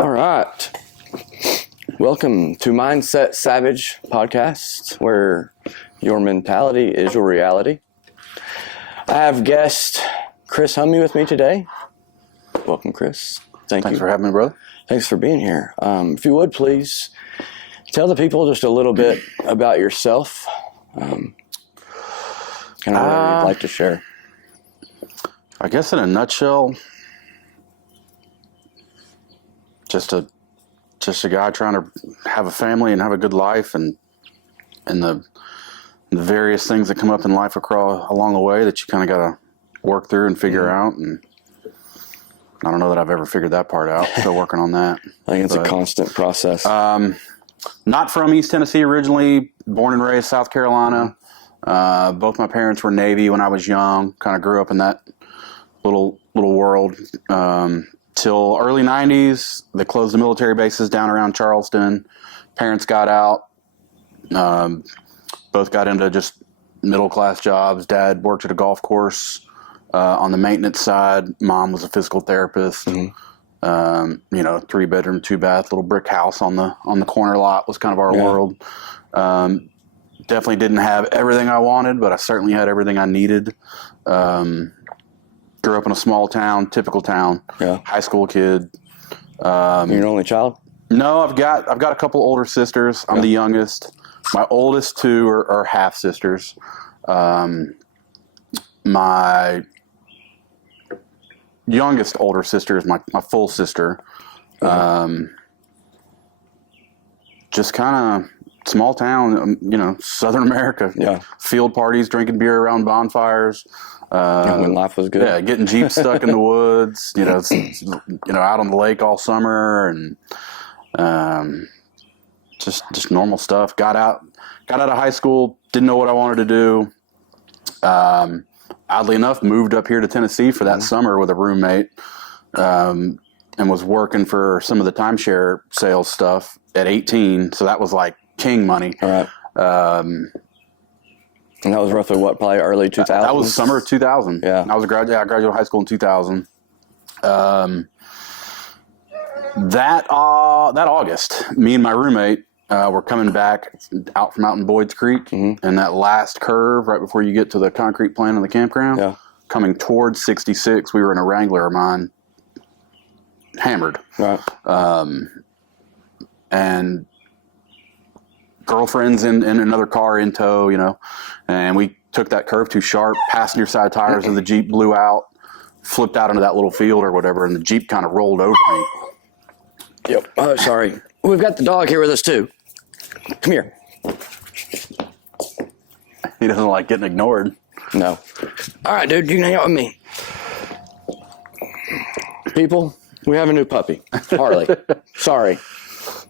All right. Welcome to Mindset Savage podcast, where your mentality is your reality. I have guest Chris Humme with me today. Welcome, Chris. Thanks for having me, brother. Thanks for being here. If you would, please tell the people just a little bit about yourself. Kind of what you'd like to share. I guess in a nutshell, just a guy trying to have a family and have a good life, and the various things that come up in life along the way that you kind of got to work through and figure out. And I don't know that I've ever figured that part out. Still working on that. I think it's a constant process. Not from East Tennessee originally. Born and raised South Carolina. Both my parents were Navy when I was young. Kind of grew up in that little world. Till early 90s, they closed the military bases down around Charleston. Parents got out. Both got into just middle-class jobs. Dad worked at a golf course on the maintenance side. Mom was a physical therapist. 3-bedroom, 2-bath, little brick house on the corner lot was kind of our world. Definitely didn't have everything I wanted, but I certainly had everything I needed. Grew up in a small town, typical town. High school kid. You're an only child? No, I've got a couple older sisters. I'm the youngest. My oldest two are half sisters. My youngest older sister is my full sister. Just kind of small town, Southern America. Field parties, drinking beer around bonfires. When life was good. Yeah, getting Jeeps stuck in the woods, out on the lake all summer, and just normal stuff. Got out of high school, didn't know what I wanted to do. Oddly enough, moved up here to Tennessee for that summer with a roommate, and was working for some of the timeshare sales stuff at 18. So that was like king money. All right. And that was roughly what, probably early 2000s? That was summer of 2000. Yeah. I graduated high school in 2000. That August, me and my roommate were coming back out in Boyd's Creek, and that last curve right before you get to the concrete plant in the campground, coming towards 66, we were in a Wrangler of mine, hammered. Right. And girlfriends in another car in tow, and we took that curve too sharp. Passenger side tires of the Jeep blew out, flipped out into that little field or whatever, and the Jeep kind of rolled over me. Yep. Oh, sorry. We've got the dog here with us too. Come here. He doesn't like getting ignored. No. All right, dude, you can hang out with me. People, we have a new puppy, Harley. Sorry.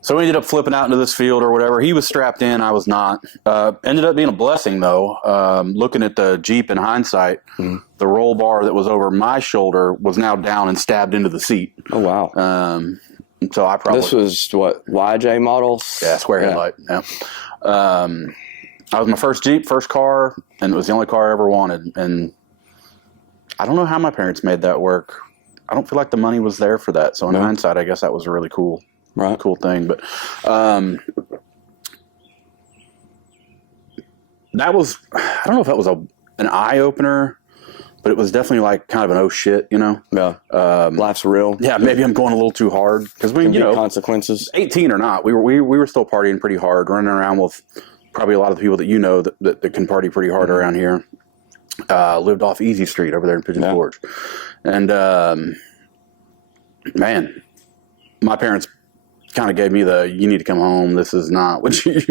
So we ended up flipping out into this field or whatever. He was strapped in. I was not. Ended up being a blessing, though. Looking at the Jeep in hindsight, the roll bar that was over my shoulder was now down and stabbed into the seat. Oh, wow. So I probably... This was, what, YJ models? Yeah, square headlight. Yeah. That was my first Jeep, first car, and it was the only car I ever wanted. And I don't know how my parents made that work. I don't feel like the money was there for that. So in hindsight, I guess that was a really cool thing. But that was, I don't know if that was an eye-opener, but it was definitely like kind of an oh shit, Yeah. Life's real. Yeah, maybe I'm going a little too hard. Because we, consequences. 18 or not, we were still partying pretty hard, running around with probably a lot of the people that can party pretty hard around here. Lived off Easy Street over there in Pigeon Forge. And man, my parents kind of gave me you need to come home. This is not what you,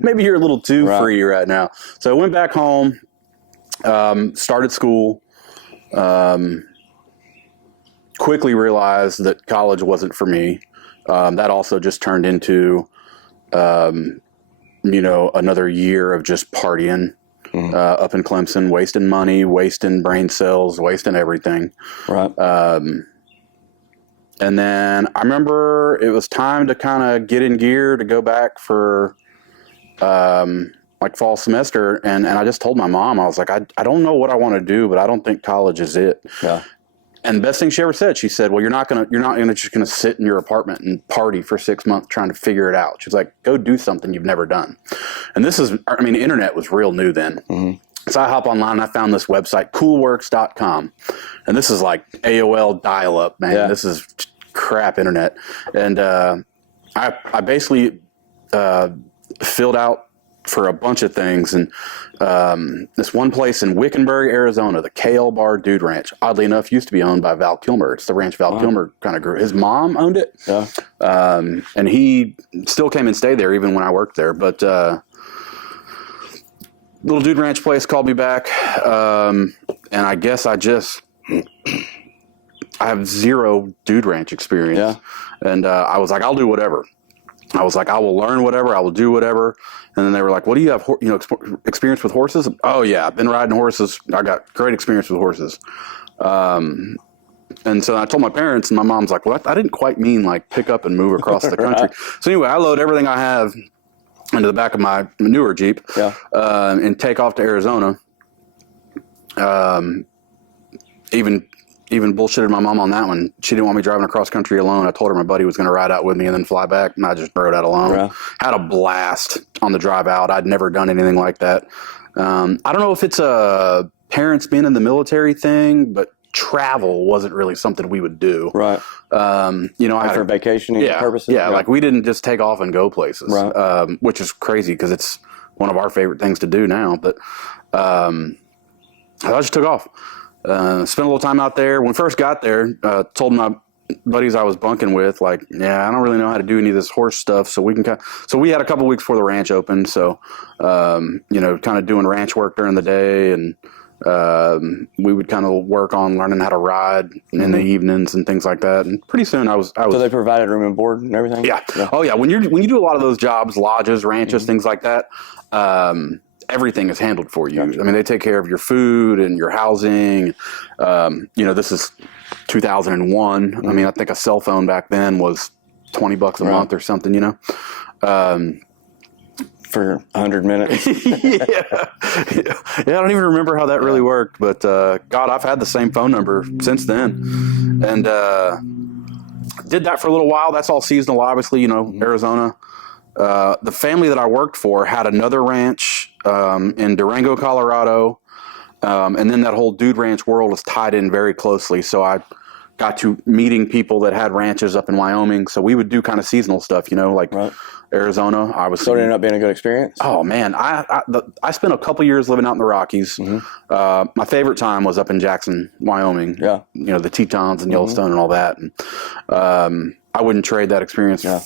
maybe you're a little too free right now. So I went back home, started school, quickly realized that college wasn't for me. That also just turned into, another year of just partying, up in Clemson, wasting money, wasting brain cells, wasting everything. Right. And then I remember it was time to kind of get in gear to go back for fall semester. And I just told my mom, I was like, I don't know what I want to do, but I don't think college is it. Yeah. And best thing she ever said, she said, well, you're not just gonna sit in your apartment and party for 6 months trying to figure it out. She's like, go do something you've never done. And the internet was real new then. Mm-hmm. So I hop online and I found this website, coolworks.com. And this is like AOL dial-up, man. Yeah. This is crap internet. And I basically filled out for a bunch of things. And this one place in Wickenburg, Arizona, the KL Bar Dude Ranch, oddly enough, used to be owned by Val Kilmer. It's the ranch Val Kilmer kind of grew. His mom owned it. Yeah. And he still came and stayed there even when I worked there. But little Dude Ranch place called me back. And I guess I have zero Dude Ranch experience. Yeah. And I was like, I'll do whatever. I was like, I will learn whatever. I will do whatever. And then they were like, what do you have, experience with horses? Oh, yeah, I've been riding horses. I got great experience with horses. And so I told my parents, and my mom's like, well, I didn't quite mean like pick up and move across the country. So anyway, I load everything I have into the back of my newer Jeep and take off to Arizona. Even bullshitted my mom on that one. She didn't want me driving across country alone. I told her my buddy was going to ride out with me and then fly back, and I just rode out alone. Yeah. Had a blast on the drive out. I'd never done anything like that. I don't know if it's a parents being in the military thing, but travel wasn't really something we would do. Right. For vacationing purposes. Yeah, like we didn't just take off and go places, right. Which is crazy because it's one of our favorite things to do now. But I just took off. Spent a little time out there. When I first got there, told my buddies I was bunking with, like, yeah, I don't really know how to do any of this horse stuff. So we had a couple weeks before the ranch opened. So, kind of doing ranch work during the day, and we would kind of work on learning how to ride in the evenings and things like that. And pretty soon I was. So they provided room and board and everything? Yeah. Oh yeah. When you do a lot of those jobs, lodges, ranches, things like that, everything is handled for you. Gotcha. I mean, they take care of your food and your housing. This is 2001. Mm-hmm. I mean, I think a cell phone back then was $20 a month or something, for 100 minutes. Yeah, I don't even remember how that really worked, but God, I've had the same phone number since then. And did that for a little while. That's all seasonal, obviously, Arizona. The family that I worked for had another ranch in Durango, Colorado, and then that whole Dude Ranch world is tied in very closely. So I got to meeting people that had ranches up in Wyoming. So we would do kind of seasonal stuff, right. Arizona. So it ended up being a good experience? Oh, man. I spent a couple years living out in the Rockies. Mm-hmm. My favorite time was up in Jackson, Wyoming. Yeah. The Tetons and Yellowstone and all that. And I wouldn't trade that experience. Yeah.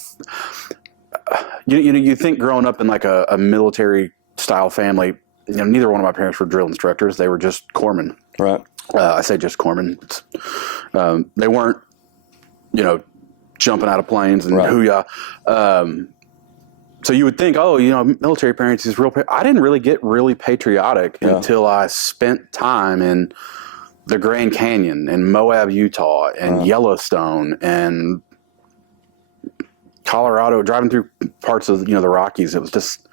You think growing up in like a military style family, neither one of my parents were drill instructors. They were just corpsmen. Right. I say just corpsmen. They weren't, jumping out of planes and hoo-yah. So you would think, military parents is real. I didn't really get really patriotic until I spent time in the Grand Canyon and Moab, Utah, and Yellowstone and Colorado, driving through parts of the Rockies. It was just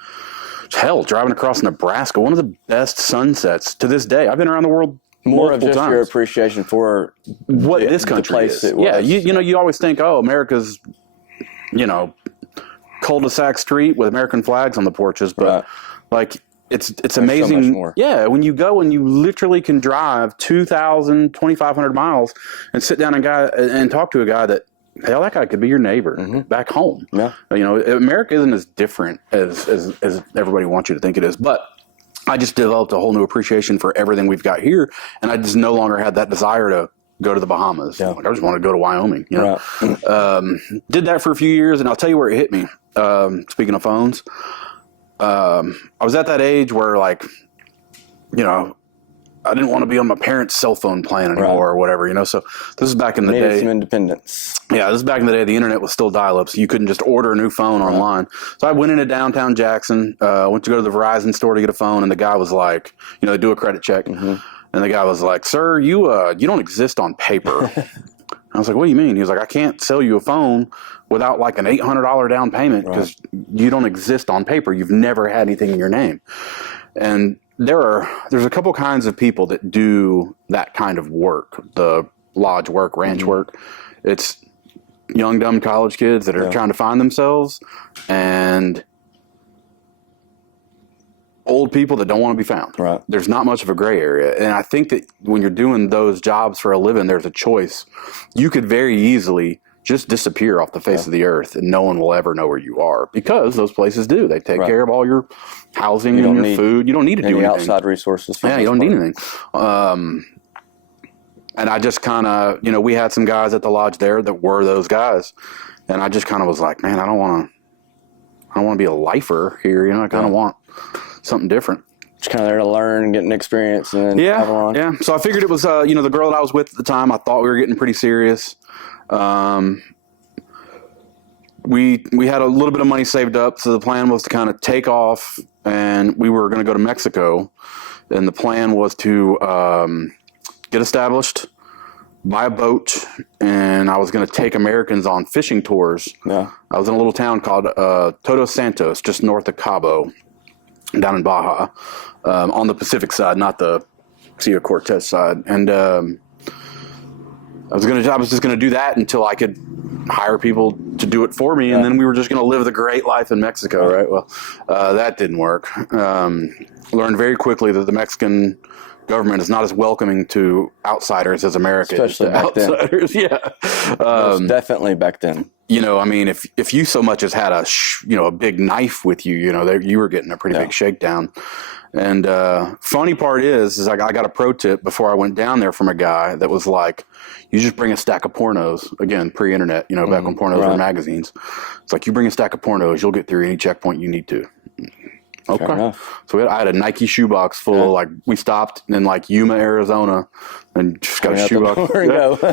hell. Driving across Nebraska, one of the best sunsets to this day. I've been around the world more of just times. Your appreciation for what this country is. Yeah, you always think, America's, cul-de-sac street with American flags on the porches, but it's amazing. So much more. Yeah, when you go and you literally can drive 2,500 miles and sit down and talk to a guy that. Hell, that guy could be your neighbor back home. Yeah. America isn't as different as everybody wants you to think it is. But I just developed a whole new appreciation for everything we've got here, and I just no longer had that desire to go to the Bahamas. Yeah. I just want to go to Wyoming. Right. Did that for a few years, and I'll tell you where it hit me. Speaking of phones, I was at that age where, I didn't want to be on my parents' cell phone plan anymore or whatever, So this is back in the day. Some independence. Yeah, this is back in the day. The internet was still dial-up, so you couldn't just order a new phone online. So I went into downtown Jackson, went to go to the Verizon store to get a phone, and the guy was like, they do a credit check. Mm-hmm. And the guy was like, sir, you don't exist on paper. I was like, what do you mean? He was like, I can't sell you a phone without like an $800 down payment because you don't exist on paper. You've never had anything in your name. And there's a couple kinds of people that do that kind of work. The lodge work, ranch work. It's young, dumb college kids that are trying to find themselves, and old people that don't want to be found. Right. There's not much of a gray area. And I think that when you're doing those jobs for a living, there's a choice. You could very easily just disappear off the face of the earth, and no one will ever know where you are, because those places do. They take care of all your housing and your food. You don't need to do anything. Outside resources. Yeah, you don't need anything. And I just kind of, we had some guys at the lodge there that were those guys. And I just kind of was like, man, I don't want to be a lifer here. I kind of want something different. Just kind of there to learn and get an experience and then have on. Yeah. So I figured it was, the girl that I was with at the time, I thought we were getting pretty serious. We had a little bit of money saved up. So the plan was to kind of take off, and we were going to go to Mexico. And the plan was to get established, buy a boat, and I was going to take Americans on fishing tours. Yeah. I was in a little town called Todos Santos, just north of Cabo, down in Baja, on the Pacific side, not the Sea Cortez side. And I was just going to do that until I could hire people to do it for me, and then we were just going to live the great life in Mexico, right? Well, that didn't work. Learned very quickly that the Mexican government is not as welcoming to outsiders as America Especially is to back outsiders. Then. Definitely back then. If you so much as had a big knife with you, you were getting a pretty big shakedown. And funny part is I got a pro tip before I went down there from a guy that was like, you just bring a stack of pornos, again, pre-internet, back when pornos were magazines. It's like, you bring a stack of pornos, you'll get through any checkpoint you need to. Okay. So I had a Nike shoebox full we stopped in Yuma, Arizona, and just got a shoebox.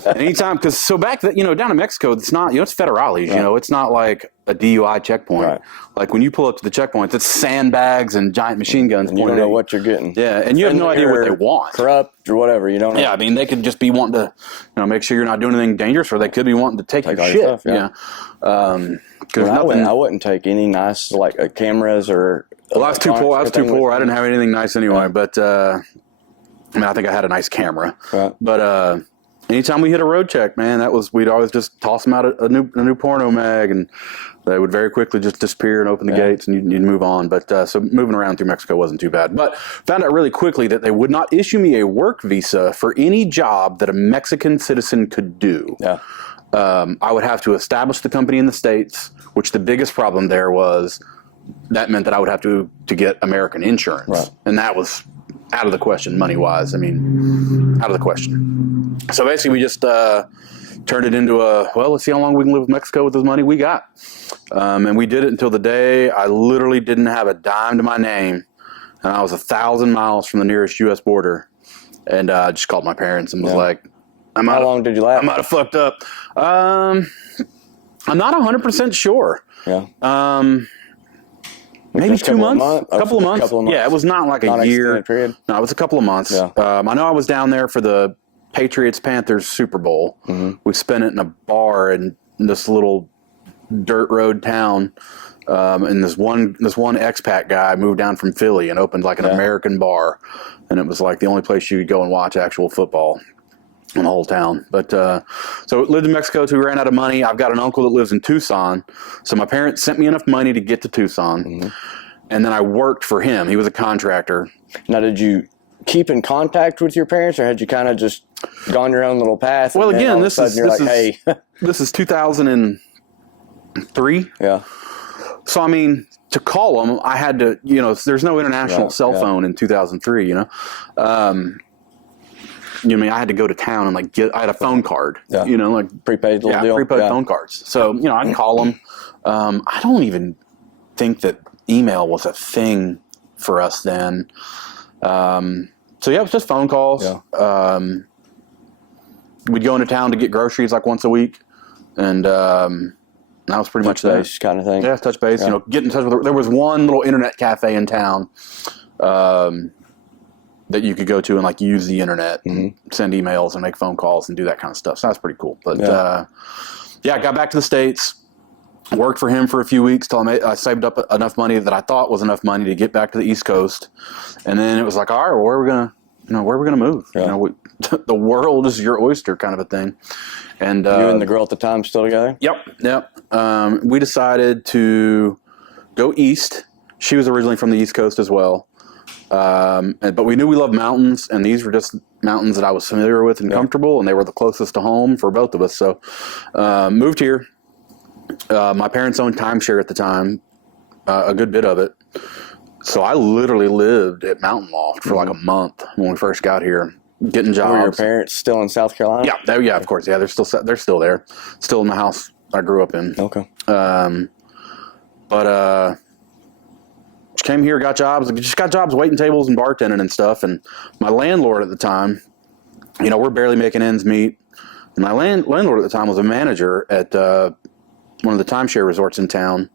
Anytime, because back then, down in Mexico, it's not, it's federales, it's not like a DUI checkpoint. Right. Like when you pull up to the checkpoints, it's sandbags and giant machine guns. And you don't know what you're getting. Yeah, and you have no idea what they want. Corrupt or whatever, you don't know. Yeah, they could just be wanting to, make sure you're not doing anything dangerous, or they could be wanting to take your shit. Stuff, I wouldn't take any nice cameras or. Well, I was too poor. I didn't have anything nice anyway. But I think I had a nice camera. Right. But anytime we hit a road check, man, we'd always just toss them out a new porno mag, and they would very quickly just disappear and open the gates, and you'd move on. But so moving around through Mexico wasn't too bad. But found out really quickly that they would not issue me a work visa for any job that a Mexican citizen could do. Yeah. I would have to establish the company in the States, which the biggest problem there was. That meant that I would have to get American insurance. Right. And that was out of the question money-wise. Out of the question. So basically we just turned it into let's see how long we can live in Mexico with this money we got. And we did it until the day I literally didn't have a dime to my name. And I was 1,000 miles from the nearest U.S. border. And I just called my parents and was like, how long did you last? I might have fucked up. I'm not 100% sure. Yeah. Maybe 2 months, a couple of months. Yeah, it was not like a year. Period. No, it was a couple of months. Yeah. I know I was down there for the Patriots-Panthers Super Bowl. Mm-hmm. We spent it in a bar in this little dirt road town. And this one expat guy moved down from Philly and opened an American bar. And it was the only place you could go and watch actual football in the whole town. But so lived in Mexico till we ran out of money. I've got an uncle that lives in Tucson. So my parents sent me enough money to get to Tucson. Mm-hmm. And then I worked for him. He was a contractor. Now, did you keep in contact with your parents, or had you kind of just gone your own little path? Well, again, this is 2003. Yeah. So, to call them, I had to, there's no international cell phone in 2003, I had to go to town and I had a phone card, prepaid little deal. Prepaid phone cards. So, I'd call them. I don't even think that email was a thing for us then. It was just phone calls. Yeah. We'd go into town to get groceries once a week. And, that was pretty much that. Touch base kind of thing. Yeah, touch base. Yeah. Get in touch with. There was one little internet cafe in town, that you could go to and use the internet, and send emails and make phone calls and do that kind of stuff. So that's pretty cool. But I got back to the States, worked for him for a few weeks till I saved up enough money that I thought was enough money to get back to the East Coast. And then it was all right, well, where are we where are we going to move? Yeah. The world is your oyster kind of a thing. And you and the girl at the time still together? Yep. We decided to go east. She was originally from the East Coast as well. But we knew we loved mountains, and these were just mountains that I was familiar with and comfortable, and they were the closest to home for both of us. So moved here. My parents owned timeshare at the time, a good bit of it. So I literally lived at Mountain Loft for like a month when we first got here, getting jobs. Were your parents still in South Carolina? Yeah, of course. Yeah, they're still there, still in the house I grew up in. Okay. But came here, got jobs waiting tables and bartending and stuff. And my landlord at the time, we're barely making ends meet. And my landlord at the time was a manager at one of the timeshare resorts in town.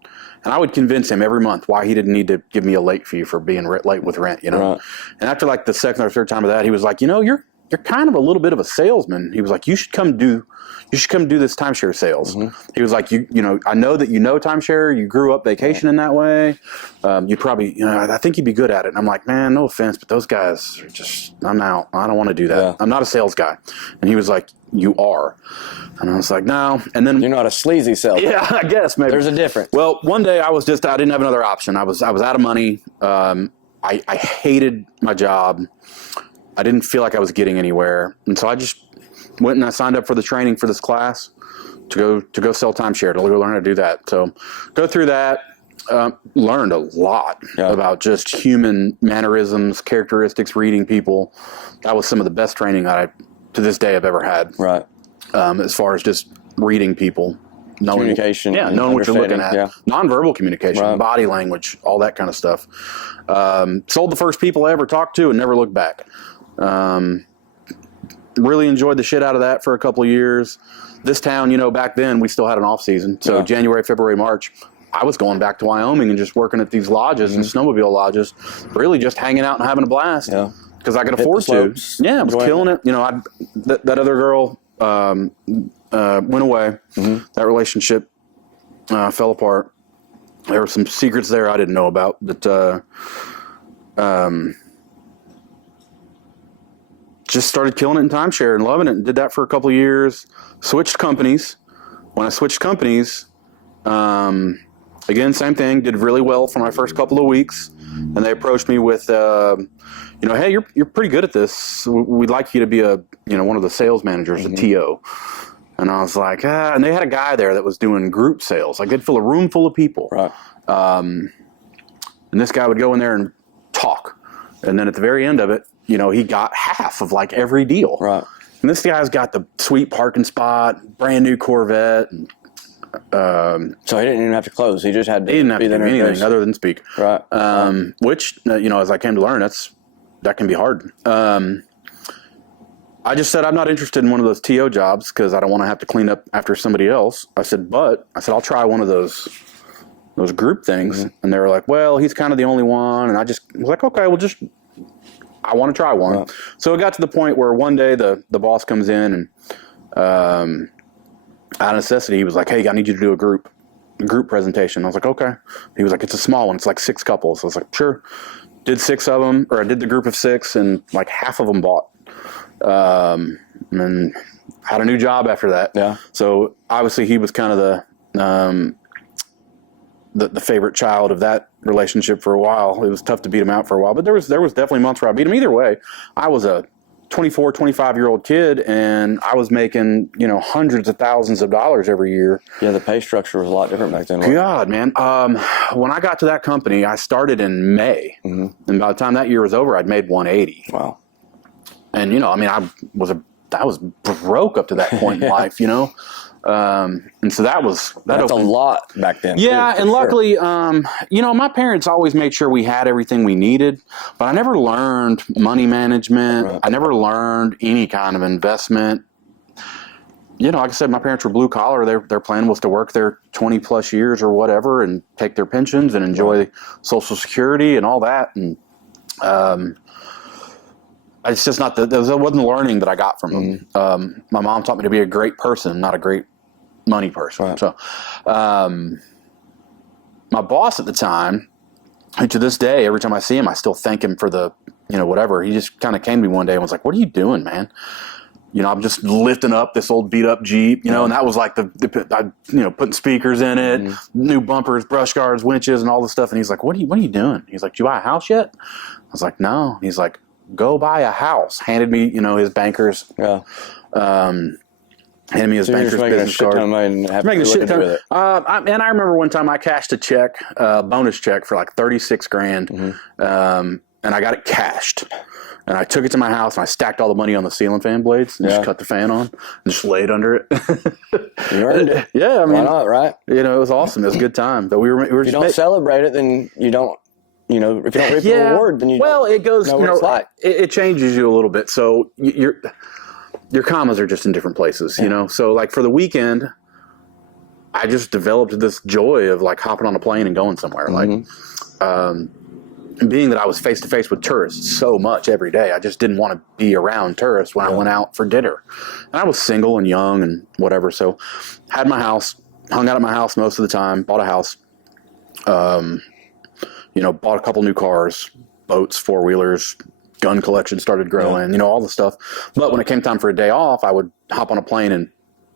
And I would convince him every month why he didn't need to give me a late fee for being late with rent, Right. And after like the second or third time of that, he was like, you're kind of a little bit of a salesman. He was like, you should come do this timeshare sales. Mm-hmm. He was like, I know that timeshare. You grew up vacationing that way. You probably, I think you'd be good at it. And I'm like, man, no offense, but those guys are just, I'm out. I don't want to do that. Yeah. I'm not a sales guy. And he was like, you are. And I was like, no. And then you're not a sleazy salesman. Yeah, I guess maybe. There's a difference. Well, one day I didn't have another option. I was out of money. I hated my job. I didn't feel like I was getting anywhere. And so I just went and I signed up for the training for this class to go sell timeshare, to learn how to do that. So go through that, learned a lot about just human mannerisms, characteristics, reading people. That was some of the best training that to this day I've ever had. Right. As far as just reading people. Communication. Knowing what you're looking at. Yeah. Nonverbal communication, body language, all that kind of stuff. Sold the first people I ever talked to and never looked back. Really enjoyed the shit out of that for a couple of years. This town, back then we still had an off season. So January, February, March, I was going back to Wyoming and just working at these lodges and snowmobile lodges, really just hanging out and having a blast. Yeah. Because I could afford to. Yeah, I was killing it. That other girl went away. Mm-hmm. That relationship fell apart. There were some secrets there I didn't know about. But just started killing it in timeshare and loving it, and did that for a couple of years. Switched companies. When I switched companies, again, same thing. Did really well for my first couple of weeks, and they approached me with, hey, you're pretty good at this. We'd like you to be one of the sales managers, a TO. And I was like, and they had a guy there that was doing group sales. Like they'd fill a room full of people. Right. And this guy would go in there and talk, and then at the very end of it, he got half of like every deal. Right. And this guy's got the sweet parking spot, brand new Corvette. And, so he didn't even have to close. He just had to. He didn't have to do anything other than speak. Right. Which, as I came to learn, that can be hard. I just said I'm not interested in one of those TO jobs because I don't want to have to clean up after somebody else. I said I'll try one of those group things. Mm-hmm. And they were like, well, he's kind of the only one. And I was like, okay, well, I want to try one. Right. So it got to the point where one day the boss comes in and out of necessity, he was like, hey, I need you to do a group presentation. I was like, okay. He was like, it's a small one. It's like 6 couples. I was like, sure. Did 6 of them, or I did the group of 6, and like half of them bought. And had a new job after that. Yeah. So obviously he was kind of the favorite child of that relationship for a while. It was tough to beat him out for a while, but there was definitely months where I beat him. Either way, I was a 24, 25-year-old kid, and I was making, hundreds of thousands of dollars every year. Yeah, the pay structure was a lot different back then. God, man. When I got to that company, I started in May, and by the time that year was over, I'd made 180. Wow. And, I was broke up to that point in life, and so that's a lot back then. Yeah, and luckily, my parents always made sure we had everything we needed, but I never learned money management. Right. I never learned any kind of investment. Like I said, my parents were blue collar. Their plan was to work there 20 plus years or whatever and take their pensions and enjoy Social Security and all that. And it's just not that wasn't the learning that I got from them. My mom taught me to be a great person, not a great money person. Right. So, my boss at the time, who to this day, every time I see him, I still thank him for the whatever. He just kind of came to me one day and was like, "What are you doing, man?" I'm just lifting up this old beat up Jeep, and that was like putting speakers in it, new bumpers, brush guards, winches, and all this stuff. And he's like, what are you doing? He's like, "Did you buy a house yet?" I was like, "No." He's like, "Go buy a house." Handed me, his banker's, handed me his banker's business card. Making a shit ton with it. And I remember one time I cashed a check, bonus check for like $36,000, and I got it cashed. And I took it to my house and I stacked all the money on the ceiling fan blades and just cut the fan on and just laid under it. You earned it. Yeah, I mean, why not, right? It was awesome. It was a good time. But we were if you don't celebrate it, then you don't. If you don't reap the reward, then you don't it goes. know what it's like. It changes you a little bit. So your commas are just in different places. So like for the weekend, I just developed this joy of like hopping on a plane and going somewhere. And being that I was face to face with tourists so much every day, I just didn't want to be around tourists when I went out for dinner. And I was single and young and whatever, so had my house, hung out at my house most of the time, bought a house, bought a couple new cars, boats, four-wheelers, gun collection started growing, all the stuff. But when it came time for a day off, I would hop on a plane and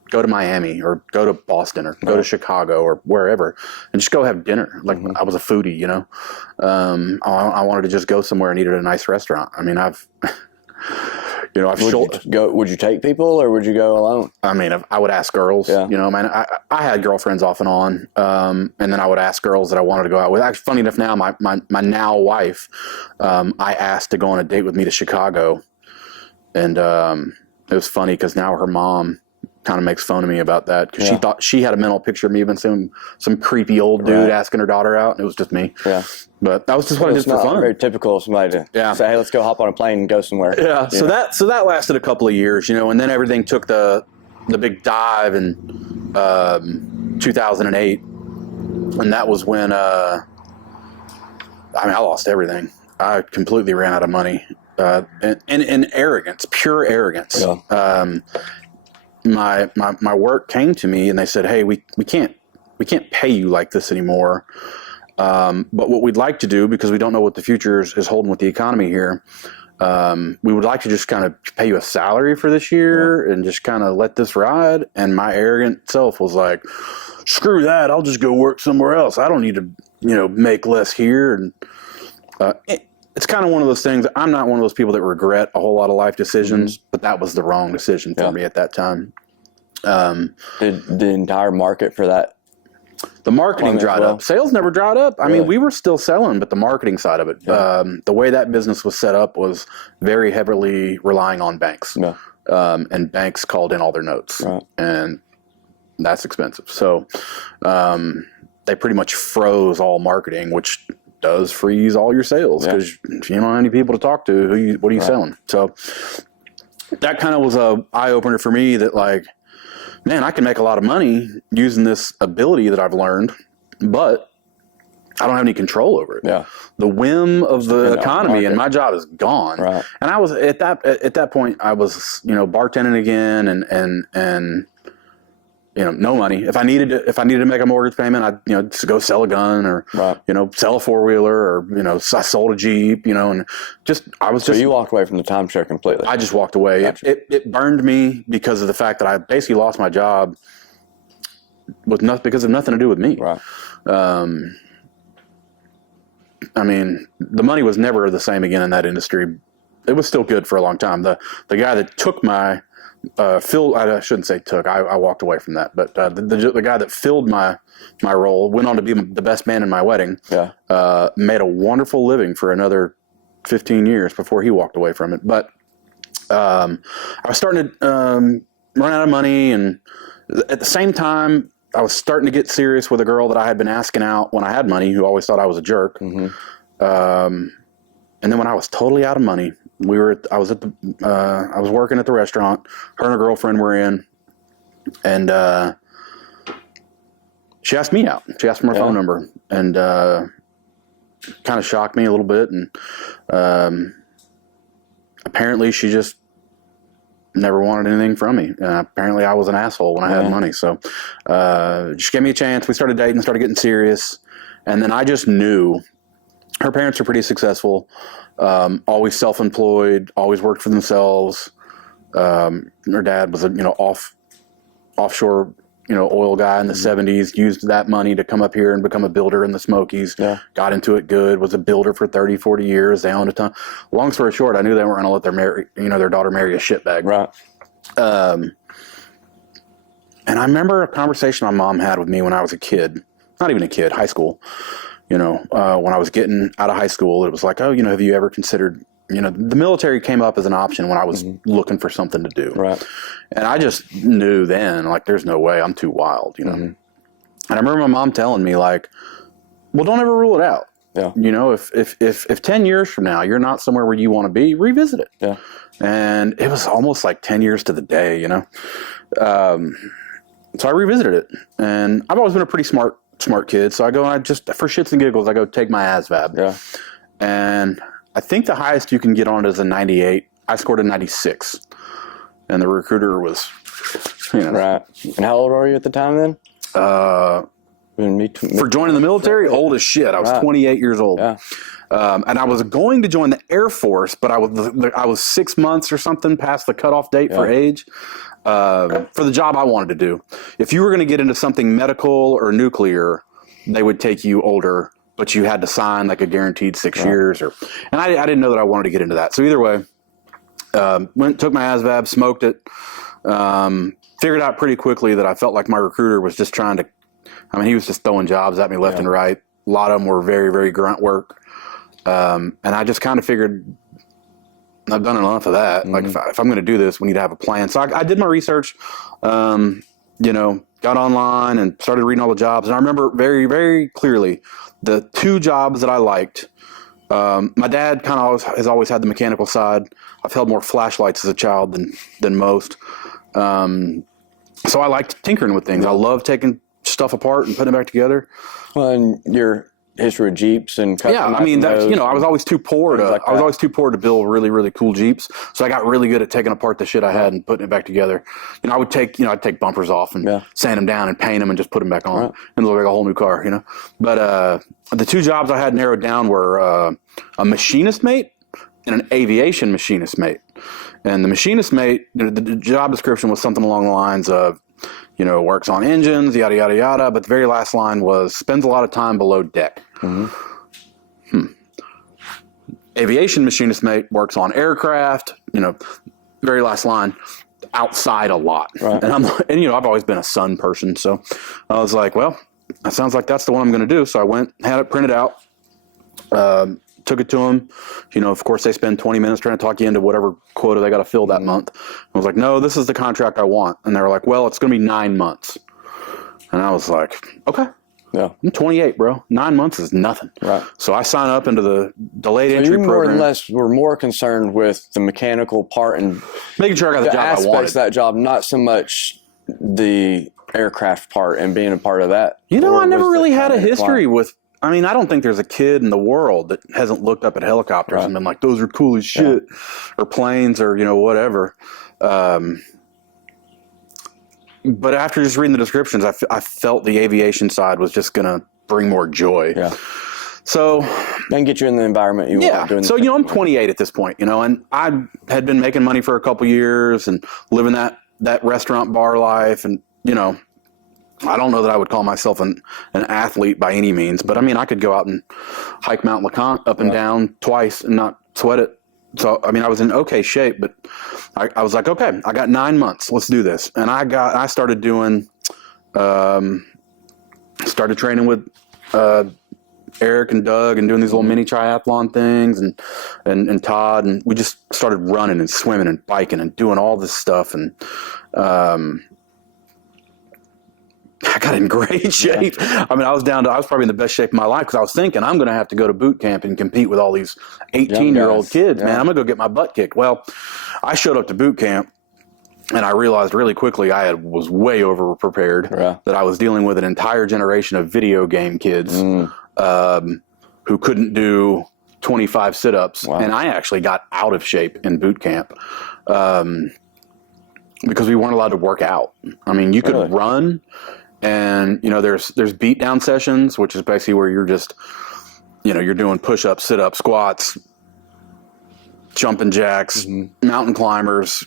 go to Miami or go to Boston or go to Chicago or wherever and just go have dinner. Like I was a foodie, I wanted to just go somewhere and eat at a nice restaurant. I mean, Would you take people or would you go alone? I mean, I would ask girls, I had girlfriends off and on. And then I would ask girls that I wanted to go out with. Actually, funny enough now, my now wife, I asked to go on a date with me to Chicago. And, it was funny because now her mom kind of makes fun of me about that because she thought she had a mental picture of me being some creepy old dude asking her daughter out, and it was just me. Yeah, but that was just what I did for fun. Very typical of somebody to say, "Hey, let's go hop on a plane and go somewhere." Yeah, so that lasted a couple of years, and then everything took the big dive in 2008, and that was when I lost everything. I completely ran out of money, and arrogance, pure arrogance. Yeah. My work came to me and they said, "Hey, we can't pay you like this anymore. But what we'd like to do, because we don't know what the future is holding with the economy here, we would like to just kind of pay you a salary for this year and just kind of let this ride." And my arrogant self was like, "Screw that! I'll just go work somewhere else. I don't need to, make less here." And it's kind of one of those things. I'm not one of those people that regret a whole lot of life decisions, but that was the wrong decision for me at that time. Did the entire market for that? The marketing dried up. Sales never dried up. I mean, we were still selling, but the marketing side of it, the way that business was set up was very heavily relying on banks. Yeah. And banks called in all their notes, and that's expensive. So they pretty much froze all marketing, which does freeze all your sales because you don't have any people to talk to. What are you selling? So that kind of was a eye opener for me that like, man, I can make a lot of money using this ability that I've learned, but I don't have any control over it. Yeah. The whim of the economy and my job is gone. Right. And I was at that point I was, bartending again and no money. If I needed to make a mortgage payment, I'd, just go sell a gun or, sell a four-wheeler or, I sold a Jeep, and So you walked away from the timeshare completely? I just walked away. Gotcha. It burned me because of the fact that I basically lost my job because of nothing to do with me. Right. I mean, the money was never the same again in that industry. It was still good for a long time. The guy that took my I shouldn't say took. I walked away from that. But the guy that filled my role went on to be the best man in my wedding. Yeah. Made a wonderful living for another 15 years before he walked away from it. But I was starting to run out of money, and at the same time, I was starting to get serious with a girl that I had been asking out when I had money, who always thought I was a jerk. Mm-hmm. And then when I was totally out of money, I was working at the restaurant. Her and her girlfriend were in, and she asked me out. She asked for my phone number, and kind of shocked me a little bit. And apparently, she just never wanted anything from me. Apparently, I was an asshole when I had money. So she gave me a chance. We started dating, started getting serious, and then I just knew her parents are pretty successful, always self-employed, always worked for themselves. Her dad was a offshore oil guy in the 70s, used that money to come up here and become a builder in the Smokies. Yeah. Got into it good, was a builder for 30, 40 years. They owned a ton. Long story short, I knew they weren't going to let their daughter marry a shitbag. Right. And I remember a conversation my mom had with me when I was a kid, not even a kid, high school. When I was getting out of high school, it was like, oh, have you ever considered, the military came up as an option when I was looking for something to do. Right. And I just knew then, like, there's no way, I'm too wild, And I remember my mom telling me, like, well, don't ever rule it out. Yeah. If 10 years from now you're not somewhere where you want to be, revisit it. Yeah. And it was almost like 10 years to the day, So I revisited it. And I've always been a pretty smart kid. So I go, for shits and giggles, I go take my ASVAB. Yeah. And I think the highest you can get on it is a 98. I scored a 96. And the recruiter was, Right. And how old were you at the time then? For joining the military, old as shit. I was 28 years old. Yeah. And I was going to join the Air Force, but I was 6 months or something past the cutoff date for age. For the job I wanted to do. If you were going to get into something medical or nuclear, they would take you older, but you had to sign like a guaranteed 6 years. And I didn't know that I wanted to get into that. So either way, took my ASVAB, smoked it, figured out pretty quickly that I felt like my recruiter was just he was just throwing jobs at me left and right. A lot of them were very, very grunt work. And I just kind of figured, I've done enough of that. Like, if I'm going to do this, we need to have a plan. So I did my research, got online and started reading all the jobs. And I remember very, very clearly the two jobs that I liked. My dad has always had the mechanical side. I've held more flashlights as a child than most. So I liked tinkering with things. I love taking stuff apart and putting it back together. Well, and your history of Jeeps and I was always too poor to build really, really cool Jeeps. So I got really good at taking apart the shit I had and putting it back together. I'd take bumpers off and sand them down and paint them and just put them back on and look like a whole new car, But the two jobs I had narrowed down were a machinist mate and an aviation machinist mate. And the machinist mate, the job description was something along the lines of, works on engines, yada, yada, yada. But the very last line was, spends a lot of time below deck. Aviation machinist mate works on aircraft, very last line, outside a lot. Right. And I've always been a sun person. So I was like, well, that sounds like that's the one I'm going to do. So I went, had it printed out, took it to them. Of course, they spend 20 minutes trying to talk you into whatever quota they got to fill that month. I was like, no, this is the contract I want. And they were like, well, it's going to be 9 months. And I was like, okay. Yeah. I'm 28, bro. 9 months is nothing. Right. So I sign up into the delayed entry program. More or less were more concerned with the mechanical part and making sure I got the job I wanted. Aspects of that job, not so much the aircraft part and being a part of that. I never really had a history with. I don't think there's a kid in the world that hasn't looked up at helicopters and been like, those are cool as shit, or planes, or, whatever. But after just reading the descriptions, I felt the aviation side was just going to bring more joy. Yeah. So. And get you in the environment you want. Yeah. So, I'm 28 at this point, and I had been making money for a couple years and living that restaurant bar life. And, I don't know that I would call myself an athlete by any means, but I could go out and hike Mount LeConte up and down twice and not sweat it. So, I was in okay shape, but I was like, okay, I got 9 months. Let's do this. And I started doing, started training with Eric and Doug and doing these little mini triathlon things and Todd. And we just started running and swimming and biking and doing all this stuff. And, I got in great shape. I was probably in the best shape of my life because I was thinking I'm going to have to go to boot camp and compete with all these 18-year-old kids, man. I'm going to go get my butt kicked. Well, I showed up to boot camp and I realized really quickly was way over prepared, that I was dealing with an entire generation of video game kids who couldn't do 25 sit-ups. Wow. And I actually got out of shape in boot camp because we weren't allowed to work out. You could run. And, there's beat down sessions, which is basically where you're just you're doing push-ups, sit-ups, squats, jumping jacks, mountain climbers,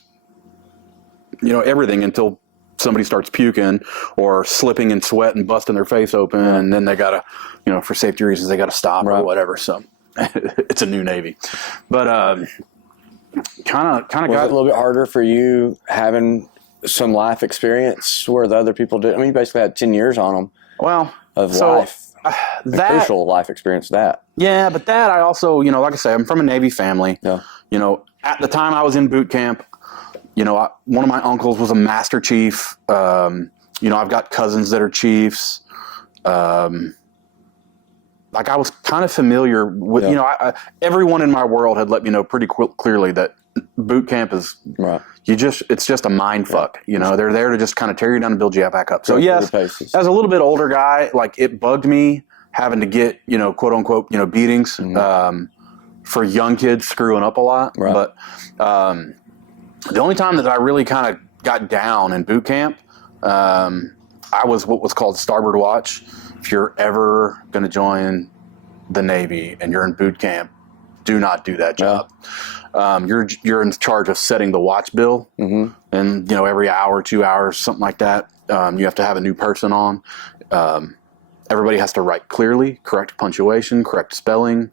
everything until somebody starts puking or slipping in sweat and busting their face open, and then they gotta, for safety reasons, they gotta stop or whatever. So it's a new Navy, but kind of got it a little bit harder for you having some life experience where the other people did. I mean, you basically had 10 years on them. Well, of life. Crucial life experience. Yeah, but that I also, like I say, I'm from a Navy family. Yeah. At the time I was in boot camp, one of my uncles was a master chief. I've got cousins that are chiefs. Like I was kind of familiar with, everyone in my world had let me know pretty clearly that boot camp is, it's just a mind fuck. They're there to just kind of tear you down and build you back up. So yes, as a little bit older guy, like it bugged me having to get, quote unquote, beatings for young kids screwing up a lot. Right. But the only time that I really kind of got down in boot camp, I was what was called starboard watch. If you're ever going to join the Navy and you're in boot camp, do not do that job. You're in charge of setting the watch bill, and every hour, 2 hours, something like that, you have to have a new person on. Everybody has to write clearly, correct punctuation, correct spelling.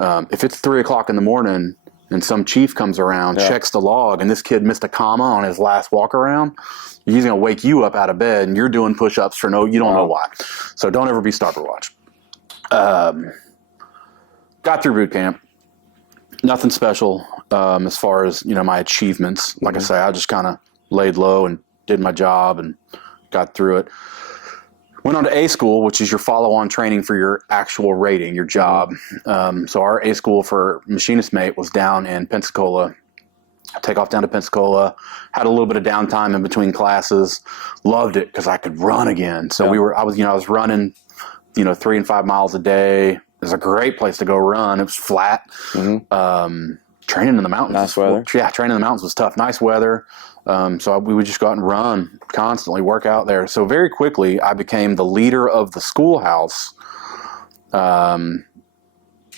If it's 3 o'clock in the morning and some chief comes around, checks the log, and this kid missed a comma on his last walk around, he's going to wake you up out of bed, and you're doing push-ups for you don't know why. So don't ever be starboard watch. Got through boot camp. Nothing special as far as, my achievements. Like I say, I just kind of laid low and did my job and got through it. Went on to A school, which is your follow-on training for your actual rating, your job. So our A school for machinist mate was down in Pensacola. Take off down to Pensacola, had a little bit of downtime in between classes, loved it because I could run again. So I was running, 3 and 5 miles a day. It was a great place to go run. It was flat. Training in the mountains. Nice weather. Yeah, training in the mountains was tough. Nice weather. So we would just go out and run constantly, work out there. So very quickly, I became the leader of the schoolhouse,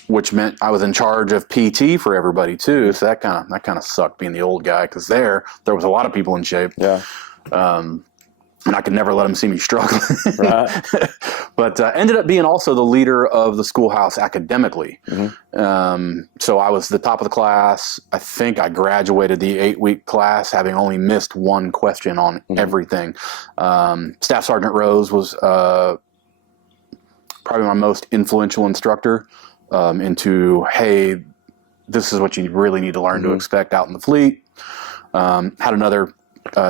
which meant I was in charge of PT for everybody too. So that kind of sucked being the old guy because there was a lot of people in shape. Yeah. And I could never let them see me struggling. Right. But ended up being also the leader of the schoolhouse academically. So I was the top of the class. I think I graduated the 8-week class having only missed one question on everything. Staff Sergeant Rose was probably my most influential instructor into, hey, this is what you really need to learn to expect out in the fleet. Had another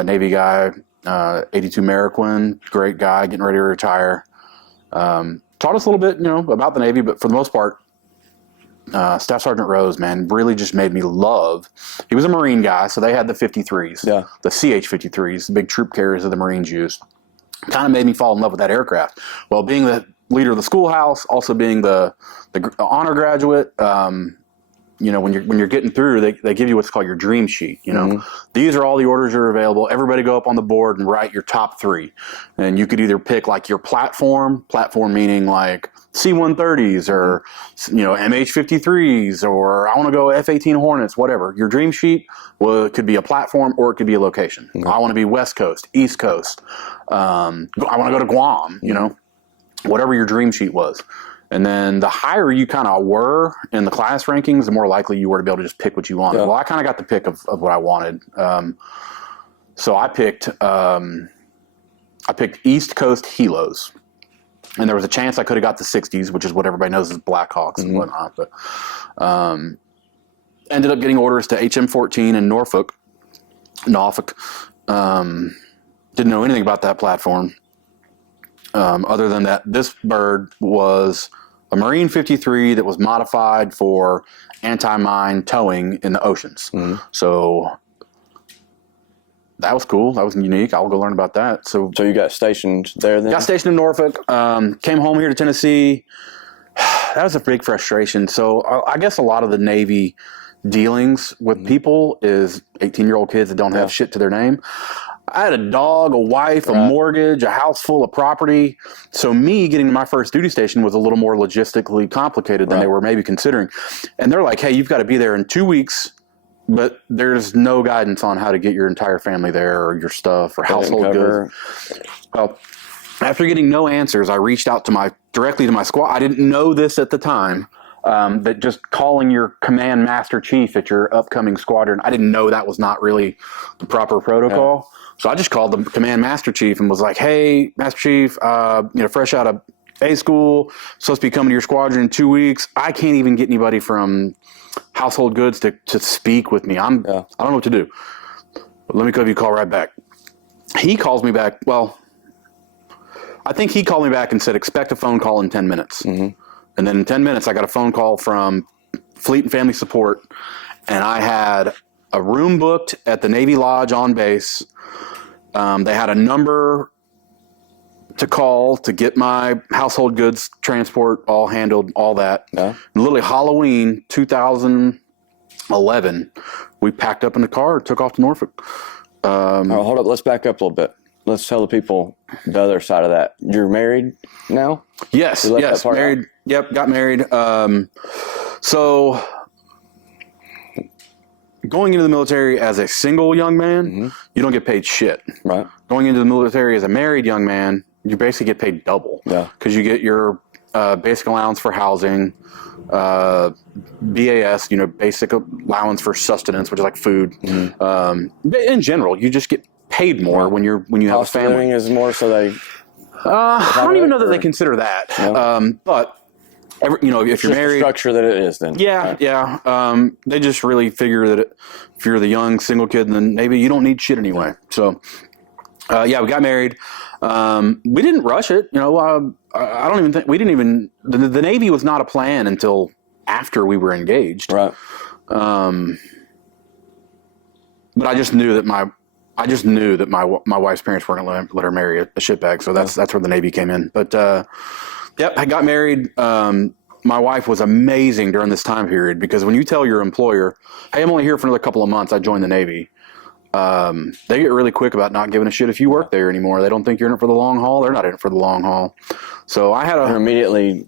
Navy guy, 82 Mariquin, great guy, getting ready to retire. Taught us a little bit, about the Navy, but for the most part, Staff Sergeant Rose, man, really just made me love. He was a Marine guy, so they had the 53s, the CH-53s, the big troop carriers that the Marines used. Kind of made me fall in love with that aircraft. Well, being the leader of the schoolhouse, also being the honor graduate, when you're getting through, they give you what's called your dream sheet. These are all the orders that are available. Everybody go up on the board and write your top 3, and you could either pick like your platform meaning like C-130s or MH-53s, or I want to go F-18 Hornets, whatever. Your dream sheet could be a platform or it could be a location. I want to be West Coast, East Coast. I want to go to Guam. Whatever your dream sheet was. And then the higher you kind of were in the class rankings, the more likely you were to be able to just pick what you wanted. Well, I kind of got the pick of what I wanted. So I picked East Coast Helos. And there was a chance I could have got the 60s, which is what everybody knows is Blackhawks and whatnot. But ended up getting orders to HM-14 in Norfolk. Didn't know anything about that platform. Other than that, this bird was a Marine 53 that was modified for anti-mine towing in the oceans. So that was cool. That was unique. I'll go learn about that. So you got stationed there then? Got stationed in Norfolk. Came home here to Tennessee. That was a big frustration. So I guess a lot of the Navy dealings with people is 18-year-old kids that don't have shit to their name. I had a dog, a wife, a mortgage, a house full of property. So me getting to my first duty station was a little more logistically complicated than they were maybe considering. And they're like, hey, you've got to be there in 2 weeks, but there's no guidance on how to get your entire family there or your stuff or household goods. Well, after getting no answers, I reached out directly to my squad. I didn't know this at the time. That just calling your command master chief at your upcoming squadron, I didn't know that was not really the proper protocol. So I just called the command master chief and was like, hey, master chief, fresh out of A school, supposed to be coming to your squadron in 2 weeks. I can't even get anybody from household goods to speak with me. I don't know what to do. But let me give you a call right back. He calls me back. Well, I think he called me back and said, expect a phone call in 10 minutes. Mm-hmm. And then in 10 minutes, I got a phone call from Fleet and Family Support, and I had a room booked at the Navy Lodge on base. They had a number to call to get my household goods transport all handled, all that. Yeah. And literally Halloween 2011, we packed up in the car and took off to Norfolk. Hold up. Let's back up a little bit. Let's tell the people the other side of that. You're married now? Yes. Married. Out? Yep. Got married. So going into the military as a single young man, you don't get paid shit. Right. Going into the military as a married young man, you basically get paid double. Yeah. Because you get your basic allowance for housing, BAS, basic allowance for sustenance, which is like food. Mm-hmm. In general, you just get paid more when you have a family. Living is more, so they. I don't even know that they consider that. No. But if you're married, the structure that it is, then. Yeah. They just really figure that if you're the young single kid, then maybe you don't need shit anyway. So, we got married. We didn't rush it. I don't even think we didn't even. The Navy was not a plan until after we were engaged. Right. But I just knew that my wife's parents weren't going to let her marry a shitbag, so that's where the Navy came in. But I got married. My wife was amazing during this time period because when you tell your employer, "Hey, I'm only here for another couple of months. I joined the Navy," they get really quick about not giving a shit if you work there anymore. They don't think you're in it for the long haul. They're not in it for the long haul. So I had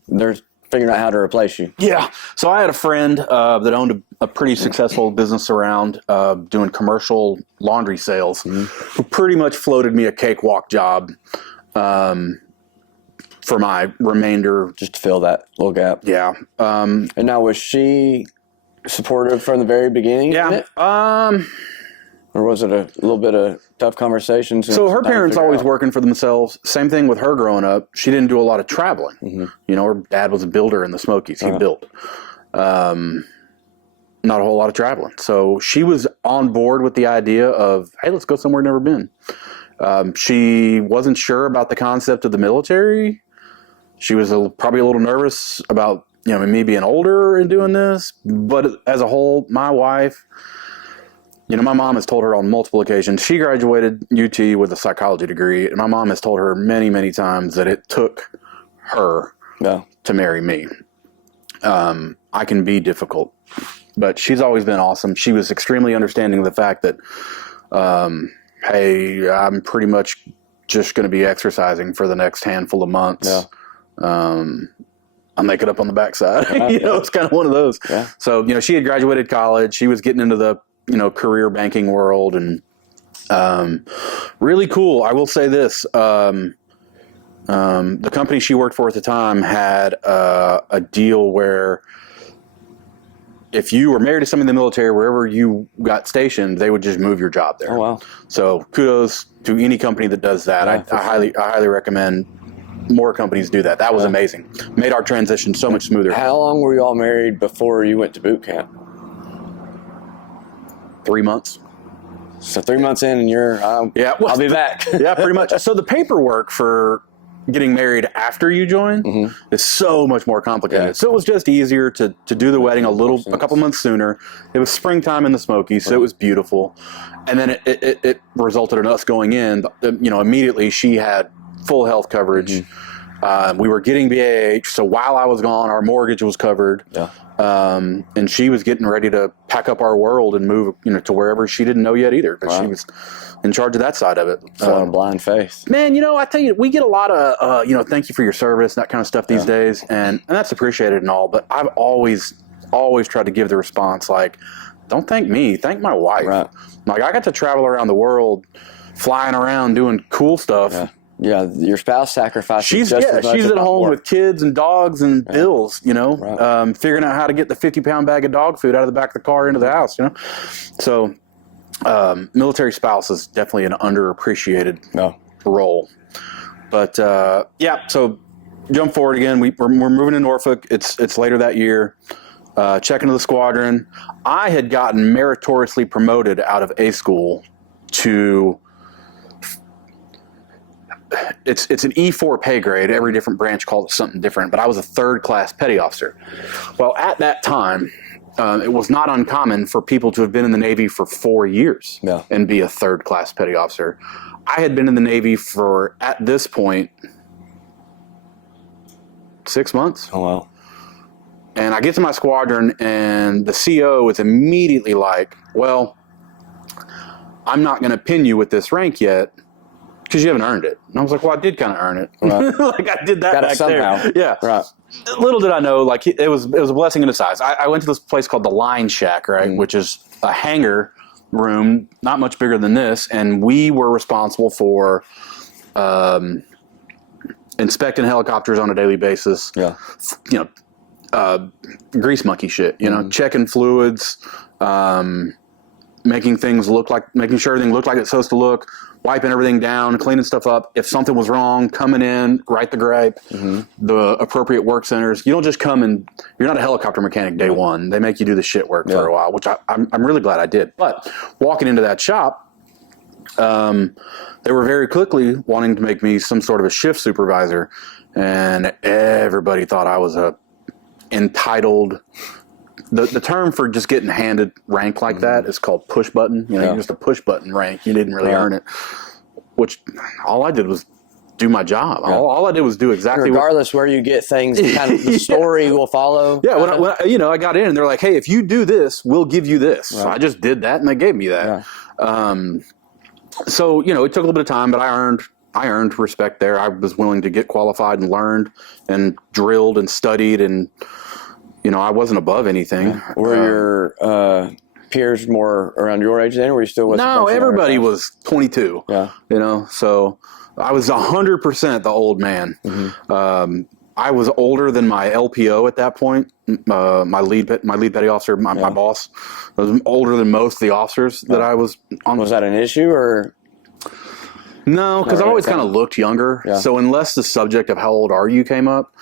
they're figuring out how to replace you. Yeah. So I had a friend that owned a pretty successful business around doing commercial laundry sales, who pretty much floated me a cakewalk job for my remainder. Just to fill that little gap. Yeah. And now, was she supportive from the very beginning? Yeah. Or was it a little bit of tough conversations? So her parents always working for themselves. Same thing with her growing up. She didn't do a lot of traveling. Mm-hmm. Her dad was a builder in the Smokies. He built. Not a whole lot of traveling. So she was on board with the idea of, hey, let's go somewhere never been. She wasn't sure about the concept of the military. She was probably a little nervous about me being older and doing this. But as a whole, my wife... my mom has told her on multiple occasions, she graduated UT with a psychology degree, and my mom has told her many, many times that it took her to marry me. I can be difficult, but she's always been awesome. She was extremely understanding of the fact that, hey, I'm pretty much just going to be exercising for the next handful of months. Yeah. I'll make it up on the backside. It's kind of one of those. Yeah. So, she had graduated college. She was getting into the career banking world, and really cool. I will say this. The company she worked for at the time had a deal where if you were married to somebody in the military, wherever you got stationed, they would just move your job there. Oh, wow. So kudos to any company that does that. Yeah, I highly recommend more companies do that. That was amazing. Made our transition so much smoother. How long were you all married before you went to boot camp? 3 months. So 3 months in and I'll be back. Yeah, pretty much. So the paperwork for getting married after you join is so much more complicated. Yeah. So it was just easier to do the wedding a couple months sooner. It was springtime in the Smokies, so it was beautiful. And then it resulted in us going in, immediately she had full health coverage. We were getting BAH, so while I was gone, our mortgage was covered. Yeah. And she was getting ready to pack up our world and move, to wherever she didn't know yet either. But she was in charge of that side of it. Blind faith. Man, I tell you, we get a lot of, thank you for your service, that kind of stuff these days. And that's appreciated and all. But I've always tried to give the response like, don't thank me, thank my wife. Right. Like, I got to travel around the world, flying around, doing cool stuff. Yeah. Yeah, your spouse sacrifices. She's at home with kids and dogs and bills, figuring out how to get the 50-pound bag of dog food out of the back of the car into the house, So, military spouse is definitely an underappreciated role. But so jump forward again. We're moving to Norfolk. It's later that year. Check into the squadron. I had gotten meritoriously promoted out of A school to. It's an E4 pay grade. Every different branch called it something different, but I was a third-class petty officer. Well, at that time, it was not uncommon for people to have been in the Navy for 4 years and be a third-class petty officer. I had been in the Navy for, at this point, 6 months. Oh, wow. And I get to my squadron, and the CO is immediately like, well, I'm not going to pin you with this rank yet, because you haven't earned it. And I was like, well, I did kind of earn it. Right. Like, I did that Got back it somehow. there. Yeah. Right. Little did I know, like, it was a blessing in disguise. I went to this place called the Line Shack, right, which is a hangar room, not much bigger than this, and we were responsible for inspecting helicopters on a daily basis. Yeah. Grease monkey shit, checking fluids, making sure everything looked like it's supposed to look, wiping everything down, cleaning stuff up. If something was wrong, coming in, write the gripe, the appropriate work centers. You don't just come and you're not a helicopter mechanic day one. They make you do the shit work for a while, which I'm really glad I did. But walking into that shop, they were very quickly wanting to make me some sort of a shift supervisor, and everybody thought I was a entitled. The term for just getting handed rank like that is called push button. You're just a push button rank. You didn't really earn it. Which all I did was do my job. Yeah. All I did was do exactly. Regardless where you get things, kind of the story will follow. Yeah, when I got in, and they're like, "Hey, if you do this, we'll give you this." Right. So I just did that, and they gave me that. Yeah. So it took a little bit of time, but I earned respect there. I was willing to get qualified and learned and drilled and studied and. I wasn't above anything. Yeah. Were your peers more around your age then, or were you still with? No, everybody was 22. Yeah. So I was 100% the old man. Mm-hmm. I was older than my LPO at that point. My lead petty officer, my boss, I was older than most of the officers that I was on. Was that an issue or? No, because I always kind of looked younger. Yeah. So unless the subject of how old are you came up.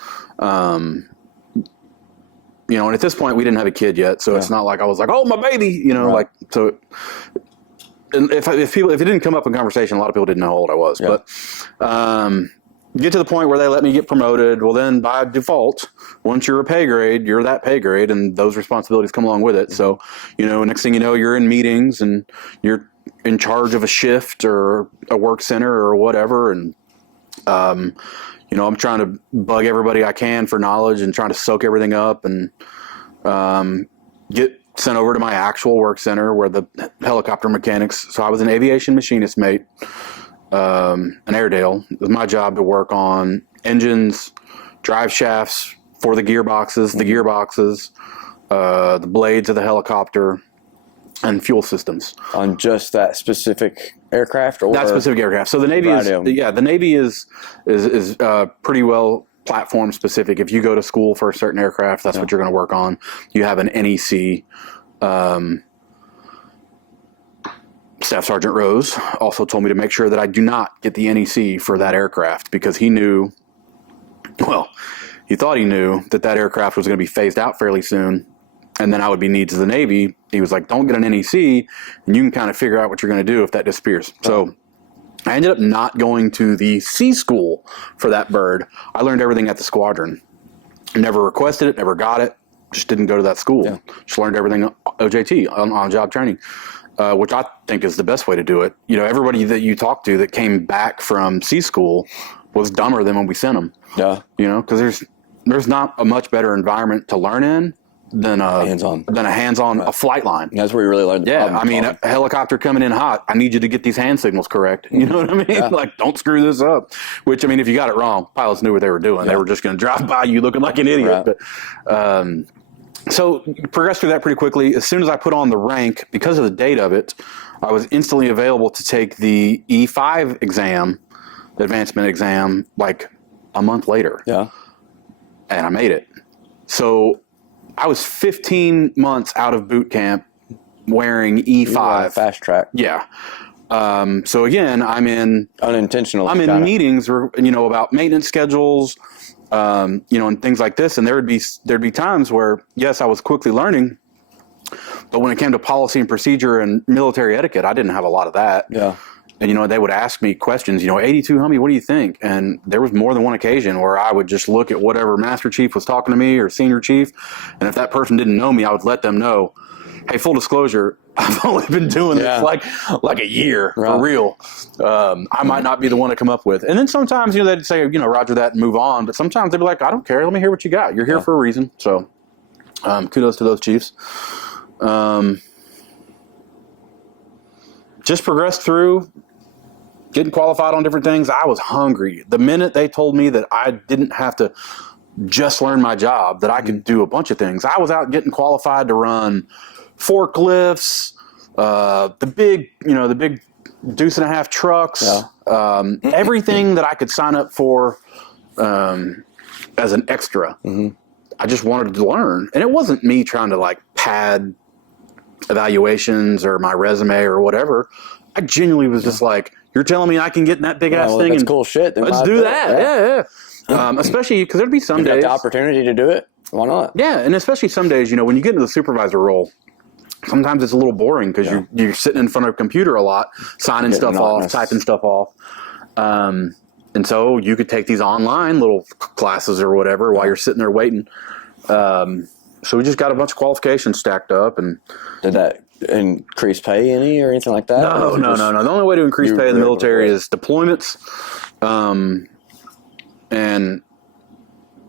And at this point we didn't have a kid yet, so it's not like I was like, "Oh, my baby," like so. And if it didn't come up in conversation, a lot of people didn't know how old I was. Yeah. But get to the point where they let me get promoted. Well, then by default, once you're a pay grade, you're that pay grade, and those responsibilities come along with it. So, next thing you know, you're in meetings and you're in charge of a shift or a work center or whatever, and I'm trying to bug everybody I can for knowledge and trying to soak everything up and get sent over to my actual work center where the helicopter mechanics. So I was an aviation machinist mate, an Airedale. It was my job to work on engines, drive shafts for the gearboxes, the blades of the helicopter, and fuel systems. On just that specific aircraft, or that specific aircraft. So the Navy is pretty well platform specific. If you go to school for a certain aircraft, that's what you're going to work on. You have an NEC. Staff Sergeant Rose also told me to make sure that I do not get the NEC for that aircraft because he thought he knew that aircraft was going to be phased out fairly soon. And then I would be needs of the Navy. He was like, don't get an NEC, and you can kind of figure out what you're going to do if that disappears. So I ended up not going to the C school for that bird. I learned everything at the squadron. Never requested it, never got it. Just didn't go to that school. Yeah. Just learned everything OJT, on-job training, which I think is the best way to do it. Everybody that you talk to that came back from C school was dumber than when we sent them. Yeah. You know, because there's not a much better environment to learn in than a hands-on a flight line. That's where you really learn the problem. I mean, a helicopter coming in hot, I need you to get these hand signals correct. You know what I mean? Yeah. Like, don't screw this up. Which, I mean, if you got it wrong, pilots knew what they were doing. Yeah. They were just going to drive by you looking like an idiot. Right. But, so progressed through that pretty quickly. As soon as I put on the rank, because of the date of it, I was instantly available to take the E5 exam, the advancement exam, like a month later. Yeah. And I made it. So I was 15 months out of boot camp wearing E5. Fast track. Yeah. So again, I'm in meetings where, you know, about maintenance schedules, you know, and things like this. And there'd be times where, yes, I was quickly learning, but when it came to policy and procedure and military etiquette, I didn't have a lot of that. Yeah. And, you know, they would ask me questions, you know, 82 Humme, what do you think? And there was more than one occasion where I would just look at whatever Master Chief was talking to me or Senior Chief. And if that person didn't know me, I would let them know, hey, full disclosure, I've only been doing this like a year, for real. I might not be the one to come up with. And then sometimes, you know, they'd say, you know, roger that and move on. But sometimes they'd be like, I don't care. Let me hear what you got. You're here for a reason. So kudos to those chiefs. Just progressed through, getting qualified on different things. I was hungry. The minute they told me that I didn't have to just learn my job, that I could do a bunch of things, I was out getting qualified to run forklifts, the big deuce and a half trucks, everything that I could sign up for as an extra. Mm-hmm. I just wanted to learn. And it wasn't me trying to like pad evaluations or my resume or whatever. I genuinely was just like, you're telling me I can get in that big ass thing? That's and cool shit. Let's do that. Yeah. Especially because there'd be some days. You got the opportunity to do it. Why not? Yeah. And especially some days, you know, when you get into the supervisor role, sometimes it's a little boring because you're sitting in front of a computer a lot, signing stuff off, typing stuff off. And so you could take these online little classes or whatever while you're sitting there waiting. So we just got a bunch of qualifications stacked up. And did that increase pay any or anything like that? No. The only way to increase pay in the military is deployments and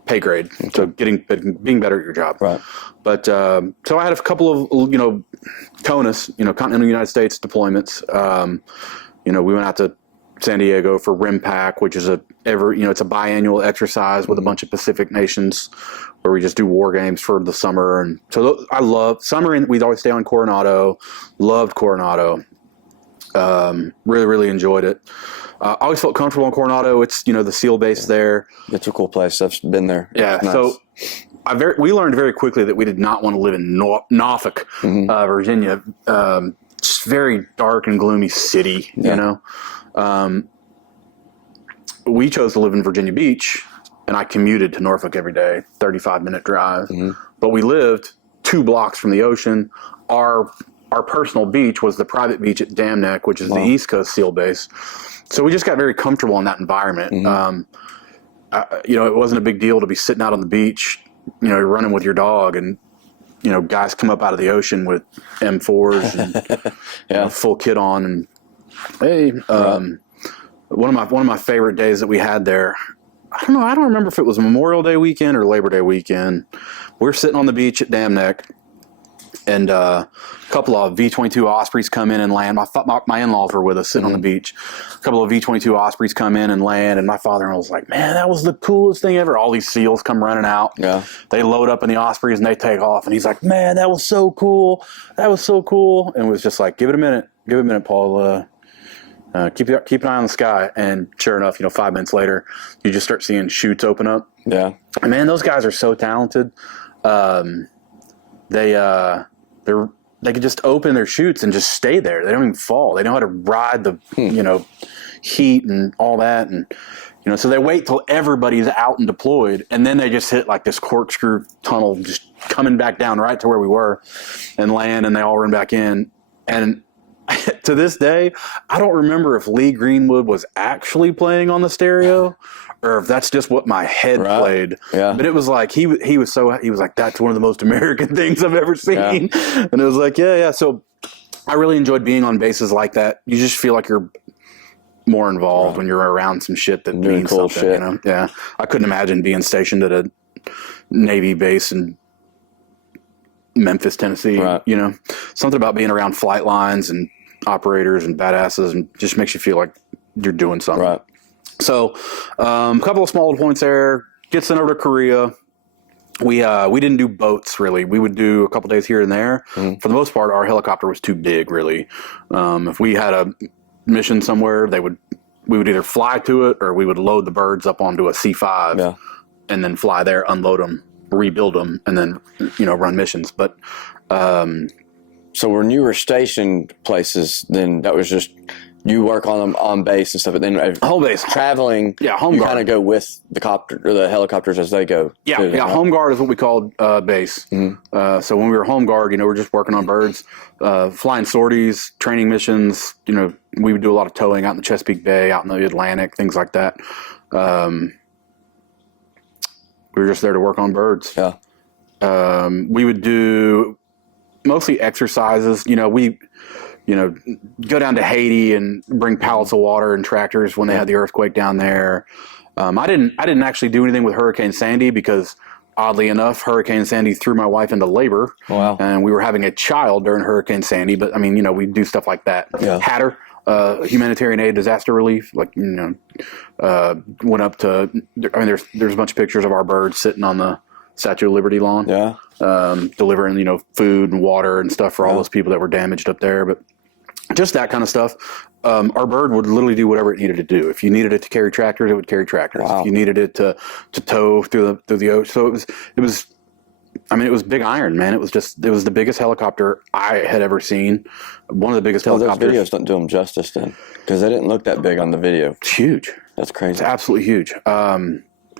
pay grade. Okay. So being better at your job. Right. But so I had a couple of, you know, CONUS, you know, Continental United States deployments. You know, we went out to San Diego for RIMPAC, which is it's a biannual exercise with a bunch of Pacific nations where we just do war games for the summer. And so I love summer, and we'd always stay on Coronado. Loved Coronado. Really, really enjoyed it. I always felt comfortable in Coronado. It's, you know, the SEAL base there. It's a cool place. I've been there. Yeah. Nice. So we learned very quickly that we did not want to live in Norfolk, Virginia. It's very dark and gloomy city, you know. We chose to live in Virginia Beach, and I commuted to Norfolk every day, 35-minute drive. Mm-hmm. But we lived 2 blocks from the ocean. Our personal beach was the private beach at Dam Neck, which is the East Coast SEAL base. So we just got very comfortable in that environment. Mm-hmm. You know, it wasn't a big deal to be sitting out on the beach, you know, running with your dog, and, you know, guys come up out of the ocean with M4s and you know, full kit on, and hey, one of my favorite days that we had there, I don't remember if it was Memorial Day weekend or Labor Day weekend. We're sitting on the beach at Dam Neck, and a couple of V-22 Ospreys come in and land. My in-laws were with us sitting on the beach. A couple of V-22 Ospreys come in and land, and my father-in-law was like, man, that was the coolest thing ever. All these SEALs come running out. Yeah. They load up in the Ospreys and they take off, and he's like, man, that was so cool. That was so cool. And it was just like, give it a minute, Paul. Keep an eye on the sky. And sure enough, you know, 5 minutes later, you just start seeing chutes open up. Yeah. And man, those guys are so talented. They could just open their chutes and just stay there. They don't even fall. They know how to ride the, you know, heat and all that. And, you know, so they wait till everybody's out and deployed, and then they just hit like this corkscrew tunnel, just coming back down right to where we were, and land, and they all run back in. And to this day, I don't remember if Lee Greenwood was actually playing on the stereo or if that's just what my head played. Yeah. But it was like, he was like, that's one of the most American things I've ever seen. Yeah. And it was like, yeah. So I really enjoyed being on bases like that. You just feel like you're more involved when you're around some shit that Doing means cool something. shit. You know? Yeah, I couldn't imagine being stationed at a Navy base in Memphis, Tennessee. Right. You know, something about being around flight lines and operators and badasses, and just makes you feel like you're doing something. Right. So, a couple of small points there. Get sent over to Korea. We didn't do boats really. We would do a couple days here and there. Mm-hmm. For the most part, our helicopter was too big. Really, if we had a mission somewhere, we would either fly to it or we would load the birds up onto a C5 and then fly there, unload them, rebuild them, and then run missions. But so when you were stationed places, then that was just you work on them on base and stuff. But then home base traveling, home you guard. kind of go with the copter or the helicopters as they go. Home guard is what we called base. Mm-hmm. So when we were home guard, we're just working on birds, flying sorties, training missions. We would do a lot of towing out in the Chesapeake Bay, out in the Atlantic, things like that. We were just there to work on birds. Yeah. We would do mostly exercises. We go down to Haiti and bring pallets of water and tractors when they had the earthquake down there. I didn't actually do anything with Hurricane Sandy because, oddly enough, Hurricane Sandy threw my wife into labor. Wow. And we were having a child during Hurricane Sandy. But we do stuff like that. Yeah. Hatter, humanitarian aid, disaster relief. Went up to. There's a bunch of pictures of our birds sitting on the Statue of Liberty lawn. Yeah. Delivering food and water and stuff for all those people that were damaged up there. But just that kind of stuff. Our bird would literally do whatever it needed to do. If you needed it to carry tractors, it would carry tractors. Wow. If you needed it to tow through the ocean, so it was. It was big iron, man. It was the biggest helicopter I had ever seen. One of the biggest helicopters. Those videos don't do them justice then, because they didn't look that big on the video. It's huge. That's crazy. It's absolutely huge.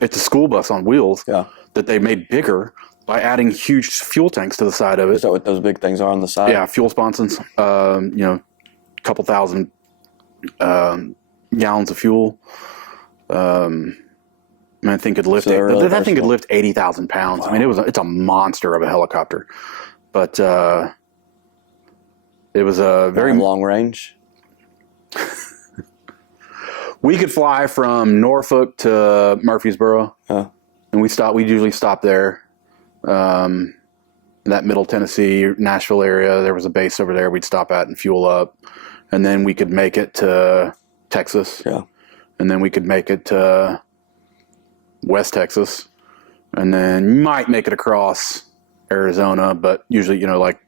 It's a school bus on wheels that they made bigger by adding huge fuel tanks to the side of it. Is that what those big things are on the side? Yeah, fuel sponsons. Couple thousand gallons of fuel. I think it lift. That thing could lift 80,000 pounds. Wow. It's a monster of a helicopter, but it was a very long range. We could fly from Norfolk to Murfreesboro, and we usually stop there. That Middle Tennessee, Nashville area, there was a base over there we'd stop at and fuel up. And then we could make it to Texas. Yeah. And then we could make it to West Texas. And then you might make it across Arizona, but usually, like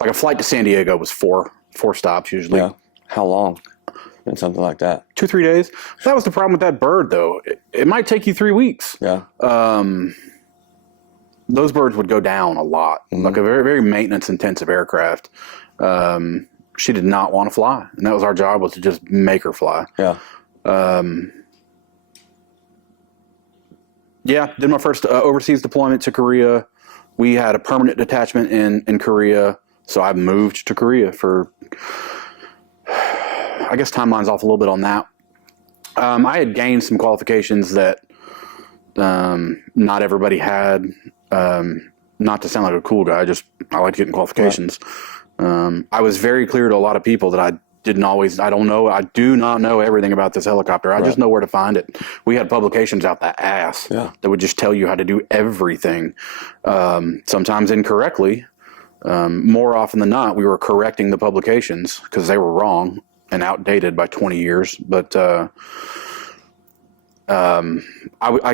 a flight to San Diego was four stops usually. Yeah. How long? And something like that. 2-3 days. That was the problem with that bird, though. It might take you 3 weeks. Yeah. Those birds would go down a lot, like a very, very maintenance-intensive aircraft. She did not want to fly, and that was our job, was to just make her fly. Yeah. Did my first overseas deployment to Korea. We had a permanent detachment in Korea, so I moved to Korea for, I guess timeline's off a little bit on that. I had gained some qualifications that not everybody had. Not to sound like a cool guy, I like getting qualifications. Right. I was very clear to a lot of people that I do not know everything about this helicopter. I just know where to find it. We had publications out the ass that would just tell you how to do everything. Sometimes incorrectly. More often than not, we were correcting the publications because they were wrong and outdated by 20 years. But I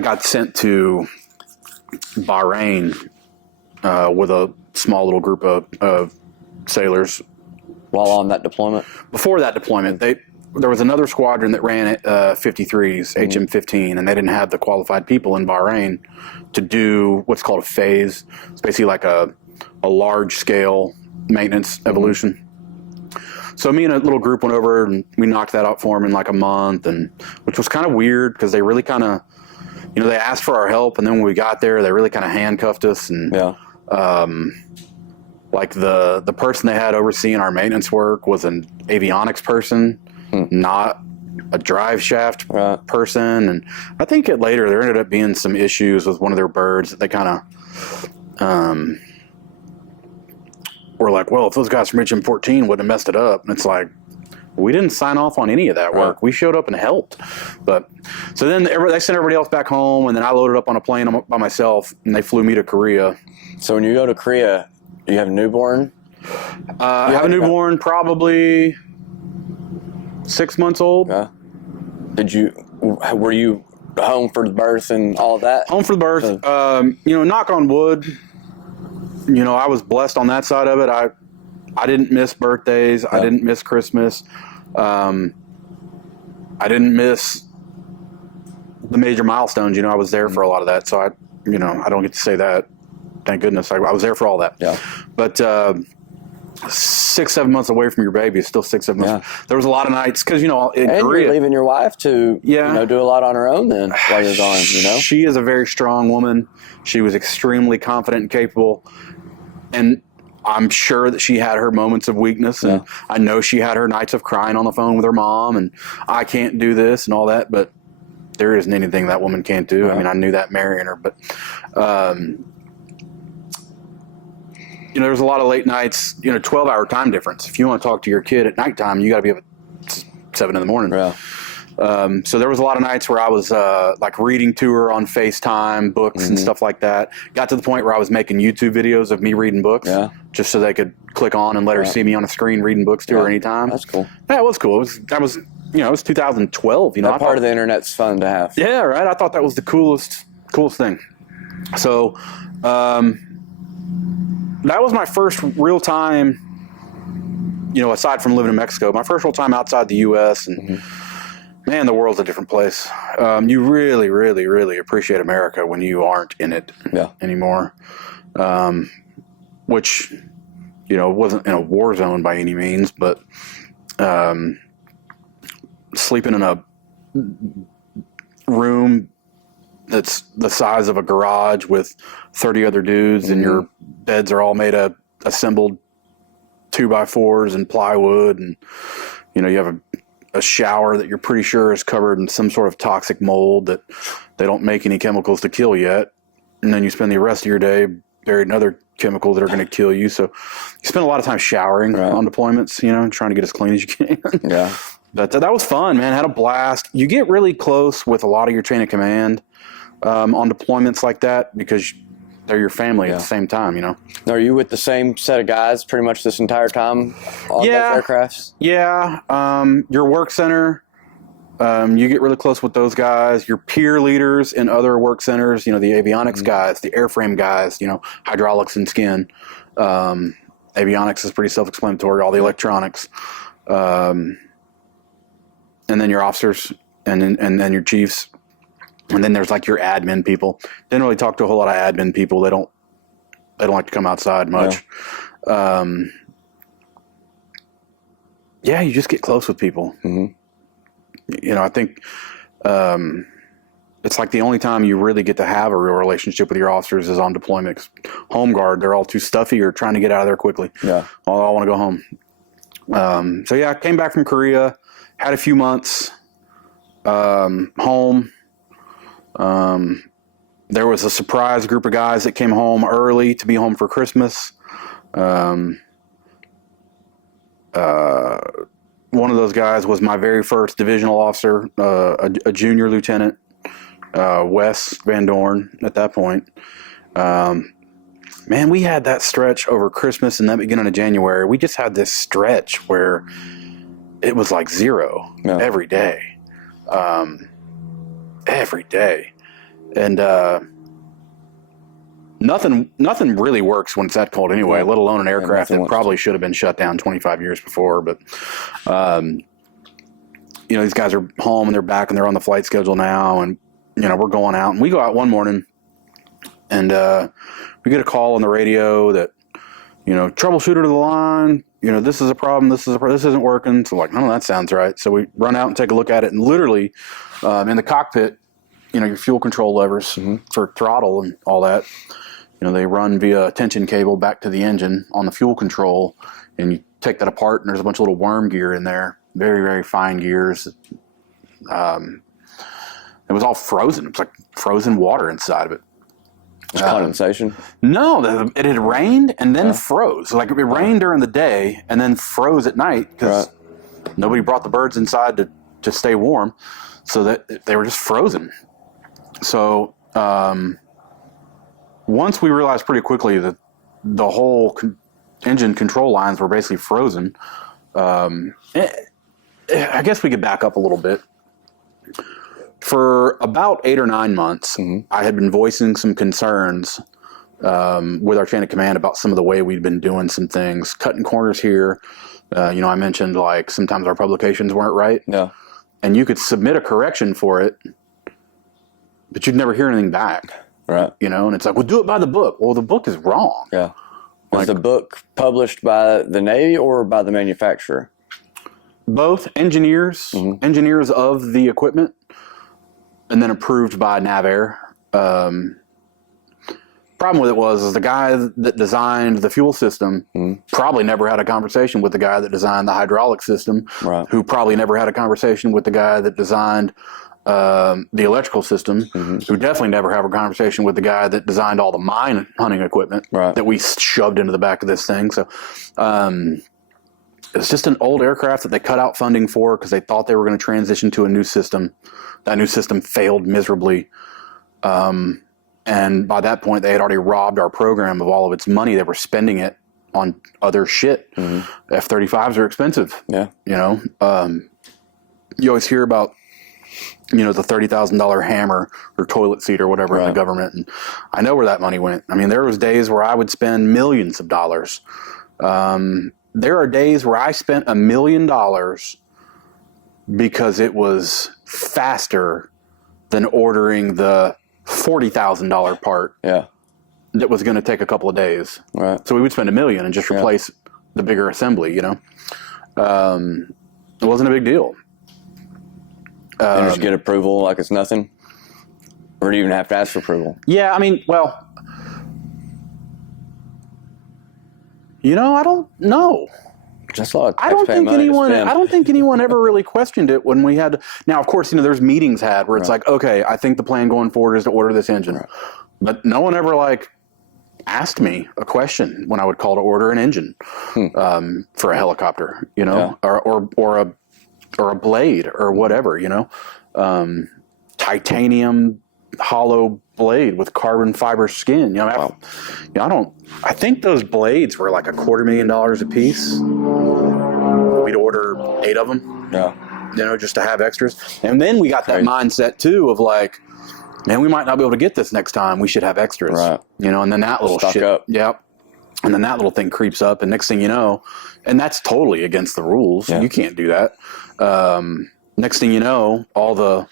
got sent to Bahrain with a small little group of sailors. While on that deployment? Before that deployment, there was another squadron that ran 53s, HM-15, and they didn't have the qualified people in Bahrain to do what's called a phase. It's basically like a large-scale maintenance evolution. So me and a little group went over, and we knocked that out for them in like a month, and which was kind of weird because they really kind of, they asked for our help, and then when we got there, they really kind of handcuffed us, and like the person they had overseeing our maintenance work was an avionics person, not a drive shaft person. And I think later there ended up being some issues with one of their birds that they kind of were like, well, if those guys from HM-14 wouldn't have messed it up. And it's like, We didn't sign off on any of that work. Right. We showed up and helped. But so then they sent everybody else back home, and then I loaded up on a plane by myself, and they flew me to Korea. So when you go to Korea, you have a newborn? I have a newborn, probably 6 months old. Yeah. Were you home for the birth and all of that? Home for the birth. Knock on wood. I was blessed on that side of it. I didn't miss birthdays. Yeah. I didn't miss Christmas. I didn't miss the major milestones. I was there for a lot of that. So I don't get to say that. Thank goodness. I was there for all that. Yeah. But 6-7 months away from your baby is still 6-7 months. Yeah. There was a lot of nights because in Korea, you're leaving your wife to do a lot on her own then while you're gone. She is a very strong woman. She was extremely confident and capable, and I'm sure that she had her moments of weakness, and I know she had her nights of crying on the phone with her mom, and I can't do this and all that, but there isn't anything that woman can't do. I mean, I knew that marrying her, but there's a lot of late nights, 12-hour time difference. If you want to talk to your kid at nighttime, you got to be up at 7 in the morning. Yeah. So there was a lot of nights where I was reading to her on FaceTime, books and stuff like that. Got to the point where I was making YouTube videos of me reading books, just so they could click on and let her see me on the screen reading books to her anytime. That's cool. Yeah, it was cool. It was 2012. That part of the internet's fun to have. Yeah, right. I thought that was the coolest thing. So that was my first real time, aside from living in Mexico, my first real time outside the U.S. and. Man, the world's a different place. You really, really, really appreciate America when you aren't in it anymore. Which, wasn't in a war zone by any means, but sleeping in a room that's the size of a garage with 30 other dudes, and your beds are all made of assembled 2x4s and plywood, and you have a shower that you're pretty sure is covered in some sort of toxic mold that they don't make any chemicals to kill yet. And then you spend the rest of your day buried in other chemicals that are going to kill you. So you spend a lot of time showering on deployments, trying to get as clean as you can. Yeah. But that was fun, man. Had a blast. You get really close with a lot of your chain of command on deployments like that because they're your family at the same time, Now, are you with the same set of guys pretty much this entire time on those aircrafts? Yeah. Your work center, you get really close with those guys. Your peer leaders in other work centers, the avionics guys, the airframe guys, hydraulics and skin. Avionics is pretty self-explanatory, all the electronics. And then your officers and then your chiefs. And then there's your admin people. Didn't really talk to a whole lot of admin people. They don't like to come outside much. Yeah. You just get close with people. Mm-hmm. I think it's the only time you really get to have a real relationship with your officers is on deployment. Home guard, they're all too stuffy or trying to get out of there quickly. Yeah. I want to go home. I came back from Korea, had a few months home. There was a surprise group of guys that came home early to be home for Christmas. One of those guys was my very first divisional officer, a junior lieutenant, Wes Van Dorn at that point. Man, we had that stretch over Christmas and that beginning of January. We just had this stretch where it was like zero every day. Every day. And nothing really works when it's that cold anyway, let alone an aircraft that probably should have been shut down 25 years before. But, these guys are home and they're back and they're on the flight schedule now. And, we're going out. And we go out one morning and we get a call on the radio that, troubleshooter to the line. This is a problem. This isn't working. So that sounds right. So we run out and take a look at it. And literally in the cockpit, your fuel control levers for throttle and all that, they run via a tension cable back to the engine on the fuel control, and you take that apart and there's a bunch of little worm gear in there, very, very fine gears. It was all frozen. It was like frozen water inside of it. Condensation? No, it had rained and then froze. It rained during the day and then froze at night because Nobody brought the birds inside to stay warm, so that they were just frozen. So once we realized pretty quickly that the whole engine control lines were basically frozen, I guess we could back up a little bit. For about 8 or 9 months, I had been voicing some concerns with our chain of command about some of the way we'd been doing some things, cutting corners here. I mentioned like sometimes our publications weren't right. Yeah. And you could submit a correction for it, but you'd never hear anything back. Right. And it's like, well, do it by the book. Well, the book is wrong. Yeah. Was the book published by the Navy or by the manufacturer? Both engineers of the equipment, and then approved by NavAir. Problem with it is the guy that designed the fuel system probably never had a conversation with the guy that designed the hydraulic system, who probably never had a conversation with the guy that designed the electrical system, who definitely never have a conversation with the guy that designed all the mine hunting equipment that we shoved into the back of this thing. So it's just an old aircraft that they cut out funding for because they thought they were going to transition to a new system. That new system failed miserably. And by that point, they had already robbed our program of all of its money. They were spending it on other shit. F-35s are expensive. Yeah. You always hear about, the $30,000 hammer or toilet seat or whatever in the government. And I know where that money went. I mean, there was days where I would spend millions of dollars. There are days where I spent $1 million because it was faster than ordering the $40,000 part that was going to take a couple of days. Right. So we would spend $1 million and just replace the bigger assembly, It wasn't a big deal. And just get approval like it's nothing? Or do you even have to ask for approval? Yeah, I mean, well, I don't know. Just a lot of I don't think anyone ever really questioned it when we had. Now, of course, there's meetings had where it's like, okay, I think the plan going forward is to order this engine, but no one ever asked me a question when I would call to order an engine for a helicopter, or a blade or whatever, titanium hollow blade with carbon fiber skin. I think those blades were like $250,000 a piece. We'd order 8 of them, just to have extras. And then we got that mindset too of like, man, we might not be able to get this next time. We should have extras, right. And then that little Stock shit, up. and then that little thing creeps up, and next thing you know, and that's totally against the rules. You can't do that. Next thing you know, all the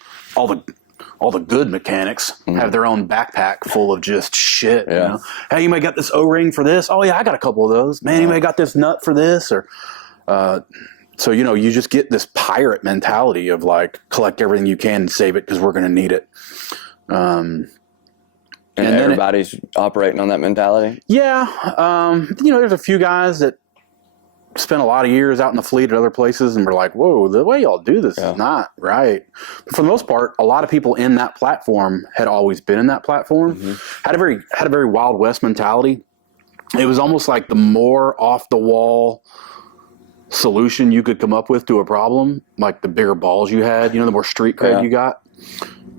good mechanics have their own backpack full of just shit. Hey, you may got this O-ring for this. Oh yeah, I got a couple of those. Man, you may got this nut for this, or so you just get this pirate mentality of like collect everything you can and save it because we're going to need it. And everybody's operating on that mentality? Yeah. There's a few guys that spent a lot of years out in the fleet at other places and were like, whoa, the way y'all do this is not right. But for the most part, a lot of people in that platform had always been in that platform, had a very Wild West mentality. It was almost like the more off the wall solution you could come up with to a problem, like the bigger balls you had, the more street cred you got.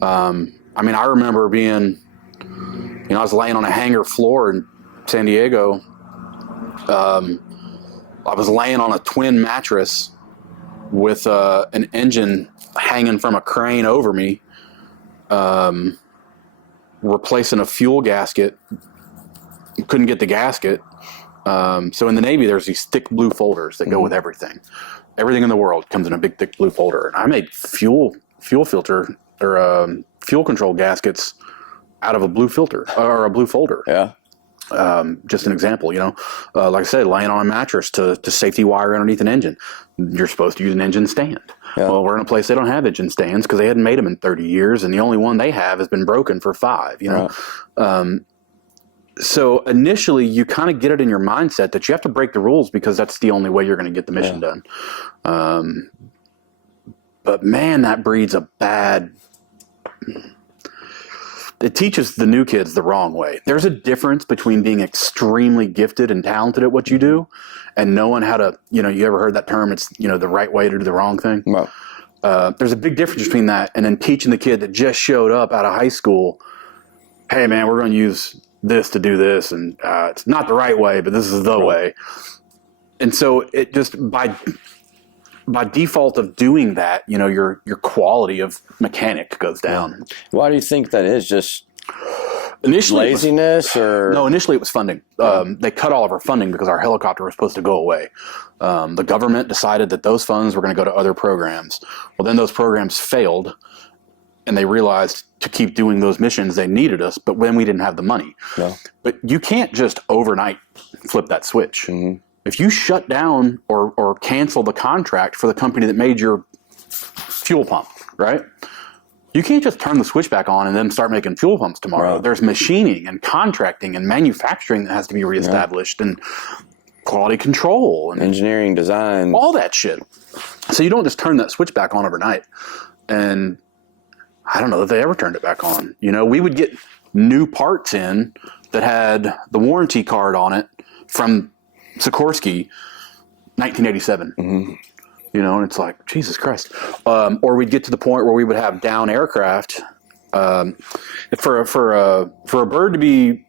I remember being, I was laying on a hangar floor in San Diego. I was laying on a twin mattress with an engine hanging from a crane over me, replacing a fuel gasket. Couldn't get the gasket. So in the Navy, there's these thick blue folders that go with everything. Everything in the world comes in a big, thick blue folder. And I made fuel filter or fuel control gaskets out of a blue filter or a blue folder. Yeah. Just an example, like I said, laying on a mattress to safety wire underneath an engine. You're supposed to use an engine stand. Yeah. Well, we're in a place they don't have engine stands because they hadn't made them in 30 years, and the only one they have has been broken for 5. Right. So initially, you kind of get it in your mindset that you have to break the rules because that's the only way you're going to get the mission done. But man, that breeds a bad it teaches the new kids the wrong way. There's a difference between being extremely gifted and talented at what you do and knowing how to, you ever heard that term? It's, the right way to do the wrong thing. Right. There's a big difference between that and then teaching the kid that just showed up out of high school, hey, man, we're going to use this to do this. And it's not the right way, but this is the way. And so it just, by default of doing that, your quality of mechanic goes down. Why do you think that is? Just initially laziness or? No, initially it was funding. They cut all of our funding because our helicopter was supposed to go away. The government decided that those funds were going to go to other programs. Well, then those programs failed, and they realized to keep doing those missions, they needed us, but when we didn't have the money. No. But you can't just overnight flip that switch. Mm-hmm. If you shut down or cancel the contract for the company that made your fuel pump, right? You can't just turn the switch back on and then start making fuel pumps tomorrow. Right. There's machining and contracting and manufacturing that has to be reestablished and quality control and engineering, design, all that shit. So you don't just turn that switch back on overnight. And I don't know that they ever turned it back on. We would get new parts in that had the warranty card on it from Sikorsky, 1987. Mm-hmm. And it's like, Jesus Christ. Or we'd get to the point where we would have down aircraft. For a bird to be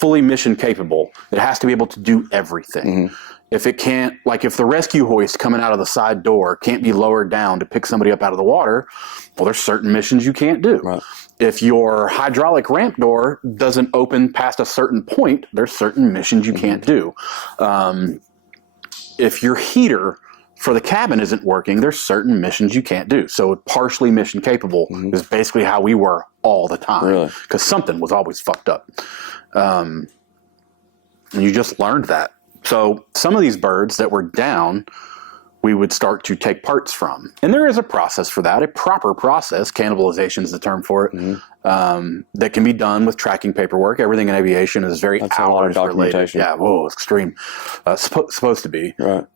fully mission capable, it has to be able to do everything. Mm-hmm. If it can't, like if the rescue hoist coming out of the side door can't be lowered down to pick somebody up out of the water, well, there's certain missions you can't do. Right. If your hydraulic ramp door doesn't open past a certain point, there's certain missions you can't do. If your heater for the cabin isn't working, there's certain missions you can't do. So partially mission capable is basically how we were all the time. Really? Because something was always fucked up. And you just learned that. So some of these birds that were down, we would start to take parts from. And there is a process for that, a proper process. Cannibalization is the term for it. That can be done with tracking paperwork. Everything in aviation is very hours related. Yeah, whoa, it's extreme. Supposed to be. Right.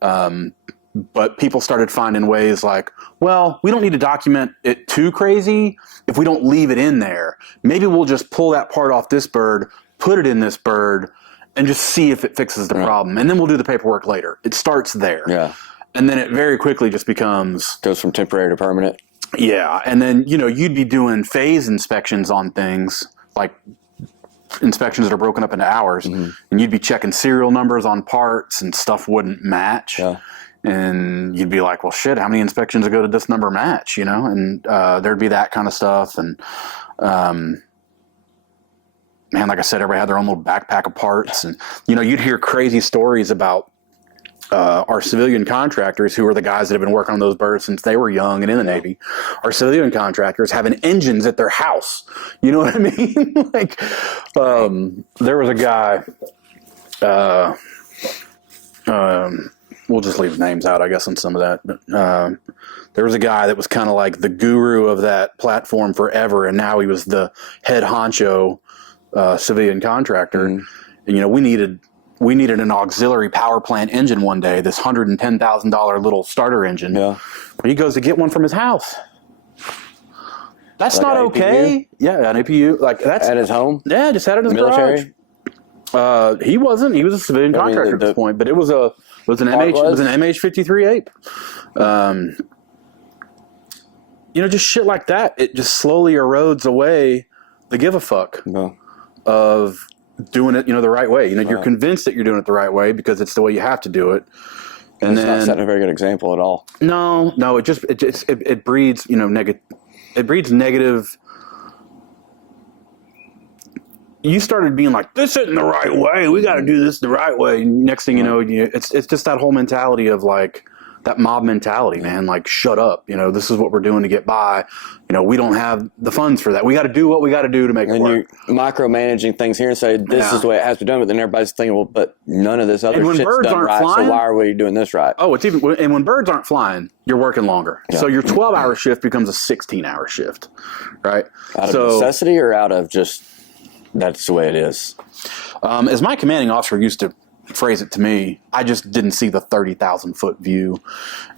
But people started finding ways like, well, we don't need to document it too crazy if we don't leave it in there. Maybe we'll just pull that part off this bird, put it in this bird, and just see if it fixes the problem. And then we'll do the paperwork later. It starts there. Yeah. And then it very quickly just goes from temporary to permanent. Yeah. And then, you'd be doing phase inspections on things, like inspections that are broken up into hours. Mm-hmm. And you'd be checking serial numbers on parts and stuff wouldn't match. Yeah. And you'd be like, well, shit, how many inspections ago did this number match? And there'd be that kind of stuff. And, man, like I said, everybody had their own little backpack of parts. And, you'd hear crazy stories about our civilian contractors, who are the guys that have been working on those birds since they were young and in the Navy. Our civilian contractors having engines at their house. You know what I mean? Like, there was a guy, we'll just leave names out, I guess, on some of that. But there was a guy that was kind of like the guru of that platform forever, and now he was the head honcho civilian contractor. And we needed an auxiliary power plant engine one day, this $110,000 little starter engine. Yeah. He goes to get one from his house. That's like not okay. Yeah, an APU. Like that's at his home? Yeah, just had it in his military garage. He wasn't. He was a civilian contractor at this point, but it was an MH-53 ape. Just shit like that. It just slowly erodes away the give a fuck of doing it, the right way. You're convinced that you're doing it the right way because it's the way you have to do it. And it's not setting a very good example at all. No, it breeds, it breeds negative. You started being like, this isn't the right way. We got to do this the right way. Next thing you know, it's just that whole mentality of like that mob mentality, man. Like, shut up. This is what we're doing to get by. We don't have the funds for that. We got to do what we got to do to make it work. You're micromanaging things here and say, this is the way it has to be done. But then everybody's thinking, well, but none of this other shit's done right. Flying, so why are we doing this right? Oh, and when birds aren't flying, you're working longer. Yeah. So your 12-hour shift becomes a 16-hour shift, right? Out of necessity or out of just, that's the way it is? As my commanding officer used to phrase it to me, I just didn't see the 30,000-foot view.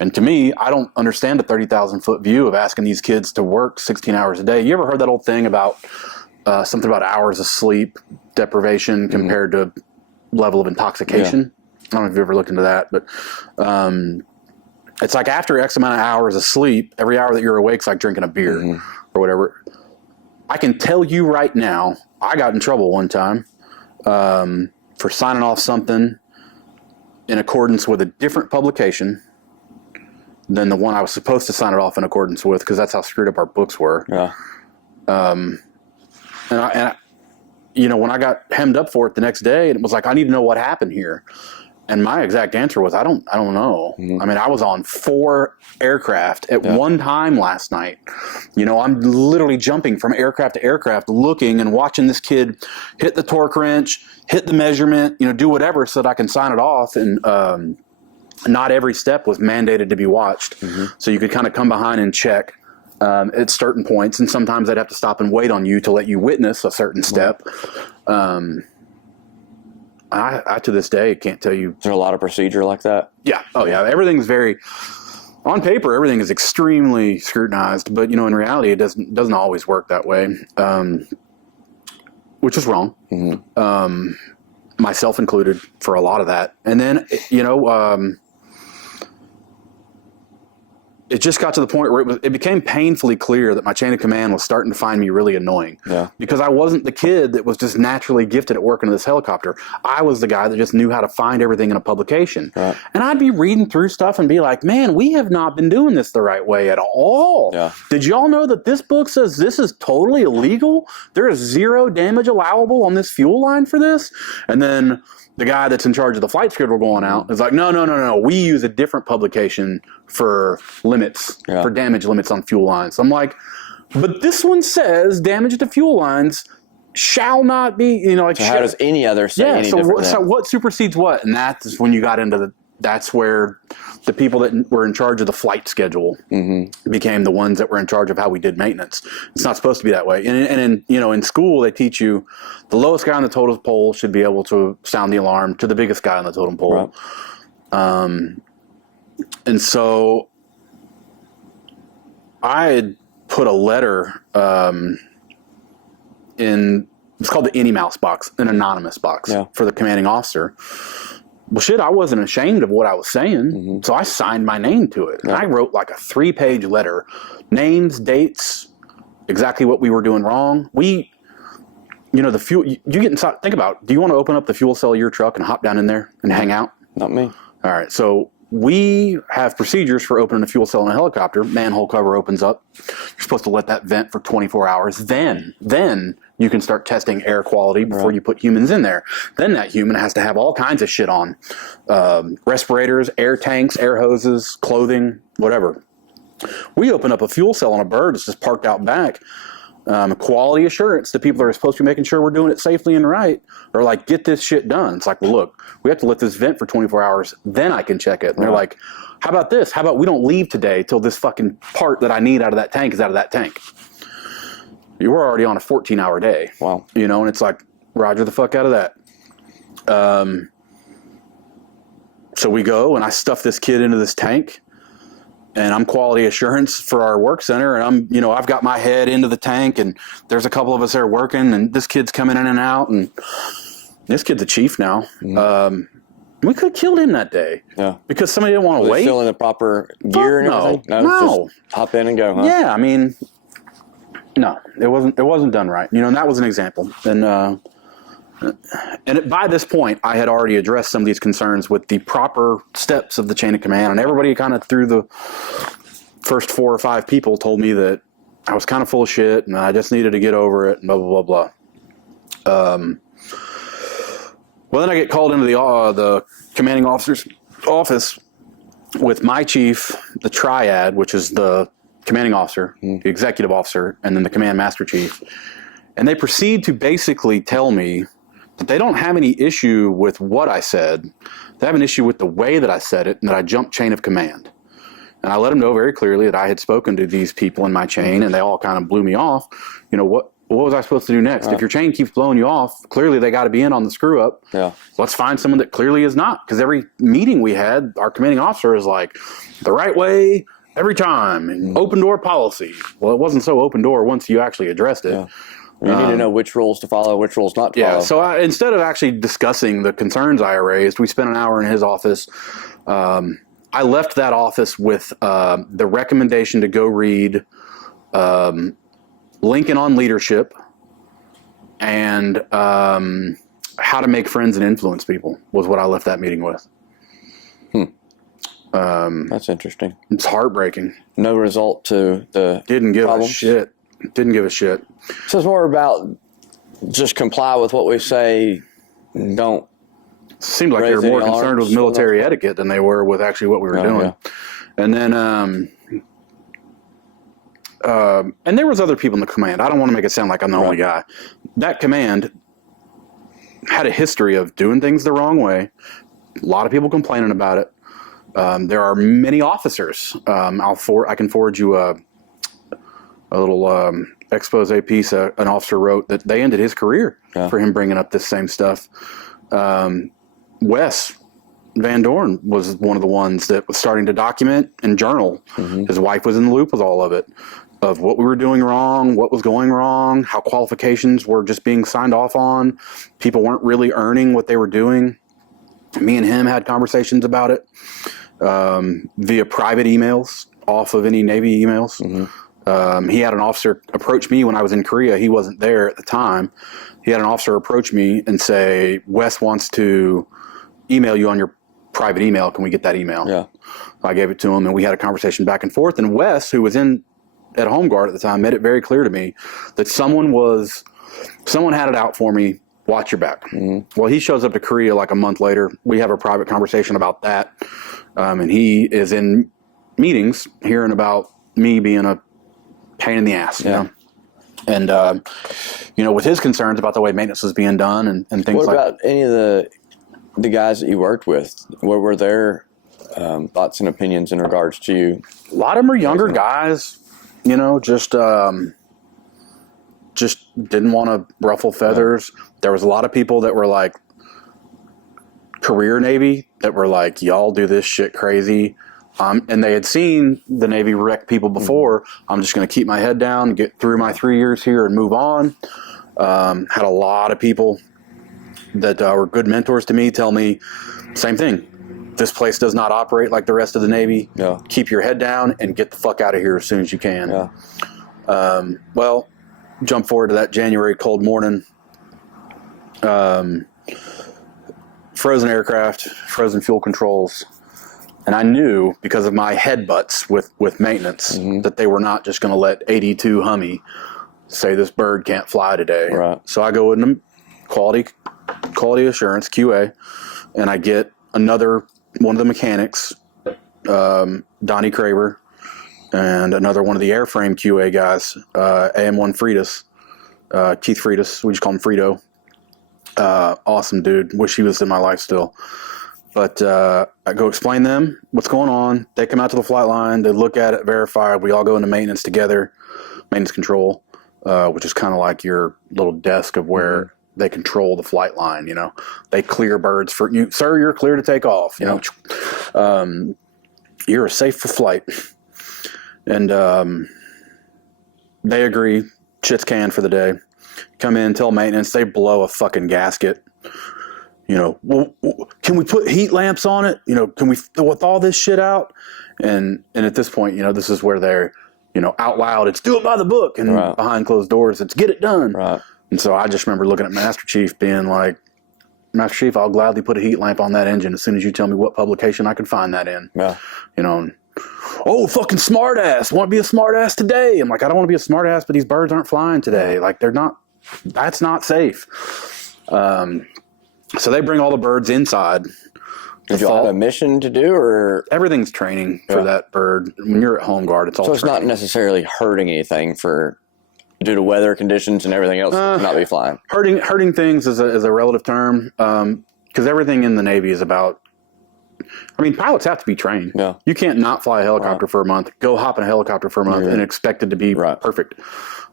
And to me, I don't understand the 30,000-foot view of asking these kids to work 16 hours a day. You ever heard that old thing about something about hours of sleep deprivation compared to level of intoxication. I don't know if you've ever looked into that, but it's like after X amount of hours of sleep, every hour that you're awake is like drinking a beer or whatever. I can tell you right now, I got in trouble one time for signing off something in accordance with a different publication than the one I was supposed to sign it off in accordance with, because that's how screwed up our books were. Yeah. And you know, when I got hemmed up for it the next day, it was like, I need to know what happened here. And my exact answer was, I don't know. I mean, I was on 4 aircraft at one time last night. You know, I'm literally jumping from aircraft to aircraft, looking and watching this kid hit the torque wrench, hit the measurement, you know, do whatever so that I can sign it off. And not every step was mandated to be watched. So you could kind of come behind and check at certain points. And sometimes they'd have to stop and wait on you to let you witness a certain step. I to this day can't tell you. Is there a lot of procedure like that? Yeah. Oh yeah. Everything's very, on paper, everything is extremely scrutinized, but you know, in reality, it doesn't always work that way. Which is wrong. Myself included for a lot of that. And then, you know, it just got to the point where it became painfully clear that my chain of command was starting to find me really annoying. Because I wasn't the kid that was just naturally gifted at working in this helicopter. I was the guy that just knew how to find everything in a publication. And I'd be reading through stuff and be like, man, we have not been doing this the right way at all. Did y'all know that this book says this is totally illegal? There is 0 damage allowable on this fuel line for this? And then the guy that's in charge of the flight schedule going out is like, no. We use a different publication for limits, for damage limits on fuel lines. I'm like, but this one says damage to fuel lines shall not be, you know, like. So how does any other say any different? So what supersedes what? And that's when you got into that's where the people that were in charge of the flight schedule became the ones that were in charge of how we did maintenance. It's not supposed to be that way. And in, you know, in school, they teach you the lowest guy on the totem pole should be able to sound the alarm to the biggest guy on the totem pole. And so I had put a letter in, it's called the Any Mouse box, an anonymous box for the commanding officer. Well, shit, I wasn't ashamed of what I was saying, so I signed my name to it. And I wrote like a 3-page letter, names, dates, exactly what we were doing wrong. You know, the fuel, you get inside, think about, do you want to open up the fuel cell of your truck and hop down in there and hang out? Not me. All right, so we have procedures for opening a fuel cell in a helicopter. Manhole cover opens up. You're supposed to let that vent for 24 hours. Then you can start testing air quality before you put humans in there. Then that human has to have all kinds of shit on. Respirators, air tanks, air hoses, clothing, whatever. We open up a fuel cell on a bird that's just parked out back. Quality assurance, the people that are supposed to be making sure we're doing it safely and right are like, get this shit done. It's like, well, look, we have to let this vent for 24 hours, then I can check it. And they're like, how about this? How about we don't leave today till this fucking part that I need out of that tank is out of that tank? You were already on a 14-hour day. Wow. You know, and it's like, roger the fuck out of that. So we go, and I stuff this kid into this tank, and I'm quality assurance for our work center, and I've got my head into the tank, and there's a couple of us there working, and this kid's coming in and out, and this kid's a chief now. We could have killed him that day. Yeah. Because somebody didn't want to wait. Still in the proper gear and everything? No. Just hop in and go, huh? Yeah, I mean, no, it wasn't done right. You know, and that was an example. And by this point, I had already addressed some of these concerns with the proper steps of the chain of command, and everybody kind of through the first 4 or 5 people told me that I was kind of full of shit, and I just needed to get over it, and blah, blah, blah, blah. Well, then I get called into the commanding officer's office with my chief, the triad, which is the commanding officer, the executive officer, and then the command master chief. And they proceed to basically tell me that they don't have any issue with what I said. They have an issue with the way that I said it and that I jumped chain of command. And I let them know very clearly that I had spoken to these people in my chain, and they all kind of blew me off. You know, what was I supposed to do next? If your chain keeps blowing you off, clearly they got to be in on the screw up. Yeah. Let's find someone that clearly is not. Because every meeting we had, our commanding officer is like, the right way every time, and open door policy. Well, it wasn't so open door once you actually addressed it. You need to know which rules to follow, which rules not to follow. Yeah, so instead of actually discussing the concerns I raised, we spent an hour in his office. I left that office with the recommendation to go read Lincoln on Leadership and How to Make Friends and Influence People was what I left that meeting with. That's interesting. It's heartbreaking. No result to the Didn't give problems. a shit. Didn't give a shit. So it's more about just comply with what we say. Don't. Seemed like they were raise more any concerned alarms with military etiquette than they were with actually what we were doing. Yeah. And then, and there was other people in the command. I don't want to make it sound like I'm the only guy. That command had a history of doing things the wrong way. A lot of people complaining about it. There are many officers. I can forward you a little expose piece an officer wrote that they ended his career for him bringing up this same stuff. Wes Van Dorn was one of the ones that was starting to document and journal. His wife was in the loop with all of it, of what we were doing wrong, what was going wrong, how qualifications were just being signed off on. People weren't really earning what they were doing. Me and him had conversations about it via private emails off of any Navy emails. He had an officer approach me when I was in Korea. He wasn't there at the time. He had an officer approach me and say, Wes wants to email you on your private email. Can we get that email? Yeah. I gave it to him, and we had a conversation back and forth. And Wes, who was at Home Guard at the time, made it very clear to me that someone had it out for me. Watch your back. Well, he shows up to Korea like a month later. We have a private conversation about that. And he is in meetings hearing about me being a pain in the ass, you know? And, with his concerns about the way maintenance was being done and things like that. What about any of the guys that you worked with? What were their thoughts and opinions in regards to you? A lot of them are younger guys, just didn't want to ruffle feathers. There was a lot of people that were like career Navy that were like, y'all do this shit crazy. And they had seen the Navy wreck people before. I'm just going to keep my head down, get through my 3 years here and move on. Had a lot of people that were good mentors to me tell me same thing. This place does not operate like the rest of the Navy. Yeah. Keep your head down and get the fuck out of here as soon as you can. Yeah. Well, jump forward to that January cold morning. Frozen aircraft, frozen fuel controls. And I knew because of my headbutts with maintenance that they were not just going to let 82 Humme say this bird can't fly today. Right. So I go in them quality assurance, QA, and I get another one of the mechanics, Donnie Craver, and another one of the airframe QA guys, AM1 Freitas, Keith Freitas. We just call him Frito. Awesome dude. Wish he was in my life still. But I go explain them what's going on. They come out to the flight line. They look at it, verify. We all go into maintenance together, maintenance control, which is kind of like your little desk of where they control the flight line. They clear birds for you, sir. You're clear to take off. You're safe for flight. And they agree. Shit's canned for the day. Come in, tell maintenance. They blow a fucking gasket. Well, can we put heat lamps on it? Can we thaw this shit out? And at this point, this is where they're, out loud, it's do it by the book. And behind closed doors, it's get it done. Right. And so I just remember looking at Master Chief being like, Master Chief, I'll gladly put a heat lamp on that engine as soon as you tell me what publication I can find that in. Yeah. Oh, fucking smart ass. Want to be a smart ass today? I'm like, I don't want to be a smart ass, but these birds aren't flying today. Like that's not safe. So they bring all the birds inside. Did you have a mission to do, or everything's training for that bird? When you're at Home Guard, it's all. So it's not necessarily hurting anything due to weather conditions and everything else to not be flying. Hurting things is a relative term because everything in the Navy is about. I mean, pilots have to be trained. Yeah. You can't not fly a helicopter for a month, go hop in a helicopter for a month, and expect it to be perfect.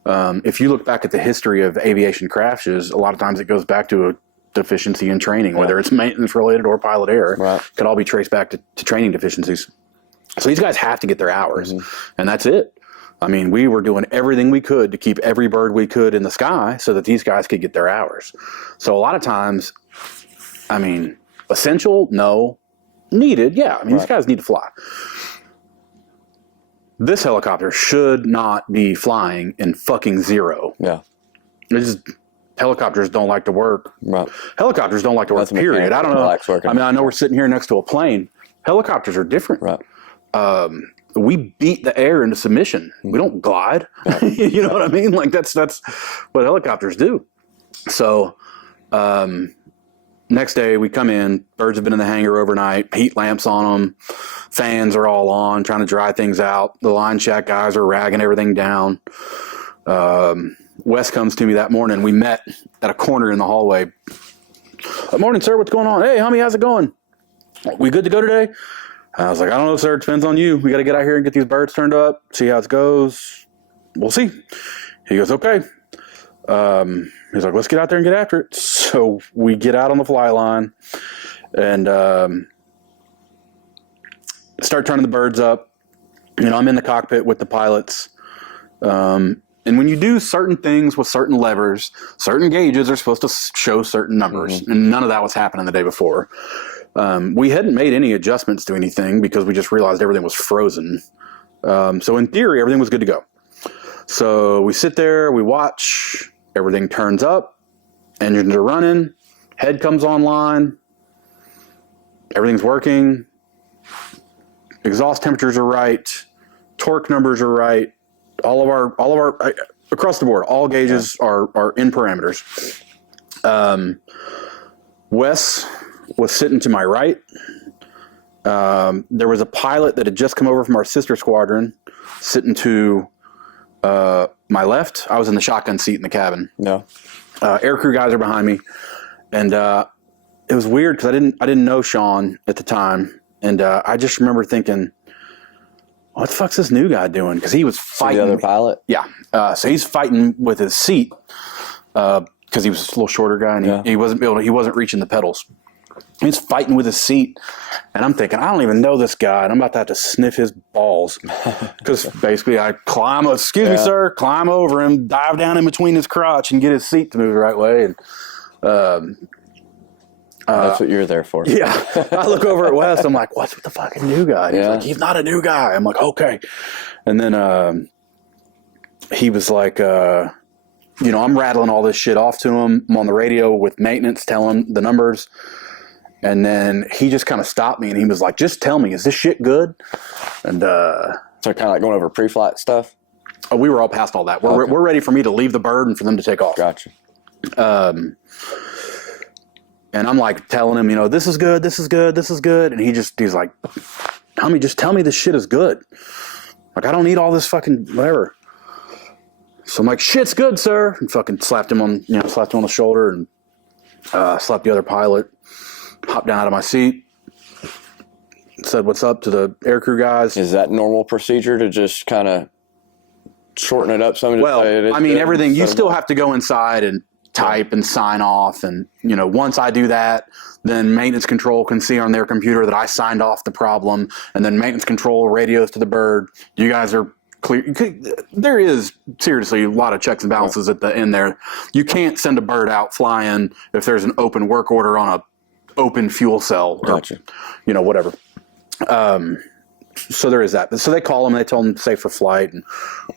If you look back at the history of aviation crashes, a lot of times it goes back to a deficiency in training, whether it's maintenance related or pilot error, could all be traced back to training deficiencies. So these guys have to get their hours, and that's it. I mean, we were doing everything we could to keep every bird we could in the sky so that these guys could get their hours. So a lot of times, I mean, essential, no. Needed, yeah. I mean, these guys need to fly. This helicopter should not be flying in fucking zero. Yeah. Helicopters don't like to work. Right. Helicopters don't like to work, period. I don't know. I mean, I know we're sitting here next to a plane. Helicopters are different. Right. We beat the air into submission. We don't glide. Right. You know what I mean? Like that's what helicopters do. So, next day we come in, birds have been in the hangar overnight, heat lamps on them, fans are all on, trying to dry things out. The line shack guys are ragging everything down. Wes comes to me that morning. We met at a corner in the hallway. Good morning, sir. What's going on? Hey, homie, how's it going? We good to go today? I was like, I don't know, sir. It depends on you. We got to get out here and get these birds turned up, see how it goes. We'll see. He goes, okay. He's like, let's get out there and get after it. So we get out on the fly line and start turning the birds up. You know, I'm in the cockpit with the pilots. And when you do certain things with certain levers, certain gauges are supposed to show certain numbers. Mm-hmm. And none of that was happening the day before. We hadn't made any adjustments to anything because we just realized everything was frozen. So in theory, everything was good to go. So we sit there, we watch, everything turns up, engines are running, head comes online, everything's working, exhaust temperatures are right, torque numbers are right, all of our across the board, all gauges are in parameters. Wes was sitting to my right. There was a pilot that had just come over from our sister squadron sitting to my left. I was in the shotgun seat in the cabin. No. Aircrew guys are behind me. And it was weird because I didn't know Sean at the time. And I just remember thinking, what the fuck's this new guy doing? Because he was fighting. The other pilot? Yeah. So he's fighting with his seat because he was a little shorter guy and he wasn't reaching the pedals. He's fighting with his seat, and I'm thinking, I don't even know this guy, and I'm about to have to sniff his balls. Because basically I climb over him, dive down in between his crotch, and get his seat to move the right way. And that's what you're there for. Yeah. I look over at Wes, I'm like, what's with the fucking new guy? He's like, he's not a new guy. I'm like, okay. And then he was like, you know, I'm rattling all this shit off to him. I'm on the radio with maintenance telling him the numbers. And then he just kind of stopped me and he was like, just tell me, is this shit good? And so kind of like going over pre-flight stuff? We were all past all that. We're ready for me to leave the bird and for them to take off. Gotcha. And I'm like telling him, you know, this is good, this is good, this is good. And he's like, homie, just tell me this shit is good. Like, I don't need all this fucking whatever. So I'm like, shit's good, sir. And fucking slapped him on the shoulder and slapped the other pilot. Hopped down out of my seat. Said, what's up to the aircrew guys. Is that normal procedure to just kind of shorten it up? Well, I mean, everything. You still have to go inside and type and sign off. And, you know, once I do that, then maintenance control can see on their computer that I signed off the problem. And then maintenance control radios to the bird. You guys are clear. There is seriously a lot of checks and balances at the end there. You can't send a bird out flying if there's an open work order on a open fuel cell or, gotcha. You know, whatever. So there is that. So they call them, they tell them safe for flight, and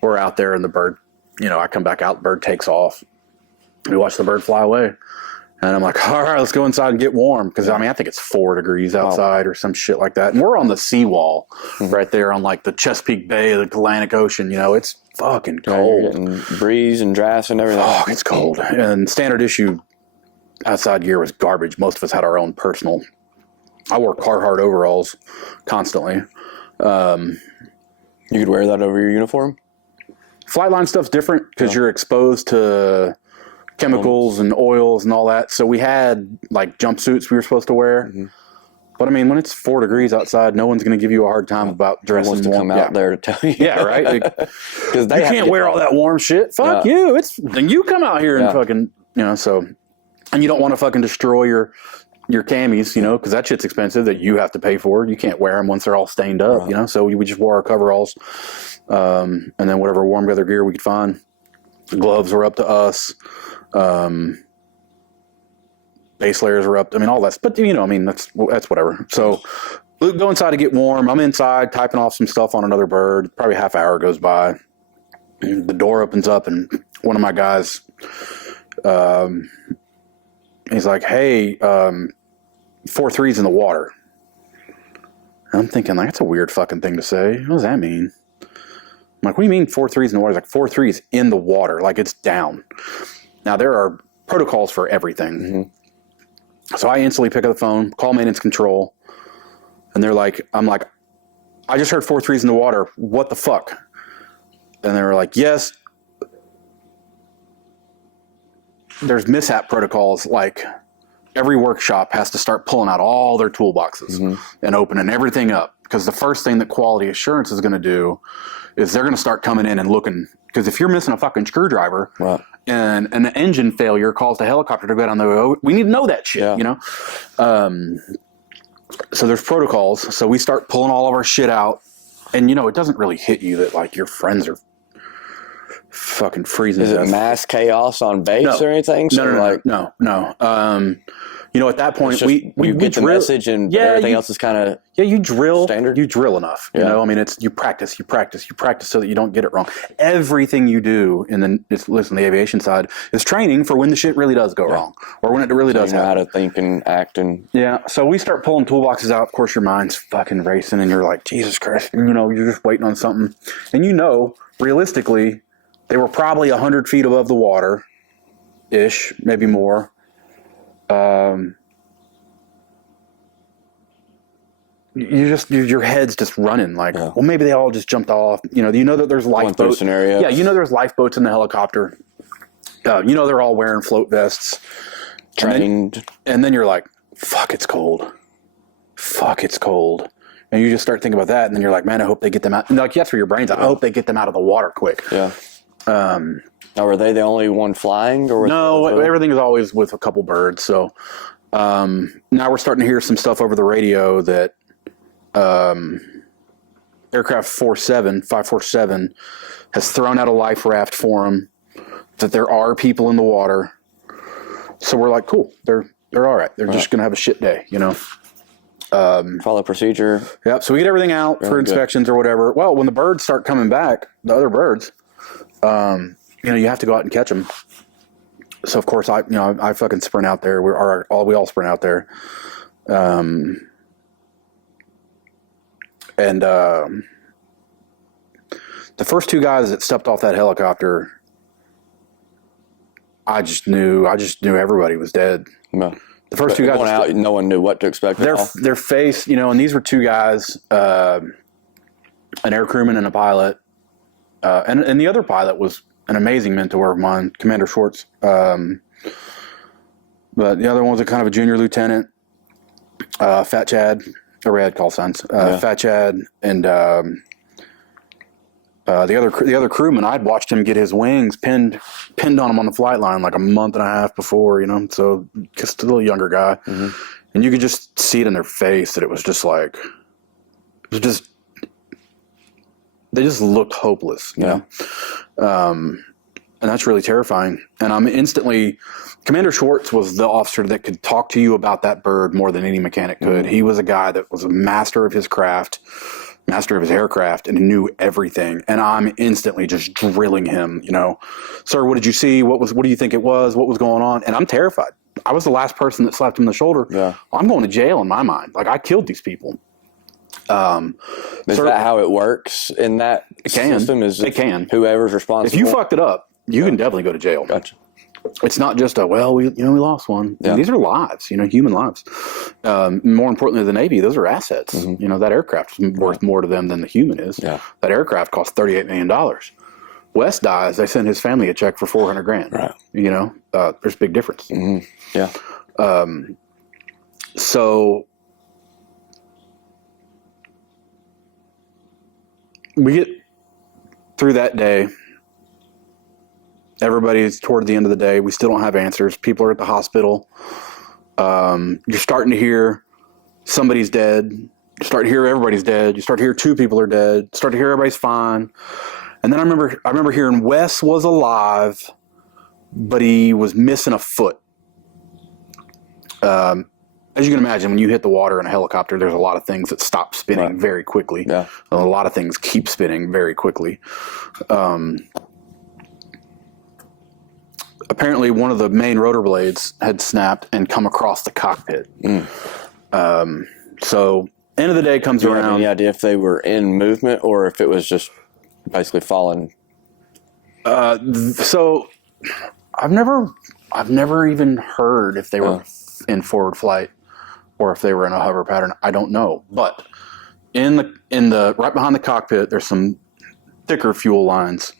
we're out there and the bird, you know, I come back out, the bird takes off. We watch the bird fly away. And I'm like, all right, let's go inside and get warm. Because, I mean, I think it's 4 degrees outside or some shit like that. And we're on the seawall right there on, like, the Chesapeake Bay of the Atlantic Ocean. You know, it's fucking cold. You're getting breeze and drafts and everything. Oh, it's cold. And standard issue outside gear was garbage. Most of us had our own personal. I wore Carhartt overalls constantly. You could wear that over your uniform? Flight line stuff's different because you're exposed to chemicals and oils and all that. So we had like jumpsuits we were supposed to wear. Mm-hmm. But I mean, when it's 4 degrees outside, no one's going to give you a hard time about dressing warm. To come out there to tell you. Yeah, right? Because they can't wear all that warm shit. Fuck you. Then you come out here and fucking, you know, so. And you don't want to fucking destroy your your camis, you know, because that shit's expensive that you have to pay for. You can't wear them once they're all stained up, you know. So we just wore our coveralls, and then whatever warm weather gear we could find. The gloves were up to us. Base layers were up. I mean, all that. But you know, I mean, that's whatever. So go inside to get warm. I'm inside typing off some stuff on another bird. Probably a half hour goes by. The door opens up, and one of my guys, he's like, "Hey, 4.3's in the water." And I'm thinking, like, that's a weird fucking thing to say. What does that mean? I'm like, what do you mean 4.3's in the water? He's like, 4.3's in the water, like it's down. Now there are protocols for everything. Mm-hmm. So I instantly pick up the phone, call maintenance control, and they're like, I'm like, I just heard 4.3's in the water. What the fuck? And they were like, yes, there's mishap protocols. Like every workshop has to start pulling out all their toolboxes and opening everything up. Because the first thing that quality assurance is going to do is they're going to start coming in and looking. Because if you're missing a fucking screwdriver and an engine failure caused a helicopter to go down the road, we need to know that shit, you know? So there's protocols. So we start pulling all of our shit out. And, you know, it doesn't really hit you that, like, your friends are fucking freezing. Is it mass chaos on base or anything? No. You know, at that point, we get the message, and everything else is kind of you drill standard. You drill enough. You know, I mean, it's you practice so that you don't get it wrong. Everything you do in the aviation side is training for when the shit really does go wrong, or when it really does happen. How to think and act and So we start pulling toolboxes out. Of course, your mind's fucking racing, and you're like, Jesus Christ, you know, you're just waiting on something, and you know, realistically, they were probably 100 feet above the water, ish, maybe more. Your head's just running like, well, maybe they all just jumped off. You know that there's lifeboats. Scenario. Yeah, you know there's lifeboats in the helicopter. You know they're all wearing float vests, trained. And then you're like, fuck, it's cold. And you just start thinking about that, and then you're like, man, I hope they get them out. And like, that's where your brain's at. I hope they get them out of the water quick. Yeah. Now, were they the only one flying, or no? Everything is always with a couple birds. So now we're starting to hear some stuff over the radio that aircraft 547 has thrown out a life raft for them. That there are people in the water. So we're like, cool. They're all right. They're just gonna have a shit day, you know. Follow procedure. Yep. So we get everything out for inspections or whatever. Well, when the birds start coming back, the other birds. You know, you have to go out and catch them. So of course I fucking sprint out there. We all sprint out there. And the first two guys that stepped off that helicopter, I just knew everybody was dead. No. The first two guys going out, no one knew what to expect. Their face, you know, and these were two guys, an air crewman and a pilot. And the other pilot was an amazing mentor of mine, Commander Schwartz. But the other one was a kind of a junior lieutenant, Fat Chad, or we had call signs, Fat Chad, and the other crewman. I'd watched him get his wings pinned on him on the flight line like a month and a half before, you know. So just a little younger guy, and you could just see it in their face that it was just like, they just looked hopeless, you know? And that's really terrifying. And I'm instantly, Commander Schwartz was the officer that could talk to you about that bird more than any mechanic could. He was a guy that was a master of his craft, master of his aircraft, and knew everything. And I'm instantly just drilling him, you know, sir, what did you see? What do you think it was? What was going on? And I'm terrified. I was the last person that slapped him on the shoulder. Yeah. I'm going to jail in my mind. Like, I killed these people. Is that how it works in that system? It can. Whoever's responsible. If you fucked it up, you can definitely go to jail. Gotcha. It's not just we lost one. Yeah. These are lives, you know, human lives. More importantly, the Navy, those are assets. You know, that aircraft is worth more to them than the human is. Yeah. That aircraft cost $38 million. Wes dies, they send his family a check for $400,000. Right. You know, there's a big difference. Yeah. So we get through that day. Everybody's toward the end of the day. We still don't have answers. People are at the hospital. You're starting to hear somebody's dead. You start to hear everybody's dead. You start to hear 2 people are dead. Start to hear everybody's fine. And then I remember hearing Wes was alive, but he was missing a foot. As you can imagine, when you hit the water in a helicopter, there's a lot of things that stop spinning very quickly. Yeah. A lot of things keep spinning very quickly. Apparently, one of the main rotor blades had snapped and come across the cockpit. So, end of the day comes around. Do you have any idea if they were in movement or if it was just basically falling? So, I've never even heard if they were in forward flight or if they were in a hover pattern. I don't know. But in the right behind the cockpit, there's some thicker fuel lines.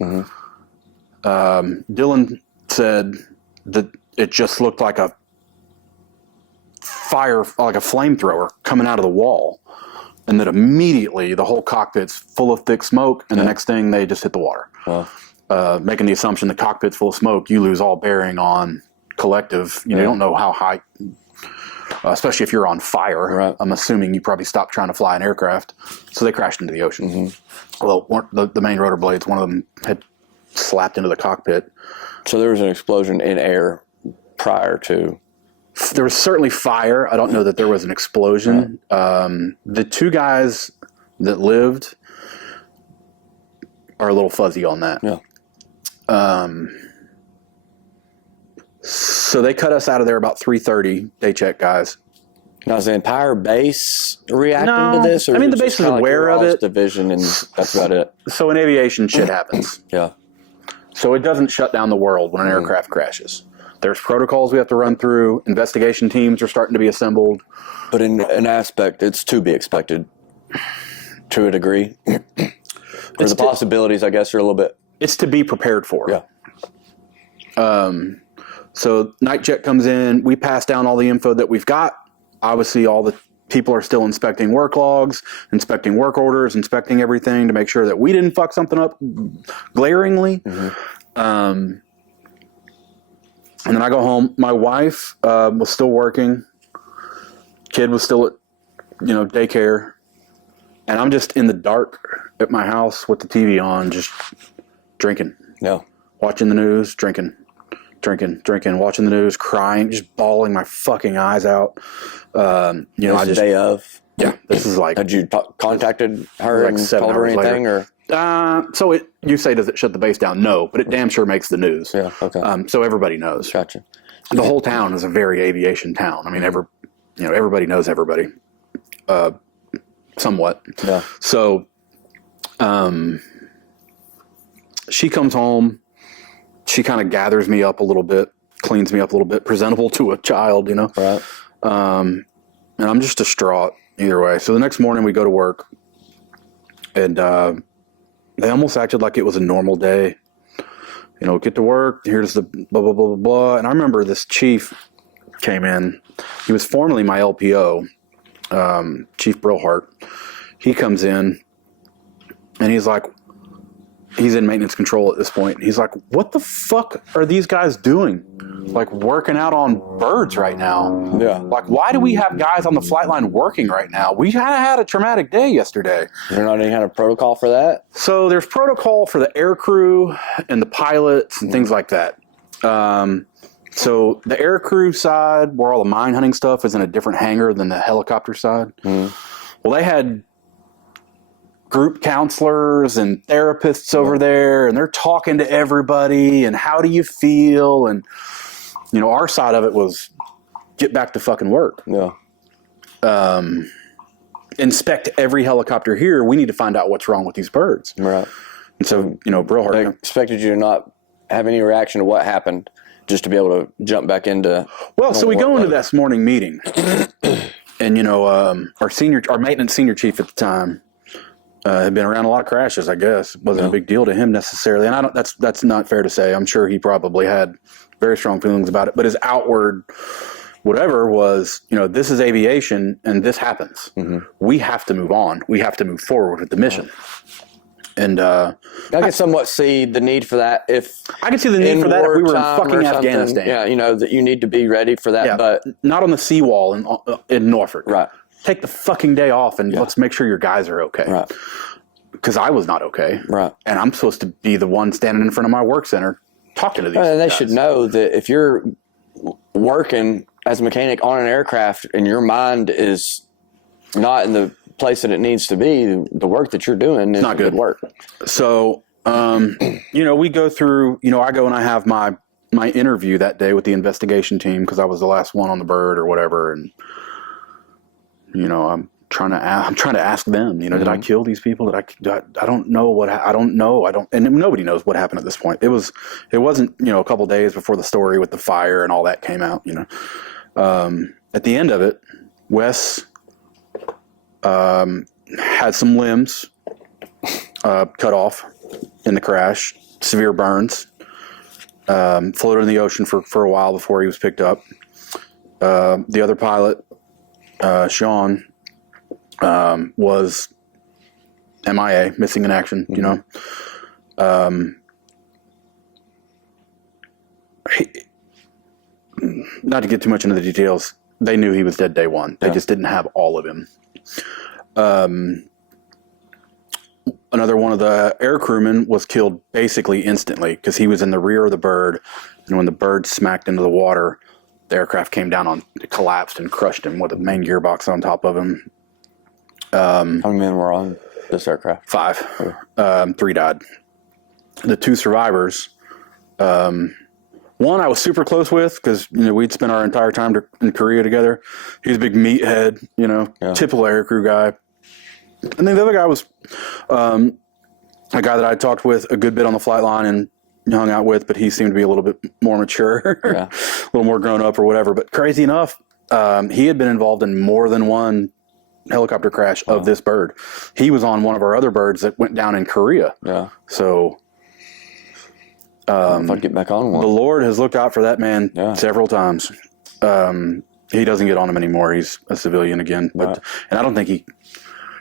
Dylan said that it just looked like a fire, like a flamethrower coming out of the wall, and that immediately the whole cockpit's full of thick smoke, and the next thing they just hit the water. Making the assumption the cockpit's full of smoke, you lose all bearing on collective. You don't know how high, especially if you're on fire. Right. I'm assuming you probably stopped trying to fly an aircraft, so they crashed into the ocean. Well, the main rotor blades, one of them had slapped into the cockpit. So there was an explosion in air prior to. There was certainly fire. I don't know that there was an explosion. The 2 guys that lived are a little fuzzy on that. Yeah. So they cut us out of there about 3:30. Day check guys. Now, is the entire base reacting to this? Or I mean, the base is aware of it. Division, and that's about it. So in aviation, shit happens. Yeah. So it doesn't shut down the world when an aircraft crashes. There's protocols we have to run through. Investigation teams are starting to be assembled. But in an aspect, it's to be expected to a degree. Or the possibilities, I guess, are a little bit. It's to be prepared for. Yeah. So night check comes in. We pass down all the info that we've got. Obviously, all the people are still inspecting work logs, inspecting work orders, inspecting everything to make sure that we didn't fuck something up glaringly. And then I go home. My wife was still working. Kid was still at, daycare. And I'm just in the dark at my house with the TV on, just drinking. Yeah. Watching the news, drinking, watching the news, crying, just bawling my fucking eyes out. Day of. Yeah, this is like. Had you contacted her and told her anything, or? So you say, does it shut the base down? No, but it damn sure makes the news. Yeah. Okay. So everybody knows. Gotcha. The whole town is a very aviation town. I mean, everybody knows everybody. Somewhat. Yeah. So, she comes home. She kind of gathers me up a little bit, cleans me up a little bit, presentable to a child, Right. And I'm just distraught either way. So the next morning we go to work, and they almost acted like it was a normal day. Get to work. Here's the blah blah blah blah blah. And I remember this chief came in. He was formerly my LPO, Chief Brillhart. He comes in, and he's like, he's in maintenance control at this point. He's like, what the fuck are these guys doing? Like, working out on birds right now. Yeah. Like, why do we have guys on the flight line working right now? We kind of had a traumatic day yesterday. Is there not any kind of protocol for that? So there's protocol for the air crew and the pilots and things like that. So the air crew side, where all the mine hunting stuff is in a different hangar than the helicopter side. Well, they had group counselors and therapists over there, and they're talking to everybody, and how do you feel? And, our side of it was get back to fucking work. Yeah. Inspect every helicopter here. We need to find out what's wrong with these birds. Right. And so, Brillhart. They expected you to not have any reaction to what happened, just to be able to jump back into. Well, so we go into this morning meeting, and our maintenance senior chief at the time had been around a lot of crashes. I guess it wasn't a big deal to him necessarily, and that's not fair to say. I'm sure he probably had very strong feelings about it, but his outward whatever was, this is aviation, and this happens. We have to move on. We have to move forward with the mission. And I can somewhat see the need for that if I can see the need for that if we were in fucking Afghanistan. Yeah, you know, that you need to be ready for that, but not on the seawall in Norfolk. Right. Take the fucking day off and let's make sure your guys are okay. Right. Because I was not okay. Right. And I'm supposed to be the one standing in front of my work center talking to these guys. They guys. should know that if you're working as a mechanic on an aircraft and your mind is not in the place that it needs to be, the work that you're doing is not good work. So, you know, we go through, you know, I go and I have my interview that day with the investigation team because I was the last one on the bird or whatever. And, you know, I'm trying to ask them, you know, did I kill these people? I don't know and nobody knows what happened at this point. It wasn't, you know, a couple days before the story with the fire and all that came out, you know. At the end of it, Wes had some limbs cut off in the crash, severe burns, floated in the ocean for a while before he was picked up. The other pilot, Sean, was MIA, missing in action, you know. Not to get too much into the details, they knew he was dead day one. They just didn't have all of him. Another one of the air crewmen was killed basically instantly because he was in the rear of the bird, and when the bird smacked into the water, the aircraft came down it collapsed and crushed him with a main gearbox on top of him. How many men were on this aircraft? 5. 3 died. The 2 survivors, one I was super close with because, you know, we'd spent our entire time in Korea together. He was a big meathead, you know, typical aircrew guy. And then the other guy was a guy that I talked with a good bit on the flight line and hung out with, but he seemed to be a little bit more mature, a little more grown up or whatever. But crazy enough, he had been involved in more than one helicopter crash of this bird. He was on one of our other birds that went down in Korea. Yeah. So if I get back on one. The Lord has looked out for that man several times. He doesn't get on him anymore. He's a civilian again. But and I don't think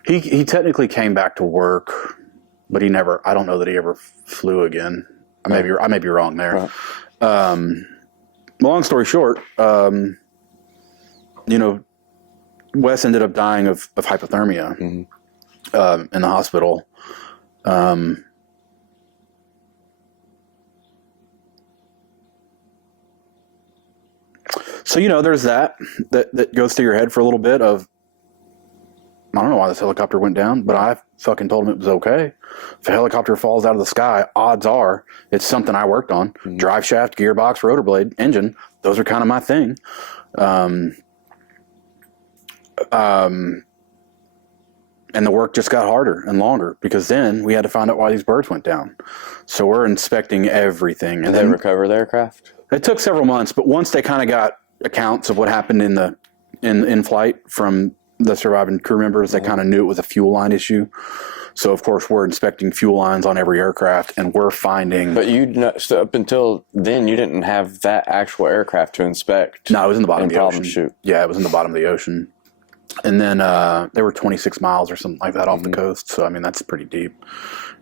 he technically came back to work, but I don't know that he ever flew again. I may be wrong there. Right. Long story short, you know, Wes ended up dying of hypothermia in the hospital. So, you know, there's that goes through your head for a little bit of, I don't know why this helicopter went down, but I fucking told him it was okay. If a helicopter falls out of the sky, odds are it's something I worked on. Drive shaft, gearbox, rotor blade, engine. Those are kind of my thing. And the work just got harder and longer because then we had to find out why these birds went down. So we're inspecting everything. Did they recover the aircraft? It took several months, but once they kind of got accounts of what happened in flight from the surviving crew members, they kind of knew it was a fuel line issue. So of course we're inspecting fuel lines on every aircraft, and we're finding. But so up until then, you didn't have that actual aircraft to inspect. No, it was in the bottom of the ocean. Shoot. Yeah, it was in the bottom of the ocean. And then they were 26 miles or something like that off the coast. So, I mean, that's pretty deep.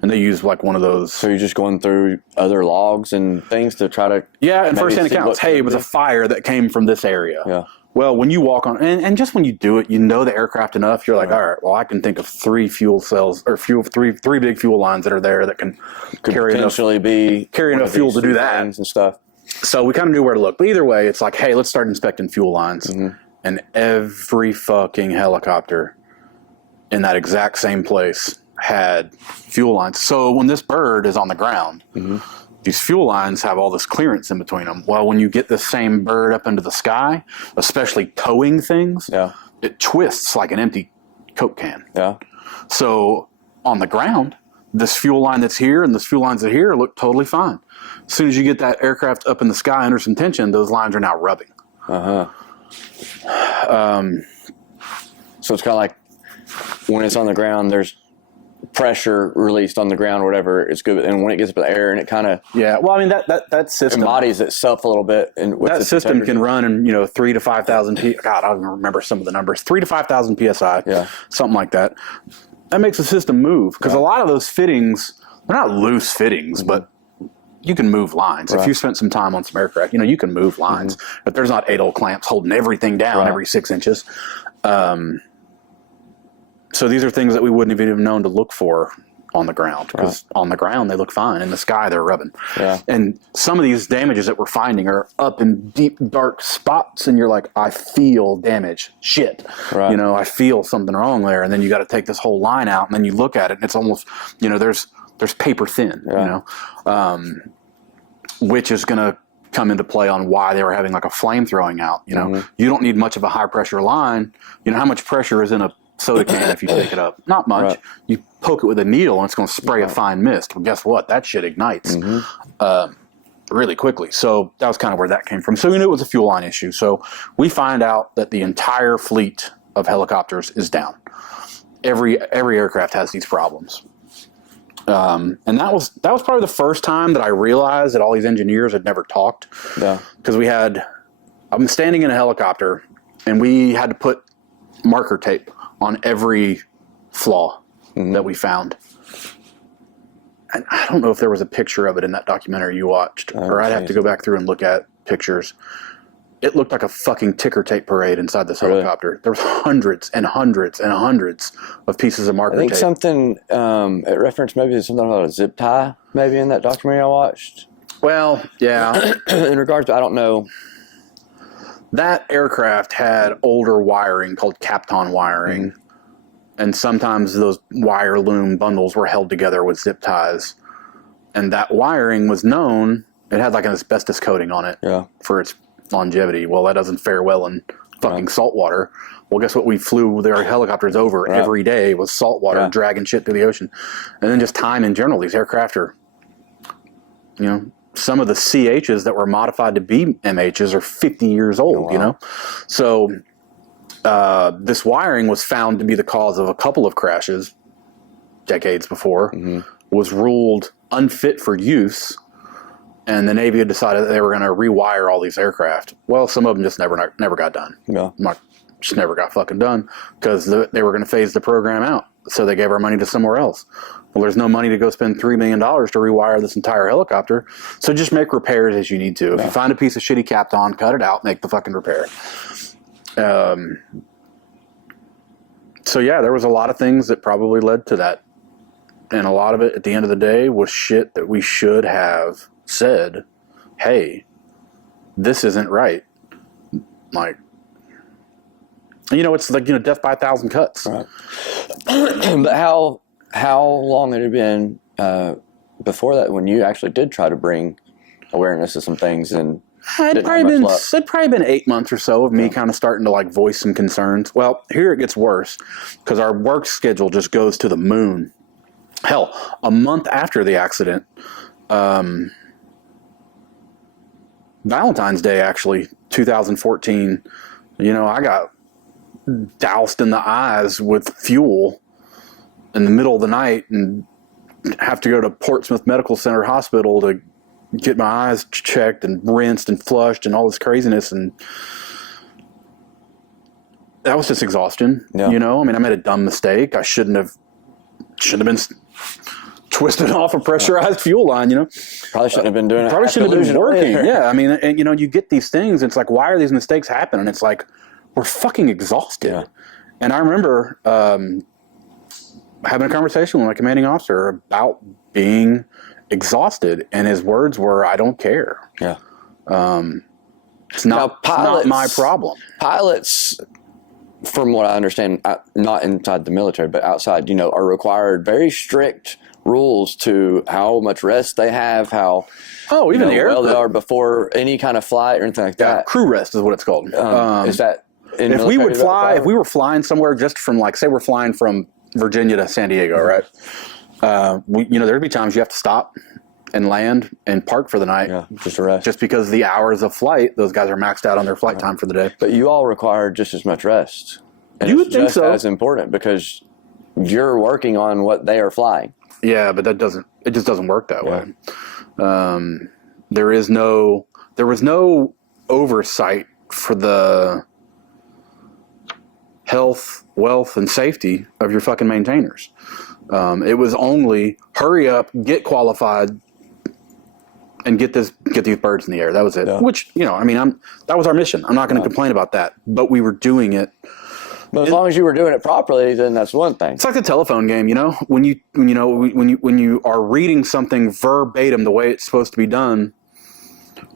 And they used like one of those. So you're just going through other logs and things to try to. Yeah, and first-hand accounts. Hey, it was a fire that came from this area. Yeah. Well, when you walk on, and just when you do it, you know the aircraft enough. You're like, all right, well, I can think of 3 fuel cells or three big fuel lines that are there that could carry enough fuel to do that and stuff. So we kind of knew where to look. But either way, it's like, hey, let's start inspecting fuel lines. And every fucking helicopter in that exact same place had fuel lines. So when this bird is on the ground, these fuel lines have all this clearance in between them. Well, when you get the same bird up into the sky, especially towing things, it twists like an empty Coke can. Yeah. So on the ground, this fuel line that's here and this fuel lines that are here look totally fine. As soon as you get that aircraft up in the sky under some tension, those lines are now rubbing. So it's kind of like when it's on the ground, there's pressure released on the ground or whatever, it's good. And when it gets up in the air and it kind of well, I mean that system embodies itself a little bit. And that system can run in 3,000 to 5,000 God, I don't remember some of the numbers. 3,000 to 5,000 psi, something like that. that makes the system move. Because a lot of those fittings, they're not loose fittings, but you can move lines. If you spent some time on some aircraft, you can move lines. But there's not 8 old clamps holding everything down every 6 inches. So these are things that we wouldn't have even known to look for on the ground, because on the ground they look fine. In the sky they're rubbing. Yeah. And some of these damages that we're finding are up in deep dark spots, and you're like, I feel damage. Shit. Right. I feel something wrong there. And then you got to take this whole line out, and then you look at it and it's almost, there's paper thin, which is going to come into play on why they were having like a flame throwing out. You don't need much of a high pressure line. How much pressure is in a soda can if you pick it up? Not much. Right. You poke it with a needle and it's going to spray a fine mist. Well, guess what? That shit ignites really quickly. So that was kind of where that came from. So we knew it was a fuel line issue. So we find out that the entire fleet of helicopters is down. Every aircraft has these problems. And that was probably the first time that I realized that all these engineers had never talked. Yeah. Because I'm standing in a helicopter and we had to put marker tape on every flaw that we found. And I don't know if there was a picture of it in that documentary you watched, or I'd have to go back through and look at pictures. It looked like a fucking ticker tape parade inside this helicopter. There was hundreds and hundreds and hundreds of pieces of marker tape. I think something, it referenced maybe something about a zip tie, maybe in that documentary I watched. Well, yeah. In regards to, I don't know. That aircraft had older wiring called Kapton wiring. And sometimes those wire loom bundles were held together with zip ties. And that wiring was known, it had like an asbestos coating on it for its longevity. Well, that doesn't fare well in fucking salt water. Well, guess what we flew their helicopters over every day was salt water dragging shit through the ocean. And then just time in general. These aircraft are, some of the CHs that were modified to be MHs are 50 years old, So this wiring was found to be the cause of a couple of crashes decades before, was ruled unfit for use, and the Navy had decided that they were going to rewire all these aircraft. Well, some of them just never got done. Yeah. Just never got fucking done because they were going to phase the program out. So they gave our money to somewhere else. Well, there's no money to go spend $3 million to rewire this entire helicopter. So just make repairs as you need to. If you find a piece of shitty Kapton, cut it out, make the fucking repair. So yeah, there was a lot of things that probably led to that. And a lot of it at the end of the day was shit that we should have said, hey, this isn't right. Like, it's like, death by 1,000 cuts. Right. But how long had it been before that when you actually did try to bring awareness to some things? And it'd probably been 8 months or so of me kind of starting to like voice some concerns. Well, here it gets worse because our work schedule just goes to the moon. Hell, a month after the accident, Valentine's Day, actually, 2014, I got doused in the eyes with fuel in the middle of the night and have to go to Portsmouth Medical Center Hospital to get my eyes checked and rinsed and flushed and all this craziness. And that was just exhaustion. Yeah. I made a dumb mistake. I shouldn't have been twisted off a pressurized fuel line, Probably shouldn't have been doing it. Probably shouldn't have been working. Yeah. And you get these things. And it's like, why are these mistakes happening? It's like, we're fucking exhausted. Yeah. And I remember having a conversation with my commanding officer about being exhausted. And his words were, I don't care. Yeah. It's not my problem. Pilots, from what I understand, not inside the military, but outside, are required very strict rules to how much rest they have, how even the well they are before any kind of flight or anything like that. Crew rest is what it's called. Is that if we were flying somewhere just from say we're flying from Virginia to San Diego, right? There'd be times you have to stop and land and park for the night. Yeah, just rest. Just because the hours of flight, those guys are maxed out on their flight time for the day. But you all require just as much rest. And you would think so. As important because you're working on what they are flying. Yeah, but it just doesn't work that way. There was no oversight for the health, wealth, and safety of your fucking maintainers. It was only hurry up, get qualified, and get these birds in the air. That was it. Yeah. Which, that was our mission. I'm not going to complain about that. But we were doing it. But as long as you were doing it properly, then that's one thing. It's like the telephone game, when you are reading something verbatim the way it's supposed to be done.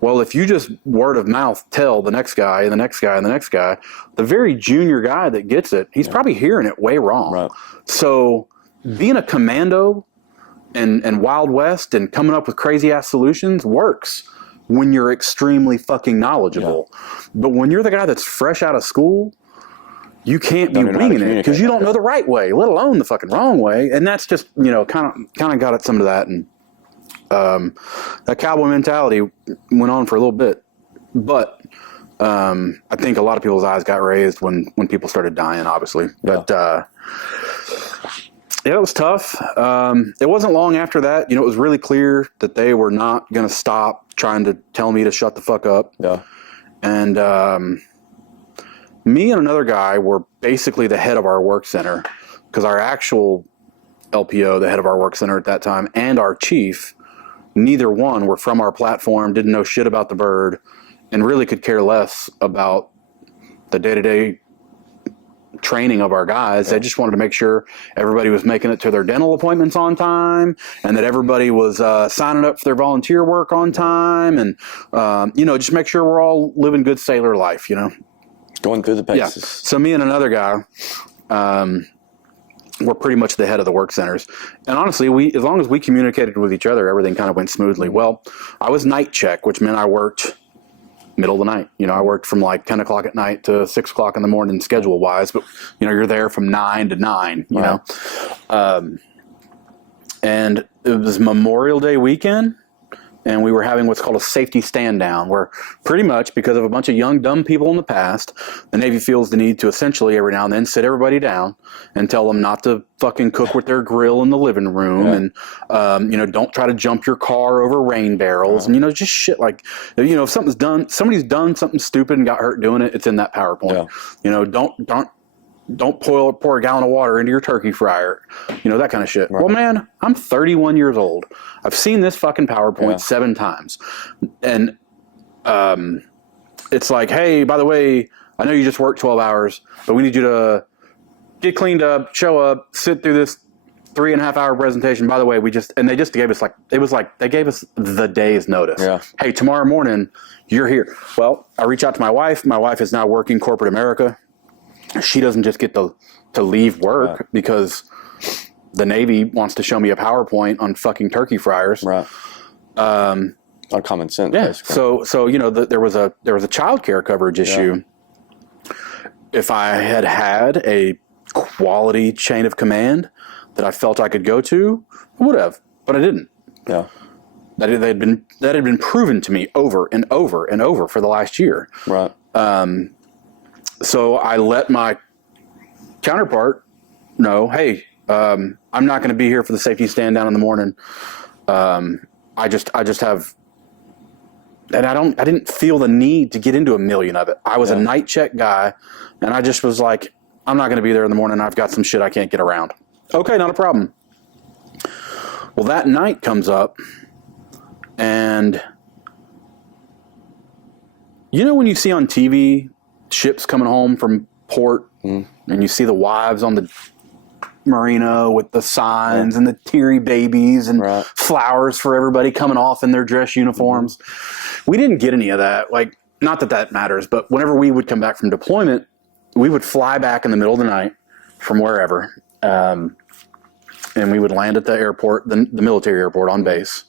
Well, if you just word of mouth tell the next guy and the next guy and the next guy, the very junior guy that gets it, he's probably hearing it way wrong. Right. So being a commando and Wild West and coming up with crazy ass solutions works when you're extremely fucking knowledgeable. Yeah. But when you're the guy that's fresh out of school, you can't be winging it because you don't know the right way, let alone the fucking wrong way. And that's just, kind of got at some of that. And that cowboy mentality went on for a little bit. But I think a lot of people's eyes got raised when people started dying, obviously. But it was tough. It wasn't long after that. It was really clear that they were not going to stop trying to tell me to shut the fuck up. Yeah. And me and another guy were basically the head of our work center because our actual LPO, the head of our work center at that time, and our chief, neither one were from our platform, didn't know shit about the bird, and really could care less about the day-to-day training of our guys. They just wanted to make sure everybody was making it to their dental appointments on time and that everybody was signing up for their volunteer work on time and, just make sure we're all living good sailor life, Going through the paces. Yeah. So me and another guy were pretty much the head of the work centers. And honestly, as long as we communicated with each other, everything kind of went smoothly. Well, I was night check, which meant I worked middle of the night. I worked from like 10 o'clock at night to 6 o'clock in the morning schedule wise, but you're there from 9 to 9, you know? And it was Memorial Day weekend. And we were having what's called a safety stand down, where pretty much because of a bunch of young, dumb people in the past, the Navy feels the need to essentially every now and then sit everybody down and tell them not to fucking cook with their grill in the living room and, don't try to jump your car over rain barrels and, just shit like, if somebody's done something stupid and got hurt doing it, it's in that PowerPoint. Yeah. Don't pour a gallon of water into your turkey fryer, that kind of shit. Right. Well, man, I'm 31 years old. I've seen this fucking PowerPoint 7 times. And it's like, hey, by the way, I know you just worked 12 hours, but we need you to get cleaned up, show up, sit through this 3.5 hour presentation. By the way, they just gave us they gave us the day's notice. Yeah. Hey, tomorrow morning, you're here. Well, I reach out to my wife. My wife is now working corporate America. She doesn't just get to leave work because the Navy wants to show me a PowerPoint on fucking turkey fryers. Right. On common sense. Yeah. Basically. So there was a childcare coverage issue. Yeah. If I had a quality chain of command that I felt I could go to, I would have, but I didn't. Yeah. That had been proven to me over and over and over for the last year. Right. So I let my counterpart know, hey, I'm not going to be here for the safety stand down in the morning. I just have, and I didn't feel the need to get into a million of it. I was a night check guy, and I just was like, I'm not going to be there in the morning. I've got some shit I can't get around. Okay, not a problem. Well, that night comes up, and when you see on TV ships coming home from port, and you see the wives on the marina with the signs and the teary babies and flowers for everybody coming off in their dress uniforms. We didn't get any of that. Like, not that that matters, but whenever we would come back from deployment, we would fly back in the middle of the night from wherever, and we would land at the airport, the military airport on base.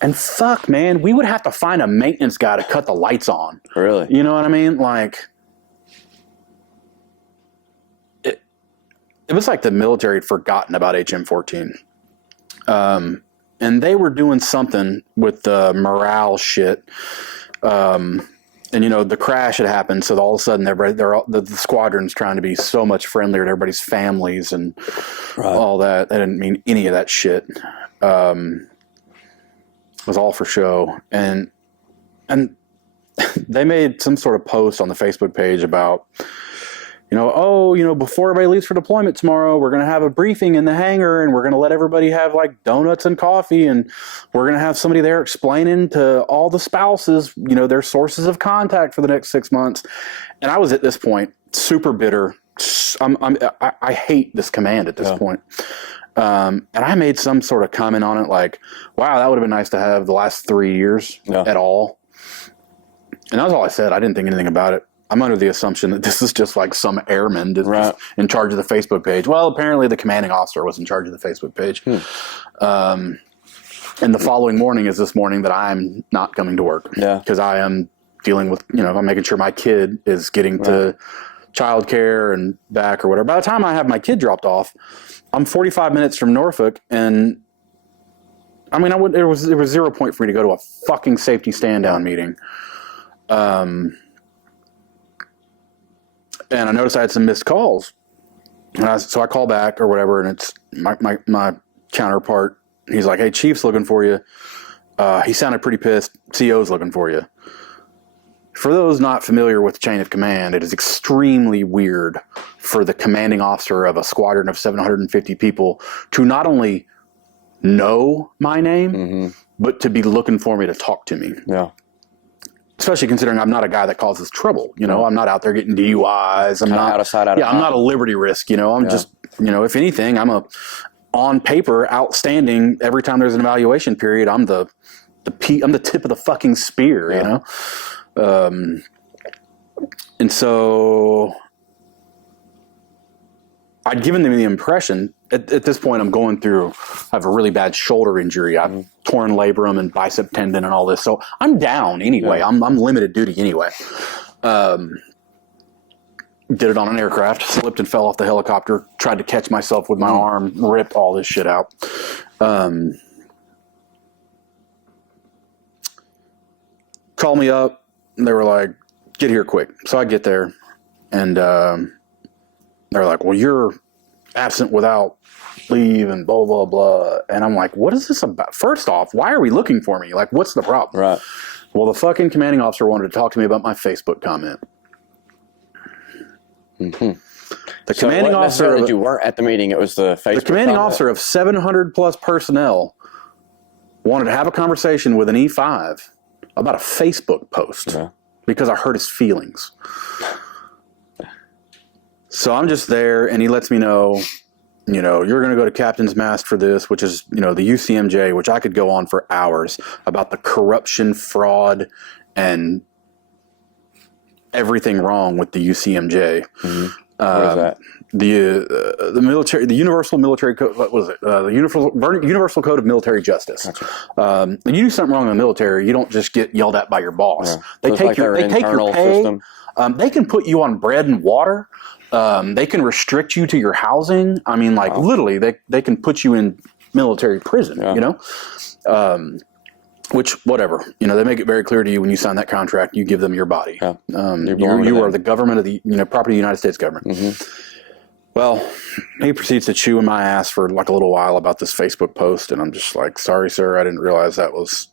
And fuck, man, we would have to find a maintenance guy to cut the lights on. Really? You know what I mean? Like, it was like the military had forgotten about HM-14. And they were doing something with the morale shit. And, the crash had happened, so all of a sudden the squadron's trying to be so much friendlier to everybody's families and all that. I didn't mean any of that shit. It was all for show. And they made some sort of post on the Facebook page about, before everybody leaves for deployment tomorrow, we're going to have a briefing in the hangar, and we're going to let everybody have like donuts and coffee, and we're going to have somebody there explaining to all the spouses, their sources of contact for the next 6 months. And I was at this point super bitter. I hate this command at this point. And I made some sort of comment on it like, wow, that would have been nice to have the last 3 years at all. And that was all I said. I didn't think anything about it. I'm under the assumption that this is just like some airman that's in charge of the Facebook page. Well, apparently the commanding officer was in charge of the Facebook page. And the following morning is this morning that I'm not coming to work because I am dealing with, I'm making sure my kid is getting to childcare and back or whatever. By the time I have my kid dropped off, I'm 45 minutes from Norfolk, and I mean, there was 0 point for me to go to a fucking safety stand-down meeting. And I noticed I had some missed calls, and so I call back or whatever, and it's my counterpart. He's like, "Hey, Chief's looking for you." He sounded pretty pissed. CO's looking for you. For those not familiar with chain of command, it is extremely weird for the commanding officer of a squadron of 750 people to not only know my name, but to be looking for me to talk to me. Yeah. Especially considering I'm not a guy that causes trouble. I'm not out there getting DUIs. I'm not out of sight, out of mind. I'm not a liberty risk. I'm just, if anything, I'm on paper outstanding. Every time there's an evaluation period, I'm the tip of the fucking spear. And so I'd given them the impression. At this point, I'm going through, I have a really bad shoulder injury. I've torn labrum and bicep tendon and all this. So I'm down anyway. I'm limited duty anyway. Did it on an aircraft, slipped and fell off the helicopter, tried to catch myself with my arm, ripped all this shit out. Call me up. And they were like, get here quick. So I get there, and they're like, well, you're absent without leave and blah, blah, blah. And I'm like, what is this about? First off, why are we looking for me? Like, what's the problem? Right. Well, the fucking commanding officer wanted to talk to me about my Facebook comment. The commanding officer that you weren't at the meeting. It was the Facebook. The commanding officer of 700 plus personnel wanted to have a conversation with an E5 about a Facebook post because I hurt his feelings. So I'm just there, and he lets me know, you're going to go to Captain's Mast for this, which is, the UCMJ, which I could go on for hours about the corruption, fraud, and everything wrong with the UCMJ. What is that? The military, the Universal Military Code. What was it? The Universal Code of Military Justice. Gotcha. When you do something wrong in the military, you don't just get yelled at by your boss. Yeah. They take your pay. System. They can put you on bread and water. They can restrict you to your housing. I mean, literally, they can put you in military prison. Which, whatever, they make it very clear to you when you sign that contract, you give them your body. Yeah. You are the government of the, property of the United States government. Well, he proceeds to chew in my ass for like a little while about this Facebook post, and I'm just like, sorry, sir, I didn't realize that was,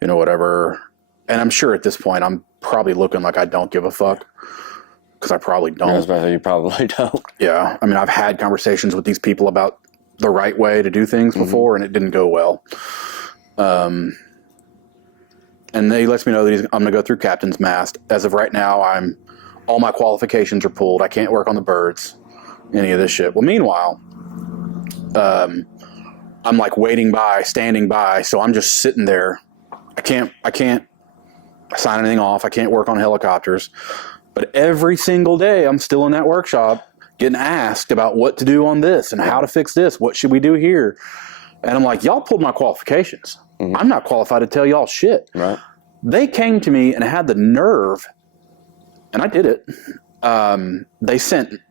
whatever. And I'm sure at this point I'm probably looking like I don't give a fuck, because I probably don't. I was about to say, you probably don't. Yeah, I mean, I've had conversations with these people about the right way to do things before, and it didn't go well. And then he lets me know that I'm going to go through Captain's Mast. As of right now, all my qualifications are pulled. I can't work on the birds, any of this shit. Well, meanwhile, I'm like standing by. So I'm just sitting there. I can't sign anything off. I can't work on helicopters. But every single day, I'm still in that workshop getting asked about what to do on this and how to fix this. What should we do here? And I'm like, y'all pulled my qualifications. I'm not qualified to tell y'all shit. Right. They came to me and had the nerve, and I did it.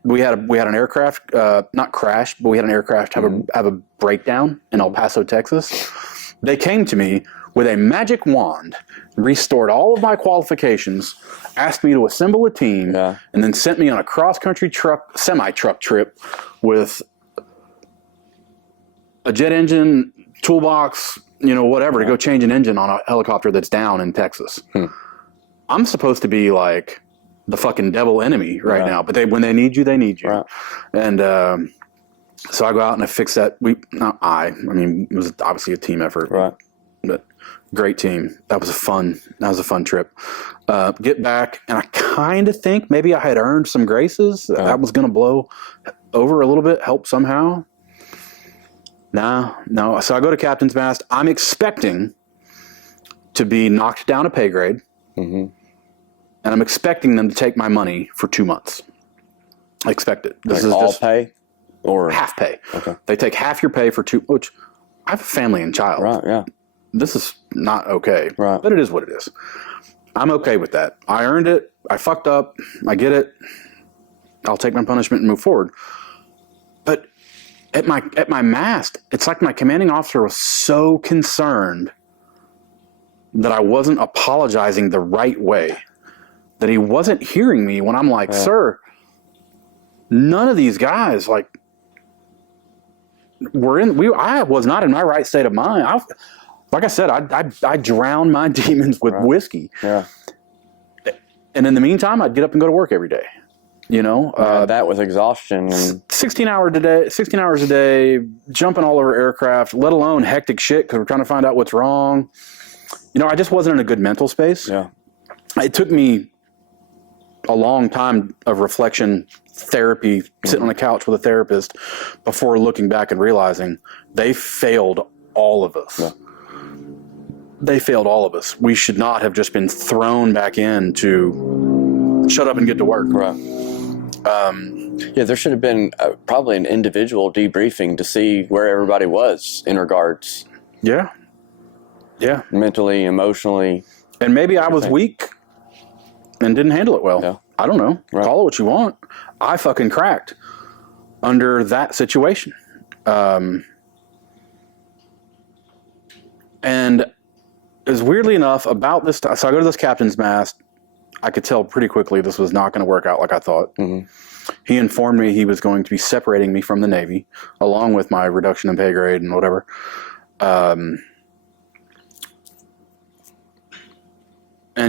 We had an aircraft, not crash, but we had an aircraft have a breakdown in El Paso, Texas. They came to me with a magic wand, restored all of my qualifications, asked me to assemble a team, and then sent me on a cross-country semi-truck trip with a jet engine, toolbox, whatever, to go change an engine on a helicopter that's down in Texas. I'm supposed to be like the fucking devil enemy right now. But when they need you, they need you. Right. And so I go out and I fix that. I mean, it was obviously a team effort. Right. But great team. That was a fun trip. Get back, and I kind of think maybe I had earned some graces. That was going to blow over a little bit, help somehow. No. So I go to captain's mast. I'm expecting to be knocked down a pay grade, and I'm expecting them to take my money for 2 months. I expect it. This is all pay or half pay. Okay. They take half your pay for which I have a family and child. Right. Yeah. This is not okay. Right. But it is what it is. I'm okay with that. I earned it. I fucked up. I get it. I'll take my punishment and move forward. But at my mast, it's like my commanding officer was so concerned that I wasn't apologizing the right way, that he wasn't hearing me when I'm like, sir, none of these guys I was not in my right state of mind. Like I said, I drowned my demons with whiskey. Yeah. And in the meantime, I'd get up and go to work every day. That with exhaustion and 16 hours a day, jumping all over aircraft, let alone hectic shit because we're trying to find out what's wrong. I just wasn't in a good mental space. Yeah. It took me a long time of reflection, therapy, sitting on the couch with a therapist before looking back and realizing they failed all of us. Yeah. They failed all of us. We should not have just been thrown back in to shut up and get to work. Right. There should have been probably an individual debriefing to see where everybody was in regards. Yeah. Mentally, emotionally. And maybe I was weak and didn't handle it well. Yeah. I don't know. Right. Call it what you want. I fucking cracked under that situation. And as weirdly enough about this, so I go to this captain's mast. I could tell pretty quickly this was not going to work out like I thought. Mm-hmm. He informed me he was going to be separating me from the Navy, along with my reduction in pay grade and whatever. And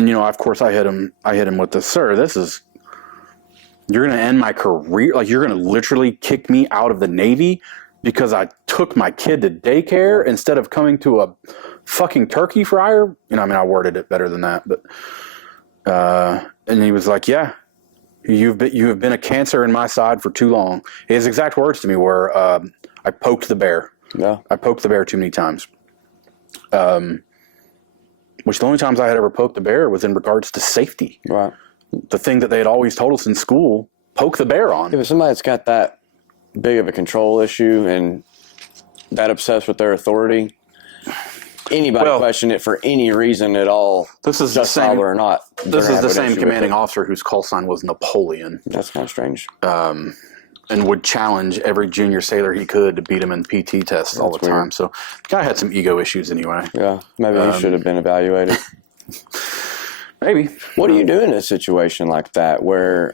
of course, I hit him with the, sir, you're going to end my career. Like, you're going to literally kick me out of the Navy because I took my kid to daycare instead of coming to a fucking turkey fryer. I worded it better than that, but, and he was like, yeah, you have been a cancer in my side for too long. His exact words to me were, I poked the bear. Yeah. I poked the bear too many times. Which the only times I had ever poked the bear was in regards to safety. Right. The thing that they had always told us in school, poke the bear on. Yeah, but somebody that's got that big of a control issue and that obsessed with their authority, anybody question it for any reason at all, this is the same or not. This is the same commanding officer whose call sign was Napoleon. That's kind of strange. And would challenge every junior sailor he could to beat him in PT tests all the time. So the guy had some ego issues anyway. Yeah, maybe he should have been evaluated. Maybe. What do you do in a situation like that where,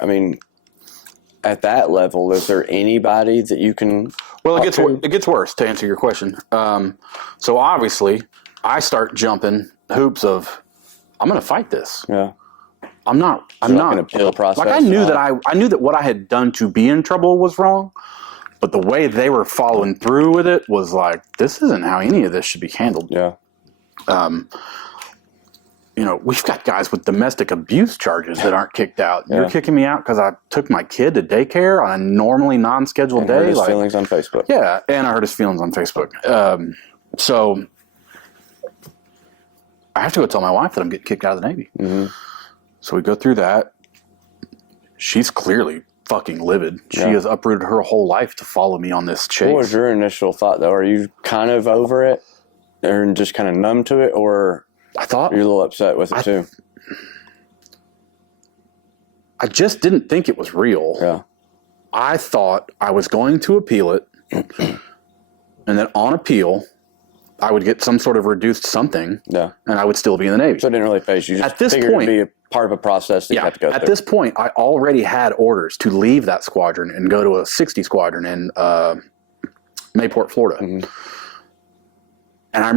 at that level, is there anybody that you can... Well, it gets worse, to answer your question. So obviously, I start jumping hoops of, I'm going to fight this. Yeah. I'm not an appeal process. Like, I knew that what I had done to be in trouble was wrong, but the way they were following through with it was like, this isn't how any of this should be handled. Yeah. We've got guys with domestic abuse charges that aren't kicked out. Yeah. You're kicking me out because I took my kid to daycare on a normally non-scheduled day. Hurt his feelings on Facebook. Yeah, and I hurt his feelings on Facebook. So I have to go tell my wife that I'm getting kicked out of the Navy. Mm-hmm. So we go through that. She's clearly fucking livid. She has uprooted her whole life to follow me on this chase. What was your initial thought, though? Are you kind of over it or just kind of numb to it, or I thought you're a little upset with it too? I just didn't think it was real. Yeah. I thought I was going to appeal it, and that on appeal, I would get some sort of reduced something, and I would still be in the Navy. So it didn't really phase you. Just at this point, it'd be a part of a process that you have to go through. At this point, I already had orders to leave that squadron and go to a 60 squadron in Mayport, Florida. Mm-hmm. And I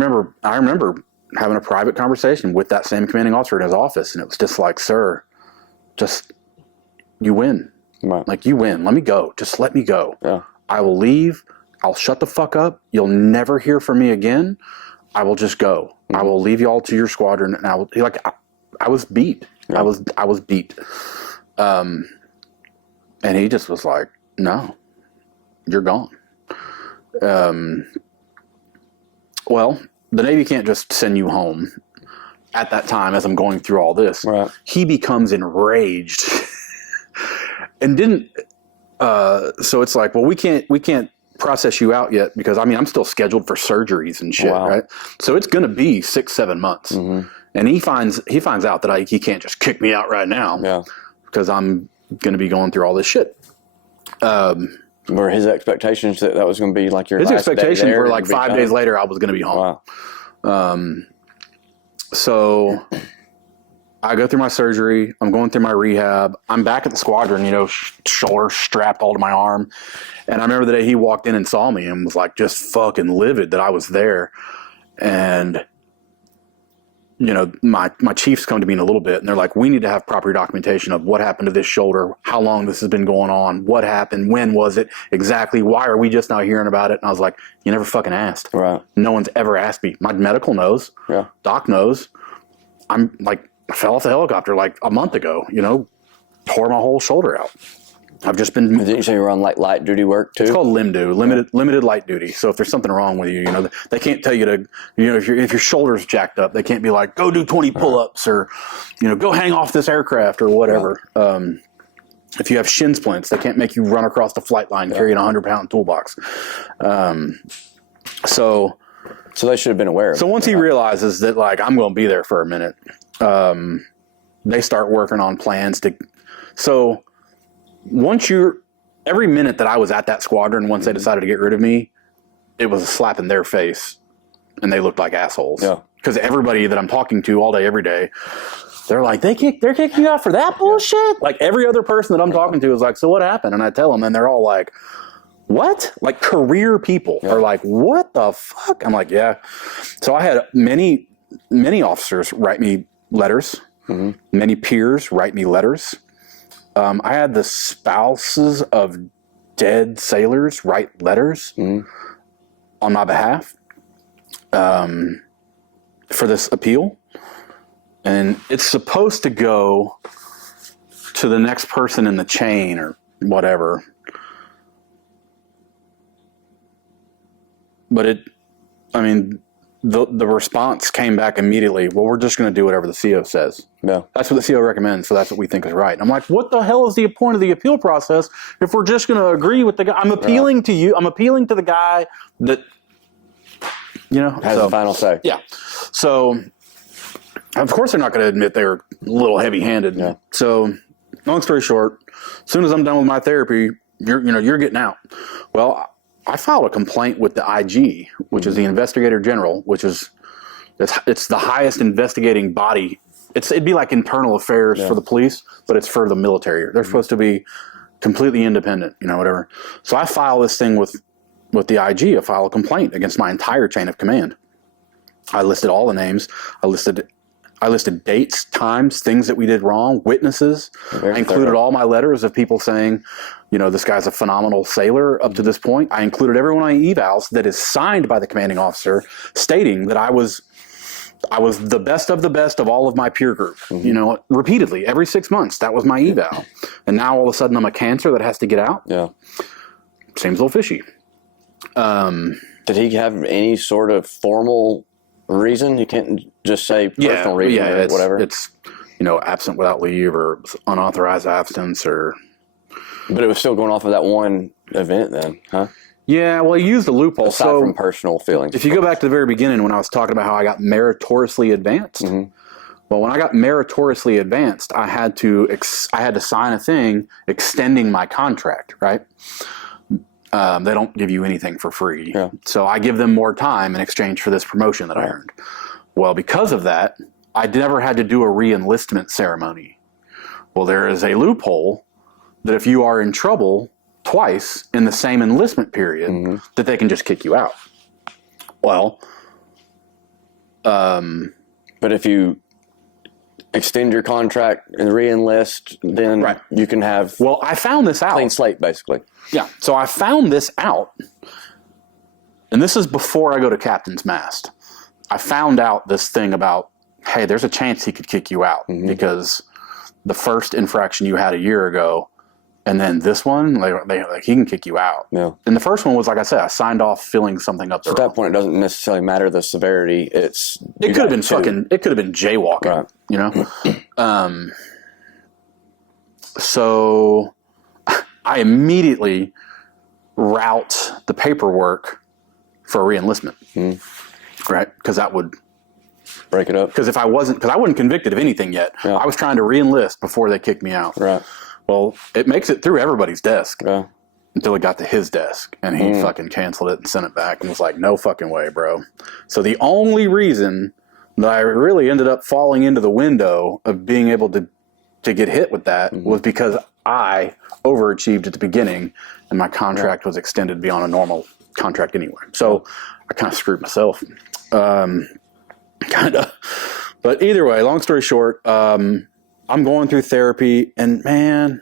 remember having a private conversation with that same commanding officer in his office, and it was just like, sir, just you win. Right. Like, you win. Let me go. Just let me go. Yeah. I will leave. I'll shut the fuck up. You'll never hear from me again. I will just go. Mm-hmm. I will leave you all to your squadron. And I was beat. Yeah. I was beat. And he just was like, no, you're gone. Well, the Navy can't just send you home at that time as I'm going through all this. Right. He becomes enraged and didn't, so it's like, well, we can't process you out yet because I'm still scheduled for surgeries and shit. Wow. Right. So it's going to be 6-7 months. Mm-hmm. And he finds out that he can't just kick me out right now. Yeah. Because I'm going to be going through all this shit. Were his expectations that was going to be like your his last expectations day there were like 5 days later I was going to be home. Wow. So I go through my surgery. I'm going through my rehab. I'm back at the squadron, shoulder strapped all to my arm. And I remember the day he walked in and saw me and was like just fucking livid that I was there. And my chiefs come to me in a little bit and they're like, we need to have proper documentation of what happened to this shoulder, how long this has been going on, what happened, when was it, exactly, why are we just now hearing about it? And I was like, you never fucking asked. Right. No one's ever asked me. My medical knows. Yeah. Doc knows. I'm like, I fell off the helicopter like a month ago, tore my whole shoulder out. I've just been. Didn't you say you were on like light duty work too? It's called LIMDU, limited light duty. So if there's something wrong with you, they can't tell you to, if your shoulder's jacked up, they can't be like, go do 20 pull-ups or, go hang off this aircraft or whatever. Right. If you have shin splints, they can't make you run across the flight line carrying a 100-pound toolbox. So they should have been aware of it. So once he realizes that like I'm going to be there for a minute, they start working on plans to. So. Every minute that I was at that squadron, once they decided to get rid of me, it was a slap in their face, and they looked like assholes. Yeah. Because everybody that I'm talking to all day, every day, they're like, they're kicking you out for that bullshit? Yeah. Like, every other person that I'm talking to is like, so what happened? And I tell them, and they're all like, what? Like, career people are like, what the fuck? I'm like, yeah. So I had many officers write me letters. Mm-hmm. Many peers write me letters. I had the spouses of dead sailors write letters on my behalf for this appeal. And it's supposed to go to the next person in the chain or whatever. But the response came back immediately, well, we're just going to do whatever the CO says. Yeah. That's what the CO recommends, so that's what we think is right. And I'm like, what the hell is the point of the appeal process if we're just going to agree with the guy? I'm appealing to you. I'm appealing to the guy that, has the final say. Yeah. So, of course they're not going to admit they're a little heavy-handed. Yeah. So, long story short, as soon as I'm done with my therapy, you're getting out. Well, I filed a complaint with the IG, which is the Investigator General, which is it's the highest investigating body. It'd be like internal affairs for the police, but it's for the military. They're supposed to be completely independent, whatever. So I file this thing with the IG. I file a complaint against my entire chain of command. I listed all the names. I listed dates, times, things that we did wrong, witnesses. I included all my letters of people saying, this guy's a phenomenal sailor up to this point. I included every one of my evals that is signed by the commanding officer stating that I was the best of all of my peer group. Mm-hmm. Repeatedly, every 6 months, that was my eval. And now all of a sudden I'm a cancer that has to get out? Yeah. Seems a little fishy. Did he have any sort of formal reason? You can't just say personal reason or whatever? It's, absent without leave or unauthorized absence or... But it was still going off of that one event then, huh? Yeah, well, he used a loophole. Aside from personal feelings. If you go back to the very beginning when I was talking about how I got meritoriously advanced, well, when I got meritoriously advanced, I had to sign a thing extending my contract, right? They don't give you anything for free. Yeah. So I give them more time in exchange for this promotion that I earned. Well, because of that, I never had to do a re-enlistment ceremony. Well, there is a loophole that if you are in trouble twice in the same enlistment period, that they can just kick you out. Well, but if you extend your contract and re-enlist, then you can have Well, I found this out. clean slate, basically. Yeah. So I found this out, and this is before I go to captain's mast. I found out this thing about, hey, there's a chance he could kick you out because the first infraction you had a year ago, and then this one, he can kick you out. Yeah. And the first one was, like I said, I signed off filling something up. So at that point, it doesn't necessarily matter the severity. It could have been it could have been jaywalking, you know? So I immediately route the paperwork for re-enlistment, right? Because that would break it up. Because I wasn't convicted of anything yet. Yeah. I was trying to re-enlist before they kicked me out. Right. Well, it makes it through everybody's desk until it got to his desk, and he fucking canceled it and sent it back and was like, no fucking way, bro. So the only reason that I really ended up falling into the window of being able to get hit with that was because I overachieved at the beginning, and my contract was extended beyond a normal contract anyway. So I kind of screwed myself. Kind of. But either way, long story short, I'm going through therapy, and man,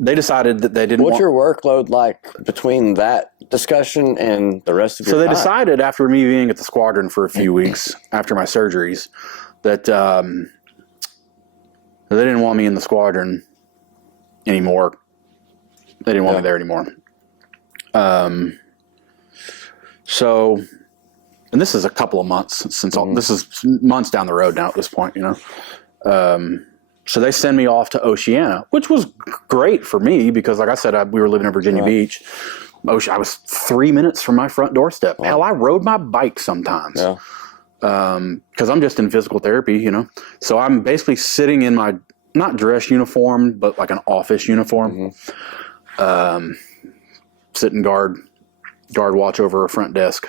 they decided that they didn't What's your workload like between that discussion and the rest of your So they time? decided after me being at the squadron for a few weeks after my surgeries that they didn't want me in the squadron anymore. They didn't want me there anymore. So, and this is a couple of months since this is months down the road now at this point, you know. So they send me off to Oceana, which was great for me because, like I said, we were living in Virginia Beach. I was 3 minutes from my front doorstep. Wow. Hell, I rode my bike sometimes because I'm just in physical therapy, you know. So I'm basically sitting in my, not dress uniform, but like an office uniform, sitting guard watch over a front desk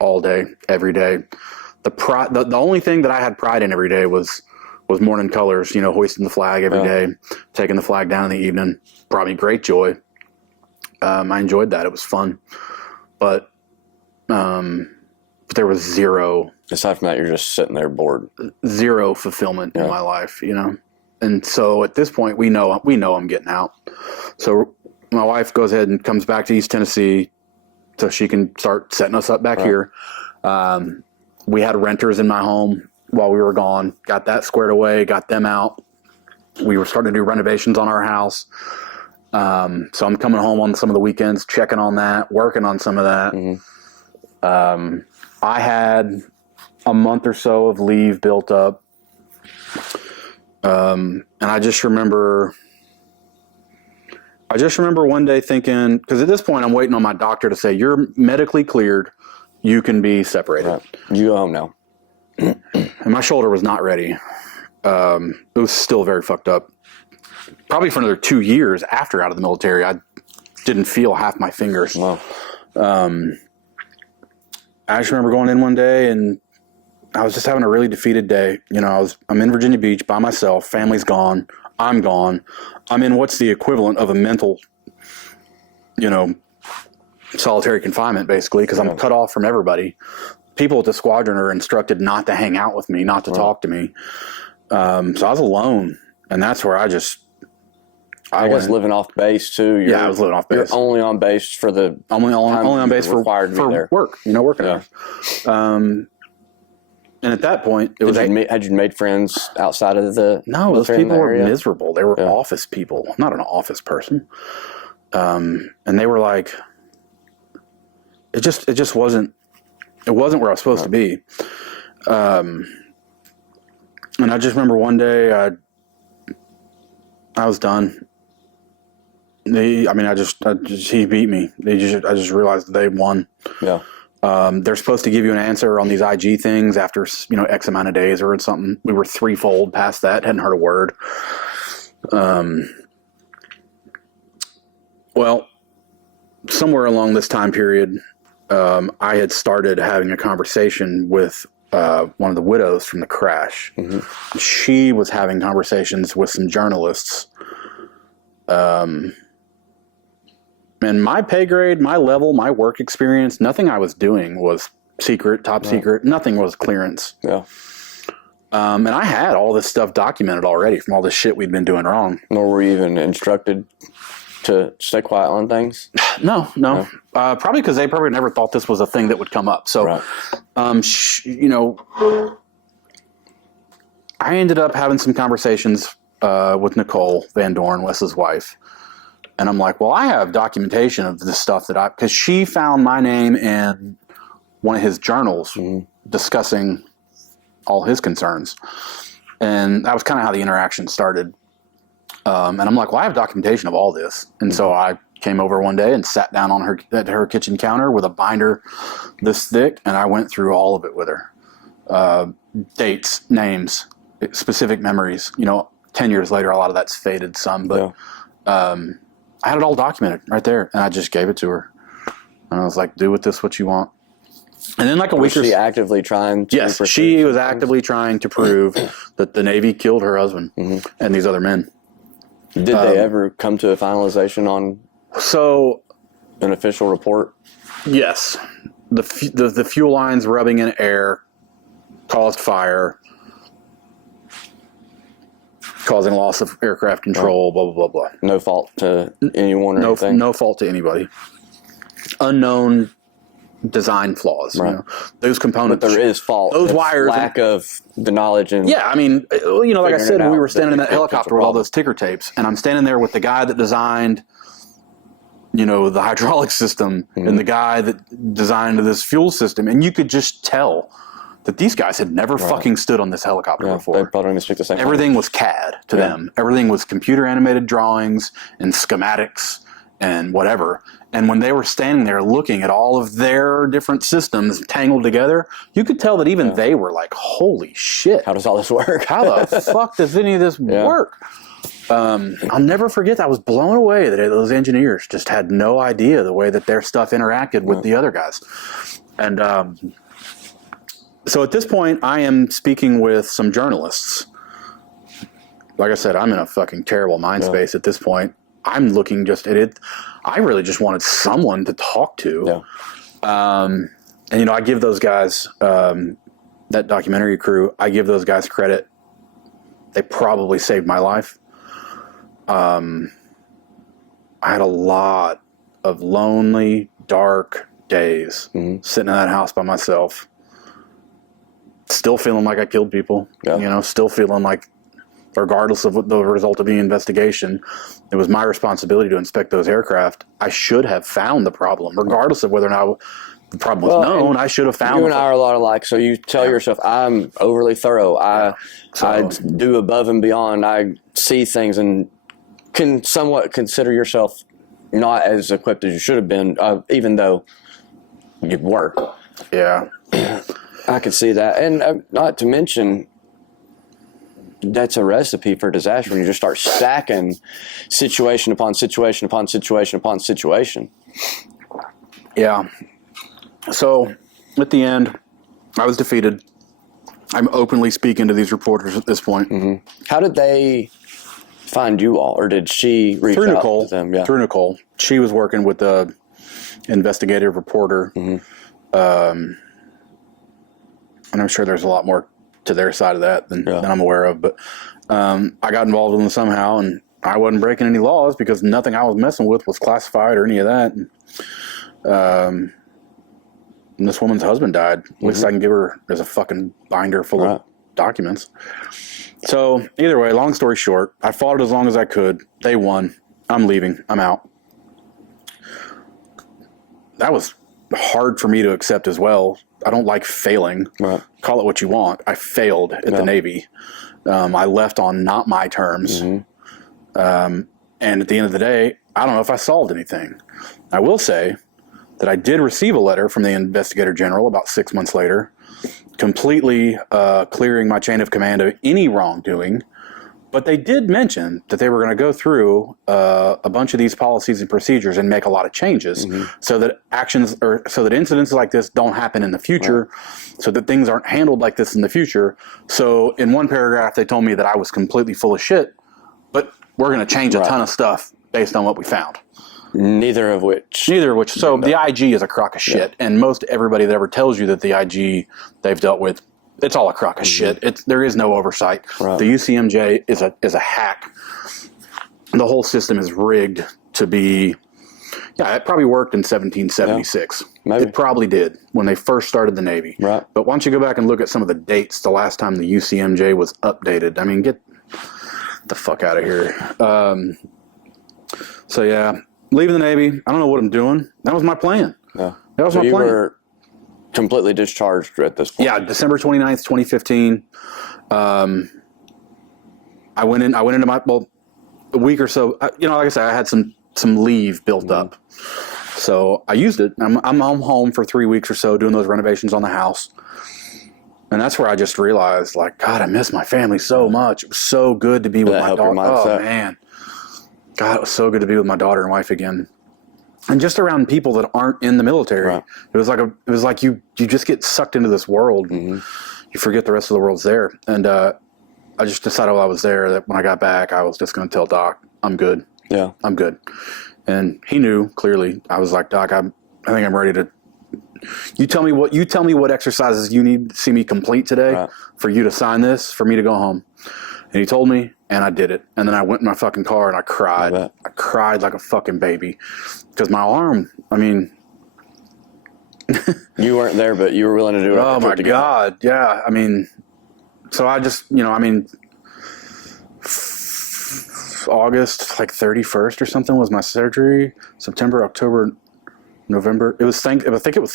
all day, every day. The only thing that I had pride in every day was morning colors, you know, hoisting the flag every day, taking the flag down in the evening. Brought me great joy. I enjoyed that. It was fun. But there was zero. Aside from that, you're just sitting there bored. Zero fulfillment in my life, you know. And so at this point, we know I'm getting out. So my wife goes ahead and comes back to East Tennessee so she can start setting us up back here. We had renters in my home while we were gone, got that squared away, got them out. We were starting to do renovations on our house. So I'm coming home on some of the weekends, checking on that, working on some of that. I had a month or so of leave built up. And I just remember one day thinking, because at this point I'm waiting on my doctor to say, you're medically cleared, you can be separated. Right. You go home now. And my shoulder was not ready. It was still very fucked up. Probably for another 2 years after out of the military, I didn't feel half my fingers. Wow. I just remember going in one day and I was just having a really defeated day. You know, I'm in Virginia Beach by myself. Family's gone. I'm gone. I'm in what's the equivalent of a mental, you know, solitary confinement, basically, because I'm cut off from everybody. People at the squadron are instructed not to hang out with me, not to talk to me. So I was alone, and that's where I guess living off base too. I was living off base. You're only on base for the only on base for work. You know, working hours. And at that point, it was. Had you made friends outside of the? No, those people were miserable. They were office people. I'm not an office person. And they were like, it just wasn't. It wasn't where I was supposed to be. And I just remember one day I was done. He beat me. I just realized that they won. Yeah. They're supposed to give you an answer on these IG things after, you know, X amount of days or something. We were threefold past that. Hadn't heard a word. Well, somewhere along this time period, I had started having a conversation with one of the widows from the crash. Mm-hmm. She was having conversations with some journalists. And my pay grade, my level, my work experience, nothing I was doing was secret, top secret. Nothing was clearance. Yeah. And I had all this stuff documented already from all the shit we'd been doing wrong. Nor were you even instructed to stay quiet on things? No. Probably because they probably never thought this was a thing that would come up. So, Right. I ended up having some conversations with Nicole Van Dorn, Wes's wife. And I'm like, well, I have documentation of this stuff because she found my name in one of his journals discussing all his concerns. And that was kind of how the interaction started. And I'm like, well, I have documentation of all this. And so I came over one day and sat down at her kitchen counter with a binder this thick, and I went through all of it with her. Dates, names, specific memories. 10 years later, a lot of that's faded some, but I had it all documented right there, and I just gave it to her. And I was like, do with this what you want. And then like a week or so. Was she actively trying to? Yes, she was actively trying to prove that the Navy killed her husband and these other men. Did they ever come to a finalization on an official report? Yes. The fuel lines rubbing in air caused fire, causing loss of aircraft control, blah, blah, blah, blah. No fault to anyone or anything? No fault to anybody. Unknown design flaws. Right. Those components. But there is fault. Those wires. Lack of the knowledge. And yeah, I mean, like I said, we were standing in that helicopter with all those ticker tapes, and I'm standing there with the guy that designed, the hydraulic system and the guy that designed this fuel system, and you could just tell that these guys had never fucking stood on this helicopter before. They probably didn't speak the same Everything was CAD to them. Everything was computer animated drawings and schematics and whatever. And when they were standing there looking at all of their different systems tangled together, you could tell that even they were like, holy shit. How does all this work? How the fuck does any of this work? I'll never forget, I was blown away that those engineers just had no idea the way that their stuff interacted with the other guys. And so at this point, I am speaking with some journalists. Like I said, I'm in a fucking terrible mind space at this point. I'm looking just at it. I really just wanted someone to talk to. Yeah. And, I give those guys, that documentary crew, I give those guys credit. They probably saved my life. I had a lot of lonely, dark days sitting in that house by myself. Still feeling like I killed people, still feeling like, regardless of what the result of the investigation, it was my responsibility to inspect those aircraft. I should have found the problem, regardless of whether or not the problem was known. I should have found it. You and I are a lot alike, so you tell yourself, I'm overly thorough. I do above and beyond. I see things and can somewhat consider yourself not as equipped as you should have been, even though you were. Yeah. I could see that. And not to mention, that's a recipe for disaster when you just start stacking situation upon situation upon situation upon situation. Yeah. So at the end, I was defeated. I'm openly speaking to these reporters at this point. How did they find you all, or did she reach out to them? Yeah. Through Nicole. She was working with the investigative reporter. And I'm sure there's a lot more to their side of that than I'm aware of. But I got involved in them somehow, and I wasn't breaking any laws because nothing I was messing with was classified or any of that. And this woman's husband died. At least I can give her as a fucking binder full of documents. So either way, long story short, I fought it as long as I could. They won. I'm leaving. I'm out. That was hard for me to accept as well. I don't like failing. Right. Call it what you want. I failed at the Navy. I left on not my terms. And at the end of the day, I don't know if I solved anything. I will say that I did receive a letter from the Investigator General about 6 months later, completely clearing my chain of command of any wrongdoing. But they did mention that they were going to go through a bunch of these policies and procedures and make a lot of changes so that incidents like this don't happen in the future, so that things aren't handled like this in the future. So in one paragraph, they told me that I was completely full of shit, but we're going to change a ton of stuff based on what we found. Neither of which. So the IG is a crock of shit, and most everybody that ever tells you that the IG they've dealt with it's all a crock of shit. There is no oversight. Right. The UCMJ is a hack. The whole system is rigged to be. Yeah, it probably worked in 1776. Maybe. It probably did when they first started the Navy. Right. But why don't you go back and look at some of the dates, the last time the UCMJ was updated. I mean, get the fuck out of here. So, yeah, leaving the Navy. I don't know what I'm doing. That was my plan. Yeah. That was so my you plan. were completely discharged at this point. Yeah, December 29th, 2015. I went into my, a week or so. Like I said, I had some leave built up. So I used it. I'm home for 3 weeks or so doing those renovations on the house. And that's where I just realized, like, God, I miss my family so much. It was so good to be with my daughter. Oh, man. God, it was so good to be with my daughter and wife again. And just around people that aren't in the military. Right. It was like you just get sucked into this world. Mm-hmm. You forget the rest of the world's there. And I just decided while I was there that when I got back, I was just going to tell Doc, I'm good. Yeah. I'm good. And he knew clearly. I was like, Doc, I think I'm ready to. You tell me what exercises you need to see me complete today for you to sign this, for me to go home. And he told me, and I did it. And then I went in my fucking car and I cried. I cried like a fucking baby because my arm. I mean, you weren't there, but you were willing to do it. Oh my God, yeah. I mean, so I just, August like 31st or something was my surgery. September, October, November. It was I think it was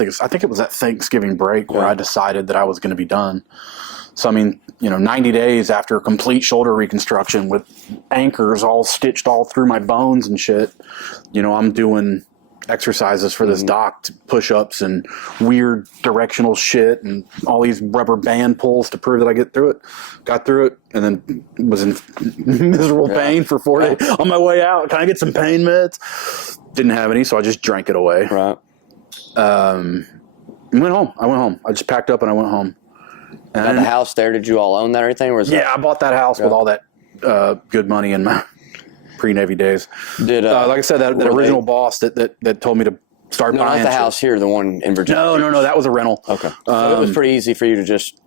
that Thanksgiving break where I decided that I was going to be done. So I mean, 90 days after a complete shoulder reconstruction with anchors all stitched all through my bones and shit, I'm doing exercises for this doc, push-ups and weird directional shit and all these rubber band pulls to prove that I got through it, and then was in miserable pain for 4 days. On my way out, can I get some pain meds? Didn't have any, so I just drank it away. Right. I went home. I just packed up and I went home. And at the house there, did you all own that or anything? Or was I bought that house with all that good money in my pre-Navy days. Did like I said, that original boss that told me to start buying. Not the house here, the one in Virginia. No, that was a rental. Okay, so it was pretty easy for you to just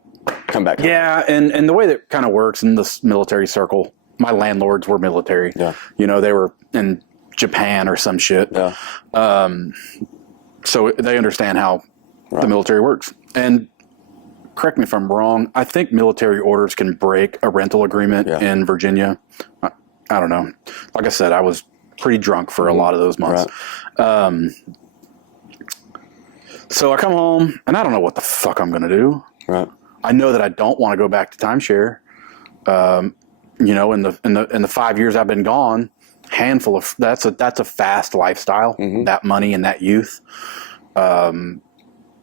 come back. Yeah, and the way that kind of works in this military circle, my landlords were military. Yeah, they were in Japan or some shit. Yeah, so they understand how the military works. And correct me if I'm wrong, I think military orders can break a rental agreement in Virginia. I don't know. Like I said, I was pretty drunk for a lot of those months. Right. So I come home, and I don't know what the fuck I'm going to do. Right. I know that I don't want to go back to timeshare. In the 5 years I've been gone, handful of that's a fast lifestyle. Mm-hmm. That money and that youth.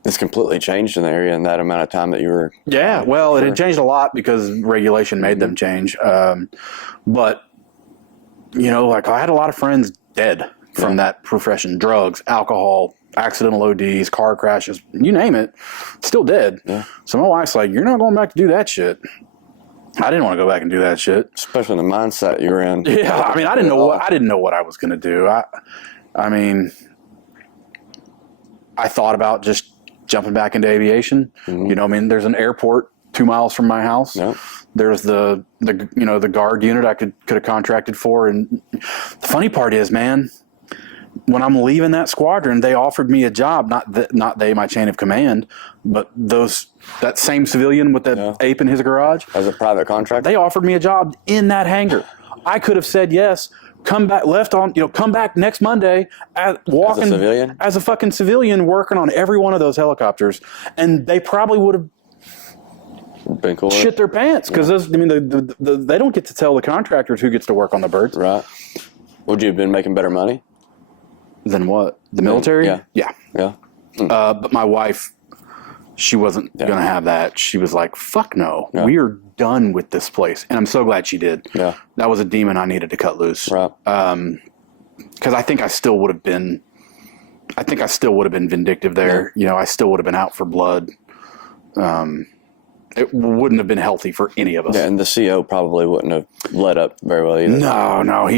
It's completely changed in the area in that amount of time that you were. Yeah, well, it had changed a lot because regulation made them change. But like I had a lot of friends dead from that profession: drugs, alcohol, accidental ODs, car crashes, you name it, still dead. Yeah. So my wife's like, "You're not going back to do that shit." I didn't want to go back and do that shit, especially in the mindset you were in. Yeah, I mean, I didn't know what I was going to do. I mean, I thought about just jumping back into aviation. Mm-hmm. There's an airport 2 miles from my house. Yep. There's the guard unit I could have contracted for. And the funny part is, man, when I'm leaving that squadron, they offered me a job, not they, my chain of command, but that same civilian with that ape in his garage. As a private contractor? They offered me a job in that hangar. I could have said yes, come back, come back next Monday, walking as a civilian? As a fucking civilian working on every one of those helicopters. And they probably would have been cool. Shit their pants because they don't get to tell the contractors who gets to work on the birds. Right. Would you have been making better money than what? The military? Yeah. But my wife, she wasn't going to have that. She was like, "Fuck no, we are done with this place." And I'm so glad she did. Yeah, that was a demon I needed to cut loose. Right. Because I think I still would have been. I think I still would have been vindictive there. Yeah. I still would have been out for blood. It wouldn't have been healthy for any of us. Yeah, and the CO probably wouldn't have let up very well either. No.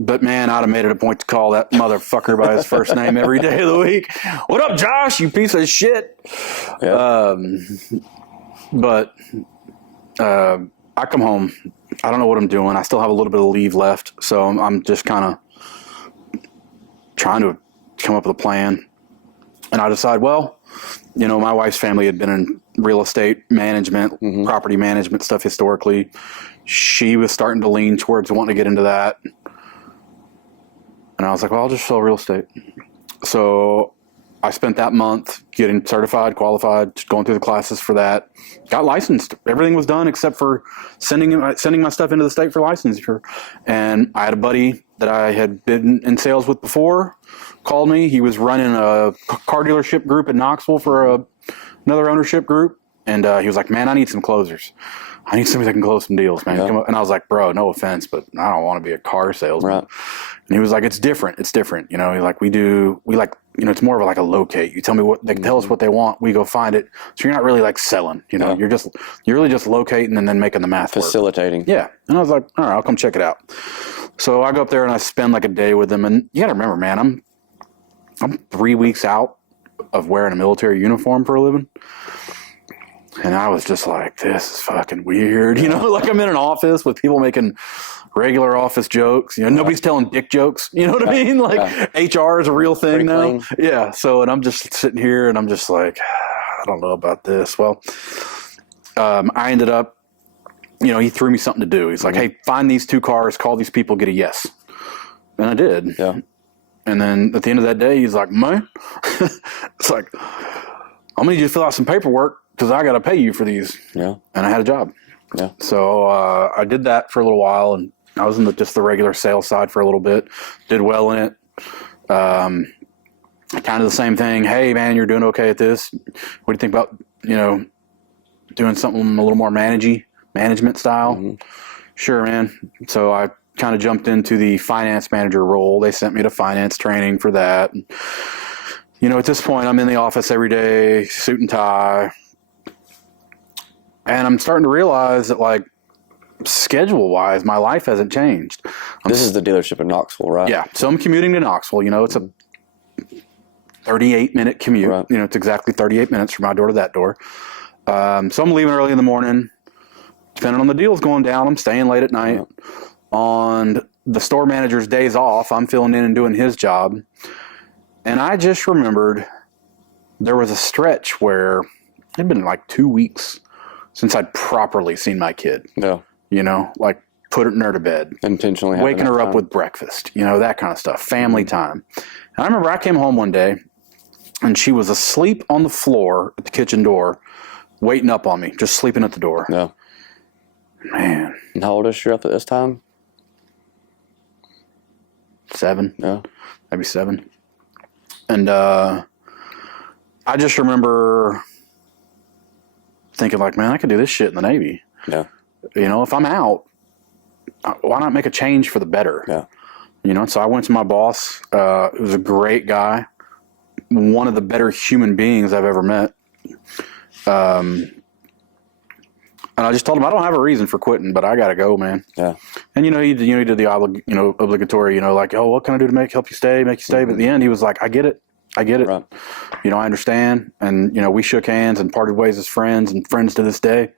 But man, I'd have made it a point to call that motherfucker by his first name every day of the week. "What up, Josh? You piece of shit." Yeah. But I come home. I don't know what I'm doing. I still have a little bit of leave left, so I'm just kind of trying to come up with a plan. And I decide, well, you know, my wife's family had been in real estate management, property management stuff historically. She was starting to lean towards wanting to get into that. And I was like, well, I'll just sell real estate. So I spent that month getting certified, qualified, going through the classes for that. Got licensed. Everything was done except for sending my stuff into the state for licensure. And I had a buddy that I had been in sales with before, called me. He was running a car dealership group in Knoxville for another ownership group. And he was like, man, I need some closers. I need somebody that can close some deals, man. Yeah. And I was like, bro, no offense, but I don't want to be a car salesman. Right. And he was like, it's different. It's different. You know, like we like, you know, it's more of like a locate. You tell me what, they tell us what they want. We go find it. So you're not really like selling, you know, you're really just locating and then making the math work. Facilitating. Yeah. And I was like, all right, I'll come check it out. So I go up there and I spend like a day with them. And you got to remember, man, I'm 3 weeks out of wearing a military uniform for a living. And I was just like, this is fucking weird. You know, like I'm in an office with people making regular office jokes. You know, nobody's telling dick jokes. You know what I mean? Like HR is a real thing now. Clean. Yeah. So, and I'm just sitting here and I'm just like, I don't know about this. Well, I ended up, you know, he threw me something to do. He's like, hey, find these 2 cars, call these people, get a yes. And I did. Yeah. And then at the end of that day, he's like, man, it's like, I'm going to need you to fill out some paperwork because I got to pay you for these. Yeah. And I had a job. Yeah. So I did that for a little while, and I was in just the regular sales side for a little bit. Did well in it. Kind of the same thing. Hey, man, you're doing okay at this. What do you think about, you know, doing something a little more management style? Sure, man. So I kind of jumped into the finance manager role. They sent me to finance training for that. You know, at this point, I'm in the office every day, suit and tie. And I'm starting to realize that, like, schedule-wise, my life hasn't changed. This is the dealership in Knoxville, right? Yeah. So I'm commuting to Knoxville. You know, it's a 38-minute commute. Right. You know, it's exactly 38 minutes from my door to that door. So I'm leaving early in the morning. Depending on the deals going down, I'm staying late at night. Yeah. On the store manager's days off, I'm filling in and doing his job. And I just remembered there was a stretch where it had been like 2 weeks since I'd properly seen my kid. Yeah. You know, like putting her to bed. Intentionally. Waking her up with breakfast. You know, that kind of stuff. Family time. And I remember I came home one day and she was asleep on the floor at the kitchen door, waiting up on me, just sleeping at the door. Yeah. Man. And how old is she up at this time? 7. Yeah. Maybe 7. And I just remember thinking like, man, I could do this shit in the Navy. Yeah. You know, if I'm out, why not make a change for the better? Yeah. You know, so I went to my boss. It was a great guy. One of the better human beings I've ever met. And I just told him I don't have a reason for quitting, but I got to go, man. Yeah. And, you know, he did the obligatory, you know, like, oh, what can I do to help you stay, make you stay? But at the end, he was like, I get it. Right. You know, I understand. And, you know, we shook hands and parted ways as friends and friends to this day.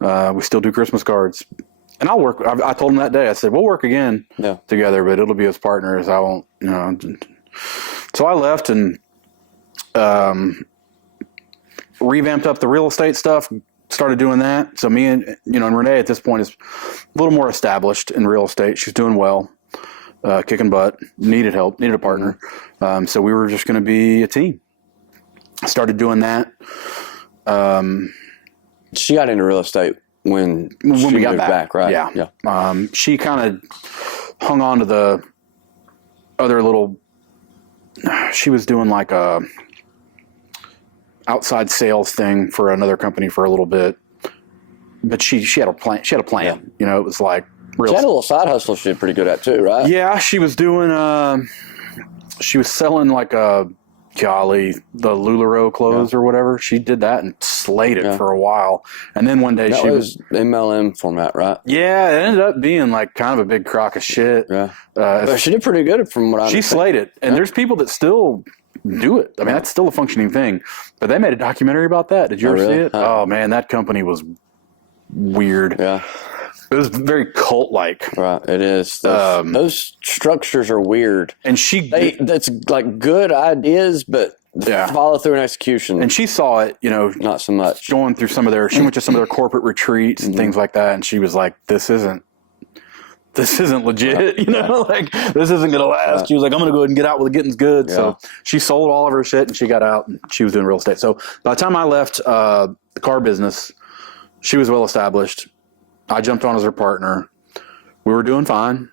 We still do Christmas cards. And I'll work. I told him that day, I said, we'll work again together, but it'll be as partners. I won't, you know. So I left and revamped up the real estate stuff, started doing that. So me and, you know, and Renee at this point is a little more established in real estate. She's doing well. Kicking butt, needed help, needed a partner. So we were just going to be a team. Started doing that. She got into real estate when we got back, right? Yeah. She kind of hung on to the other little, she was doing like a outside sales thing for another company for a little bit. But she had a plan. Yeah. You know, it was like, she had a little side hustle she did pretty good at too, right? Yeah, she was doing, she was selling like the LuLaRoe clothes or whatever. She did that and slayed it for a while. And then one day that was MLM format, right? Yeah, it ended up being like kind of a big crock of shit. Yeah. But she did pretty good from what I understand. She slayed it. And there's people that still do it. I mean, that's still a functioning thing. But they made a documentary about that. Did you ever see it? Oh, man, that company was weird. Yeah. It was very cult-like. Right, it is. Those structures are weird. And that's like good ideas, but follow through and execution. And she saw it, not so much. Going through she went to some of their corporate retreats and things like that, and she was like, this isn't legit, like this isn't going to last. Right. She was like, I'm going to go ahead and get out while the getting's good. Yeah. So she sold all of her shit and she got out and she was doing real estate. So by the time I left the car business, she was well established. I jumped on as her partner. We were doing fine,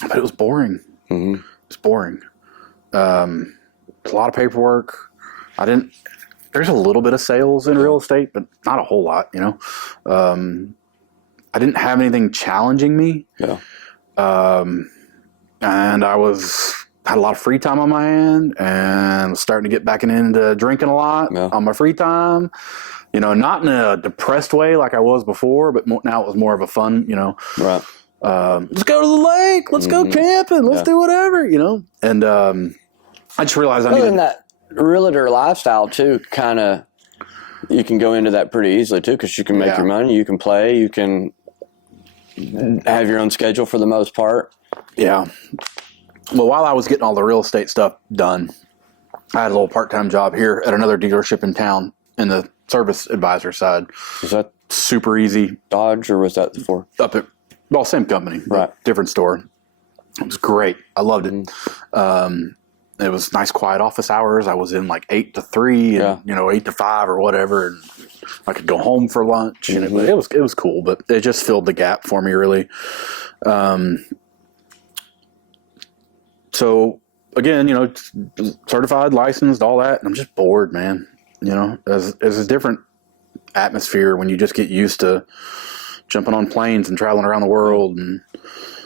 but it was boring. Mm-hmm. It was boring. A lot of paperwork. There's a little bit of sales in real estate, but not a whole lot, I didn't have anything challenging me. Yeah. And I had a lot of free time on my hand and was starting to get back into drinking a lot on my free time. Not in a depressed way like I was before, but now it was more of a fun, Right. Let's go to the lake. Let's go camping. Let's do whatever, And I just realized in that realtor lifestyle too, kind of, you can go into that pretty easily too, because you can make your money, you can play, you can have your own schedule for the most part. Yeah. Well, while I was getting all the real estate stuff done, I had a little part-time job here at another dealership in town in the service advisor side. Was that super easy? Dodge, or was that before? Same company, right? Different store. It was great. I loved it. It was nice, quiet office hours. I was in like 8 to 3 and 8 to 5 or whatever, and I could go home for lunch. And it was cool, but it just filled the gap for me, really. So again, certified, licensed, all that. And I'm just bored, man. As a different atmosphere when you just get used to jumping on planes and traveling around the world. And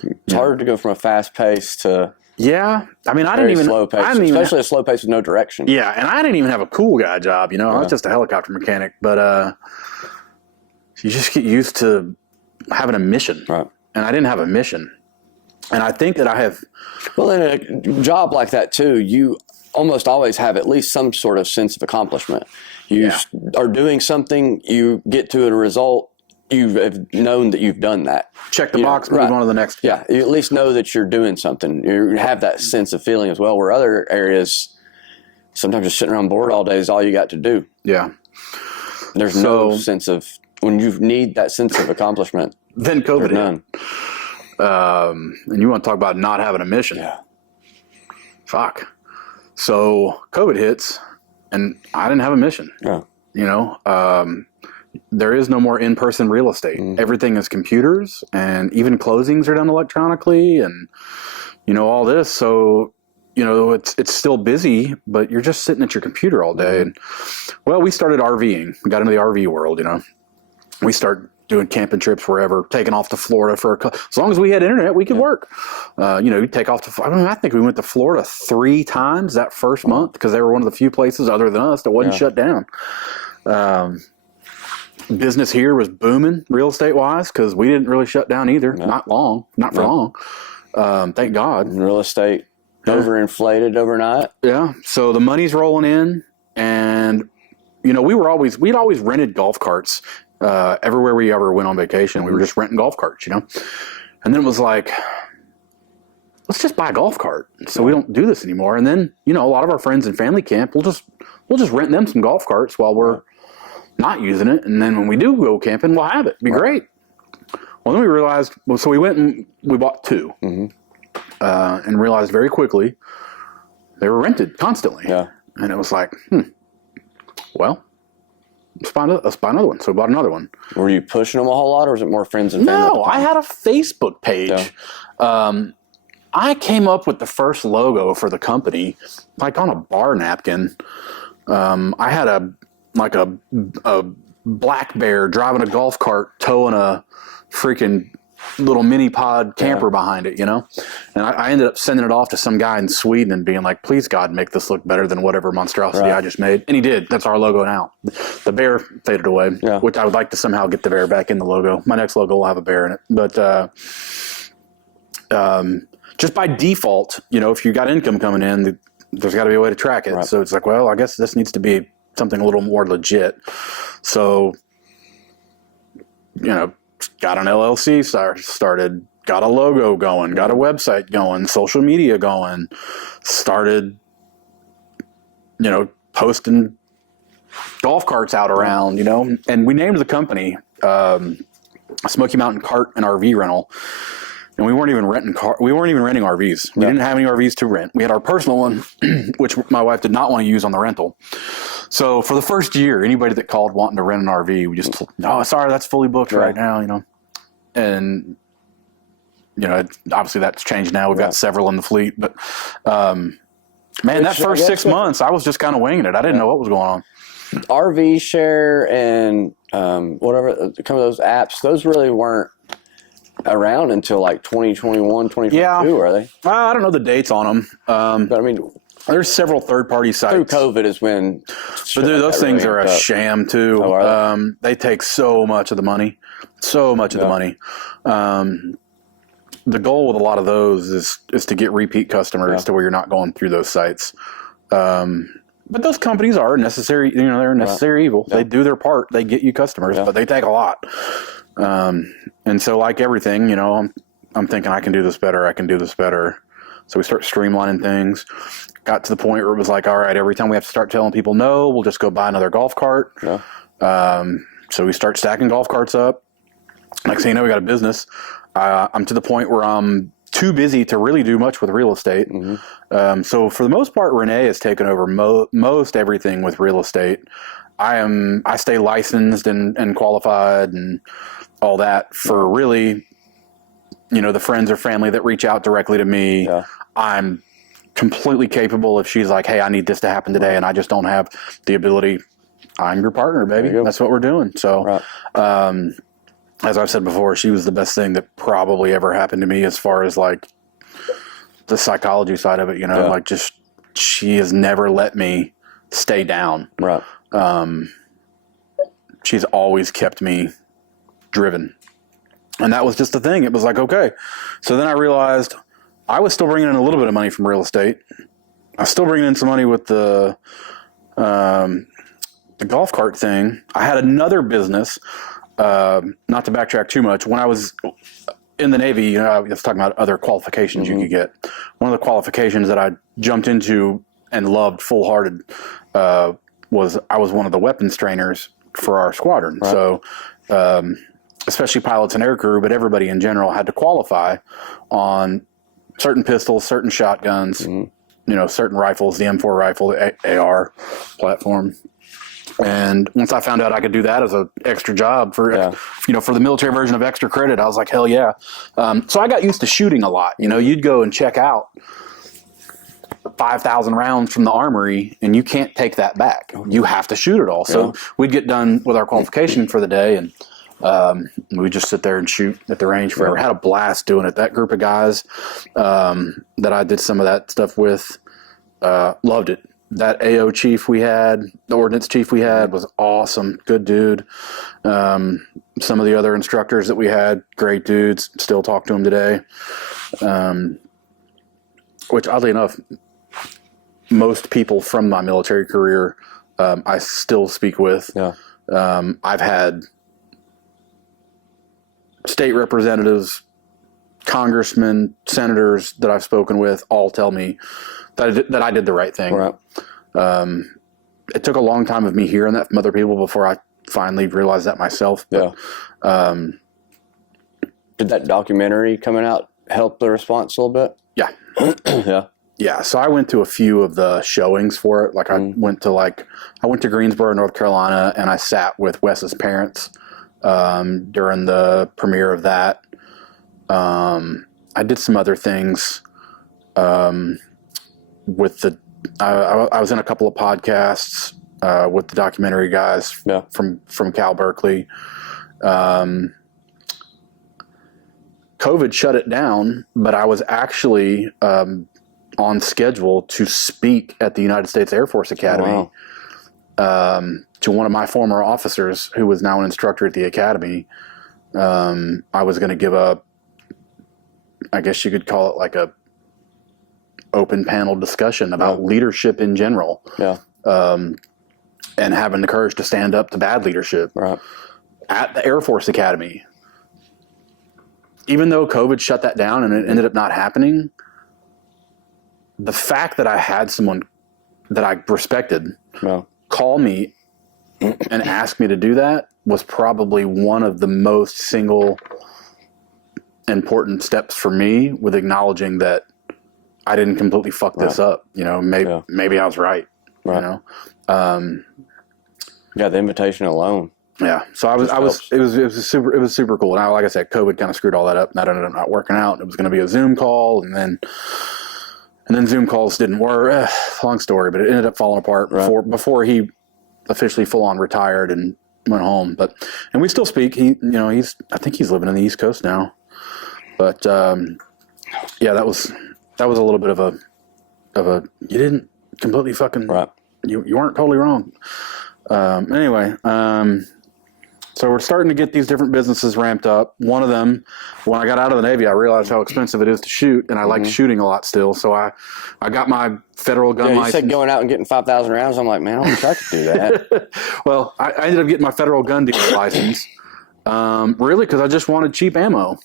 it's hard to go from a fast pace to I mean, I didn't even slow pace, especially a slow pace with no direction. Yeah, and I didn't even have a cool guy job. I was just a helicopter mechanic. But you just get used to having a mission, right? And I didn't have a mission. And I think that I have. Well, in a job like that too, you almost always have at least some sort of sense of accomplishment. You are doing something, you get to a result, you have known that you've done that. Check the box, move on to the next. Yeah, you at least know that you're doing something. You have that sense of feeling as well, where other areas, sometimes just sitting around bored all day is all you got to do. Yeah. There's no sense of, when you need that sense of accomplishment. Then COVID hit. And you want to talk about not having a mission. Yeah. Fuck. So COVID hits, and I didn't have a mission. Yeah. There is no more in-person real estate. Mm-hmm. Everything is computers, and even closings are done electronically, and all this. So it's still busy, but you're just sitting at your computer all day. And we started RVing. We got into the RV world. We started doing camping trips wherever, taking off to Florida as long as we had internet, we could work. You take off to, I think we went to Florida 3 times that first month because they were one of the few places other than us that wasn't shut down. Business here was booming real estate wise because we didn't really shut down either. No. Not for long. Thank God. And real estate overinflated overnight. Yeah. So the money's rolling in, and we'd always rented golf carts. Everywhere we ever went on vacation, we were just renting golf carts, and then it was like, let's just buy a golf cart. So we don't do this anymore. And then, a lot of our friends in family camp, we'll just rent them some golf carts while we're not using it. And then when we do go camping, we'll have it. It'd be great. Well, then we realized, so we went and we bought 2, and realized very quickly they were rented constantly. Yeah. And it was like, well, let's buy another one. So we bought another one. Were you pushing them a whole lot, or was it more friends and family? No, I had a Facebook page. Yeah. I came up with the first logo for the company, like on a bar napkin. I had a black bear driving a golf cart, towing a freaking little mini pod camper behind it, And I ended up sending it off to some guy in Sweden and being like, please God, make this look better than whatever monstrosity I just made. And he did. That's our logo now. The bear faded away, which I would like to somehow get the bear back in the logo. My next logo will have a bear in it. But just by default, if you got income coming in, there's got to be a way to track it. Right. So it's like, well, I guess this needs to be something a little more legit. So, got an LLC started, got a logo going, got a website going, social media going, started, posting golf carts out around, and we named the company Smoky Mountain Cart and RV Rental. And we weren't even renting RVs. We didn't have any RVs to rent. We had our personal one, which my wife did not want to use on the rental. So for the first year, anybody that called wanting to rent an RV, we just, no, sorry, that's fully booked right now, And, obviously that's changed now. We've got several in the fleet. But, that first 6 months, I was just kind of winging it. I didn't know what was going on. RV Share and whatever, some of those apps, those really weren't around until like 2021, 2022, are they? I don't know the dates on them. But I mean, there's several third-party sites. through COVID is when. But dude, those things are a sham too. Oh, are they? They take so much of the money. The money. The goal with a lot of those is to get repeat customers to where you're not going through those sites. But those companies are necessary. They're a necessary evil. Yeah. They do their part. They get you customers, but they take a lot. And so, like everything, I'm thinking I can do this better. I can do this better. So we start streamlining things. Got to the point where it was like, all right, every time we have to start telling people no, we'll just go buy another golf cart. Yeah. So we start stacking golf carts up. Next thing you know, we got a business. I'm to the point where I'm too busy to really do much with real estate. Mm-hmm. So for the most part, Renee has taken over most everything with real estate. I stay licensed and qualified and all that for really, the friends or family that reach out directly to me. Yeah. I'm completely capable if she's like, hey, I need this to happen today and I just don't have the ability. I'm your partner, baby. That's what we're doing. So, as I've said before, she was the best thing that probably ever happened to me as far as like the psychology side of it, like just, she has never let me stay down. Right. She's always kept me driven. And that was just the thing. It was like, okay. So then I realized I was still bringing in a little bit of money from real estate. I was still bringing in some money with the golf cart thing. I had another business, not to backtrack too much. When I was in the Navy, I was talking about other qualifications you could get. One of the qualifications that I jumped into and loved full-hearted was I was one of the weapons trainers for our squadron. Right. So especially pilots and aircrew, but everybody in general had to qualify on certain pistols, certain shotguns, certain rifles, the M4 rifle, the AR platform. And once I found out I could do that as an extra job for, for the military version of extra credit, I was like, hell yeah. So I got used to shooting a lot. You'd go and check out 5,000 rounds from the armory and you can't take that back. You have to shoot it all. So we'd get done with our qualification for the day and we'd just sit there and shoot at the range forever. Had a blast doing it. That group of guys that I did some of that stuff with loved it. That AO chief we had, the ordnance chief we had was awesome. Good dude. Some of the other instructors that we had, great dudes. Still talk to them today. Which oddly enough, most people from my military career, I still speak with. Yeah. I've had state representatives, congressmen, senators that I've spoken with all tell me that I did the right thing. Right. It took a long time of me hearing that from other people before I finally realized that myself. But, did that documentary coming out help the response a little bit? Yeah. Yeah. So I went to a few of the showings for it. Like I went to Greensboro, North Carolina, and I sat with Wes's parents during the premiere of that. I did some other things with the. I was in a couple of podcasts with the documentary guys from Cal Berkeley. COVID shut it down, but I was actually on schedule to speak at the United States Air Force Academy to one of my former officers who was now an instructor at the academy. I was going to give I guess you could call it like a open panel discussion about leadership in general. Yeah. And having the courage to stand up to bad leadership at the Air Force Academy. Even though COVID shut that down and it ended up not happening, the fact that I had someone that I respected call me and ask me to do that was probably one of the most single important steps for me with acknowledging that I didn't completely fuck this up. You know, maybe I was right. You know, the invitation alone. Yeah. So it was super cool. Now, like I said, COVID kind of screwed all that up. And that ended up not working out. It was going to be a Zoom call, and then Zoom calls didn't work. Long story, but it ended up falling apart before he officially full on retired and went home. And we still speak. I think he's living in the East Coast now. But yeah, that was a little bit of a you didn't completely fucking you weren't totally wrong. Anyway, so we're starting to get these different businesses ramped up. One of them, when I got out of the Navy, I realized how expensive it is to shoot, and I like shooting a lot still. So I got my federal gun license. You said going out and getting 5,000 rounds. I'm like, man, I wish I could do that. Well, I ended up getting my federal gun dealer license, really because I just wanted cheap ammo.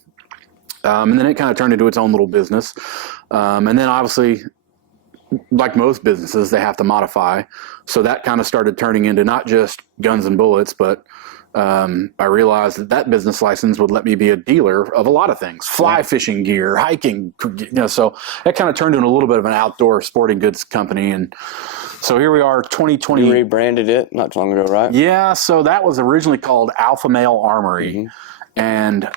And then it kind of turned into its own little business. And then obviously, like most businesses, they have to modify. So that kind of started turning into not just guns and bullets, but I realized that business license would let me be a dealer of a lot of things, fly fishing gear, hiking, so that kind of turned into a little bit of an outdoor sporting goods company. And so here we are, 2020. You rebranded it not too long ago, right? Yeah. So that was originally called Alpha Male Armory. And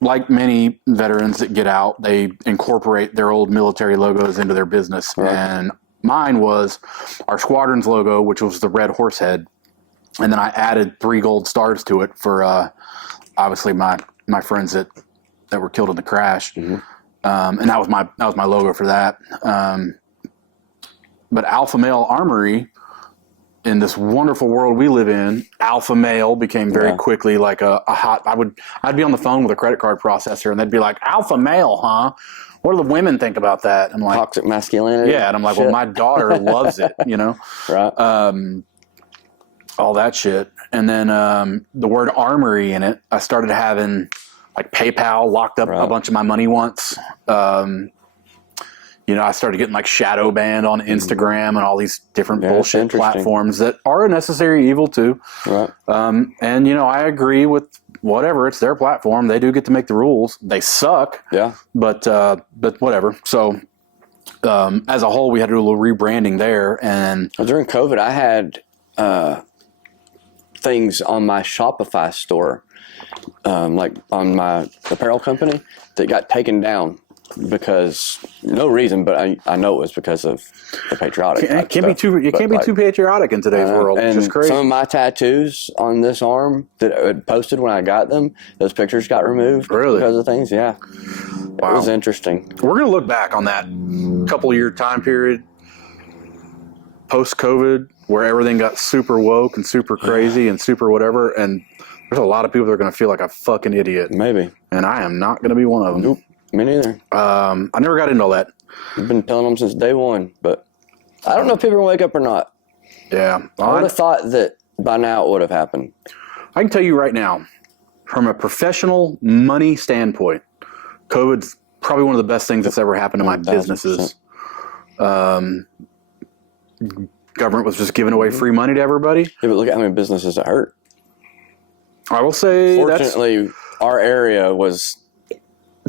like many veterans that get out, they incorporate their old military logos into their business. And mine was our squadron's logo, which was the red horse head. And then I added 3 gold stars to it for obviously my friends that were killed in the crash. And that was my logo for that. But Alpha Male Armory, in this wonderful world we live in, alpha male became very quickly like a hot. I'd be on the phone with a credit card processor, and they'd be like, "Alpha male, huh? What do the women think about that?" I'm like, toxic masculinity. Yeah, and I'm like, well, my daughter loves it, all that shit. And then the word armory in it, I started having like PayPal locked up a bunch of my money once. I started getting like shadow banned on Instagram and all these different bullshit platforms that are a necessary evil too. And I agree with whatever. It's their platform. They do get to make the rules. They suck. Yeah. But whatever. So as a whole, we had to do a little rebranding there. And during COVID, I had things on my Shopify store, like on my apparel company, that got taken down. Because no reason, but I know it was because of the patriotic. You can't be too patriotic in today's world, which is crazy. Some of my tattoos on this arm that I had posted when I got them, those pictures got removed because of things. Yeah, It was interesting. We're gonna look back on that couple-year time period post-COVID, where everything got super woke and super crazy and super whatever, and there's a lot of people that are gonna feel like a fucking idiot. Maybe, and I am not gonna be one of them. Nope. Me neither. I never got into all that. I've been telling them since day one, but I don't know if people are going to wake up or not. Yeah. I would have thought that by now it would have happened. I can tell you right now, from a professional money standpoint, COVID's probably one of the best things that's ever happened to my businesses. Government was just giving away free money to everybody. Yeah, but look at how many businesses it hurt. I will say fortunately, our area was...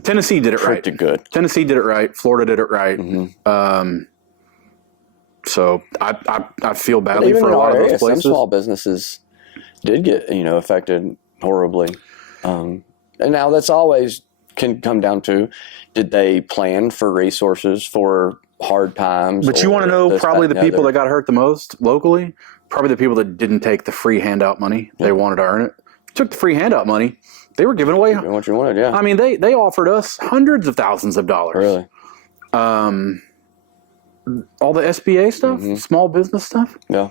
Tennessee did it right. Pretty good. Tennessee did it right. Florida did it right. So I feel badly for a lot of those places. Some small businesses did get affected horribly, and now that's always can come down to, did they plan for resources for hard times? But you want to know probably the people that got hurt the most locally, probably the people that didn't take the free handout money. They wanted to earn it. Took the free handout money. They were giving away what you wanted, yeah. I mean, they offered us hundreds of thousands of dollars. Really? All the SBA stuff, small business stuff. Yeah.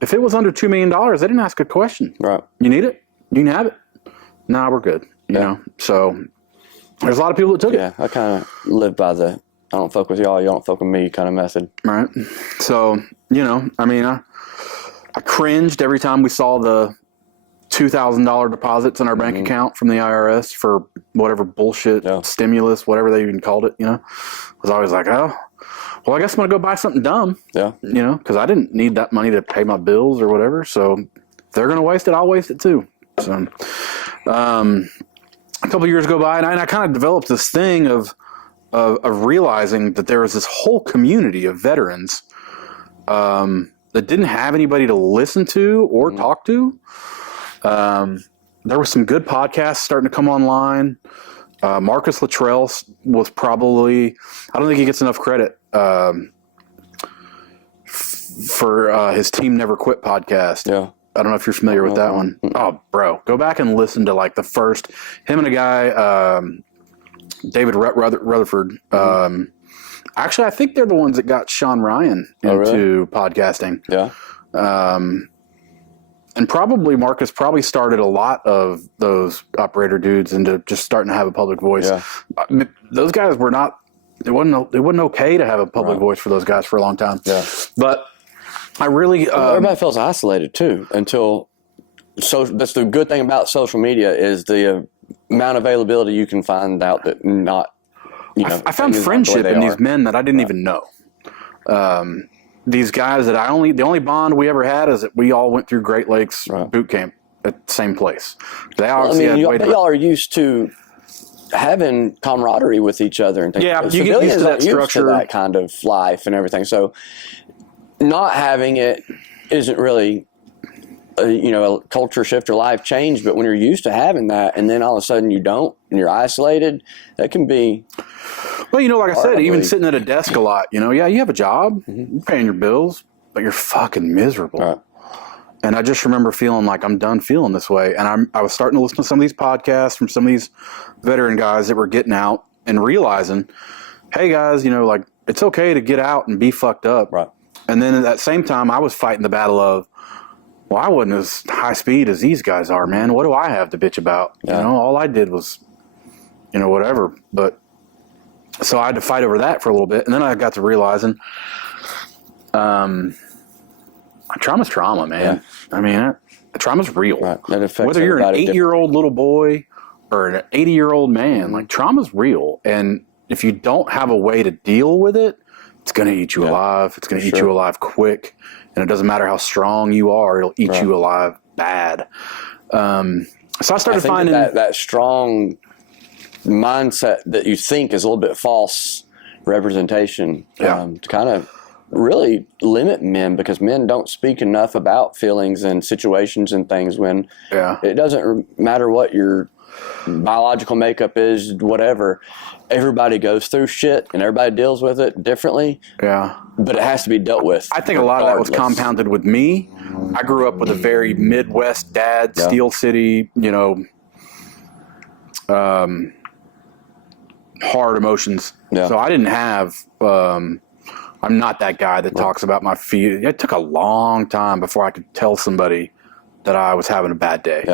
If it was under $2 million, they didn't ask a question. Right. You need it? You can have it. Nah, we're good. You know. So there's a lot of people that took it. Yeah, I kind of live by the I don't fuck with y'all, you don't fuck with me kind of method. Right. So, I mean, I cringed every time we saw the $2,000 deposits in our bank account from the IRS for whatever bullshit stimulus, whatever they even called it, I was always like, oh, well, I guess I'm going to go buy something dumb. Yeah. Because I didn't need that money to pay my bills or whatever. So if they're going to waste it, I'll waste it too. So a couple of years go by, and I kind of developed this thing of realizing that there was this whole community of veterans that didn't have anybody to listen to or talk to. There were some good podcasts starting to come online. Marcus Luttrell was probably, I don't think he gets enough credit for his Team Never Quit podcast. Yeah. I don't know if you're familiar with that one. Oh, bro, go back and listen to like the first, him and a guy, David Rutherford. Actually, I think they're the ones that got Sean Ryan into podcasting. Yeah. And probably Marcus started a lot of those operator dudes into just starting to have a public voice. Yeah. Those guys were not, it wasn't okay to have a public voice for those guys for a long time. Yeah. But I really... everybody feels isolated too until... So that's the good thing about social media is the amount of availability you can find out that not... I found friendship in these men that I didn't even know. These guys that the only bond we ever had is that we all went through Great Lakes boot camp at the same place. They y'all are used to having camaraderie with each other and things. Yeah, you get used to that structure, used to that kind of life and everything. So not having it isn't really a culture shift or life change. But when you're used to having that, and then all of a sudden you don't, and you're isolated, that can be. Well, like I said, even sitting at a desk a lot, you have a job, you're paying your bills, but you're fucking miserable. Right. And I just remember feeling like I'm done feeling this way. And I was starting to listen to some of these podcasts from some of these veteran guys that were getting out and realizing, hey guys, like it's okay to get out and be fucked up. Right. And then at that same time, I was fighting the battle of, well, I wasn't as high speed as these guys are, man. What do I have to bitch about? Yeah. All I did was, whatever. But so I had to fight over that for a little bit. And then I got to realizing, trauma's trauma, man. Yeah. I mean, trauma's real. Right. That affects whether you're an 8-year-old little boy or an 80-year-old man, like trauma's real. And if you don't have a way to deal with it, it's going to eat you alive. It's going to eat you alive quick. And it doesn't matter how strong you are, it'll eat you alive bad. So I started finding that strong mindset that you think is a little bit false representation to kind of really limit men, because men don't speak enough about feelings and situations and things when it doesn't matter what your biological makeup is, whatever. Everybody goes through shit and everybody deals with it differently. Yeah. But it has to be dealt with. I think a lot of that was compounded with me. I grew up with a very Midwest dad, Steel City, hard emotions. Yeah. So I didn't have, I'm not that guy that talks about my feelings. It took a long time before I could tell somebody that I was having a bad day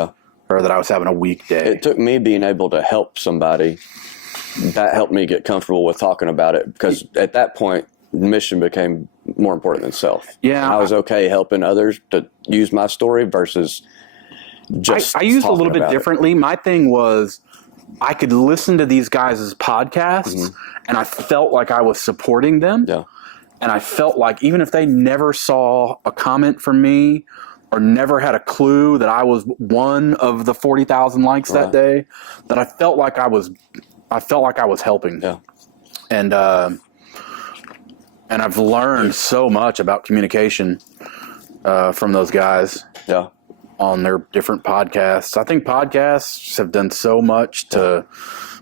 or that I was having a weak day. It took me being able to help somebody. That helped me get comfortable with talking about it, because at that point, mission became more important than self. Yeah. I was okay helping others to use my story versus just I used a little bit differently. My thing was I could listen to these guys' podcasts and I felt like I was supporting them. Yeah. And I felt like even if they never saw a comment from me or never had a clue that I was one of the 40,000 likes that day, that I felt like I was helping. Yeah. And I've learned so much about communication from those guys on their different podcasts. I think podcasts have done so much to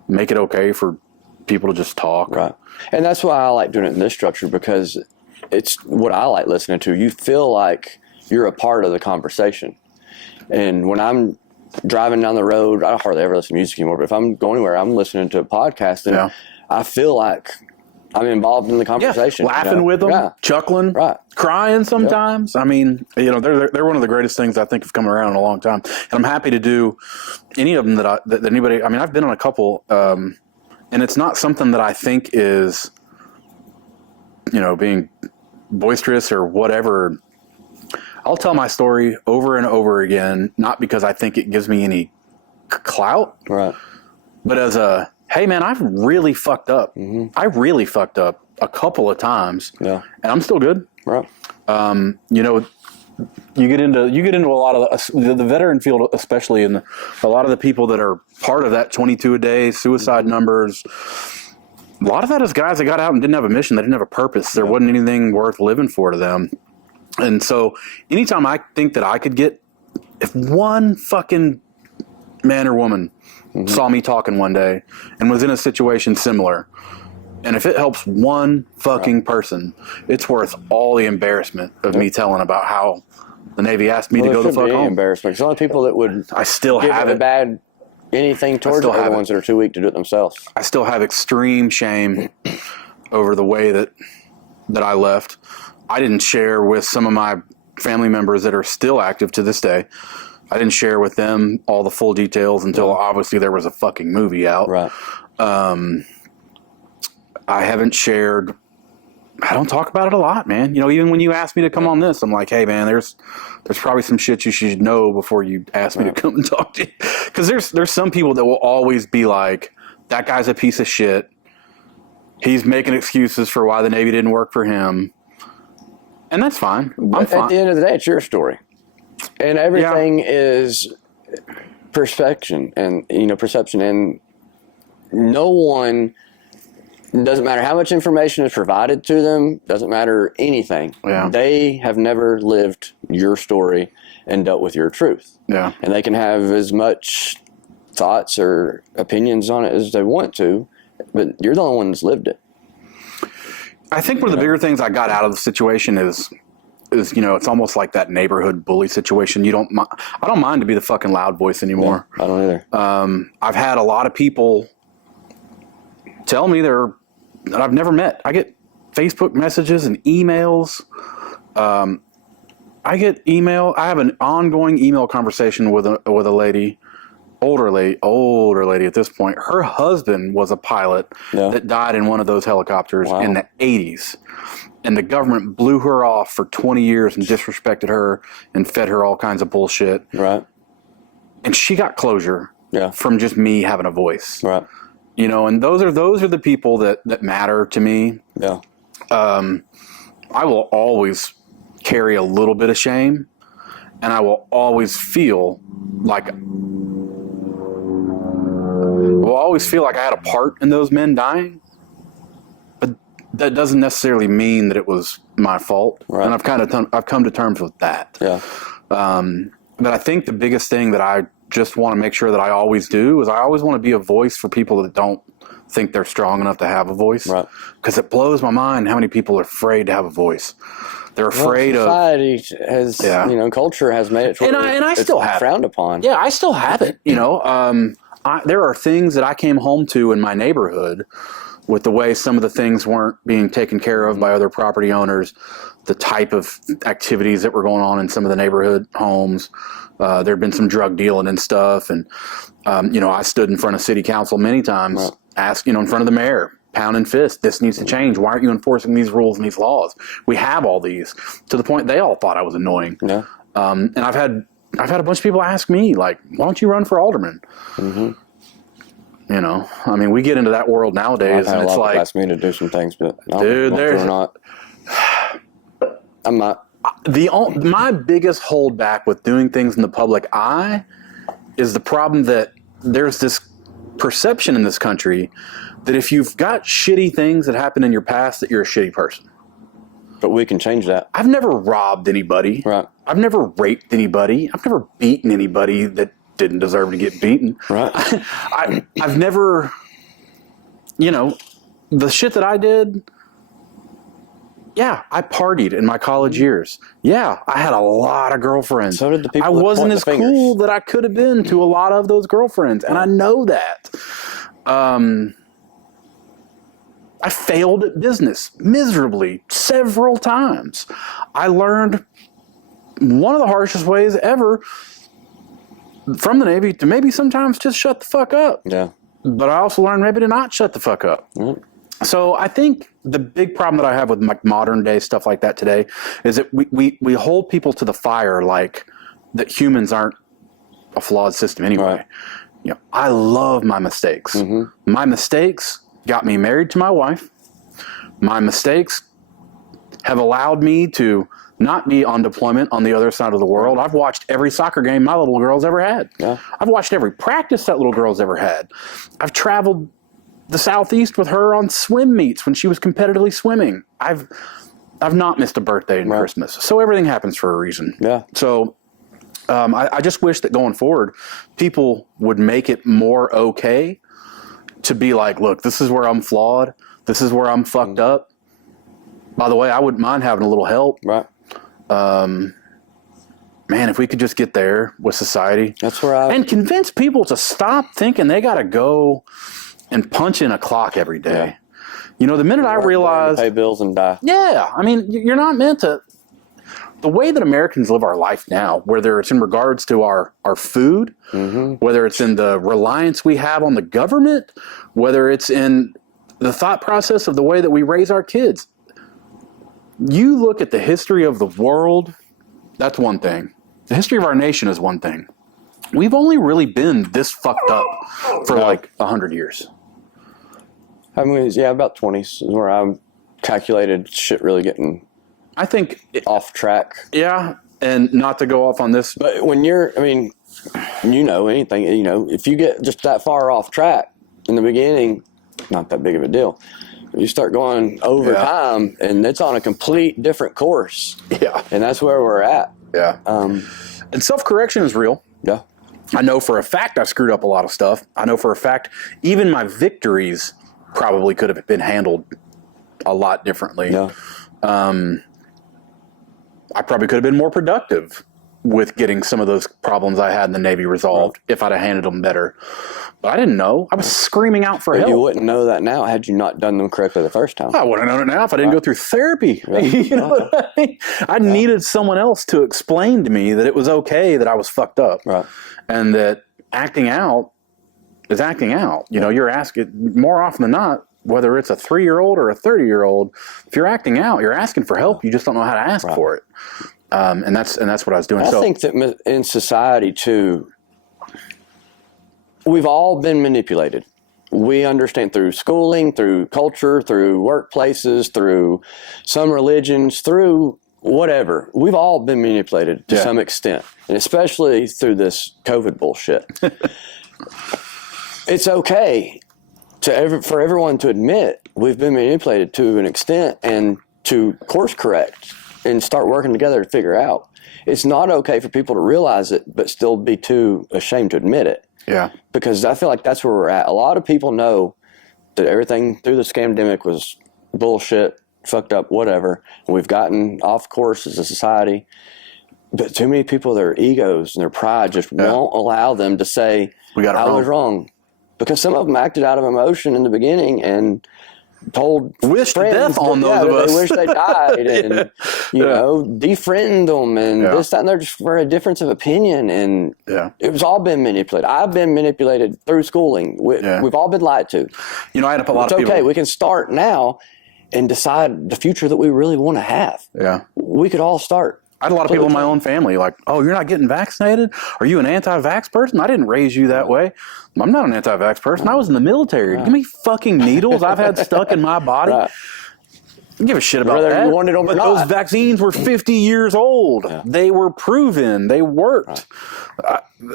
make it okay for people to just talk. Right. And that's why I like doing it in this structure, because it's what I like listening to. You feel like you're a part of the conversation. And when I'm driving down the road, I hardly ever listen to music anymore, but if I'm going anywhere, I'm listening to a podcast, and I feel like I'm involved in the conversation. Laughing with them, chuckling, crying sometimes. I mean, they're one of the greatest things I think have come around in a long time. And I'm happy to do any of them that anybody, I mean, I've been on a couple, and it's not something that I think is being boisterous or whatever. I'll tell my story over and over again, not because I think it gives me any clout, right? But as a, hey man, I've really fucked up. Mm-hmm. I really fucked up a couple of times, and I'm still good, right? You get into a lot of the veteran field, especially, and a lot of the people that are part of that 22 a day suicide numbers. A lot of that is guys that got out and didn't have a mission. They didn't have a purpose. There wasn't anything worth living for to them. And so anytime I think that I could get, if one fucking man or woman saw me talking one day and was in a situation similar, and if it helps one fucking person, it's worth all the embarrassment of me telling about how the Navy asked me to go the fuck home. Embarrassment. Because the only people that would have a bad anything towards it are the ones that are too weak to do it themselves. I still have extreme shame over the way that I left. I didn't share with some of my family members that are still active to this day. I didn't share with them all the full details until obviously there was a fucking movie out. Right. I haven't shared. I don't talk about it a lot, man. Even when you ask me to come on this, I'm like, hey, man, there's probably some shit you should know before you ask me to come and talk to you. Because there's some people that will always be like, that guy's a piece of shit. He's making excuses for why the Navy didn't work for him. And that's fine. I'm fine. At the end of the day, it's your story. And everything is perception and, perception. And no one... doesn't matter how much information is provided to them, doesn't matter anything. Yeah. They have never lived your story and dealt with your truth. Yeah. And they can have as much thoughts or opinions on it as they want to, but you're the only one that's lived it. I think one of the bigger things I got out of the situation is it's almost like that neighborhood bully situation. I don't mind to be the fucking loud voice anymore. No, I don't either. I've had a lot of people tell me that I've never met. I get Facebook messages and emails. I have an ongoing email conversation with a lady, older lady at this point. Her husband was a pilot that died in one of those helicopters in the 80s. And the government blew her off for 20 years and disrespected her and fed her all kinds of bullshit. Right. And she got closure from just me having a voice. Right. And those are the people that matter to me. Yeah. I will always carry a little bit of shame, and I will always feel like I had a part in those men dying. But that doesn't necessarily mean that it was my fault. Right. And I've come to terms with that. Yeah. But I think the biggest thing that I just want to make sure that I always do is I always want to be a voice for people that don't think they're strong enough to have a voice. Right. Because it blows my mind how many people are afraid to have a voice. They're afraid society has, culture has made it. And I still have frowned upon. Yeah, I still have it. There are things that I came home to in my neighborhood with the way some of the things weren't being taken care of by other property owners, the type of activities that were going on in some of the neighborhood homes. There had been some drug dealing and stuff. And, I stood in front of city council many times, asked, in front of the mayor, pounding fist, this needs to change. Why aren't you enforcing these rules and these laws? We have all these, to the point they all thought I was annoying. Yeah. And I've had a bunch of people ask me, like, why don't you run for alderman? Mm-hmm. We get into that world nowadays, and it's like, ask me to do some things, but dude, not. I'm not. My biggest holdback with doing things in the public eye is the problem that there's this perception in this country that if you've got shitty things that happen in your past, that you're a shitty person. But we can change that. I've never robbed anybody. Right. I've never raped anybody. I've never beaten anybody that didn't deserve to get beaten. Right. I've never, the shit that I did. Yeah, I partied in my college years. Yeah, I had a lot of girlfriends. So did the people. I wasn't as cool that I could have been to a lot of those girlfriends, and I know that. I failed at business miserably several times. I learned one of the harshest ways ever from the Navy to maybe sometimes just shut the fuck up. Yeah. But I also learned maybe to not shut the fuck up. Mm-hmm. So I think the big problem that I have with like modern day stuff like that today is that we hold people to the fire like that humans aren't a flawed system anyway. Right. You know, I love my mistakes. My mistakes got me married to my wife. My mistakes have allowed me to not be on deployment on the other side of the world. I've watched every soccer game my little girl's ever had. Yeah. I've watched every practice that little girl's ever had. I've traveled the Southeast with her on swim meets when she was competitively swimming. I've not missed a birthday and Christmas. So everything happens for a reason. Yeah. So I just wish that going forward, people would make it more okay to be like, look, this is where I'm flawed. This is where I'm fucked up. By the way, I wouldn't mind having a little help. Right. Man, if we could just get there with society. That's where and convince people to stop thinking they got to go and punch in a clock every day. Yeah. You know, the minute I realized... Pay bills and die. Yeah. I mean, you're not meant to... The way that Americans live our life now, whether it's in regards to our food, whether it's in the reliance we have on the government, whether it's in the thought process of the way that we raise our kids. You look at the history of the world, that's one thing. The history of our nation is one thing. We've only really been this fucked up for like 100 years. I mean, yeah, about 20 is where I'm calculated shit really getting... I think off track. Yeah, and not to go off on this. But when you're, I mean, anything, if you get just that far off track in the beginning, not that big of a deal. You start going over time, and it's on a complete different course. Yeah. And that's where we're at. Yeah. And self-correction is real. Yeah. I know for a fact I screwed up a lot of stuff. I know for a fact even my victories probably could have been handled a lot differently. Yeah. I probably could have been more productive with getting some of those problems I had in the Navy resolved if I'd have handled them better. But I didn't know. I was screaming out for help. You wouldn't know that now had you not done them correctly the first time. I wouldn't have known it now if I didn't go through therapy. You know what I mean? I needed someone else to explain to me that it was okay that I was fucked up. Right. And that acting out is acting out. You know, you're asking, more often than not, whether it's a 3-year-old or a 30-year-old, if you're acting out, you're asking for help. You just don't know how to ask for it. And that's what I was doing. I think that in society, too, we've all been manipulated. We understand through schooling, through culture, through workplaces, through some religions, through whatever. We've all been manipulated to some extent, and especially through this COVID bullshit. It's okay for everyone to admit we've been manipulated to an extent and to course correct and start working together to figure out. It's not okay for people to realize it, but still be too ashamed to admit it. Yeah. Because I feel like that's where we're at. A lot of people know that everything through the scamdemic was bullshit, fucked up, whatever. And we've gotten off course as a society. But too many people, their egos and their pride just won't allow them to say, I was wrong. Because some of them acted out of emotion in the beginning and told wished friends death on those of us. They wish they died and, defriend them and this, that, and they're just for a difference of opinion. And it was all been manipulated. I've been manipulated through schooling. We've all been lied to. You know, I had a lot of people. It's okay. We can start now and decide the future that we really want to have. Yeah. We could all start. I had a lot of people in my own family like, oh, you're not getting vaccinated? Are you an anti-vax person? I didn't raise you that way. I'm not an anti-vax person. I was in the military. Give me fucking needles I've had stuck in my body. I don't give a shit about that. You wanted them or but not. Those vaccines were 50 years old. Yeah. They were proven. They worked.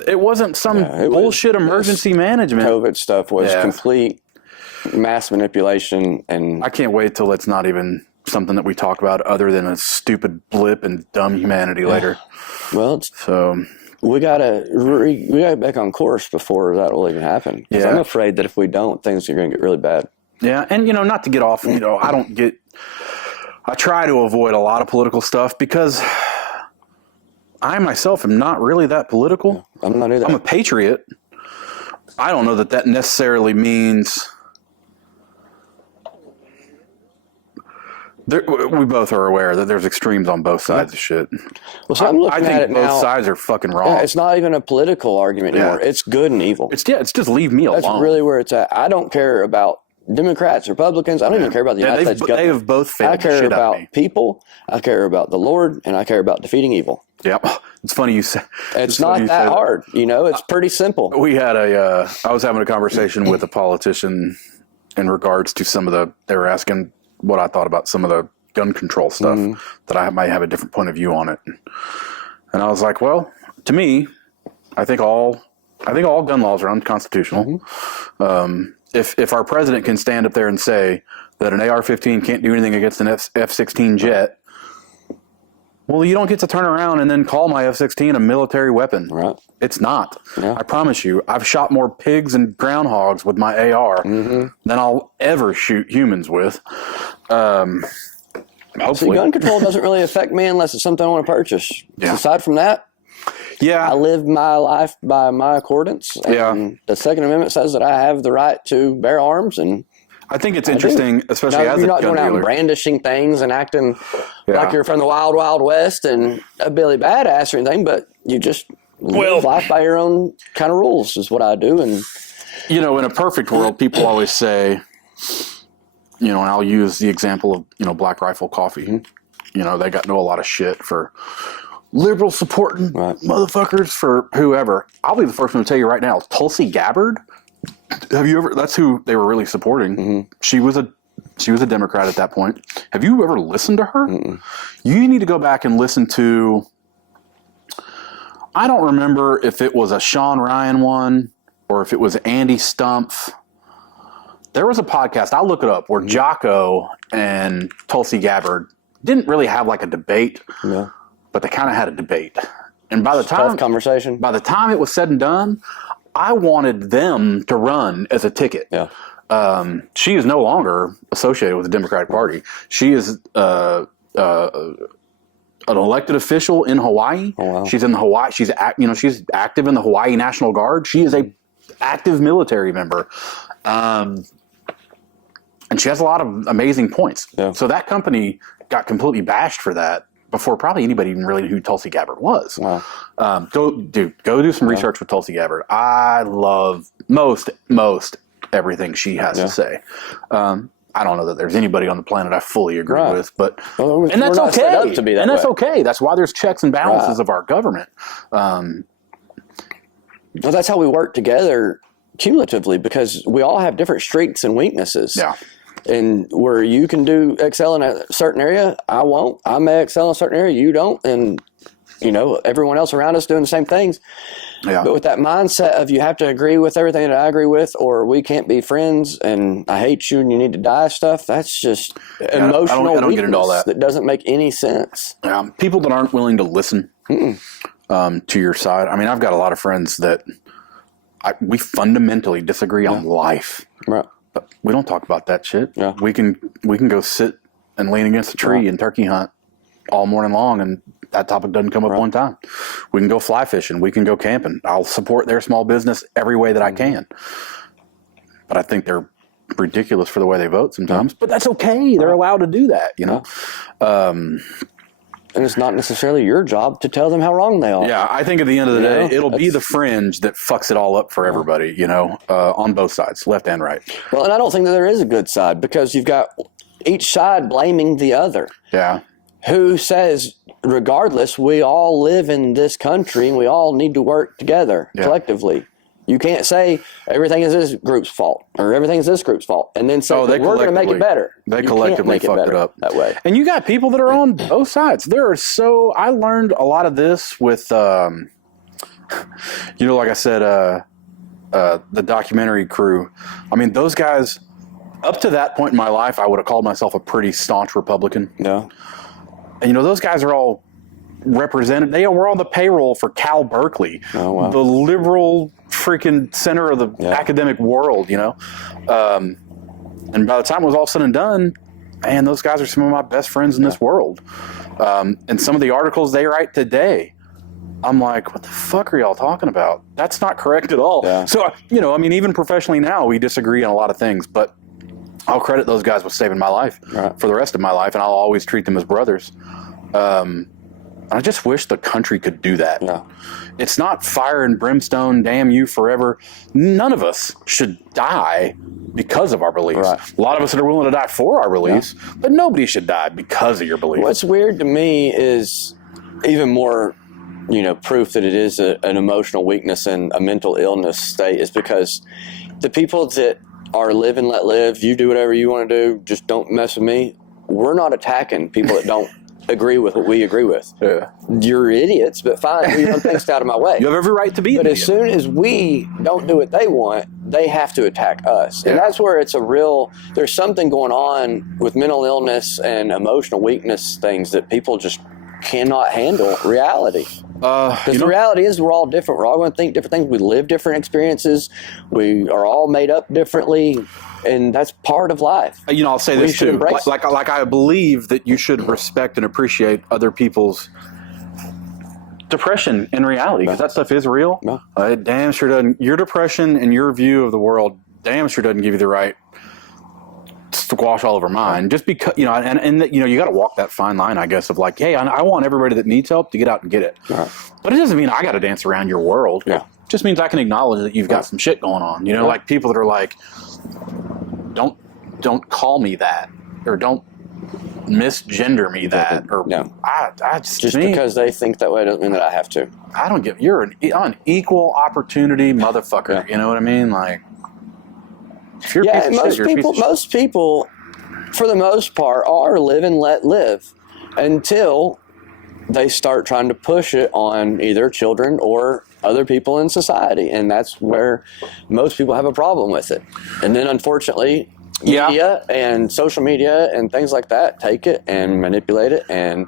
It wasn't some bullshit emergency management. COVID stuff was complete mass manipulation. And I can't wait till it's not even something that we talk about other than a stupid blip and dumb humanity later. Well, we gotta get back on course before that will even happen. Because I'm afraid that if we don't, things are going to get really bad. Yeah, and not to get off, I try to avoid a lot of political stuff because I myself am not really that political. I'm not either. I'm a patriot. I don't know that necessarily means... we both are aware that there's extremes on both sides of shit. Well, so I'm looking at it now. I think both sides are fucking wrong. Yeah, it's not even a political argument anymore. It's good and evil. It's just leave me alone. That's really where it's at. I don't care about Democrats, Republicans. I don't even care about the United States government. They have both failed. I care about people. I care about the Lord, and I care about defeating evil. Yep. It's funny you say. It's not that hard. It's pretty simple. We had I was having a conversation with a politician in regards to they were asking what I thought about some of the gun control stuff, that I might have a different point of view on it. And I was like, well, to me, I think all gun laws are unconstitutional. If our president can stand up there and say that an AR-15 can't do anything against an F-16 jet, well, you don't get to turn around and then call my F-16 a military weapon. Right. It's not. Yeah. I promise you, I've shot more pigs and groundhogs with my AR than I'll ever shoot humans with. Hopefully. See, gun control doesn't really affect me unless it's something I want to purchase. Yeah. Aside from that, I live my life by my accordance. And the Second Amendment says that I have the right to bear arms, and I think it's interesting, especially as a gun dealer. You're not going out and brandishing things and acting like you're from the wild, wild west and a Billy Badass or anything, but you just live life by your own kind of rules is what I do. And in a perfect world, people always say, and I'll use the example of, Black Rifle Coffee. They got a lot of shit for liberal supporting motherfuckers for whoever. I'll be the first one to tell you right now, Tulsi Gabbard. Have you ever? That's who they were really supporting. She was a Democrat at that point. Have you ever listened to her? You need to go back and listen to. I don't remember if it was a Sean Ryan one or if it was Andy Stumpf. There was a podcast. I'll look it up where Jocko and Tulsi Gabbard didn't really have like a debate, but they kind of had a debate. And by the time conversation, by the time it was said and done, I wanted them to run as a ticket. Yeah. She is no longer associated with the Democratic Party. She is an elected official in Hawaii. Oh, wow. She's in the Hawaii. She's active in the Hawaii National Guard. She is a active military member, and she has a lot of amazing points. Yeah. So that company got completely bashed for that before probably anybody even really knew who Tulsi Gabbard was. Wow. Go do some research with Tulsi Gabbard. I love most everything she has to say. I don't know that there's anybody on the planet I fully agree with, but and that's okay. That's okay. That's why there's checks and balances of our government. Well, that's how we work together cumulatively, because we all have different strengths and weaknesses. Yeah. And where you can excel in a certain area, I won't. I may excel in a certain area, you don't. And, everyone else around us doing the same things. Yeah. But with that mindset of you have to agree with everything that I agree with, or we can't be friends and I hate you and you need to die stuff, that's just emotional I don't get into all that doesn't make any sense. People that aren't willing to listen to your side. I mean, I've got a lot of friends that we fundamentally disagree on life. Right. But we don't talk about that shit. Yeah. We can go sit and lean against a tree and turkey hunt all morning long, and that topic doesn't come up one time. We can go fly fishing. We can go camping. I'll support their small business every way that I can. But I think they're ridiculous for the way they vote sometimes. But that's okay. They're allowed to do that, And it's not necessarily your job to tell them how wrong they are. Yeah, I think at the end of the day, it'll be the fringe that fucks it all up for everybody, on both sides, left and right. Well, and I don't think that there is a good side, because you've got each side blaming the other. Yeah. Who says, regardless, we all live in this country and we all need to work together collectively. You can't say everything is this group's fault or everything is this group's fault and then say we're going to make it better. They collectively fucked it up that way. And you got people that are on both sides. I learned a lot of this with, like I said, the documentary crew. I mean, those guys, up to that point in my life, I would have called myself a pretty staunch Republican. Yeah. And, those guys are all represented. They were on the payroll for Cal Berkeley, the liberal freaking center of the academic world, And by the time it was all said and done, man, those guys are some of my best friends in this world. And some of the articles they write today, I'm like, what the fuck are y'all talking about? That's not correct at all. Yeah. So, even professionally now, we disagree on a lot of things, but I'll credit those guys with saving my life for the rest of my life, and I'll always treat them as brothers. I just wish the country could do that. No. It's not fire and brimstone, damn you forever. None of us should die because of our beliefs. Right. A lot of us are willing to die for our beliefs, but nobody should die because of your beliefs. What's weird to me is even more, proof that it is an emotional weakness and a mental illness state is because the people that are live and let live, you do whatever you want to do, just don't mess with me. We're not attacking people that don't agree with what we agree with. Yeah. You're idiots, but fine, do your own thing, stay out of my way. You have every right to be But an as idiot. soon as we don't do what they want, they have to attack us. And that's where it's there's something going on with mental illness and emotional weakness things that people just cannot handle reality. Because the reality is we're all different. We're all going to think different things. We live different experiences. We are all made up differently. And that's part of life. I'll say this too. Like I believe that you should respect and appreciate other people's depression in reality, because that stuff is real. No. It damn sure doesn't. Your depression and your view of the world damn sure doesn't give you the right to squash all over mine. Just because, you got to walk that fine line, I guess, of like, hey, I want everybody that needs help to get out and get it. Right. But it doesn't mean I got to dance around your world. Yeah. It just means I can acknowledge that you've got some shit going on. Like people that are like, don't call me that, or don't misgender me that, or no. I just because they think that way doesn't mean that I have to. I don't give. You're an equal opportunity motherfucker. Yeah. You know what I mean? Like, if you're a piece of shit, you're a piece of shit. Most people, for the most part, are live and let live until they start trying to push it on either children or other people in society, and that's where most people have a problem with it. And then, unfortunately, media and social media and things like that take it and manipulate it and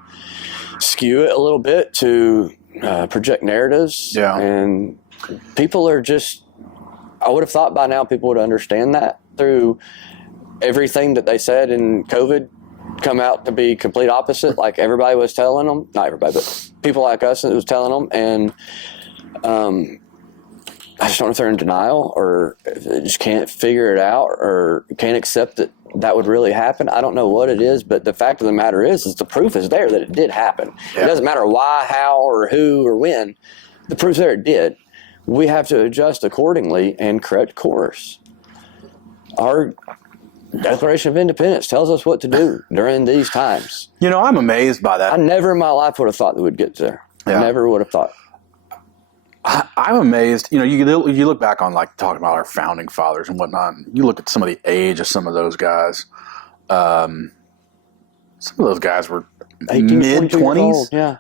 skew it a little bit to project narratives. Yeah. And people are just, I would have thought by now people would understand that through everything that they said in COVID come out to be complete opposite, like everybody was telling them. Not everybody, but people like us that was telling them. And I just don't know if they're in denial or they just can't figure it out or can't accept that that would really happen. I don't know what it is, but the fact of the matter is the proof is there that it did happen. Yeah. It doesn't matter why, how, or who, or when. The proof's there it did. We have to adjust accordingly and correct course. Our Declaration of Independence tells us what to do during these times. I'm amazed by that. I never in my life would have thought that we'd get there. Yeah. Never would have thought. I'm amazed. You look back on like talking about our founding fathers and whatnot. And you look at some of the age of some of those guys. Some of those guys were mid-20s. Yeah.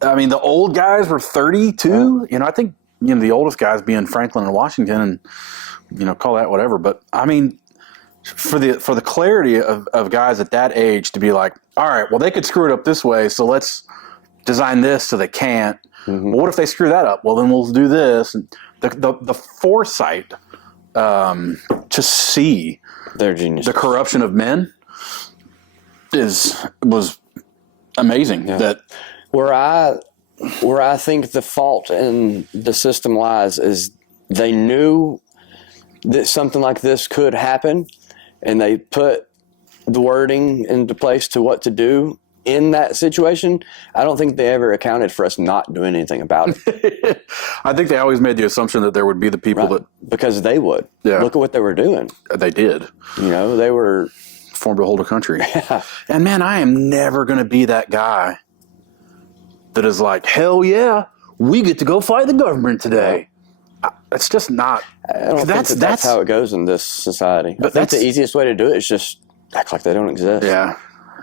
I mean, the old guys were 32. I think the oldest guys being Franklin and Washington, and call that whatever. But I mean, for the clarity of guys at that age to be like, all right, well, they could screw it up this way, so let's design this so they can't. Mm-hmm. Well, what if they screw that up? Well, then we'll do this. And the foresight to see they're genius. The corruption of men was amazing. Yeah. That where I think the fault in the system lies is they knew that something like this could happen, and they put the wording into place to what to do in that situation. I don't think they ever accounted for us not doing anything about it. I think they always made the assumption that there would be the people that... Because they would. Yeah. Look at what they were doing. They did. They were... Formed a whole country. Yeah. And man, I am never going to be that guy that is like, hell yeah, we get to go fight the government today. It's just not... I don't think that's how it goes in this society. But I think the easiest way to do it is just act like they don't exist. Yeah.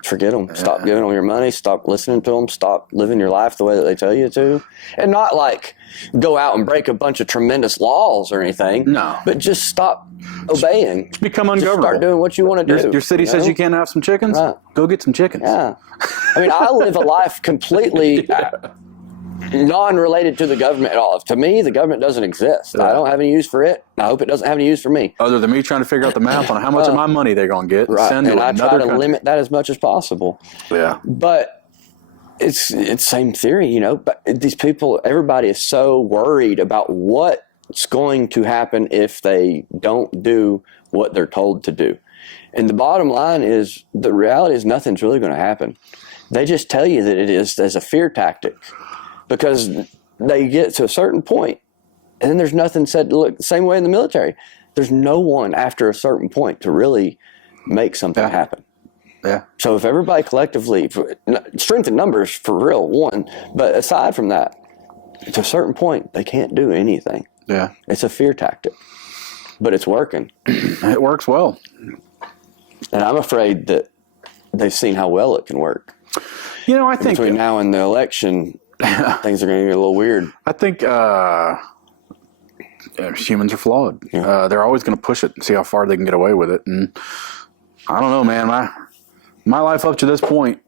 Forget them. Stop giving them your money. Stop listening to them. Stop living your life the way that they tell you to. And not like go out and break a bunch of tremendous laws or anything. No. But just stop obeying. Just become ungovernable. Just start doing what you want to do. Your city says you can't have some chickens? Right. Go get some chickens. Yeah. I mean, I live a life completely non-related to the government at all. To me, the government doesn't exist. I don't have any use for it. I hope it doesn't have any use for me. Other than me trying to figure out the math on how much of my money they're going to get. Right. Send and to I try to country. limit that as much as possible. Yeah. But it's same theory, But these people, everybody is so worried about what's going to happen if they don't do what they're told to do. And the bottom line is the reality is nothing's really going to happen. They just tell you that it is as a fear tactic because they get to a certain point and then there's nothing said. Look, the same way in the military, there's no one after a certain point to really make something happen. Yeah. So if everybody collectively, strength in numbers for real, one, but aside from that, to a certain point, they can't do anything. Yeah. It's a fear tactic, but it's working. It works well. And I'm afraid that they've seen how well it can work. You know, I think between now and the election, things are going to get a little weird. I think humans are flawed. Yeah. They're always going to push it and see how far they can get away with it. And I don't know, man. My life up to this point,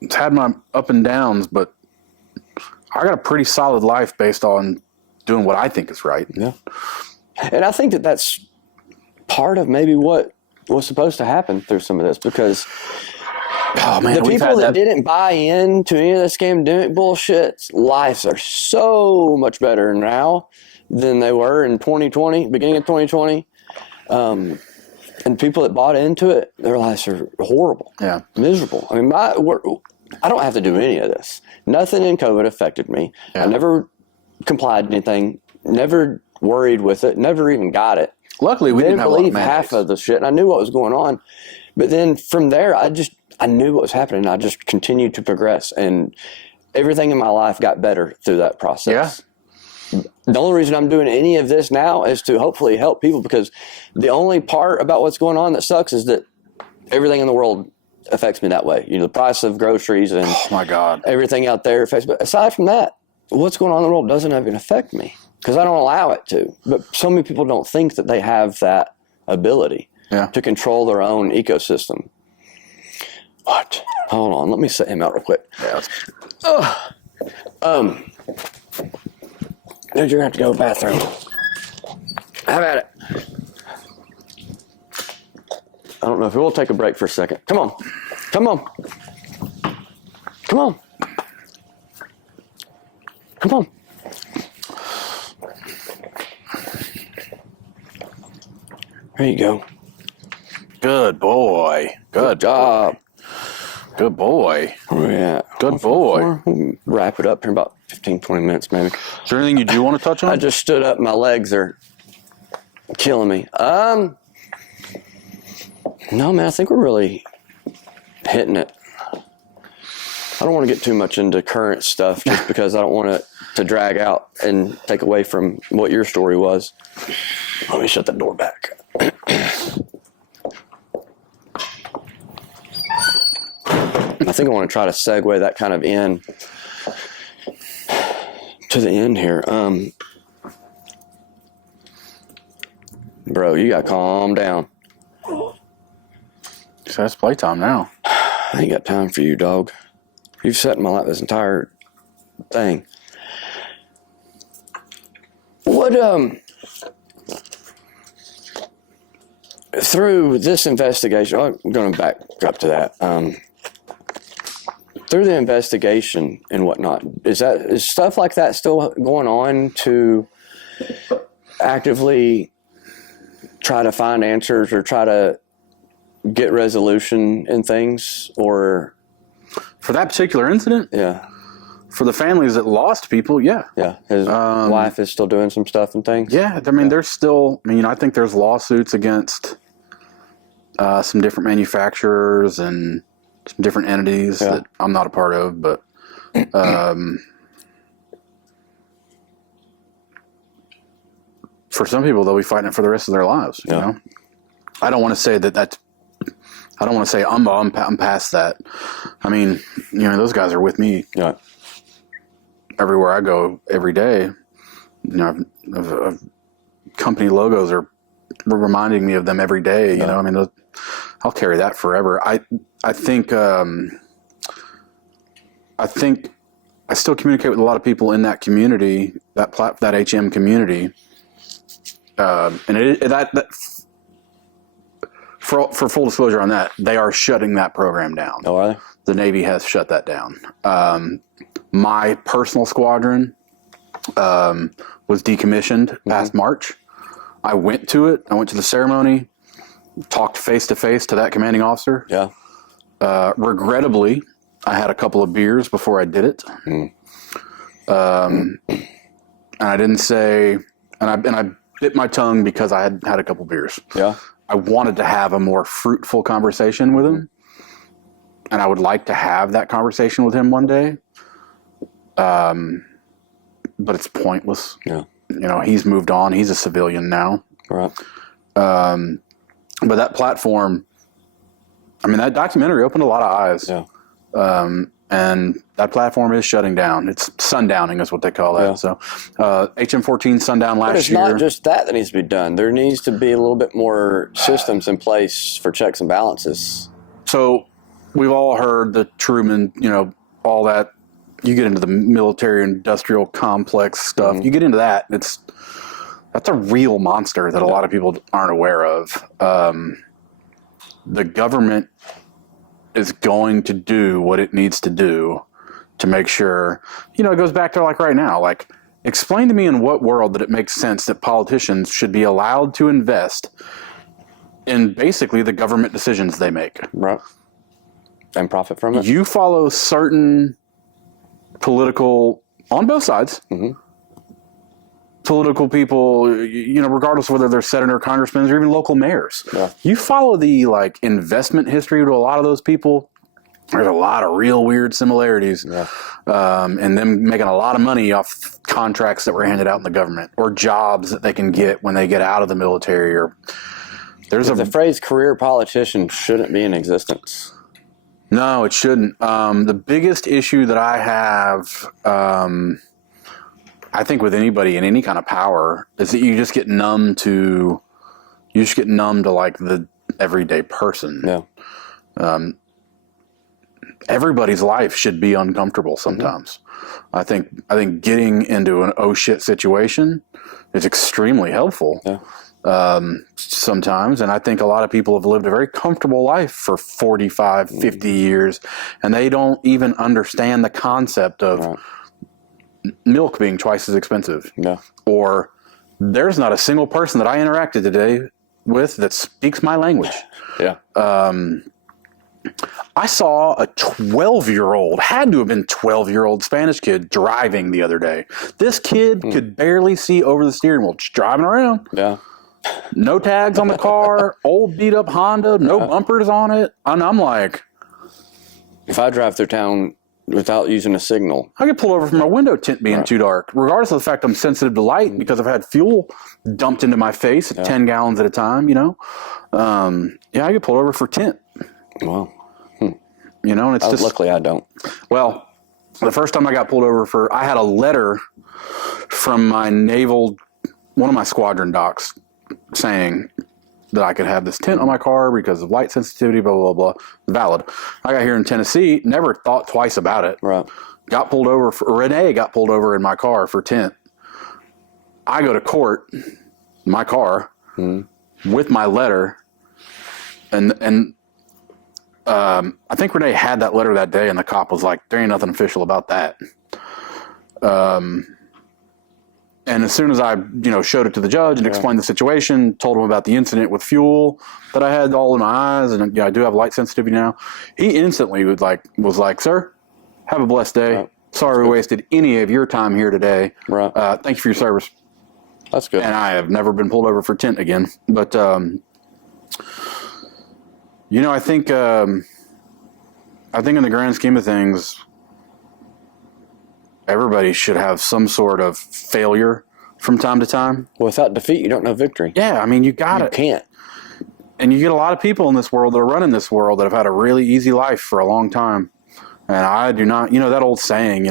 it's had my up and downs, but I got a pretty solid life based on doing what I think is right. Yeah. And I think that that's part of maybe what was supposed to happen through some of this, because the people that didn't buy into any of this scam bullshit, lives are so much better now than they were in 2020, beginning of 2020. And people that bought into it, their lives are horrible. Yeah. Miserable. I mean, I don't have to do any of this. Nothing in COVID affected me. Yeah. I never complied to anything, never worried with it, never even got it. Luckily, we didn't have believe half of the shit, and I knew what was going on. But then from there, I knew what was happening. I just continued to progress, and everything in my life got better through that process. Yeah. The only reason I'm doing any of this now is to hopefully help people, because the only part about what's going on that sucks is that everything in the world affects me that way. You know, the price of groceries and oh my God, everything out there affects. But aside from that, what's going on in the world doesn't even affect me because I don't allow it to. But so many people don't think that they have that ability to control their own ecosystem. What? Hold on, let me set him out real quick. Yeah. Dude, you're gonna have to go to the bathroom. Have at it. I don't know if we'll take a break for a second. Come on. Come on. Come on. Come on. There you go. Good boy. Good job. Good boy. Where we at? Good boy. We'll wrap it up here in about 15, 20 minutes maybe. Is there anything you do want to touch on? I just stood up. My legs are killing me. No, man, I think we're really hitting it. I don't want to get too much into current stuff just because I don't want it to drag out and take away from what your story was. Let me shut that door back. I think I want to try to segue that kind of in to the end here. Bro, you got to calm down. So that's playtime now. I ain't got time for you, dog. You've set my life this entire thing. What, through this investigation, I'm going to back up to that. Through the investigation and whatnot, is stuff like that still going on to actively try to find answers or try to get resolution in things? Or for that particular incident? Yeah. For the families that lost people, yeah. Yeah. His wife is still doing some stuff and things? Yeah. I mean, there's still, I think there's lawsuits against some different manufacturers and some different entities that I'm not a part of, but for some people, they'll be fighting it for the rest of their lives. You know, I don't want to say that's. I don't want to say I'm past that. I mean, those guys are with me everywhere I go every day. Company logos are reminding me of them every day. You know, I mean, I'll carry that forever. I think I still communicate with a lot of people in that community, that HM community, and for full disclosure on that, they are shutting that program down. Oh, are they? The Navy has shut that down. My personal squadron was decommissioned last March. I went to it. I went to the ceremony. talked face to face to that commanding officer. Yeah. Regrettably, I had a couple of beers before I did it. And I didn't say, and I bit my tongue because I had had a couple beers. Yeah. I wanted to have a more fruitful conversation with him. And I would like to have that conversation with him one day. But it's pointless. Yeah. You know, he's moved on. He's a civilian now. Right. But that platform, I mean, that documentary opened a lot of eyes. Yeah. And that platform is shutting down. It's sundowning is what they call that. Yeah. So HM14 sundown last year. But it's not just that needs to be done. There needs to be a little bit more systems in place for checks and balances. So we've all heard the Truman, you know, all that. You get into the military-industrial complex stuff. You get into that. That's a real monster that a lot of people aren't aware of. The government is going to do what it needs to do to make sure, you know, it goes back to like right now, like explain to me in what world that it makes sense that politicians should be allowed to invest in basically the government decisions they make. Right. And profit from it. You follow certain political, on both sides, political people, you know, regardless of whether they're senator, congressmen, or even local mayors. Yeah. You follow the like investment history to a lot of those people. There's a lot of real weird similarities, and them making a lot of money off contracts that were handed out in the government or jobs that they can get when they get out of the military. Or the phrase "career politician" shouldn't be in existence. No, it shouldn't. The biggest issue that I have, I think with anybody in any kind of power is that you just get numb to like the everyday person. Yeah. Everybody's life should be uncomfortable sometimes. I think getting into an oh shit situation is extremely helpful. Yeah. Sometimes, and I think a lot of people have lived a very comfortable life for 45, 50 years, and they don't even understand the concept of milk being twice as expensive. Yeah. Or there's not a single person that I interacted today with that speaks my language. Yeah. I saw a 12-year-old, had to have been 12-year-old Spanish kid driving the other day. This kid could barely see over the steering wheel, just driving around. Yeah. No tags on the car, old beat up Honda, no bumpers on it. And I'm like, if I drive through town without using a signal, I get pulled over from my window tint being too dark, regardless of the fact I'm sensitive to light because I've had fuel dumped into my face at 10 gallons at a time, you know. I get pulled over for tint. Wow. You know, and it's just... Luckily, I don't. Well, the first time I got pulled over I had a letter from my one of my squadron docs saying that I could have this tint on my car because of light sensitivity, blah, blah, blah. Valid. I got here in Tennessee, never thought twice about it. Right. Got pulled over Renee got pulled over in my car for tint. I go to court, my car, with my letter, and I think Renee had that letter that day, and the cop was like, there ain't nothing official about that. And as soon as I, showed it to the judge and explained the situation, told him about the incident with fuel that I had all in my eyes, and I do have light sensitivity now, he instantly was like, sir, have a blessed day. Right. Sorry we wasted any of your time here today. Right. Thank you for your service. That's good. And I have never been pulled over for tint again. But, I think in the grand scheme of things, everybody should have some sort of failure from time to time. Well, without defeat, you don't know victory. Yeah, I mean, you can't. And you get a lot of people in this world that are running this world that have had a really easy life for a long time. And I do not, that old saying,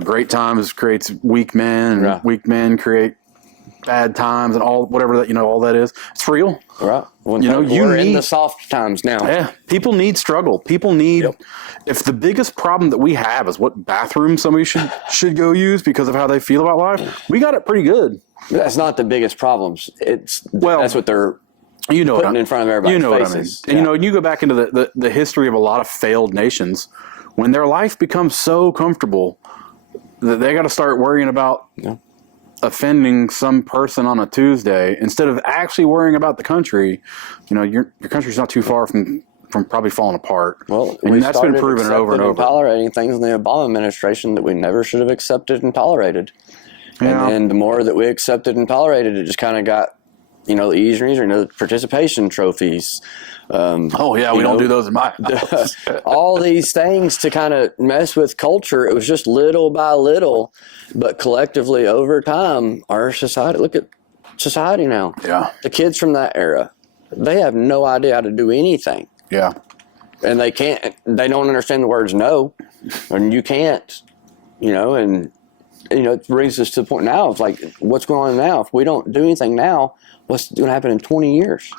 great times creates weak men, and weak men create bad times, and all that is. It's real. Right. We're in the soft times now. Yeah. People need struggle. People need. Yep. If the biggest problem that we have is what bathroom somebody should go use because of how they feel about life, we got it pretty good. That's not the biggest problems. That's what they're putting in front of everybody's faces. What I mean. And you go back into the history of a lot of failed nations, when their life becomes so comfortable that they got to start worrying about offending some person on a Tuesday, instead of actually worrying about the country, your country's not too far from probably falling apart. Well, and that's been proven over and over. Tolerating things in the Obama administration that we never should have accepted and tolerated. Yeah. And the more that we accepted and tolerated, it just kind of got, easier and easier. Participation trophies. We don't do those in my house. All these things to kind of mess with culture. It was just little by little, but collectively over time, our society, look at society now. Yeah. The kids from that era, they have no idea how to do anything. Yeah. And they don't understand the words no, and you can't, it brings us to the point now of like, what's going on now? If we don't do anything now, what's going to happen in 20 years?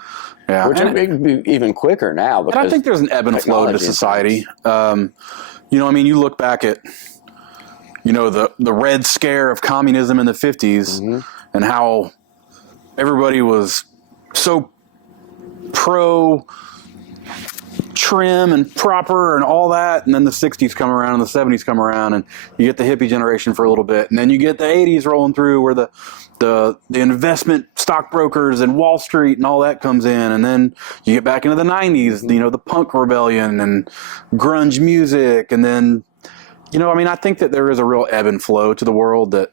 Yeah. Which it could be even quicker now. But I think there's an ebb and flow to society. You look back at, the Red Scare of communism in the 50s and how everybody was so pro trim and proper and all that, and then the 60s come around and the 70s come around, and you get the hippie generation for a little bit, and then you get the 80s rolling through where the investment stockbrokers and Wall Street and all that comes in, and then you get back into the 90s, the punk rebellion and grunge music, and then I think that there is a real ebb and flow to the world that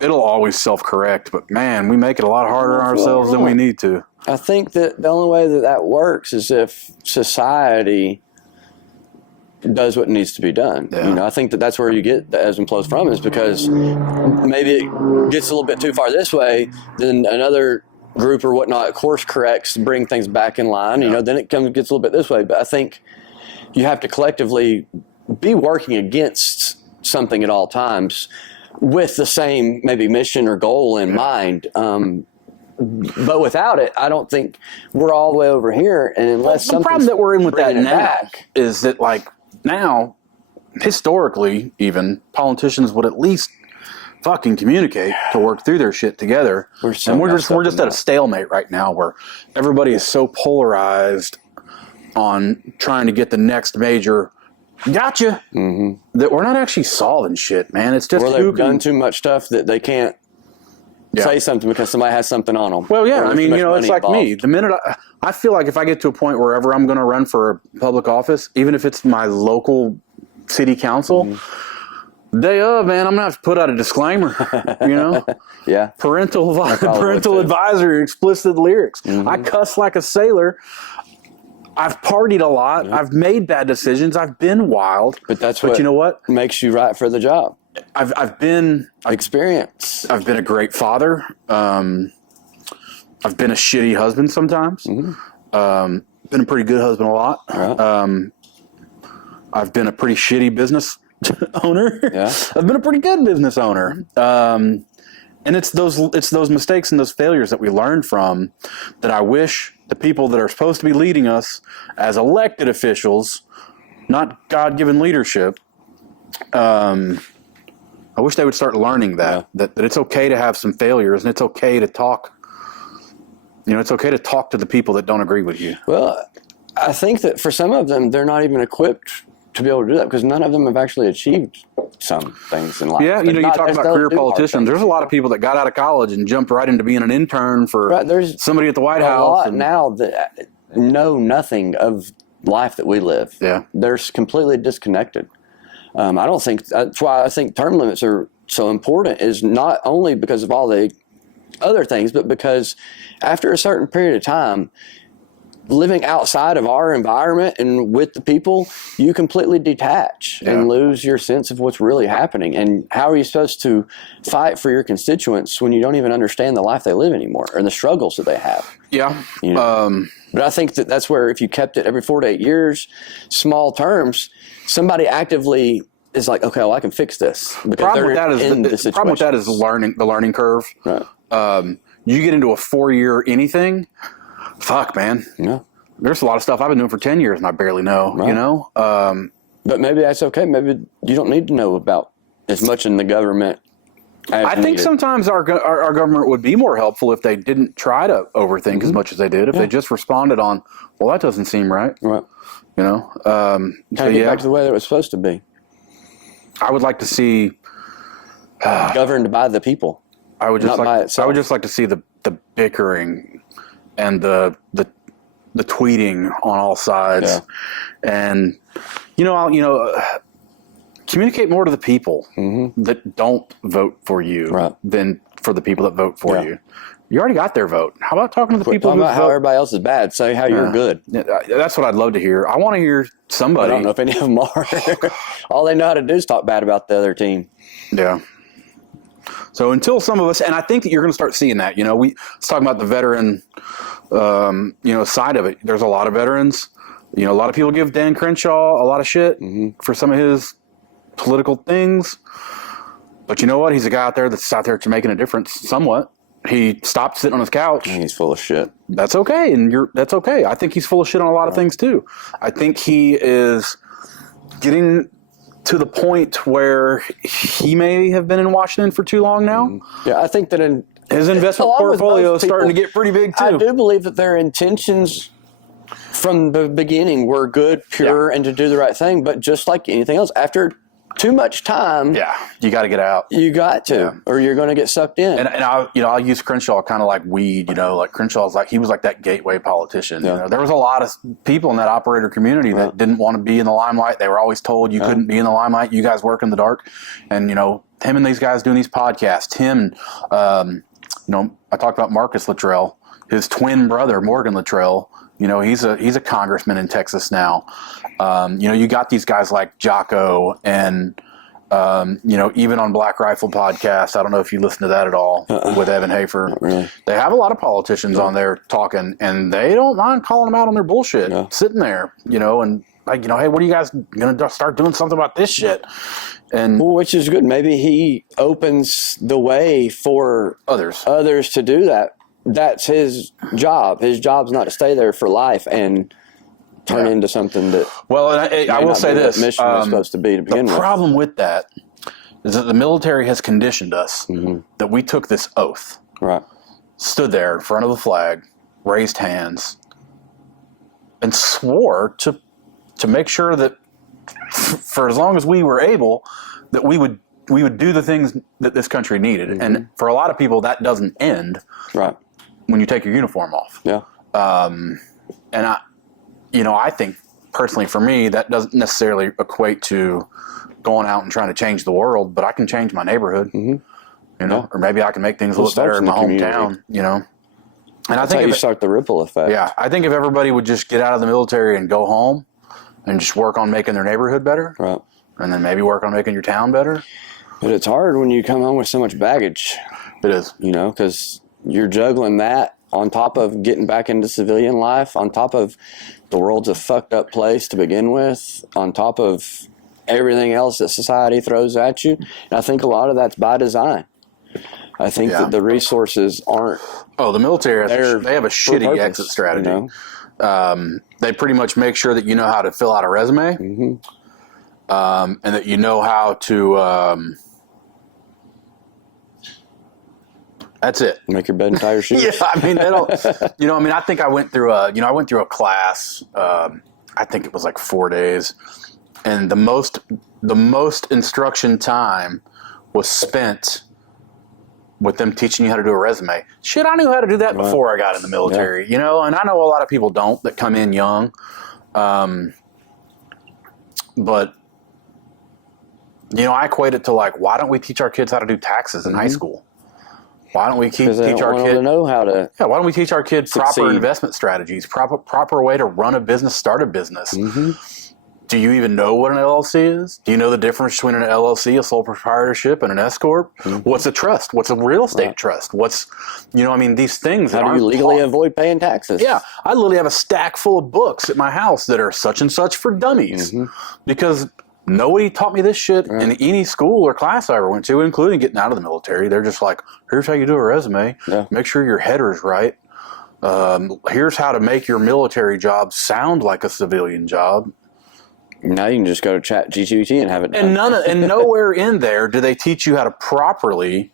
it'll always self-correct, but man, we make it a lot harder on ourselves than we need to. I think that the only way that works is if society does what needs to be done. Yeah. I think that's where you get the ebbs and flows from, is because maybe it gets a little bit too far this way, then another group or whatnot course corrects, bring things back in line. Then it gets a little bit this way. But I think you have to collectively be working against something at all times with the same maybe mission or goal in mind. But without it, I don't think we're all the way over here. And unless the problem that we're in with that now is that, like, now, historically, even politicians would at least fucking communicate to work through their shit together. We're just at a stalemate right now where everybody is so polarized on trying to get the next major gotcha that we're not actually solving shit, man. It's just they've done too much stuff that they can't say something because somebody has something on them. Well, yeah, it's like me. The minute I feel like if I get to a point wherever I'm going to run for a public office, even if it's my local city council, day of, man, I'm going to have to put out a disclaimer, Yeah. Parental advisory, explicit lyrics. I cuss like a sailor. I've partied a lot. I've made bad decisions. I've been wild. But you know what makes you right for the job. I've been experience. I've been a great father. I've been a shitty husband sometimes. Been a pretty good husband a lot. Right. I've been a pretty shitty business owner. Yeah. I've been a pretty good business owner. And it's those mistakes and those failures that we learn from that I wish the people that are supposed to be leading us as elected officials, not God-given leadership, I wish they would start learning that it's okay to have some failures, and it's okay to talk. It's okay to talk to the people that don't agree with you. Well, I think that for some of them, they're not even equipped to be able to do that because none of them have actually achieved some things in life. Yeah, you talk about career politicians. There's a lot of people that got out of college and jumped right into being an intern for somebody at the White House. A lot now that know nothing of life that we live. Yeah. They're completely disconnected. I don't think that's why I think term limits are so important, is not only because of all the other things, but because after a certain period of time, living outside of our environment and with the people, you completely detach and lose your sense of what's really happening. And how are you supposed to fight for your constituents when you don't even understand the life they live anymore or the struggles that they have? Yeah. But I think that that's where if you kept it every 4 to 8 years, small terms, somebody actively is like, okay, well, I can fix this. The problem with that is the learning curve. Right. You get into a 4-year anything, fuck, man. Yeah. There's a lot of stuff I've been doing for 10 years and I barely know, right. But maybe that's okay. Maybe you don't need to know about as much in the government as I think sometimes our government would be more helpful if they didn't try to overthink as much as they did. If they just responded on, well, that doesn't seem right. Right. Kind of get back to the way that it was supposed to be. I would like to see governed by the people. I would just not by itself. I would just like to see the bickering and the tweeting on all sides, and communicate more to the people that don't vote for you than for the people that vote for you. You already got their vote. How about talking to the people who vote? About how everybody else is bad. Say how you're good. That's what I'd love to hear. I want to hear somebody. I don't know if any of them are. All they know how to do is talk bad about the other team. Yeah. So until some of us, and I think that you're going to start seeing that. Let's talk about the veteran, side of it. There's a lot of veterans. A lot of people give Dan Crenshaw a lot of shit for some of his political things. But you know what? He's a guy out there that's out there to making a difference somewhat. He stopped sitting on his couch. He's full of shit. That's okay, that's okay. I think he's full of shit on a lot of things too. I think he is getting to the point where he may have been in Washington for too long now. Yeah, I think that his investment portfolio is starting to get pretty big too. I do believe that their intentions from the beginning were good, pure, and to do the right thing. But just like anything else, after too much time, you got to get out. You got to, or you're going to get sucked in. And I'll use Crenshaw kind of like weed. Like Crenshaw's he was like that gateway politician. Yeah. There was a lot of people in that operator community that didn't want to be in the limelight. They were always told you couldn't be in the limelight. You guys work in the dark. And him and these guys doing these podcasts. Him, I talked about Marcus Luttrell, his twin brother Morgan Luttrell. He's a congressman in Texas now. You got these guys like Jocko and, even on Black Rifle podcast, I don't know if you listen to that at all with Evan Hafer. Not really. They have a lot of politicians on there talking, and they don't mind calling them out on their bullshit, sitting there, and hey, what are you guys going to start doing something about this shit? And which is good. Maybe he opens the way for others to do that. That's his job. His job's not to stay there for life and turn into something that. Well, I will say this: mission is supposed to be to begin with. The problem with that is that the military has conditioned us that we took this oath, stood there in front of the flag, raised hands, and swore to make sure that for as long as we were able, that we would do the things that this country needed. And for a lot of people, that doesn't end. Right. When you take your uniform off. Yeah. And I think personally for me, that doesn't necessarily equate to going out and trying to change the world, but I can change my neighborhood, or maybe I can make things a little better in my hometown, And I think you start the ripple effect. Yeah. I think if everybody would just get out of the military and go home and just work on making their neighborhood better, and then maybe work on making your town better. But it's hard when you come home with so much baggage. It is. Because you're juggling that on top of getting back into civilian life, on top of the world's a fucked up place to begin with, on top of everything else that society throws at you. And I think a lot of that's by design. I think that the resources aren't. Oh, the military, they have a shitty exit strategy. They pretty much make sure that you know how to fill out a resume and that you know how to... That's it. Make your bed and tie your shoes. They don't. I think I went through a class. I think it was like 4 days, and the most instruction time was spent with them teaching you how to do a resume. Shit, I knew how to do that before I got in the military. And I know a lot of people don't that come in young, but I equate it to why don't we teach our kids how to do taxes in high school? Why don't we teach our kids to know how to? Yeah, why don't we teach our kids proper investment strategies, proper way to run a business, start a business? Do you even know what an LLC is? Do you know the difference between an LLC, a sole proprietorship, and an S corp? What's a trust? What's a real estate trust? What's, these things. How do you legally avoid paying taxes? Yeah, I literally have a stack full of books at my house that are such and such for dummies because. Nobody taught me this shit in any school or class I ever went to, including getting out of the military. They're just like, here's how you do a resume. Make sure your header's right. Here's how to make your military job sound like a civilian job. Now you can just go to ChatGPT and have it done. And nowhere in there do they teach you how to properly,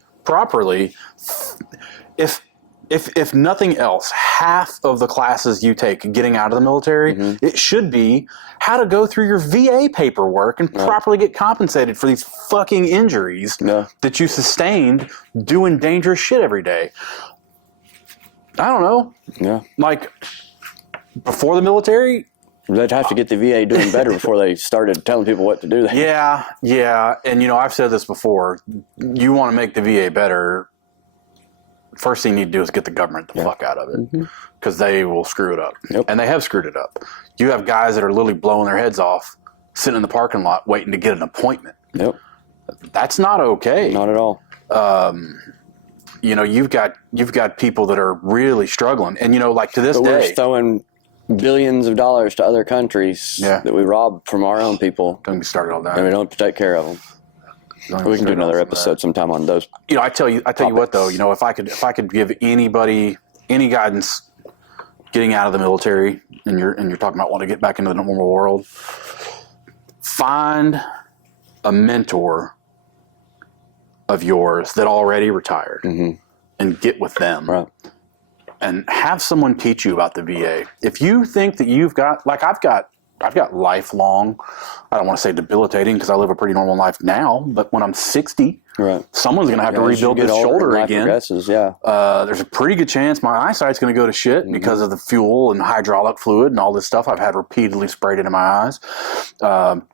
if if nothing else, half of the classes you take getting out of the military, it should be how to go through your VA paperwork and properly get compensated for these fucking injuries that you sustained doing dangerous shit every day. I don't know. Yeah. Like, before the military, they'd have to get the VA doing better before they started telling people what to do. Yeah. And, I've said this before. You want to make the VA better, first thing you need to do is get the government the fuck out of it, because they will screw it up. And they have screwed it up. You have guys that are literally blowing their heads off, sitting in the parking lot waiting to get an appointment. That's not okay. Not at all. You've got people that are really struggling, and like to this day, we're throwing billions of dollars to other countries that we rob from our own people. Don't get started on that. And we don't take care of them. We can do another episode sometime on those. I tell you what though. If I could give anybody any guidance getting out of the military, and you're talking about wanting to get back into the normal world, find a mentor of yours that already retired and get with them. Right. And have someone teach you about the VA. If you think that you've got, like I've got lifelong, I don't want to say debilitating because I live a pretty normal life now, but when I'm 60, someone's going to have to rebuild this shoulder again. There's a pretty good chance my eyesight's going to go to shit because of the fuel and hydraulic fluid and all this stuff I've had repeatedly sprayed into my eyes.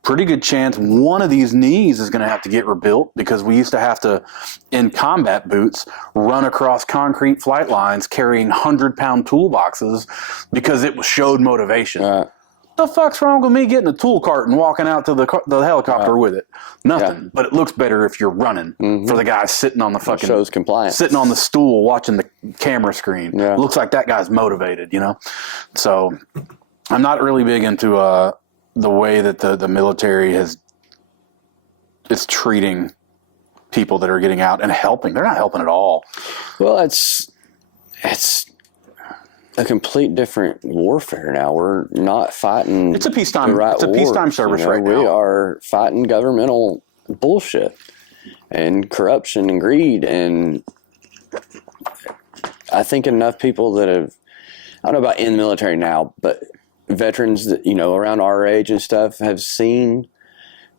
Pretty good chance one of these knees is going to have to get rebuilt because we used to have to, in combat boots, run across concrete flight lines carrying 100-pound toolboxes because it showed motivation. The fuck's wrong with me getting a tool cart and walking out to the helicopter with it? Nothing. But it looks better if you're running for the guy sitting on the fucking... shows compliance. Sitting on the stool watching the camera screen. Looks like that guy's motivated, So I'm not really big into the way that the military is treating people that are getting out and helping. They're not helping at all. Well, it's a complete different warfare now. We're not fighting. It's a peacetime service right now. We are fighting governmental bullshit and corruption and greed. And I think enough people that have, I don't know about in the military now, but veterans that, around our age and stuff have seen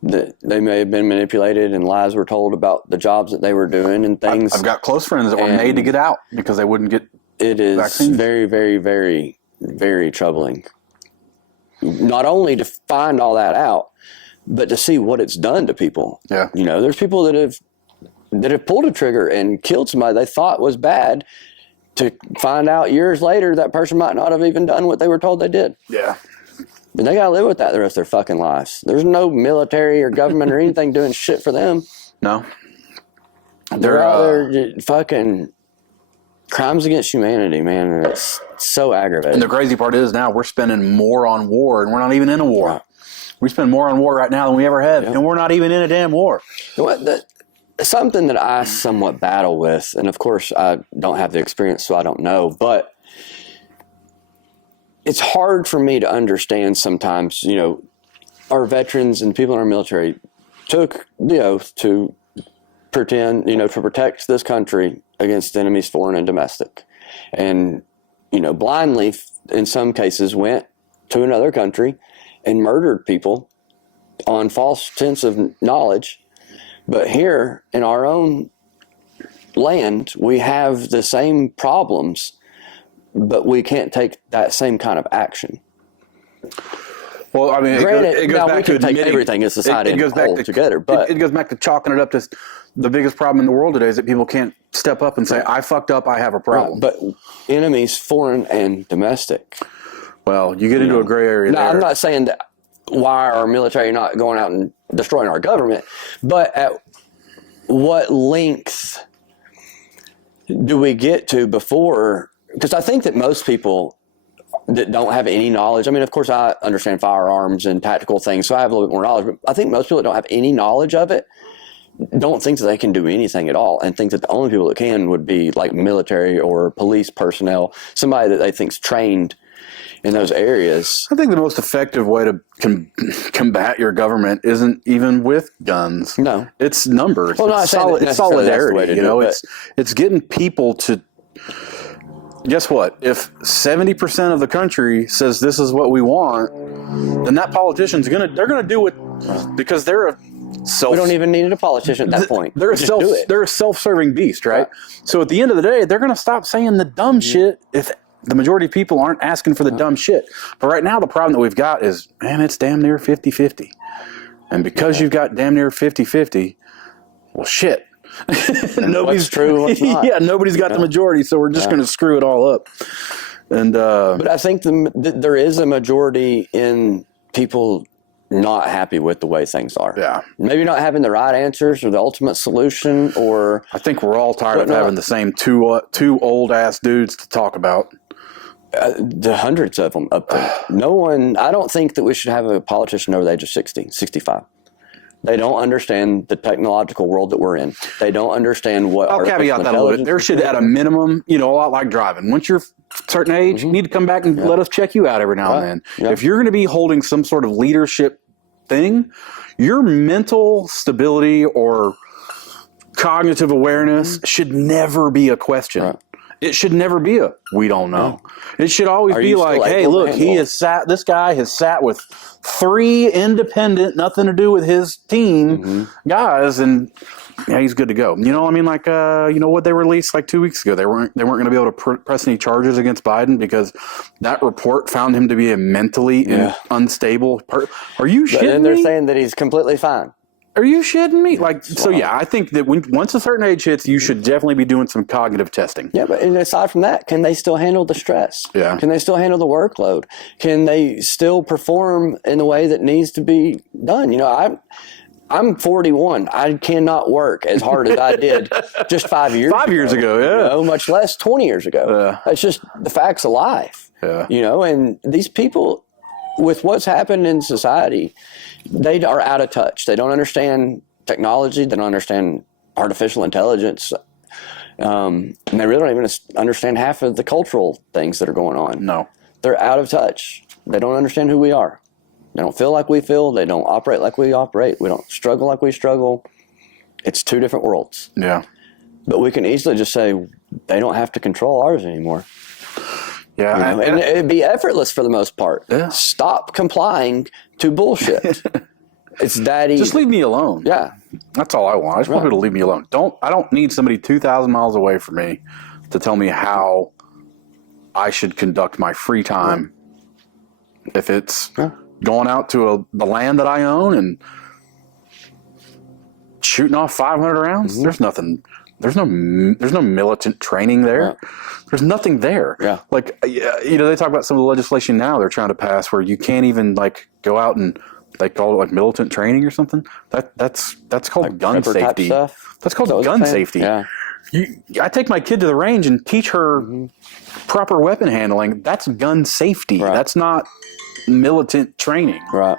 that they may have been manipulated and lies were told about the jobs that they were doing and things. I've got close friends that were made to get out because they wouldn't get It is vaccines. Very, very, very, very troubling. Not only to find all that out, but to see what it's done to people. Yeah. There's people that have pulled a trigger and killed somebody they thought was bad, to find out years later that person might not have even done what they were told they did. Yeah. And they gotta live with that the rest of their fucking lives. There's no military or government or anything doing shit for them. No. They're out there fucking crimes against humanity, man. And it's so aggravating. And the crazy part is now we're spending more on war, and we're not even in a war. Right. We spend more on war right now than we ever have, and we're not even in a damn war. Something that I somewhat battle with, and of course I don't have the experience, so I don't know, but it's hard for me to understand sometimes, our veterans and people in our military took the oath to pretend, to protect this country against enemies, foreign and domestic. And, blindly, in some cases, went to another country and murdered people on false sense of knowledge. But here in our own land, we have the same problems, but we can't take that same kind of action. Well, I mean, granted, it goes back to admitting everything in society together, but it goes back to chalking it up to the biggest problem in the world today is that people can't step up and say, I fucked up, I have a problem. Right, but enemies, foreign and domestic. Well, you get into a gray area there. I'm not saying that why our military not going out and destroying our government, but at what length do we get to before? Because I think that most people that don't have any knowledge, I mean, of course, I understand firearms and tactical things, so I have a little bit more knowledge, but I think most people that don't have any knowledge of it don't think that they can do anything at all, and think that the only people that can would be like military or police personnel, somebody that they think's trained in those areas. I think the most effective way to combat your government isn't even with guns. No. It's numbers. Well, it's solidarity. It's getting people to guess what? If 70% of the country says this is what we want, then that politician's they're gonna do it because they're a we don't even need a politician at that point. They're a self-serving beast, right? So at the end of the day, they're gonna stop saying the dumb shit if the majority of people aren't asking for the dumb shit. But right now, the problem that we've got is, man, it's damn near 50-50. And because you've got damn near 50-50, well, shit. Nobody's what's true, what's not. Yeah, nobody's got the majority, so we're just going to screw it all up. And but I think there is a majority in people not happy with the way things are. Yeah. Maybe not having the right answers or the ultimate solution, or I think we're all tired of having the same two old ass dudes to talk about. The hundreds of them up there. No one, I don't think that we should have a politician over the age of 60, 65. They don't understand the technological world that we're in. They don't understand what. I'll caveat that a little bit. There should, at a minimum, a lot like driving. Once you're a certain age, you need to come back and let us check you out every now and then. Yeah. If you're going to be holding some sort of leadership thing, your mental stability or cognitive awareness should never be a question. Right. It should never be we don't know. It should always be like, hey, look, this guy has sat with 3 independent, nothing to do with his team guys, and he's good to go. Like, what they released like 2 weeks ago, they weren't going to be able to press any charges against Biden because that report found him to be a mentally unstable person. Are you shitting me? And they're saying that he's completely fine. Are you shitting me? I think that once a certain age hits, you should definitely be doing some cognitive testing. Yeah, but aside from that, can they still handle the stress? Yeah. Can they still handle the workload? Can they still perform in the way that needs to be done? I'm 41. I cannot work as hard as I did just 5 years ago. 5 years ago, much less 20 years ago. It's just the facts of life. Yeah. And these people, with what's happened in society, they are out of touch. They don't understand technology. They don't understand artificial intelligence. And they really don't even understand half of the cultural things that are going on. No. They're out of touch. They don't understand who we are. They don't feel like we feel. They don't operate like we operate. We don't struggle like we struggle. It's 2 different worlds. Yeah. But we can easily just say they don't have to control ours anymore. Yeah, and it'd be effortless for the most part. Yeah. Stop complying to bullshit. It's that easy. Just leave me alone. Yeah, that's all I want. I just want people to leave me alone. I don't need somebody 2,000 miles away from me to tell me how I should conduct my free time. If it's going out to the land that I own and shooting off 500 rounds, there's nothing. There's no militant training there. Yeah. There's nothing there. Yeah. Like, they talk about some of the legislation now they're trying to pass where you can't even go out and they call it like militant training or something. That's called like gun safety. That's called gun safety. Yeah. I take my kid to the range and teach her proper weapon handling. That's gun safety. Right. That's not militant training. Right.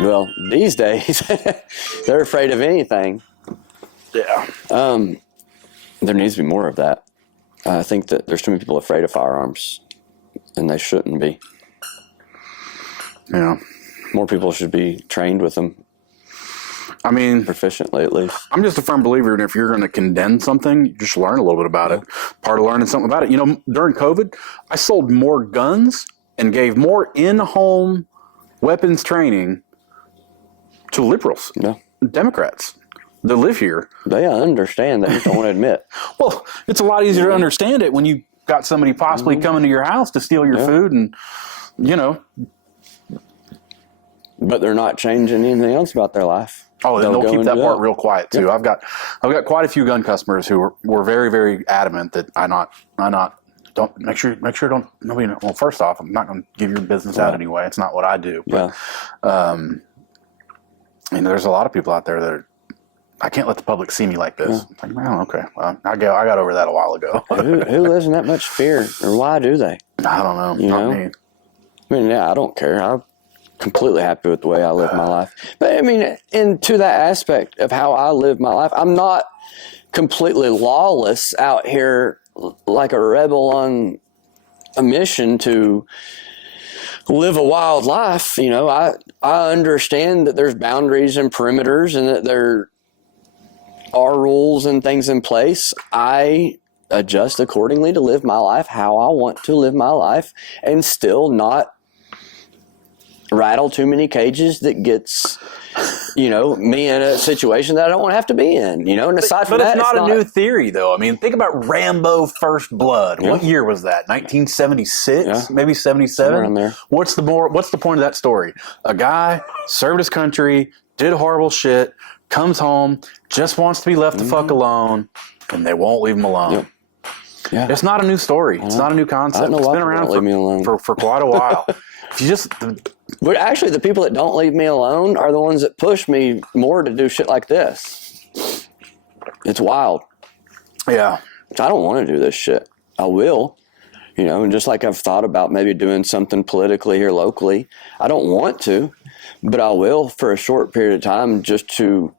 Well, these days they're afraid of anything. Yeah. There needs to be more of that. I think that there's too many people afraid of firearms, and they shouldn't be. Yeah. More people should be trained with them. I mean, proficiently at least. I'm just a firm believer in if you're going to condemn something, you just learn a little bit about it. Part of learning something about it. During COVID, I sold more guns and gave more in-home weapons training to liberals, Democrats. That live here. They understand that. You don't want to admit. Well, it's a lot easier to understand it when you got somebody possibly coming to your house to steal your food and, But they're not changing anything else about their life. Oh, they'll keep that part real quiet too. Yeah. I've got quite a few gun customers who were very, very adamant that don't make sure nobody. Well, first off, I'm not going to give your business out anyway. It's not what I do. But, there's a lot of people out there that I can't let the public see me like this. Yeah. Like, oh, okay. Well, I got over that a while ago. who lives in that much fear, or why do they? I don't know. Not me. I mean, I don't care. I'm completely happy with the way I live my life. But I mean, into that aspect of how I live my life, I'm not completely lawless out here like a rebel on a mission to live a wild life. I understand that there's boundaries and perimeters and that there are rules and things in place. I adjust accordingly to live my life how I want to live my life and still not rattle too many cages that gets, me in a situation that I don't want to have to be in, and aside from that, it's not a new theory though. I mean, think about Rambo First Blood. Yeah. What year was that? 1976, Yeah. maybe 77. Somewhere in there. What's the point of that story? A guy served his country, did horrible shit, comes home, just wants to be left the fuck alone, and they won't leave him alone. Yep. Yeah. It's not a new story. It's not a new concept. I don't know It's why been people around don't leave me alone. for quite a while. If you just But actually, the people that don't leave me alone are the ones that push me more to do shit like this. It's wild. yeah. I don't want to do this shit. I will, and just like I've thought about maybe doing something politically here locally, I don't want to, but I will for a short period of time just to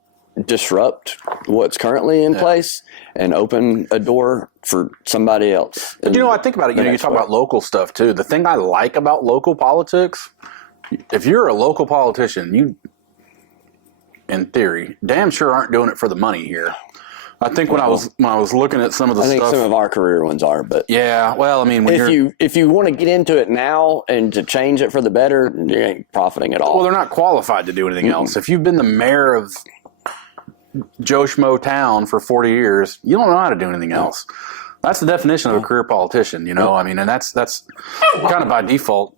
disrupt what's currently in place and open a door for somebody else. But I think about it, you talk about local stuff too. The thing I like about local politics, if you're a local politician, you, in theory, damn sure aren't doing it for the money here. I think when I was looking at some of the stuff, I think some of our career ones are, but yeah, well, I mean, if you want to get into it now and to change it for the better, you ain't profiting at all. well, they're not qualified to do anything else. If you've been the mayor of Joe Schmo town for 40 years, you don't know how to do anything else. That's the definition of a career politician, I mean, and that's kind of by default.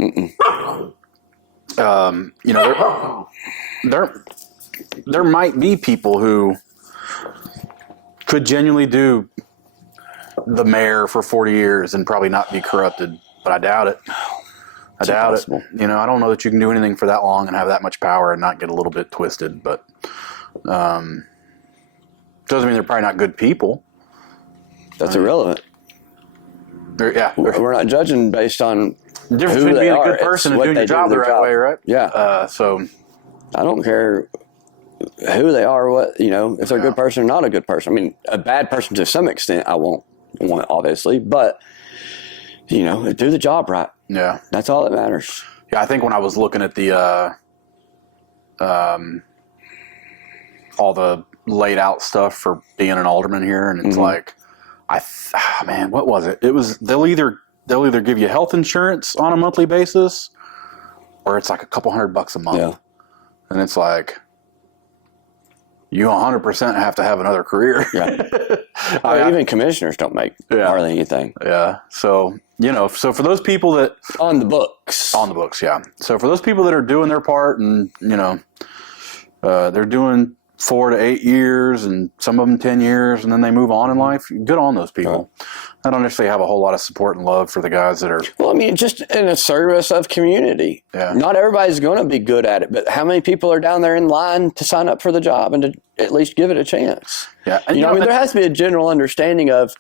There might be people who could genuinely do the mayor for 40 years and probably not be corrupted, but I doubt it. I doubt it. I don't know that you can do anything for that long and have that much power and not get a little bit twisted, but doesn't mean they're probably not good people. That's irrelevant. We're not judging based on the difference between being a good person and doing your job the right way, right? Yeah. So I don't care who they are, if they're a good person or not a good person. I mean, a bad person to some extent, I won't want, obviously, but do the job right. Yeah, that's all that matters. Yeah, I think when I was looking at the all the laid out stuff for being an alderman here, and it's like, what was it? It was they'll either give you health insurance on a monthly basis, or it's like a couple $100 a month. Yeah. And it's like, you 100% have to have another career. Yeah. Even commissioners don't make hardly anything. Yeah. So, so for those people that... On the books, yeah. So for those people that are doing their part and, they're doing 4 to 8 years and some of them 10 years and then they move on in life, good on those people. Right. I don't necessarily have a whole lot of support and love for the guys that are... Well, I mean, just in a service of community. Yeah. Not everybody's going to be good at it, but how many people are down there in line to sign up for the job and to at least give it a chance? Yeah. And there has to be a general understanding of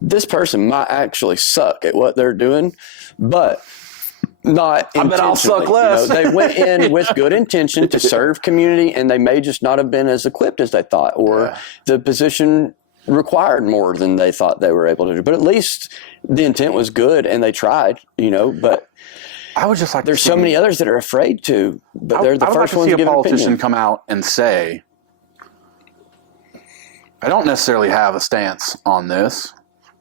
this person might actually suck at what they're doing, but not intentionally. I bet I'll suck less. They went in with good intention to serve community, and they may just not have been as equipped as they thought, or the position required more than they thought they were able to do. But at least the intent was good and they tried, but I would just like there's so many others that are afraid to, but they're the first ones to give an opinion. I would like to see a politician come out and say, I don't necessarily have a stance on this.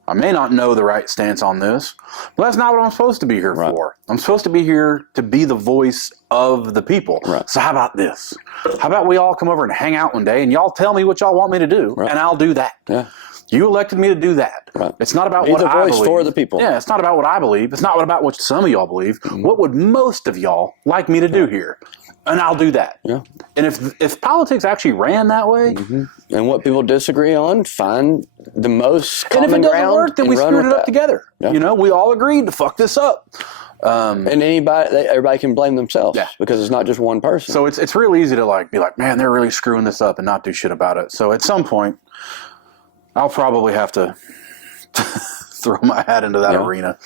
I may not know the right stance on this, but that's not what I'm supposed to be here for. I'm supposed to be here to be the voice of the people. Right. So how about this? How about we all come over and hang out one day and y'all tell me what y'all want me to do, and I'll do that. Yeah. You elected me to do that. Right. It's not about be what the I voice believe. for the people. Yeah, it's not about what I believe. It's not about what some of y'all believe. What would most of y'all like me to do here? And I'll do that. Yeah. And if politics actually ran that way, and what people disagree on, find the most common ground. And if it doesn't work, then we screwed it up together. Yeah. We all agreed to fuck this up. And everybody can blame themselves because it's not just one person. So it's real easy to be like, man, they're really screwing this up and not do shit about it. So at some point, I'll probably have to throw my hat into that arena.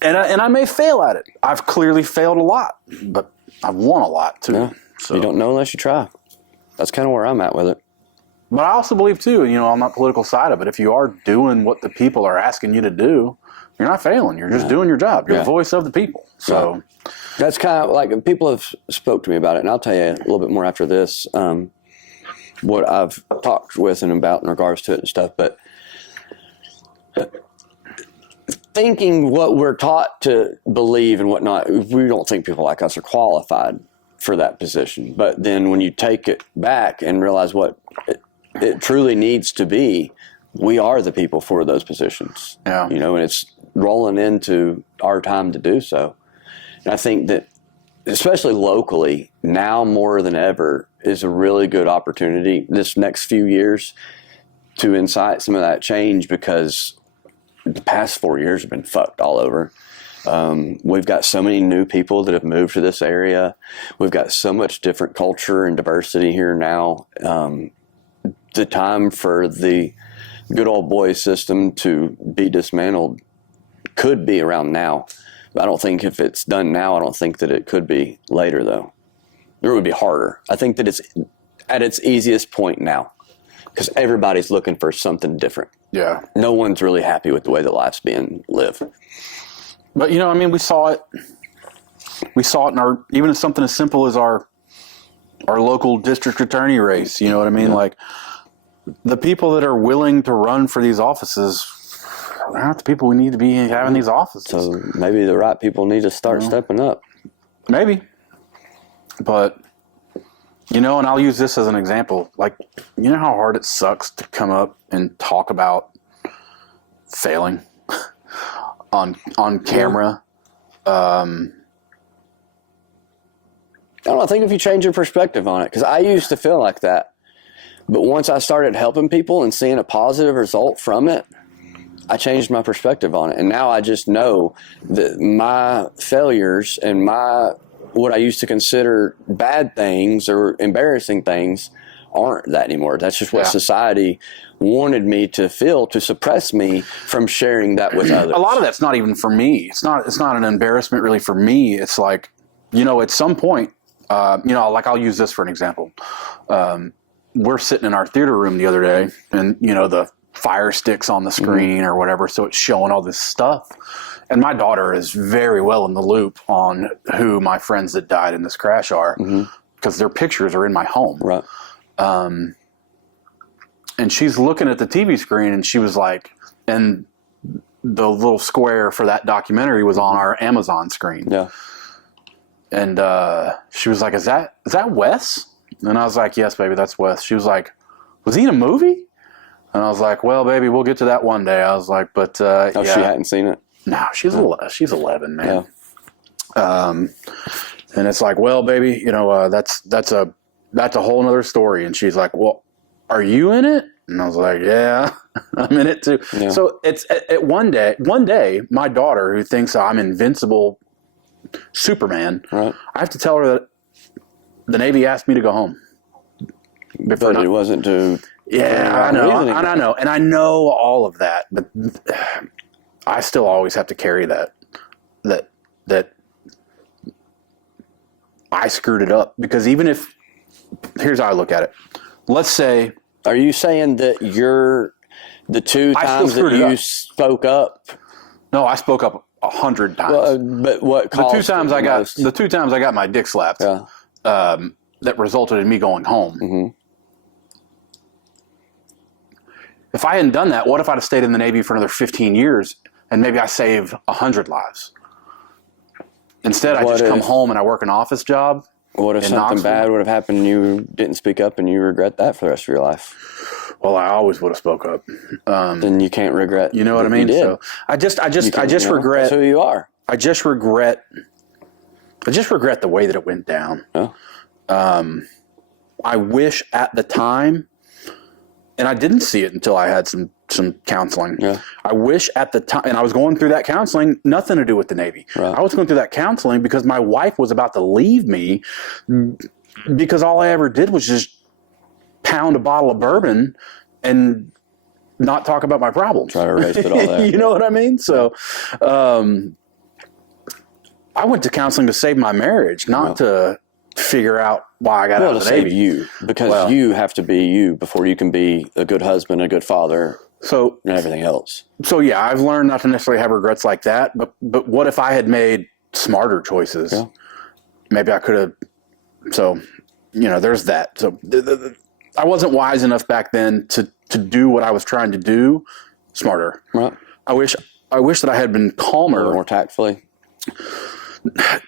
And I may fail at it. I've clearly failed a lot, but I've won a lot too. Yeah. So you don't know unless you try. That's kind of where I'm at with it. But I also believe too, on that political side of it, if you are doing what the people are asking you to do, you're not failing. You're just doing your job. You're the voice of the people. So that's kind of like people have spoke to me about it, and I'll tell you a little bit more after this. What I've talked with and about in regards to it and stuff, but thinking what we're taught to believe and whatnot, we don't think people like us are qualified for that position. But then when you take it back and realize what it truly needs to be, we are the people for those positions. Yeah. You know, and it's rolling into our time to do so. And I think that, especially locally, now more than ever, is a really good opportunity this next few years to incite some of that change, because the past 4 years have been fucked all over. We've got so many new people that have moved to this area. We've got so much different culture and diversity here now. The time for the good old boy system to be dismantled could be around now. I don't think if it's done now, I don't think that it could be later, though. It would be harder. I think that it's at its easiest point now, because everybody's looking for something different. Yeah. No one's really happy with the way that life's being lived. But, I mean, we saw it in our, even something as simple as our local district attorney race. You know what I mean? Yeah. Like, the people that are willing to run for these offices are not the people we need to be having these offices. So maybe the right people need to start stepping up. Maybe. But, and I'll use this as an example. Like, you know how hard it sucks to come up and talk about failing on camera? I don't know, I think if you change your perspective on it, because I used to feel like that. But once I started helping people and seeing a positive result from it, I changed my perspective on it. And now I just know that my failures and what I used to consider bad things or embarrassing things aren't that anymore. That's just what society wanted me to feel, to suppress me from sharing that with others. A lot of that's not even for me. It's not an embarrassment really for me. It's like, at some point, like I'll use this for an example. We're sitting in our theater room the other day, and, the fire sticks on the screen or whatever, so it's showing all this stuff. And my daughter is very well in the loop on who my friends that died in this crash are, because their pictures are in my home. Right. And she's looking at the TV screen, and she was like, and the little square for that documentary was on our Amazon screen. Yeah. And she was like, is that Wes? And I was like, yes, baby, that's Wes. She was like, was he in a movie? And I was like, well, baby, we'll get to that one day. I was like, but she hadn't seen it? No, she's 11, man. Yeah. And it's like, well, baby, that's a whole nother story. And she's like, well, are you in it? And I was like, yeah, I'm in it too. Yeah. So it's at one day, my daughter, who thinks I'm invincible Superman, right, I have to tell her that the Navy asked me to go home. But it wasn't to... Yeah, I know. And I know all of that, but I still always have to carry that I screwed it up. Because even if... Here's how I look at it. Let's say... Are you saying that the two times that you spoke up? No, I spoke up 100 times. Well, but what caused the two times I got my dick slapped, that resulted in me going home. Mm-hmm. If I hadn't done that, what if I'd have stayed in the Navy for another 15 years and maybe I save 100 lives? Instead, I just come home and I work an office job. What if something bad would have happened and you didn't speak up and you regret that for the rest of your life? Well, I always would have spoke up. Then you can't regret. You know what I mean? So I just regret. That's who you are. I just regret the way that it went down. Oh. I wish at the time, and I didn't see it until I had some counseling. Yeah. I wish at the time, and I was going through that counseling, nothing to do with the Navy. Right. I was going through that counseling because my wife was about to leave me because all I ever did was just pound a bottle of bourbon and not talk about my problems. Try to erase it all there. You know what I mean? So I went to counseling to save my marriage, not to figure out why I got out of the Navy. To save you, because you have to be you before you can be a good husband, a good father, and everything else. So yeah, I've learned not to necessarily have regrets like that, but what if I had made smarter choices? Yeah. Maybe I could have. So, there's that. So I wasn't wise enough back then to do what I was trying to do smarter. Right. I wish that I had been calmer. More tactfully.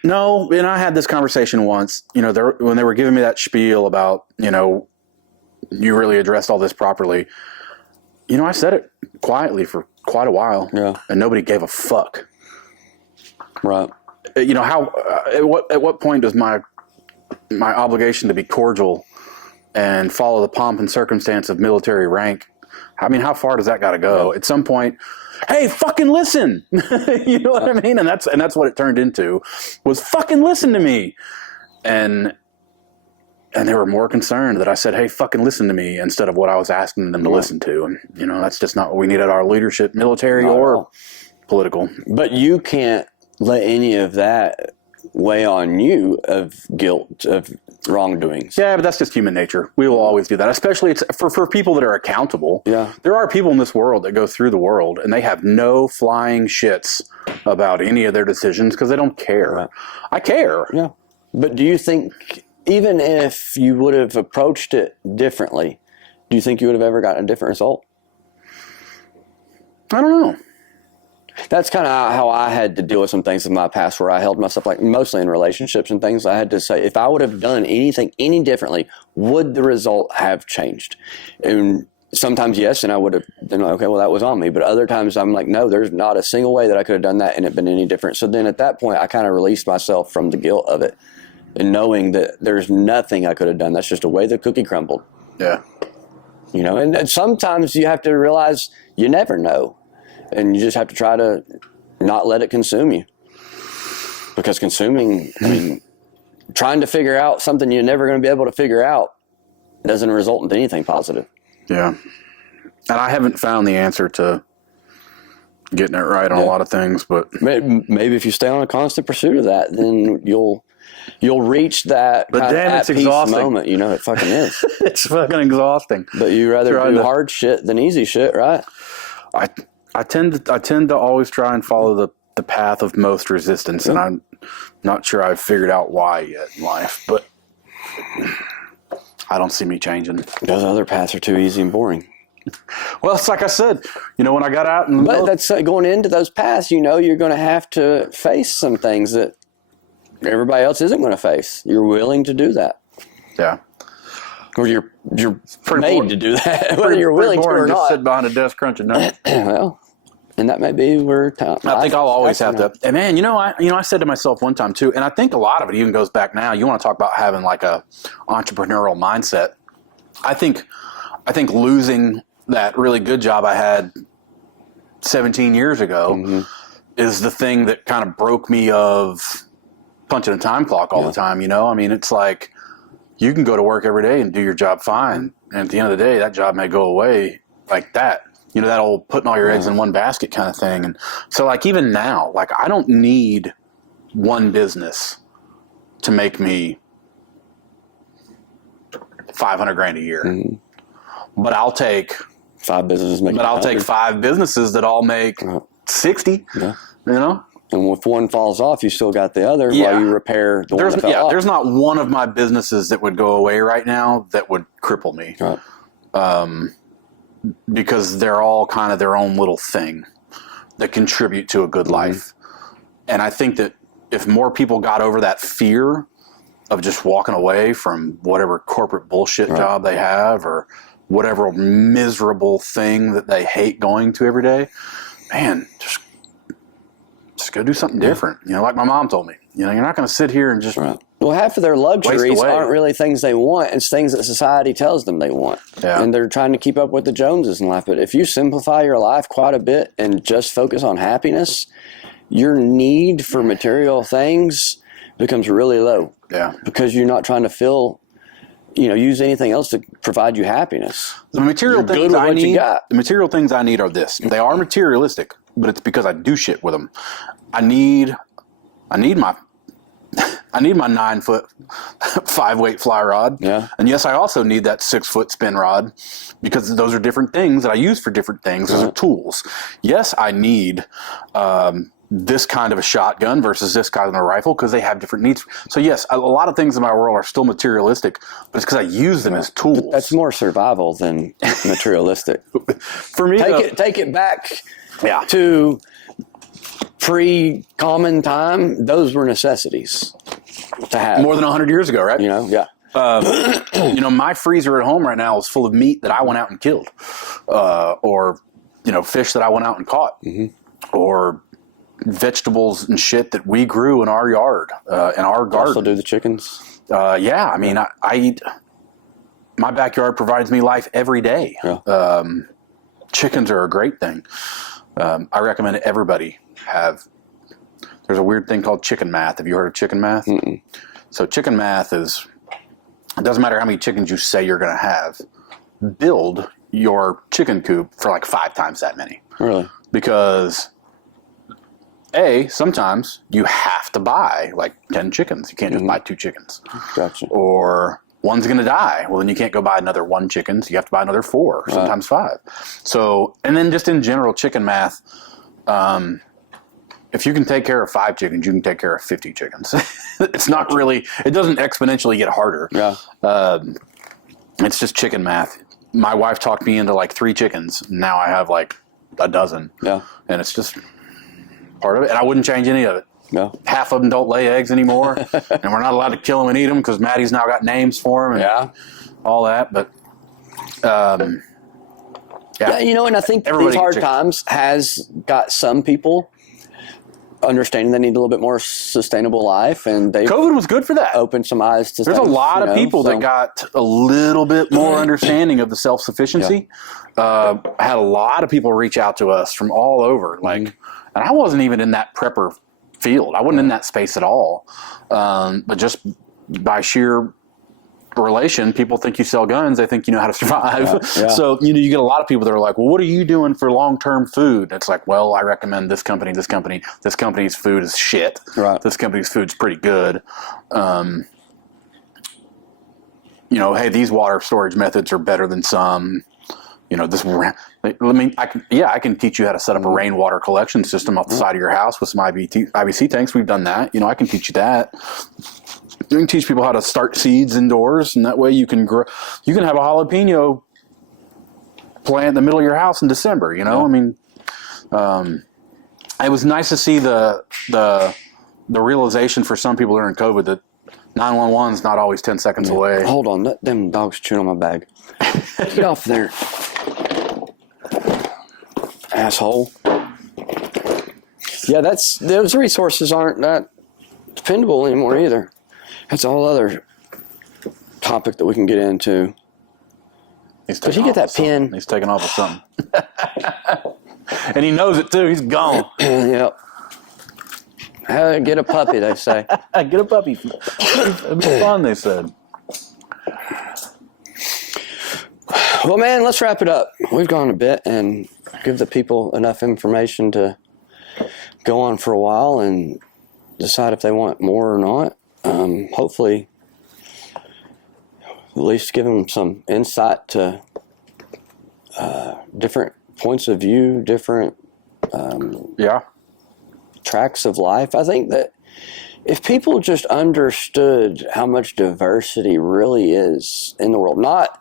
No, and I had this conversation once, when they were giving me that spiel about, you really addressed all this properly. I said it quietly for quite a while. Yeah. And nobody gave a fuck. Right. How at what point does my obligation to be cordial and follow the pomp and circumstance of military rank, how far does that got to go? At some point, hey, fucking listen. You know what I mean? And that's what it turned into, was fucking listen to me. And they were more concerned that I said, hey, fucking listen to me, instead of what I was asking them to listen to. And, that's just not what we need at our leadership, military or political. But you can't let any of that weigh on you of guilt, of wrongdoings. Yeah, but that's just human nature. We will always do that, especially it's for people that are accountable. Yeah. There are people in this world that go through the world and they have no flying shits about any of their decisions because they don't care. Right. I care. Yeah. But do you think, even if you would have approached it differently, do you think you would have ever gotten a different result? I don't know. That's kind of how I had to deal with some things in my past, where I held myself, like mostly in relationships and things. I had to say, if I would have done anything any differently, would the result have changed? And sometimes yes, and I would have been like, okay, well, that was on me. But other times I'm like, no, there's not a single way that I could have done that and it been any different. So then at that point, I kind of released myself from the guilt of it, and knowing that there's nothing I could have done. That's just a way the cookie crumbled. Yeah. And sometimes you have to realize you never know. And you just have to try to not let it consume you. Because consuming, trying to figure out something you're never going to be able to figure out doesn't result in anything positive. Yeah. And I haven't found the answer to getting it right on a lot of things, but maybe if you stay on a constant pursuit of that, then you'll reach that it's exhausting moment. It fucking is. It's fucking exhausting. But you rather do hard shit than easy shit, right? I tend to always try and follow the path of most resistance, and I'm not sure I've figured out why yet in life, but I don't see me changing. Those other paths are too easy and boring. Well, it's like I said, when I got out and that's going into those paths, you're going to have to face some things that everybody else isn't going to face. You're willing to do that. Yeah. Or you're made to do that, whether you're willing to or just not. Sit behind a desk crunching nuts. Well, and that may be where I think I'll always have to. And man, I said to myself one time too, and I think a lot of it even goes back now. You want to talk about having like a entrepreneurial mindset. I think losing that really good job I had 17 years ago is the thing that kind of broke me of punching a time clock all the time. It's like, you can go to work every day and do your job fine. And at the end of the day, that job may go away like that. That old putting all your eggs in one basket kind of thing. And so like even now, like I don't need one business to make me $500,000 a year. But I'll take 5 businesses. I'll take 5 businesses that all make 60. Yeah. And if one falls off, you still got the other while you repair the one that fell off. There's not one of my businesses that would go away right now that would cripple me. Right. Because they're all kind of their own little thing that contribute to a good life. And I think that if more people got over that fear of just walking away from whatever corporate bullshit job they have or whatever miserable thing that they hate going to every day, man, just go do something different. Like my mom told me, you're not going to sit here and just Well, half of their luxuries aren't really things they want. It's things that society tells them they want. Yeah. And they're trying to keep up with the Joneses in life. But if you simplify your life quite a bit and just focus on happiness, your need for material things becomes really low. Yeah. Because you're not trying to use anything else to provide you happiness. The material things I need are this. They are materialistic, but it's because I do shit with them. I need my 9-foot 5-weight fly rod. Yeah. And yes, I also need that 6-foot spin rod because those are different things that I use for different things. Those are tools. Yes, I need this kind of a shotgun versus this kind of a rifle because they have different needs. So yes, a lot of things in my world are still materialistic, but it's because I use them as tools. That's more survival than materialistic. For me, take it back yeah. to pre-common time. Those were necessities to have. More than 100 years ago, right? You know, yeah. My freezer at home right now is full of meat that I went out and killed, or fish that I went out and caught, or vegetables and shit that we grew in our yard, in our garden. Also do the chickens? Yeah, I mean, I eat. My backyard provides me life every day. Yeah. Chickens are a great thing. I recommend everybody have. There's a weird thing called chicken math. Have you heard of chicken math? Mm-mm. So chicken math is, it doesn't matter how many chickens you say you're going to have, build your chicken coop for like 5 times that many. Really? Because sometimes you have to buy like 10 chickens. You can't just buy 2 chickens. Gotcha. Or one's going to die. Well, then you can't go buy another 1 chicken. So you have to buy another 4, sometimes 5. So, and then just in general chicken math, if you can take care of 5 chickens, you can take care of 50 chickens. It's not really, it doesn't exponentially get harder. Yeah. It's just chicken math. My wife talked me into like 3 chickens. Now I have like a dozen. Yeah. And it's just part of it. And I wouldn't change any of it. No. Half of them don't lay eggs anymore. And we're not allowed to kill them and eat them because Maddie's now got names for them and all that. But, yeah, and I think these hard times has got some people understanding they need a little bit more sustainable life, and they COVID was good for that. Opened some eyes to. There's a lot of people that got a little bit more understanding of the self-sufficiency. I had a lot of people reach out to us from all over, and I wasn't even in that prepper field. I wasn't in that space at all. But just by sheer relation, people think you sell guns. They think you know how to survive. Yeah. So you get a lot of people that are like, well, what are you doing for long-term food? It's like, well, I recommend this company. This company's food is shit. Right. This company's food's pretty good. Hey, these water storage methods are better than some. I can teach you how to set up a rainwater collection system off the side of your house with some IBC tanks. We've done that. I can teach you that. You can teach people how to start seeds indoors, and that way you can grow. You can have a jalapeno plant in the middle of your house in December. I mean, it was nice to see the realization for some people during COVID that 911 is not always 10 seconds away. Hold on, let them dogs chewing on my bag. Get off there, asshole. Yeah, those resources aren't that dependable anymore either. That's a whole other topic that we can get into. Did he get that pin? He's taking off with something. And he knows it too. He's gone. Yep. Get a puppy, they say. Get a puppy. It'd be fun, they said. Well, man, let's wrap it up. We've gone a bit and give the people enough information to go on for a while and decide if they want more or not. Hopefully, at least give them some insight to different points of view, different tracks of life. I think that if people just understood how much diversity really is in the world, not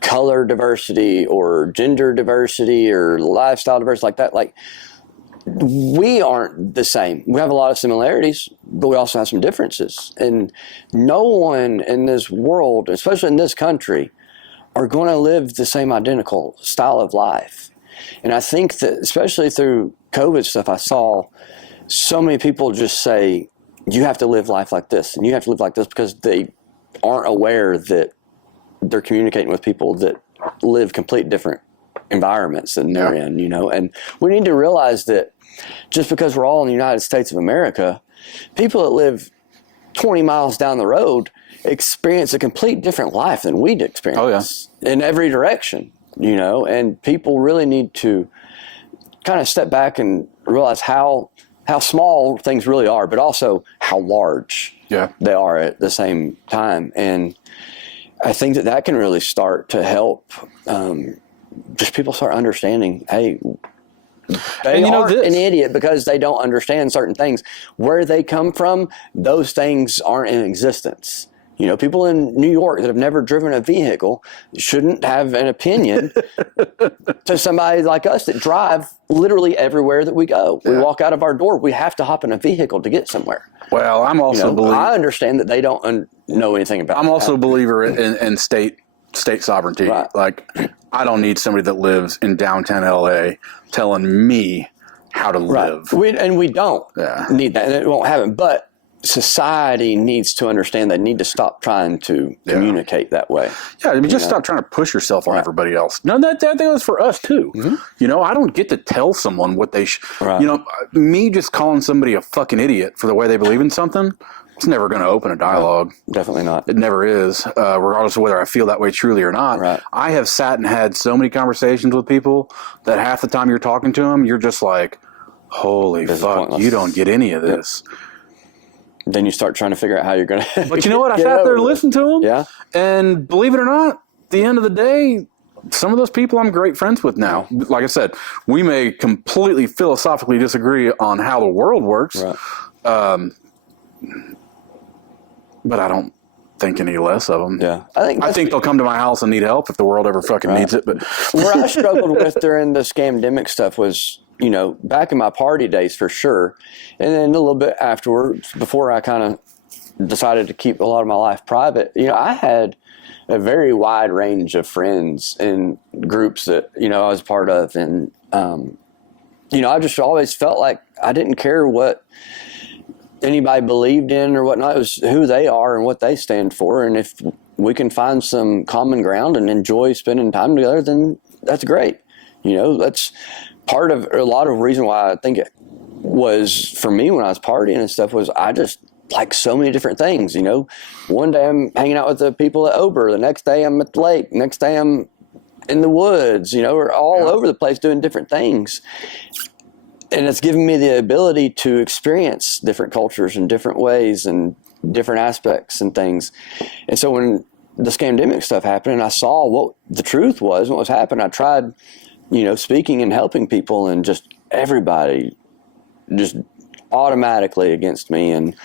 color diversity or gender diversity or lifestyle diversity like that, we aren't the same. We have a lot of similarities, but we also have some differences. And no one in this world, especially in this country, are going to live the same identical style of life. And I think that, especially through COVID stuff, I saw so many people just say, you have to live life like this, and you have to live like this, because they aren't aware that they're communicating with people that live complete different environments than they're in, And we need to realize that just because we're all in the United States of America, people that live 20 miles down the road experience a complete different life than we'd experience in every direction, and people really need to kind of step back and realize how small things really are, but also how large they are at the same time. And I think that can really start to help just people start understanding, hey, They you know aren't this. an idiot because they don't understand certain things. Where they come from, those things aren't in existence. You know, people in New York that have never driven a vehicle shouldn't have an opinion to somebody like us that drive literally everywhere that we go. We walk out of our door, we have to hop in a vehicle to get somewhere. Well, I'm also I understand that they don't know anything about I'm also a that. believer in state sovereignty. Right. Like, I don't need somebody that lives in downtown LA telling me how to live. We don't need that, and it won't happen. But society needs to understand they need to stop trying to communicate that way. Yeah, I mean, just stop trying to push yourself on everybody else. No, that goes for us too. Mm-hmm. You know, I don't get to tell someone what they you know, me just calling somebody a fucking idiot for the way they believe in something, it's never going to open a dialogue. No, definitely not. It never is, regardless of whether I feel that way truly or not. Right. I have sat and had so many conversations with people that half the time you're talking to them, you're just like, holy fuck, you don't get any of this. Yep. Then you start trying to figure out how you're going to. But you know what? I sat there and listened to them. Yeah. And believe it or not, at the end of the day, some of those people I'm great friends with now. Like I said, we may completely philosophically disagree on how the world works. Right. But I don't think any less of them. Yeah. I think they'll come to my house and need help if the world ever fucking needs it. But where I struggled with during the scamdemic stuff was, you know, back in my party days for sure. And then a little bit afterwards, before I kind of decided to keep a lot of my life private, you know, I had a very wide range of friends in groups that, you know, I was part of. And, you know, I just always felt like I didn't care what anybody believed in or whatnot. It was who they are and what they stand for. And if we can find some common ground and enjoy spending time together, then that's great. You know, that's part of a lot of reason why I think it was for me when I was partying and stuff was I just like so many different things. You know, one day I'm hanging out with the people at Ober, the next day I'm at the lake, next day I'm in the woods, you know, or all over the place doing different things. And it's given me the ability to experience different cultures in different ways and different aspects and things. And so when the scamdemic stuff happened and I saw what the truth was, what was happening, I tried, you know, speaking and helping people, and just everybody just automatically against me. And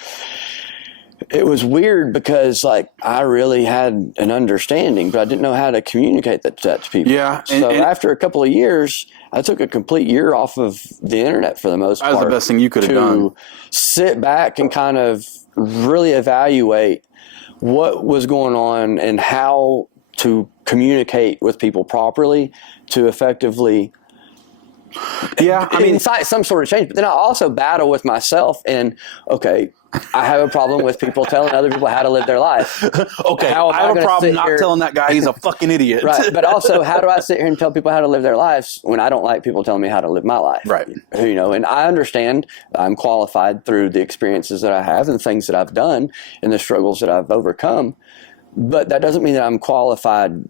it was weird because, like, I really had an understanding, but I didn't know how to communicate that to people. Yeah. So after a couple of years, I took a complete year off of the internet for the most part. That was the best thing you could have done. To sit back and kind of really evaluate what was going on and how to communicate with people properly to effectively incite some sort of change. But then I also battle with myself and, okay, I have a problem with people telling other people how to live their life. Okay, I have a problem not telling that guy he's a fucking idiot. Right, but also, how do I sit here and tell people how to live their lives when I don't like people telling me how to live my life? Right. You know, and I understand I'm qualified through the experiences that I have and the things that I've done and the struggles that I've overcome, but that doesn't mean that I'm qualified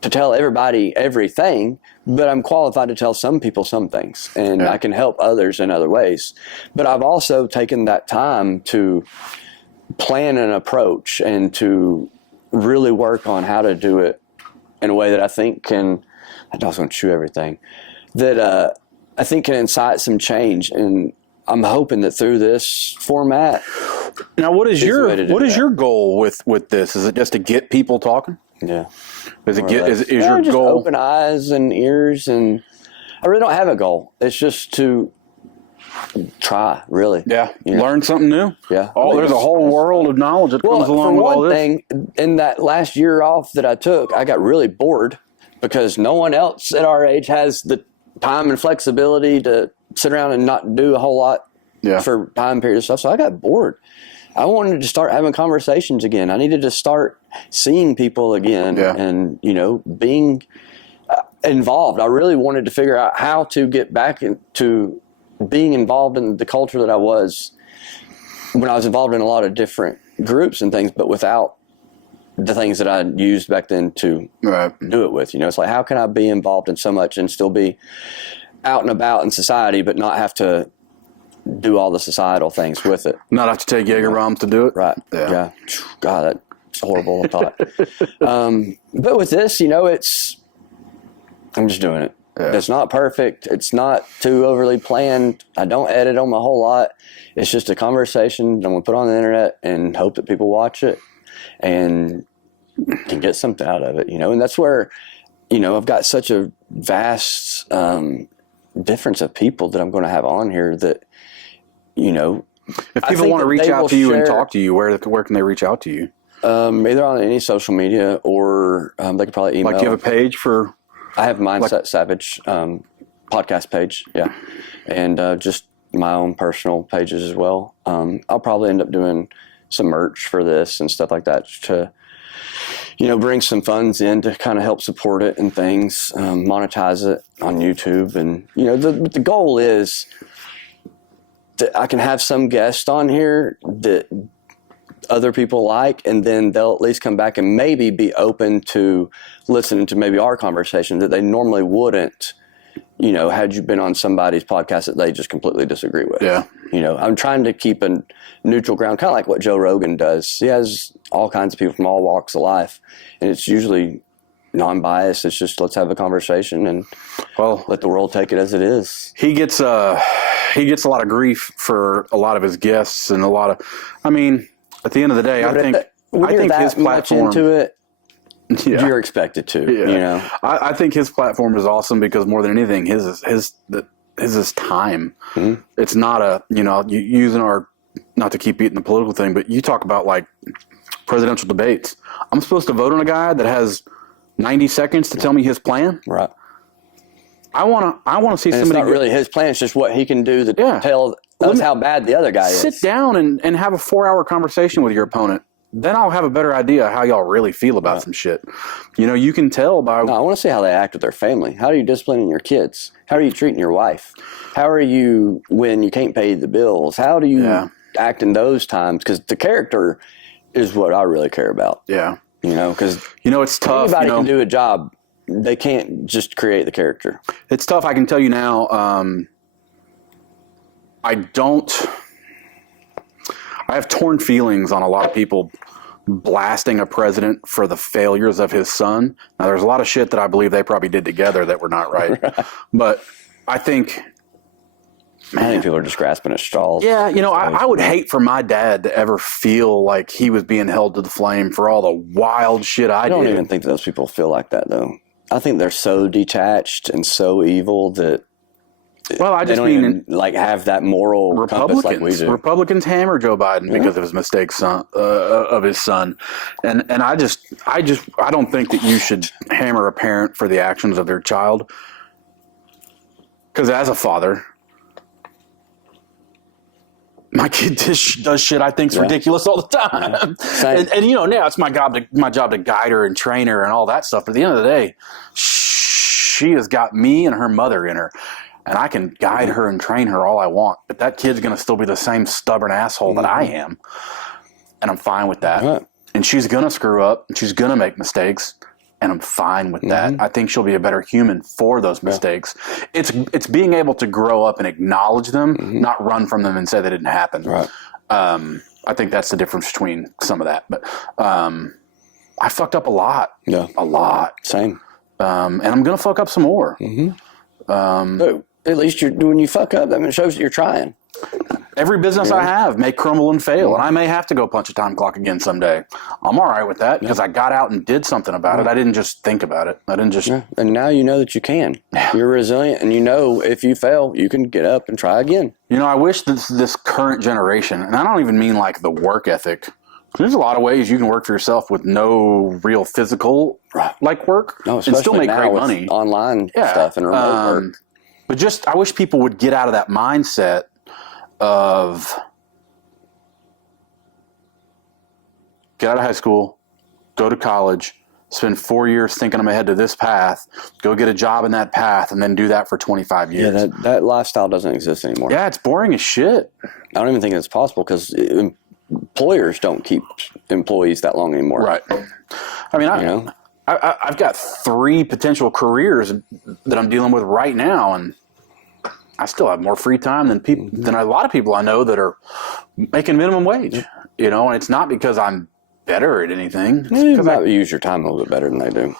to tell everybody everything, but I'm qualified to tell some people some things, and I can help others in other ways. But I've also taken that time to plan an approach and to really work on how to do it in a way that I think can, I was going to chew everything, that I think can incite some change. And I'm hoping that through this format. Now, what is your goal with this? Is it just to get people talking? Yeah. Is your just goal open eyes and ears, and I really don't have a goal. It's just to try, really. Yeah. You know? Learn something new. Yeah. There's a whole world of knowledge that comes along with all this. For one thing, in that last year off that I took, I got really bored because no one else at our age has the time and flexibility to sit around and not do a whole lot for time period of stuff. So I got bored. I wanted to start having conversations again. I needed to start seeing people again and, you know, being involved. I really wanted to figure out how to get back into being involved in the culture that I was when I was involved in a lot of different groups and things, but without the things that I used back then to do it with. You know, it's like, how can I be involved in so much and still be out and about in society, but not have to do all the societal things with it. Not have to take Jaeger bombs to do it. Right. Yeah. God, that's horrible thought. But with this, you know, I'm just doing it. It's not perfect. It's not too overly planned. I don't edit them a whole lot. It's just a conversation I'm going to put on the internet and hope that people watch it and can get something out of it, And that's where, I've got such a vast difference of people that I'm going to have on here that, If people want to reach out to you and talk to you, where can they reach out to you? Either on any social media or they could probably email. Like you have a page for? I have Mindset Savage podcast page, yeah, and just my own personal pages as well. I'll probably end up doing some merch for this and stuff like that to, bring some funds in to kind of help support it and things, monetize it on YouTube, and the goal is that I can have some guests on here that other people like, and then they'll at least come back and maybe be open to listening to maybe our conversation that they normally wouldn't, had you been on somebody's podcast that they just completely disagree with. Yeah. I'm trying to keep a neutral ground, kind of like what Joe Rogan does. He has all kinds of people from all walks of life, and it's usually non-biased. It's just, let's have a conversation and let the world take it as it is. He gets a lot of grief for a lot of his guests and at the end of the day, I think his platform, much into it, you're expected to. I think his platform is awesome because more than anything, his is time. Mm-hmm. It's not using our, not to keep beating the political thing, but you talk about like presidential debates. I'm supposed to vote on a guy that has 90 seconds to tell me his plan. Right. I want to see somebody. It's not really his plan. It's just what he can do to tell us how bad the other guy is. Sit down and have a 4-hour conversation with your opponent. Then I'll have a better idea how y'all really feel about some shit. You can tell by. No, I want to see how they act with their family. How are you disciplining your kids? How are you treating your wife? How are you when you can't pay the bills? How do you act in those times? Because the character is what I really care about. Yeah. Because it's tough. Anybody can do a job. They can't just create the character. It's tough. I can tell you now. I have torn feelings on a lot of people blasting a president for the failures of his son. Now, there's a lot of shit that I believe they probably did together that were not right. But I think people are just grasping at straws. Yeah, I would hate for my dad to ever feel like he was being held to the flame for all the wild shit I did. I don't even think those people feel like that, though. I think they're so detached and so evil that I just mean have that moral compass like we do. Republicans hammer Joe Biden because of his mistakes of his son, and I don't think that you should hammer a parent for the actions of their child, because as a father, my kid does shit I think's ridiculous all the time, and now it's my job to guide her and train her and all that stuff. But at the end of the day, she has got me and her mother in her. And I can guide her and train her all I want, but that kid's going to still be the same stubborn asshole that I am. And I'm fine with that. Mm-hmm. And she's going to screw up, and she's going to make mistakes, and I'm fine with that. I think she'll be a better human for those mistakes. It's being able to grow up and acknowledge them, not run from them and say they didn't happen. Right. I think that's the difference between some of that. But I fucked up a lot. Yeah. A lot. Same. And I'm going to fuck up some more. So at least when you fuck up, that shows that you're trying. Every business I have may crumble and fail, and I may have to go punch a time clock again someday. I'm all right with that because I got out and did something about it. I didn't just think about it. I didn't just. Yeah. And now you know that you can. You're resilient, and if you fail, you can get up and try again. I wish this current generation, and I don't even mean like the work ethic. There's a lot of ways you can work for yourself with no real physical work and still make great money. Online stuff and remote work. But I wish people would get out of that mindset of get out of high school, go to college, spend 4 years thinking I'm headed to this path, go get a job in that path, and then do that for 25 years. Yeah, that lifestyle doesn't exist anymore. Yeah, it's boring as shit. I don't even think it's possible because employers don't keep employees that long anymore. Right. I mean, I've got 3 potential careers that I'm dealing with right now, and I still have more free time than a lot of people I know that are making minimum wage. And it's not because I'm better at anything. You might use your time a little bit better than they do.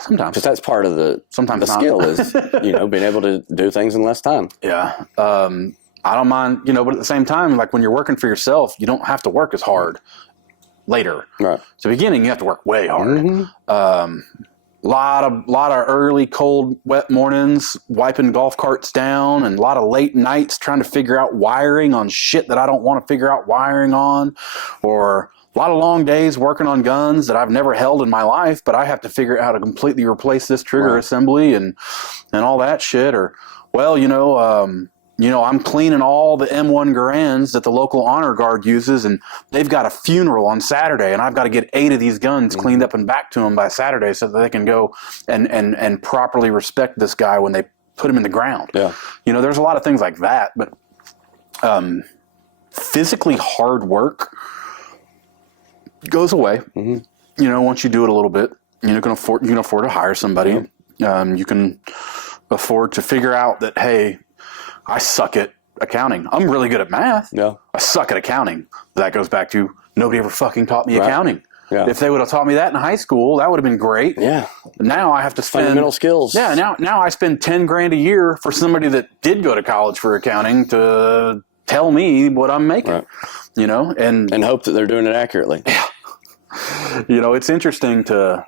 Sometimes. Because that's part of the Sometimes not. skill is, being able to do things in less time. Yeah. I don't mind, but at the same time, like when you're working for yourself, you don't have to work as hard later. Right. So beginning, you have to work way hard. Mm-hmm. Lot of early, cold, wet mornings, wiping golf carts down, and a lot of late nights trying to figure out wiring on shit that I don't want to figure out wiring on, or a lot of long days working on guns that I've never held in my life, but I have to figure out how to completely replace this trigger assembly and all that shit. Or, well, I'm cleaning all the M1 Garands that the local honor guard uses, and they've got a funeral on Saturday, and I've got to get 8 of these guns cleaned up and back to them by Saturday so that they can go and properly respect this guy when they put him in the ground. Yeah. There's a lot of things like that, but physically hard work goes away. Mm-hmm. Once you do it a little bit, you can afford to hire somebody. Mm-hmm. You can afford to figure out that, hey, I suck at accounting. I'm really good at math. Yeah. I suck at accounting. That goes back to nobody ever fucking taught me accounting. Yeah. If they would have taught me that in high school, that would have been great. Yeah. Now I have to spend fundamental skills. Yeah. Now I spend $10,000 a year for somebody that did go to college for accounting to tell me what I'm making. Right. And hope that they're doing it accurately. Yeah. It's interesting to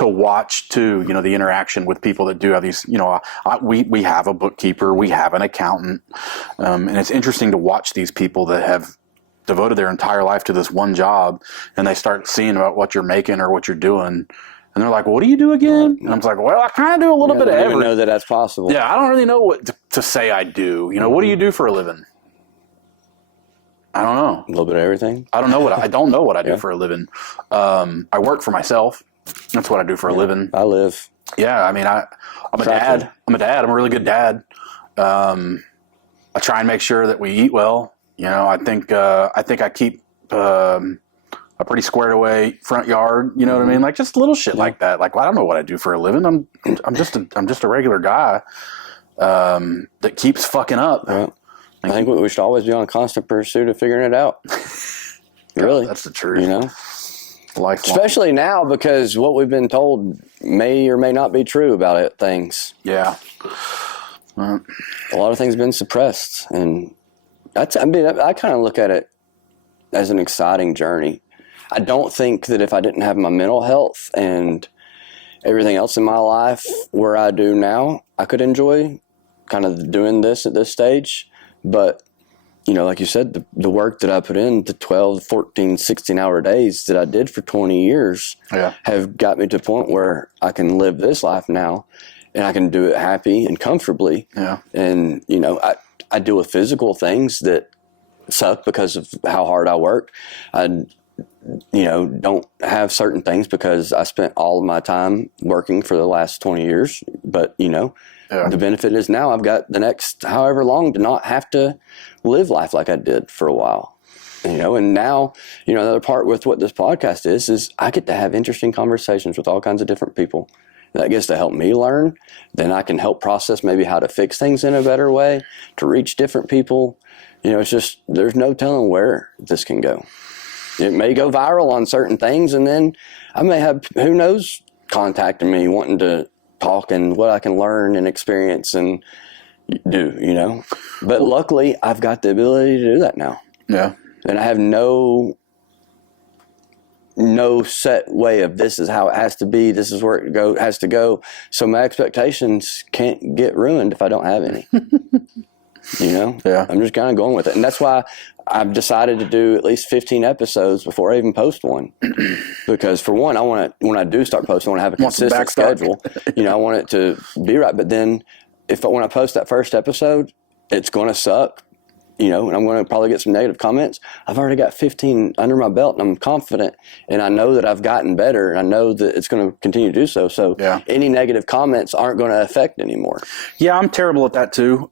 watch too, the interaction with people that do have these, we have a bookkeeper, we have an accountant. And it's interesting to watch these people that have devoted their entire life to this one job, and they start seeing about what you're making or what you're doing. And they're like, well, what do you do again? And I'm like, well, I kind of do a little bit of everything. I don't even know that that's possible. Yeah. I don't really know what to say I do. What do you do for a living? I don't know. A little bit of everything. I don't know what I do for a living. I work for myself. That's what I do for a living. I live. Yeah, I mean, I'm a dad. I'm a really good dad. I try and make sure that we eat well. I think I keep a pretty squared away front yard. You know what I mean? Like just little shit like that. Like, well, I don't know what I do for a living. I'm just a regular guy that keeps fucking up. Yeah. I think we should always be on constant pursuit of figuring it out. Really, that's the truth. Lifelong. Especially now, because what we've been told may or may not be true about things. Yeah. A lot of things have been suppressed, and I kind of look at it as an exciting journey. I don't think that if I didn't have my mental health and everything else in my life where I do now, I could enjoy kind of doing this at this stage. But like you said, the work that I put in, the 12, 14, 16-hour days that I did for 20 years have got me to a point where I can live this life now, and I can do it happy and comfortably. Yeah. And, I deal with physical things that suck because of how hard I work. I, don't have certain things because I spent all of my time working for the last 20 years. But, the benefit is now I've got the next however long to not have to live life like I did for a while. And now, another part with what this podcast is I get to have interesting conversations with all kinds of different people. That gets to help me learn. Then I can help process maybe how to fix things in a better way, to reach different people. It's just, there's no telling where this can go. It may go viral on certain things, and then I may have, who knows, contacting me wanting to talk and what I can learn and experience and do, But luckily, I've got the ability to do that now. Yeah. And I have no set way of this is how it has to be, this is where it has to go. So my expectations can't get ruined if I don't have any. Yeah. I'm just kind of going with it. And that's why I've decided to do at least 15 episodes before I even post one. Because for one, when I do start posting, I want to have a consistent schedule. I want it to be right. But then when I post that first episode, it's going to suck. And I'm going to probably get some negative comments. I've already got 15 under my belt, and I'm confident, and I know that I've gotten better, and I know that it's going to continue to do so. So any negative comments aren't going to affect anymore. Yeah, I'm terrible at that too.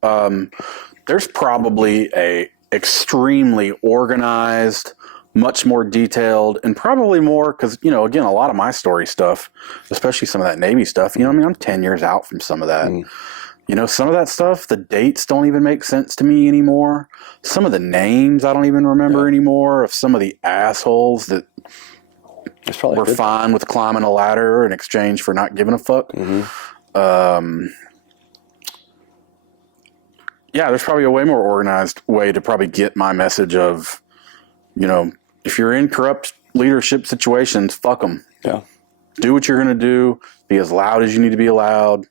There's probably a extremely organized, much more detailed, and probably more because, again, a lot of my story stuff, especially some of that Navy stuff, I'm 10 years out from some of that. Some of that stuff, the dates don't even make sense to me anymore. Some of the names I don't even remember anymore of some of the assholes that It's probably we're fine with climbing a ladder in exchange for not giving a fuck. Yeah, there's probably a way more organized way to probably get my message of, if you're in corrupt leadership situations, fuck them. Yeah. Do what you're going to do. Be as loud as you need to be allowed.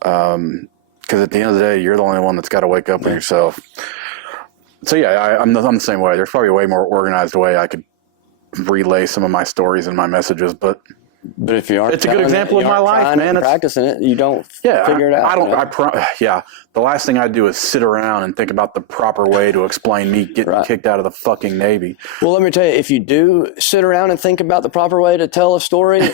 Because at the end of the day, you're the only one that's got to wake up with yourself. So yeah, I'm the same way. There's probably a way more organized way I could relay some of my stories and my messages, but if you aren't, it's a good example of my life, man. It's practicing it. You don't figure it out. The last thing I do is sit around and think about the proper way to explain me getting kicked out of the fucking Navy. Well, let me tell you, if you do sit around and think about the proper way to tell a story,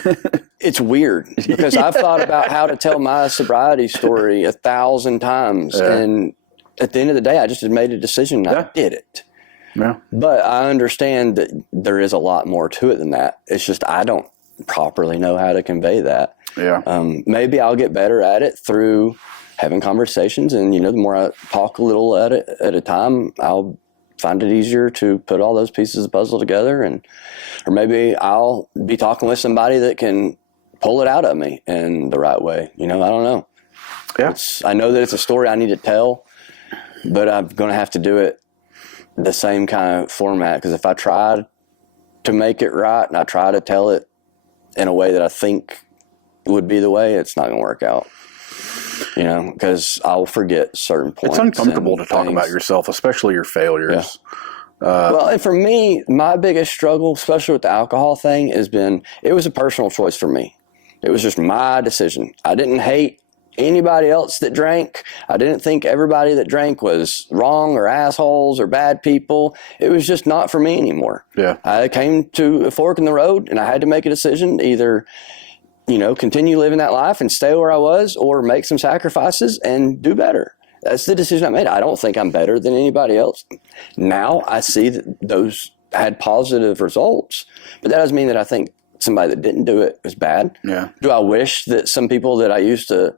it's weird because I've thought about how to tell my sobriety story 1,000 times, and at the end of the day, I just had made a decision and I did it. Yeah. But I understand that there is a lot more to it than that. It's just I don't properly know how to convey that. Yeah. Maybe I'll get better at it through having conversations, and the more I talk a little at a time, I'll find it easier to put all those pieces of the puzzle together, or maybe I'll be talking with somebody that can pull it out of me in the right way. I don't know. Yeah. I know that it's a story I need to tell, but I'm going to have to do it the same kind of format, because if I try to make it right and I try to tell it in a way that I think would be the way, it's not going to work out. Because I'll forget certain points. It's uncomfortable to talk about yourself, especially your failures. Yeah. Well, and for me, my biggest struggle, especially with the alcohol thing, it was a personal choice for me. It was just my decision. I didn't hate anybody else that drank. I didn't think everybody that drank was wrong or assholes or bad people. It was just not for me anymore. Yeah. I came to a fork in the road, and I had to make a decision: either, continue living that life and stay where I was, or make some sacrifices and do better. That's the decision I made. I don't think I'm better than anybody else. Now I see that those had positive results, but that doesn't mean that I think somebody that didn't do it was bad. Yeah. Do I wish that some people that I used to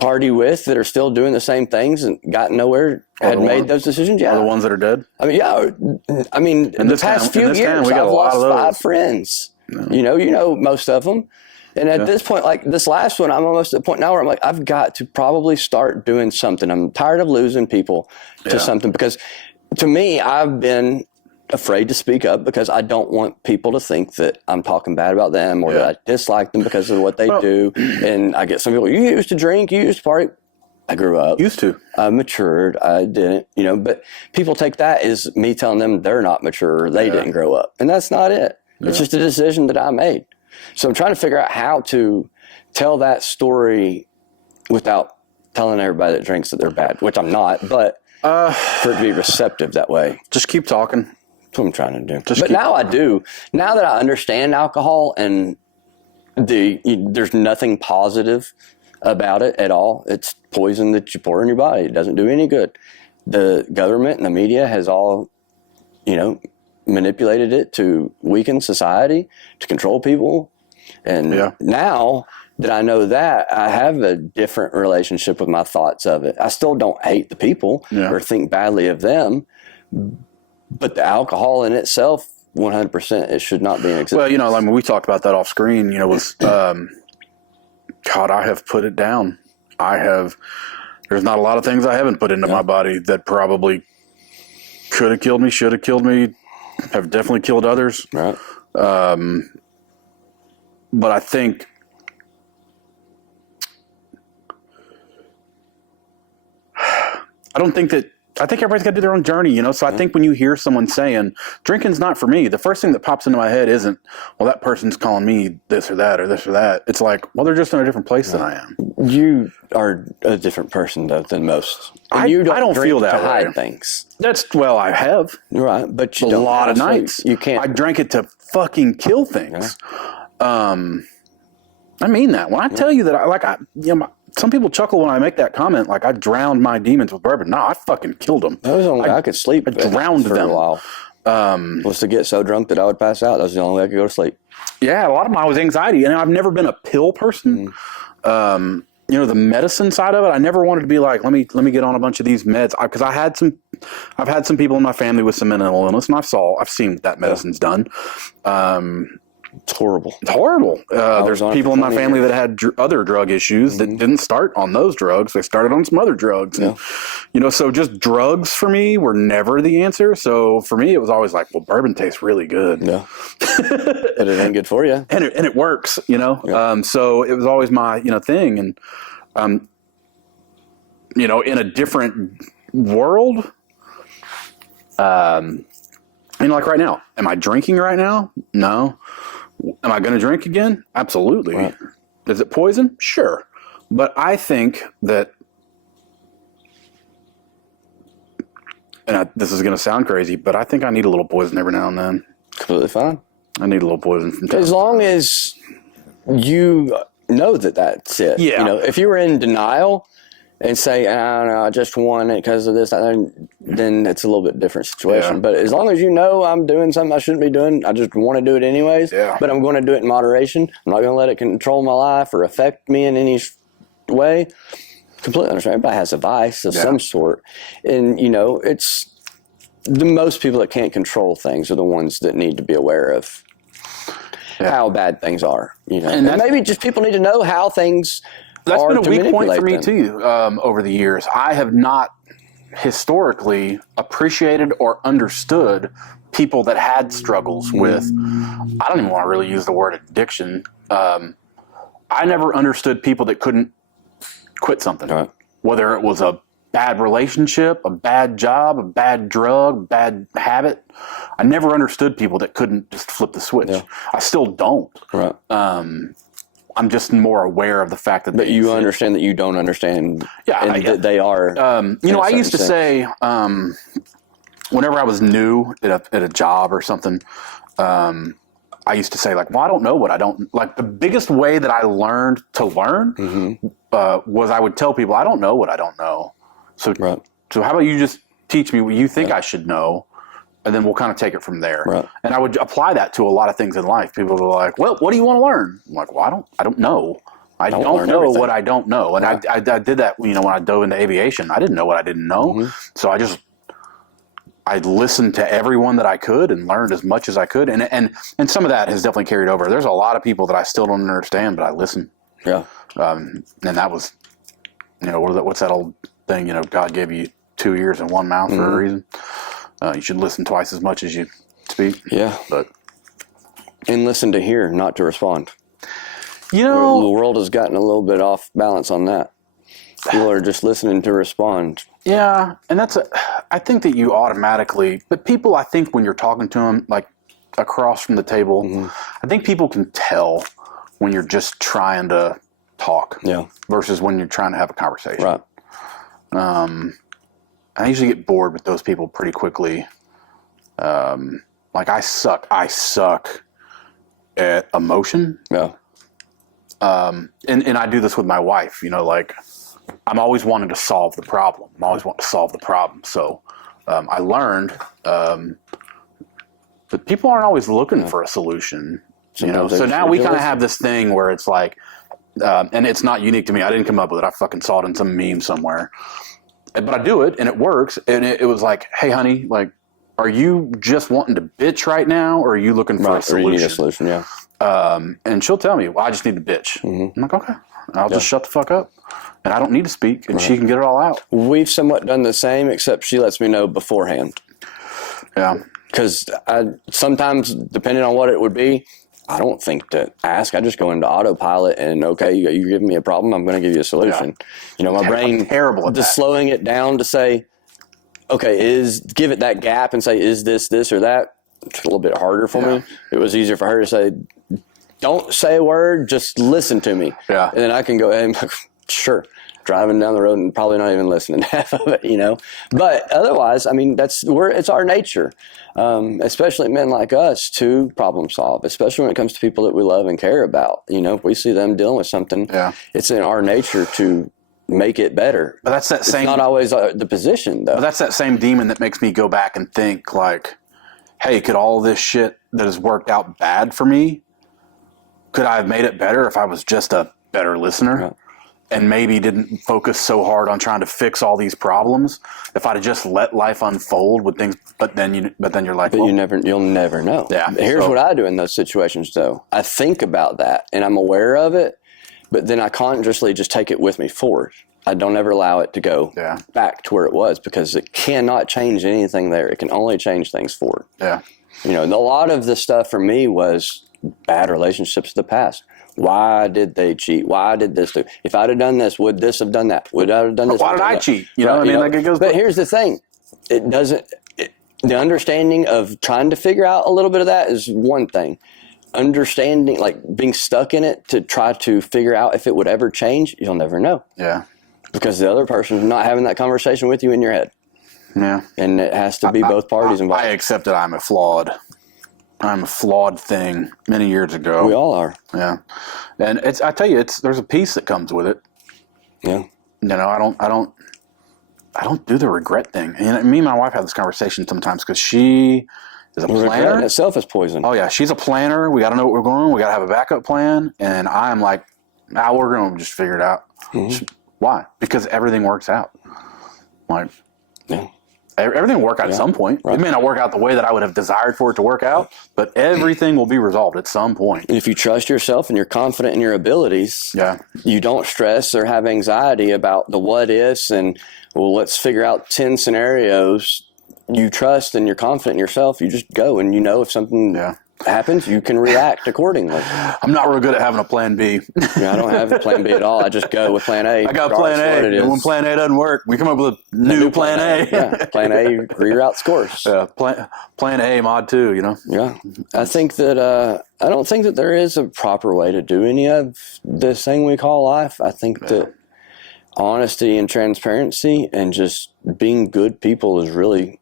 party with that are still doing the same things and got nowhere had made those decisions? Yeah. Are the ones that are dead? I mean, yeah. I mean, in the past few years, I've lost 5 friends. No. Most of them. And at this point, like this last one, I'm almost at the point now where I'm like, I've got to probably start doing something. I'm tired of losing people to something, because to me, I've been afraid to speak up because I don't want people to think that I'm talking bad about them, or that I dislike them because of what they do. And I get some people, you used to drink, you used to party. I grew up. Used to. I matured. I didn't, but people take that as me telling them they're not mature, they didn't grow up. And that's not it. It's just a decision that I made. So I'm trying to figure out how to tell that story without telling everybody that drinks that they're bad, which I'm not, but for it to be receptive that way. Just keep talking. That's what I'm trying to do. Now I do. Now that I understand alcohol and there's nothing positive about it at all. It's poison that you pour in your body. It doesn't do any good. The government and the media has all, manipulated it to weaken society, to control people. And now that I know that, I have a different relationship with my thoughts of it. I still don't hate the people or think badly of them, but the alcohol in itself, 100%, it should not be an existence. Well, we talked about that off screen, was, God, I have put it down. There's not a lot of things I haven't put into my body that probably could have killed me, should have killed me, have definitely killed others. Right. But I think I think everybody's got to do their own journey, So I think when you hear someone saying, drinking's not for me, the first thing that pops into my head isn't, well, that person's calling me this or that or this or that. It's like, well, they're just in a different place than I am. You are a different person, though, than most. I don't feel that to way. hide things. I have. Right, but you a don't lot of nights. You can't. I drank it to fucking kill things. I mean that. When I tell you that, some people chuckle when I make that comment, like I drowned my demons with bourbon. No, I fucking killed them. That was the only way I could sleep. I drowned for them a while. Was to get so drunk that I would pass out. That was the only way I could go to sleep. Yeah, a lot of mine was anxiety, and I've never been a pill person. The medicine side of it, I never wanted to be like, let me get on a bunch of these meds, because I've had some people in my family with some mental illness, and I've seen what that medicine's done. It's horrible. It's horrible. There's on it people for in my 20 family years. that had other drug issues that didn't start on those drugs. They started on some other drugs. And, so just drugs for me were never the answer. So for me, it was always like, well, bourbon tastes really good. Yeah. But it ain't good for you. And it works, so it was always my, thing. And, in a different world, like right now, am I drinking right now? No. Am I going to drink again? Absolutely. Right. Is it poison? Sure. But I think that, and this is going to sound crazy, but I think I need a little poison every now and then. Completely fine. I need a little poison from time As to long time. as you know that that's it. Yeah. If you were in denial and say, I don't know, I just won it because of this, then it's a little bit different situation. Yeah. But as long as you know I'm doing something I shouldn't be doing, I just want to do it anyways, but I'm going to do it in moderation. I'm not going to let it control my life or affect me in any way. Completely understand. Everybody has a vice of some sort. And, it's the most people that can't control things are the ones that need to be aware of how bad things are. And maybe just people need to know how things That's are been a to weak point for me, manipulate them. too, over the years. I have not historically appreciated or understood people that had struggles with, I don't even want to really use the word addiction. I never understood people that couldn't quit something, whether it was a bad relationship, a bad job, a bad drug, bad habit. I never understood people that couldn't just flip the switch. Yeah. I still don't. Right. I'm just more aware of the fact that. But you understand that you don't understand. Yeah, and that they are. I used to say, whenever I was new at a job or something, I used to say like, well, I don't know what I don't like. The biggest way that I learned to learn was I would tell people, I don't know what I don't know. So how about you just teach me what you think I should know, and then we'll kind of take it from there. Right. And I would apply that to a lot of things in life. People were like, well, what do you want to learn? I'm like, well, I don't know. I don't know everything. What I don't know. And I did that, when I dove into aviation. I didn't know what I didn't know. So I listened to everyone that I could and learned as much as I could. And some of that has definitely carried over. There's a lot of people that I still don't understand, but I listen. Yeah. And that was, what's that old thing? God gave you 2 ears and 1 mouth for a reason. You should listen twice as much as you speak. Yeah. And listen to hear, not to respond. The world has gotten a little bit off balance on that. People are just listening to respond. Yeah, and I think that you automatically, but people, I think when you're talking to them, like across from the table, I think people can tell when you're just trying to talk versus when you're trying to have a conversation. Right. I usually get bored with those people pretty quickly. Like I suck at emotion. Yeah. And I do this with my wife, like I'm always wanting to solve the problem. I'm always wanting to solve the problem. So I learned that people aren't always looking for a solution. So now we kind of have this thing where it's like, and it's not unique to me. I didn't come up with it. I fucking saw it in some meme somewhere. But I do it, and it works. And it was like, hey, honey, like, are you just wanting to bitch right now, or are you looking for a solution? Or you need a solution, yeah. And she'll tell me, well, I just need to bitch. I'm like, okay. I'll just shut the fuck up. And I don't need to speak, and she can get it all out. We've somewhat done the same, except she lets me know beforehand. Yeah. Because sometimes, depending on what it would be, I don't think to ask. I just go into autopilot and, okay, you're giving me a problem, I'm going to give you a solution. Yeah. My brain, terrible at just slowing it down to say, okay, give it that gap and say, is this or that? It's a little bit harder for me. It was easier for her to say, don't say a word, just listen to me. Yeah. And then I can go ahead and, sure, driving down the road and probably not even listening to half of it, But otherwise, I mean, it's our nature, especially men like us, to problem solve, especially when it comes to people that we love and care about. If we see them dealing with something, it's in our nature to make it better. But that's that same. It's not always the position, though. But that's that same demon that makes me go back and think, like, hey, could all this shit that has worked out bad for me, could I have made it better if I was just a better listener? and maybe didn't focus so hard on trying to fix all these problems, if I'd have just let life unfold with things, but then you're like, But you'll never know. Yeah. Here's what I do in those situations, though. I think about that, and I'm aware of it, but then I consciously just take it with me forward. I don't ever allow it to go back to where it was, because it cannot change anything there. It can only change things forward. Yeah. You know, a lot of the stuff for me was bad relationships of the past. Why did they cheat? Why did this do? If I'd have done this, would this have done that? Would I have done this? Why did I cheat? You know what I mean? Like, it goes. But here's the thing. It doesn't. The understanding of trying to figure out a little bit of that is one thing. Understanding, like being stuck in it to try to figure out if it would ever change, you'll never know. Yeah. Because the other person's not having that conversation with you in your head. Yeah. And it has to be both parties involved. I accept that I'm a flawed thing many years ago. We all are. Yeah. And I tell you, there's a peace that comes with it. Yeah. You know, I don't do the regret thing. And me and my wife have this conversation sometimes, because she is a Regret planner. in itself is poison. Oh yeah, she's a planner. We got to know what we're going. We got to have a backup plan. And I'm like, we're going to just figure it out. Mm-hmm. Why? Because everything works out. Like, everything will work out at some point. Right. It may not work out the way that I would have desired for it to work out, but everything will be resolved at some point. And if you trust yourself and you're confident in your abilities, you don't stress or have anxiety about the what ifs and, well, let's figure out 10 scenarios. You trust and you're confident in yourself. You just go, and you know if something happens, you can react accordingly. I'm not real good at having a plan B. I don't have a plan B at all. I just go with plan A. I got plan A, and when plan A doesn't work, we come up with a new plan A. Plan A reroutes course. Yeah, plan A mod 2, you know? Yeah. I think that, I don't think that there is a proper way to do any of this thing we call life. I think that honesty and transparency and just being good people is really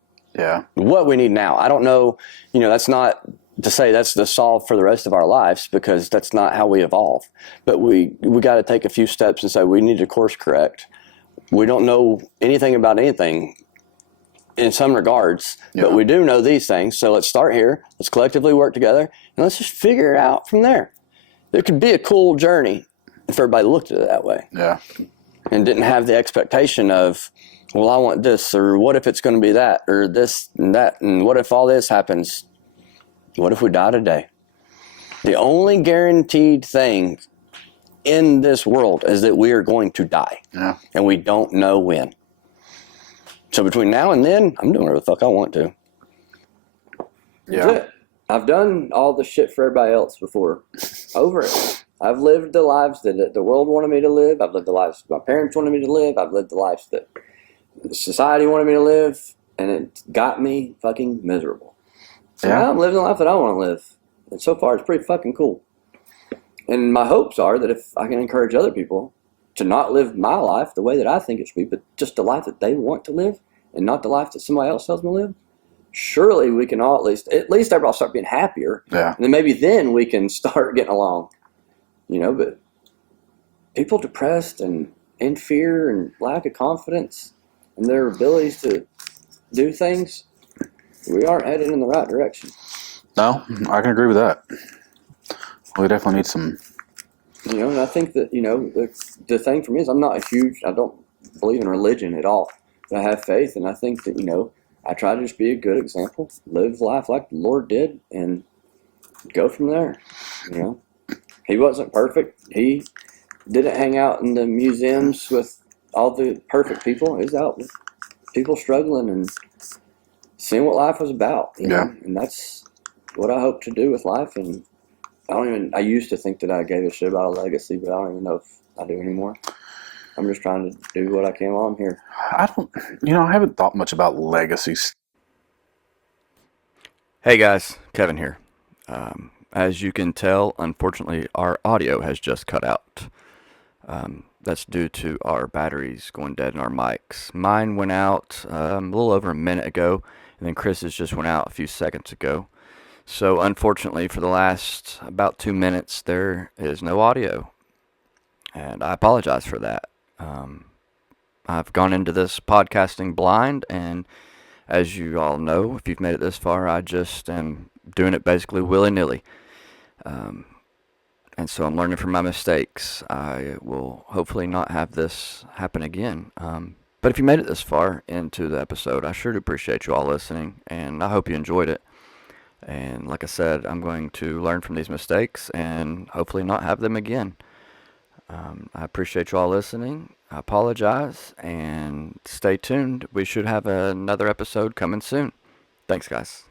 what we need now. I don't know, that's not to say that's the solve for the rest of our lives, because that's not how we evolve. But we got to take a few steps and say we need to course correct. We don't know anything about anything in some regards, but we do know these things. So let's start here. Let's collectively work together, and let's just figure it out from there. It could be a cool journey if everybody looked at it that way. Yeah. And didn't have the expectation of, well, I want this, or what if it's going to be that, or this and that, and what if all this happens? What if we die today? The only guaranteed thing in this world is that we are going to die. Yeah. And we don't know when. So between now and then, I'm doing whatever the fuck I want to. Yeah. That's it. I've done all the shit for everybody else before. Over it. I've lived the lives that the world wanted me to live. I've lived the lives my parents wanted me to live. I've lived the lives that society wanted me to live. And it got me fucking miserable. So now I'm living the life that I want to live. And so far, it's pretty fucking cool. And my hopes are that if I can encourage other people to not live my life the way that I think it should be, but just the life that they want to live and not the life that somebody else tells them to live, surely we can all at least everybody will start being happier. Yeah. And then maybe then we can start getting along. But people depressed and in fear and lack of confidence in their abilities to do things, we aren't headed in the right direction. No, I can agree with that. We definitely need some. And I think that, the thing for me is I don't believe in religion at all. But I have faith, and I think that, I try to just be a good example, live life like the Lord did, and go from there. He wasn't perfect. He didn't hang out in the museums with all the perfect people. He was out with people struggling and seeing what life was about. And that's what I hope to do with life. And I used to think that I gave a shit about a legacy, but I don't even know if I do anymore. I'm just trying to do what I can while I'm here. I haven't thought much about legacies. Hey guys, Kevin here. As you can tell, unfortunately, our audio has just cut out. That's due to our batteries going dead in our mics. Mine went out a little over a minute ago, and then Chris's just went out a few seconds ago. So unfortunately, for the last about 2 minutes, there is no audio. And I apologize for that. I've gone into this podcasting blind, and as you all know, if you've made it this far, I just am doing it basically willy-nilly. And so I'm learning from my mistakes. I will hopefully not have this happen again. But if you made it this far into the episode, I sure do appreciate you all listening, and I hope you enjoyed it. And like I said, I'm going to learn from these mistakes and hopefully not have them again. I appreciate you all listening. I apologize, and stay tuned. We should have another episode coming soon. Thanks, guys.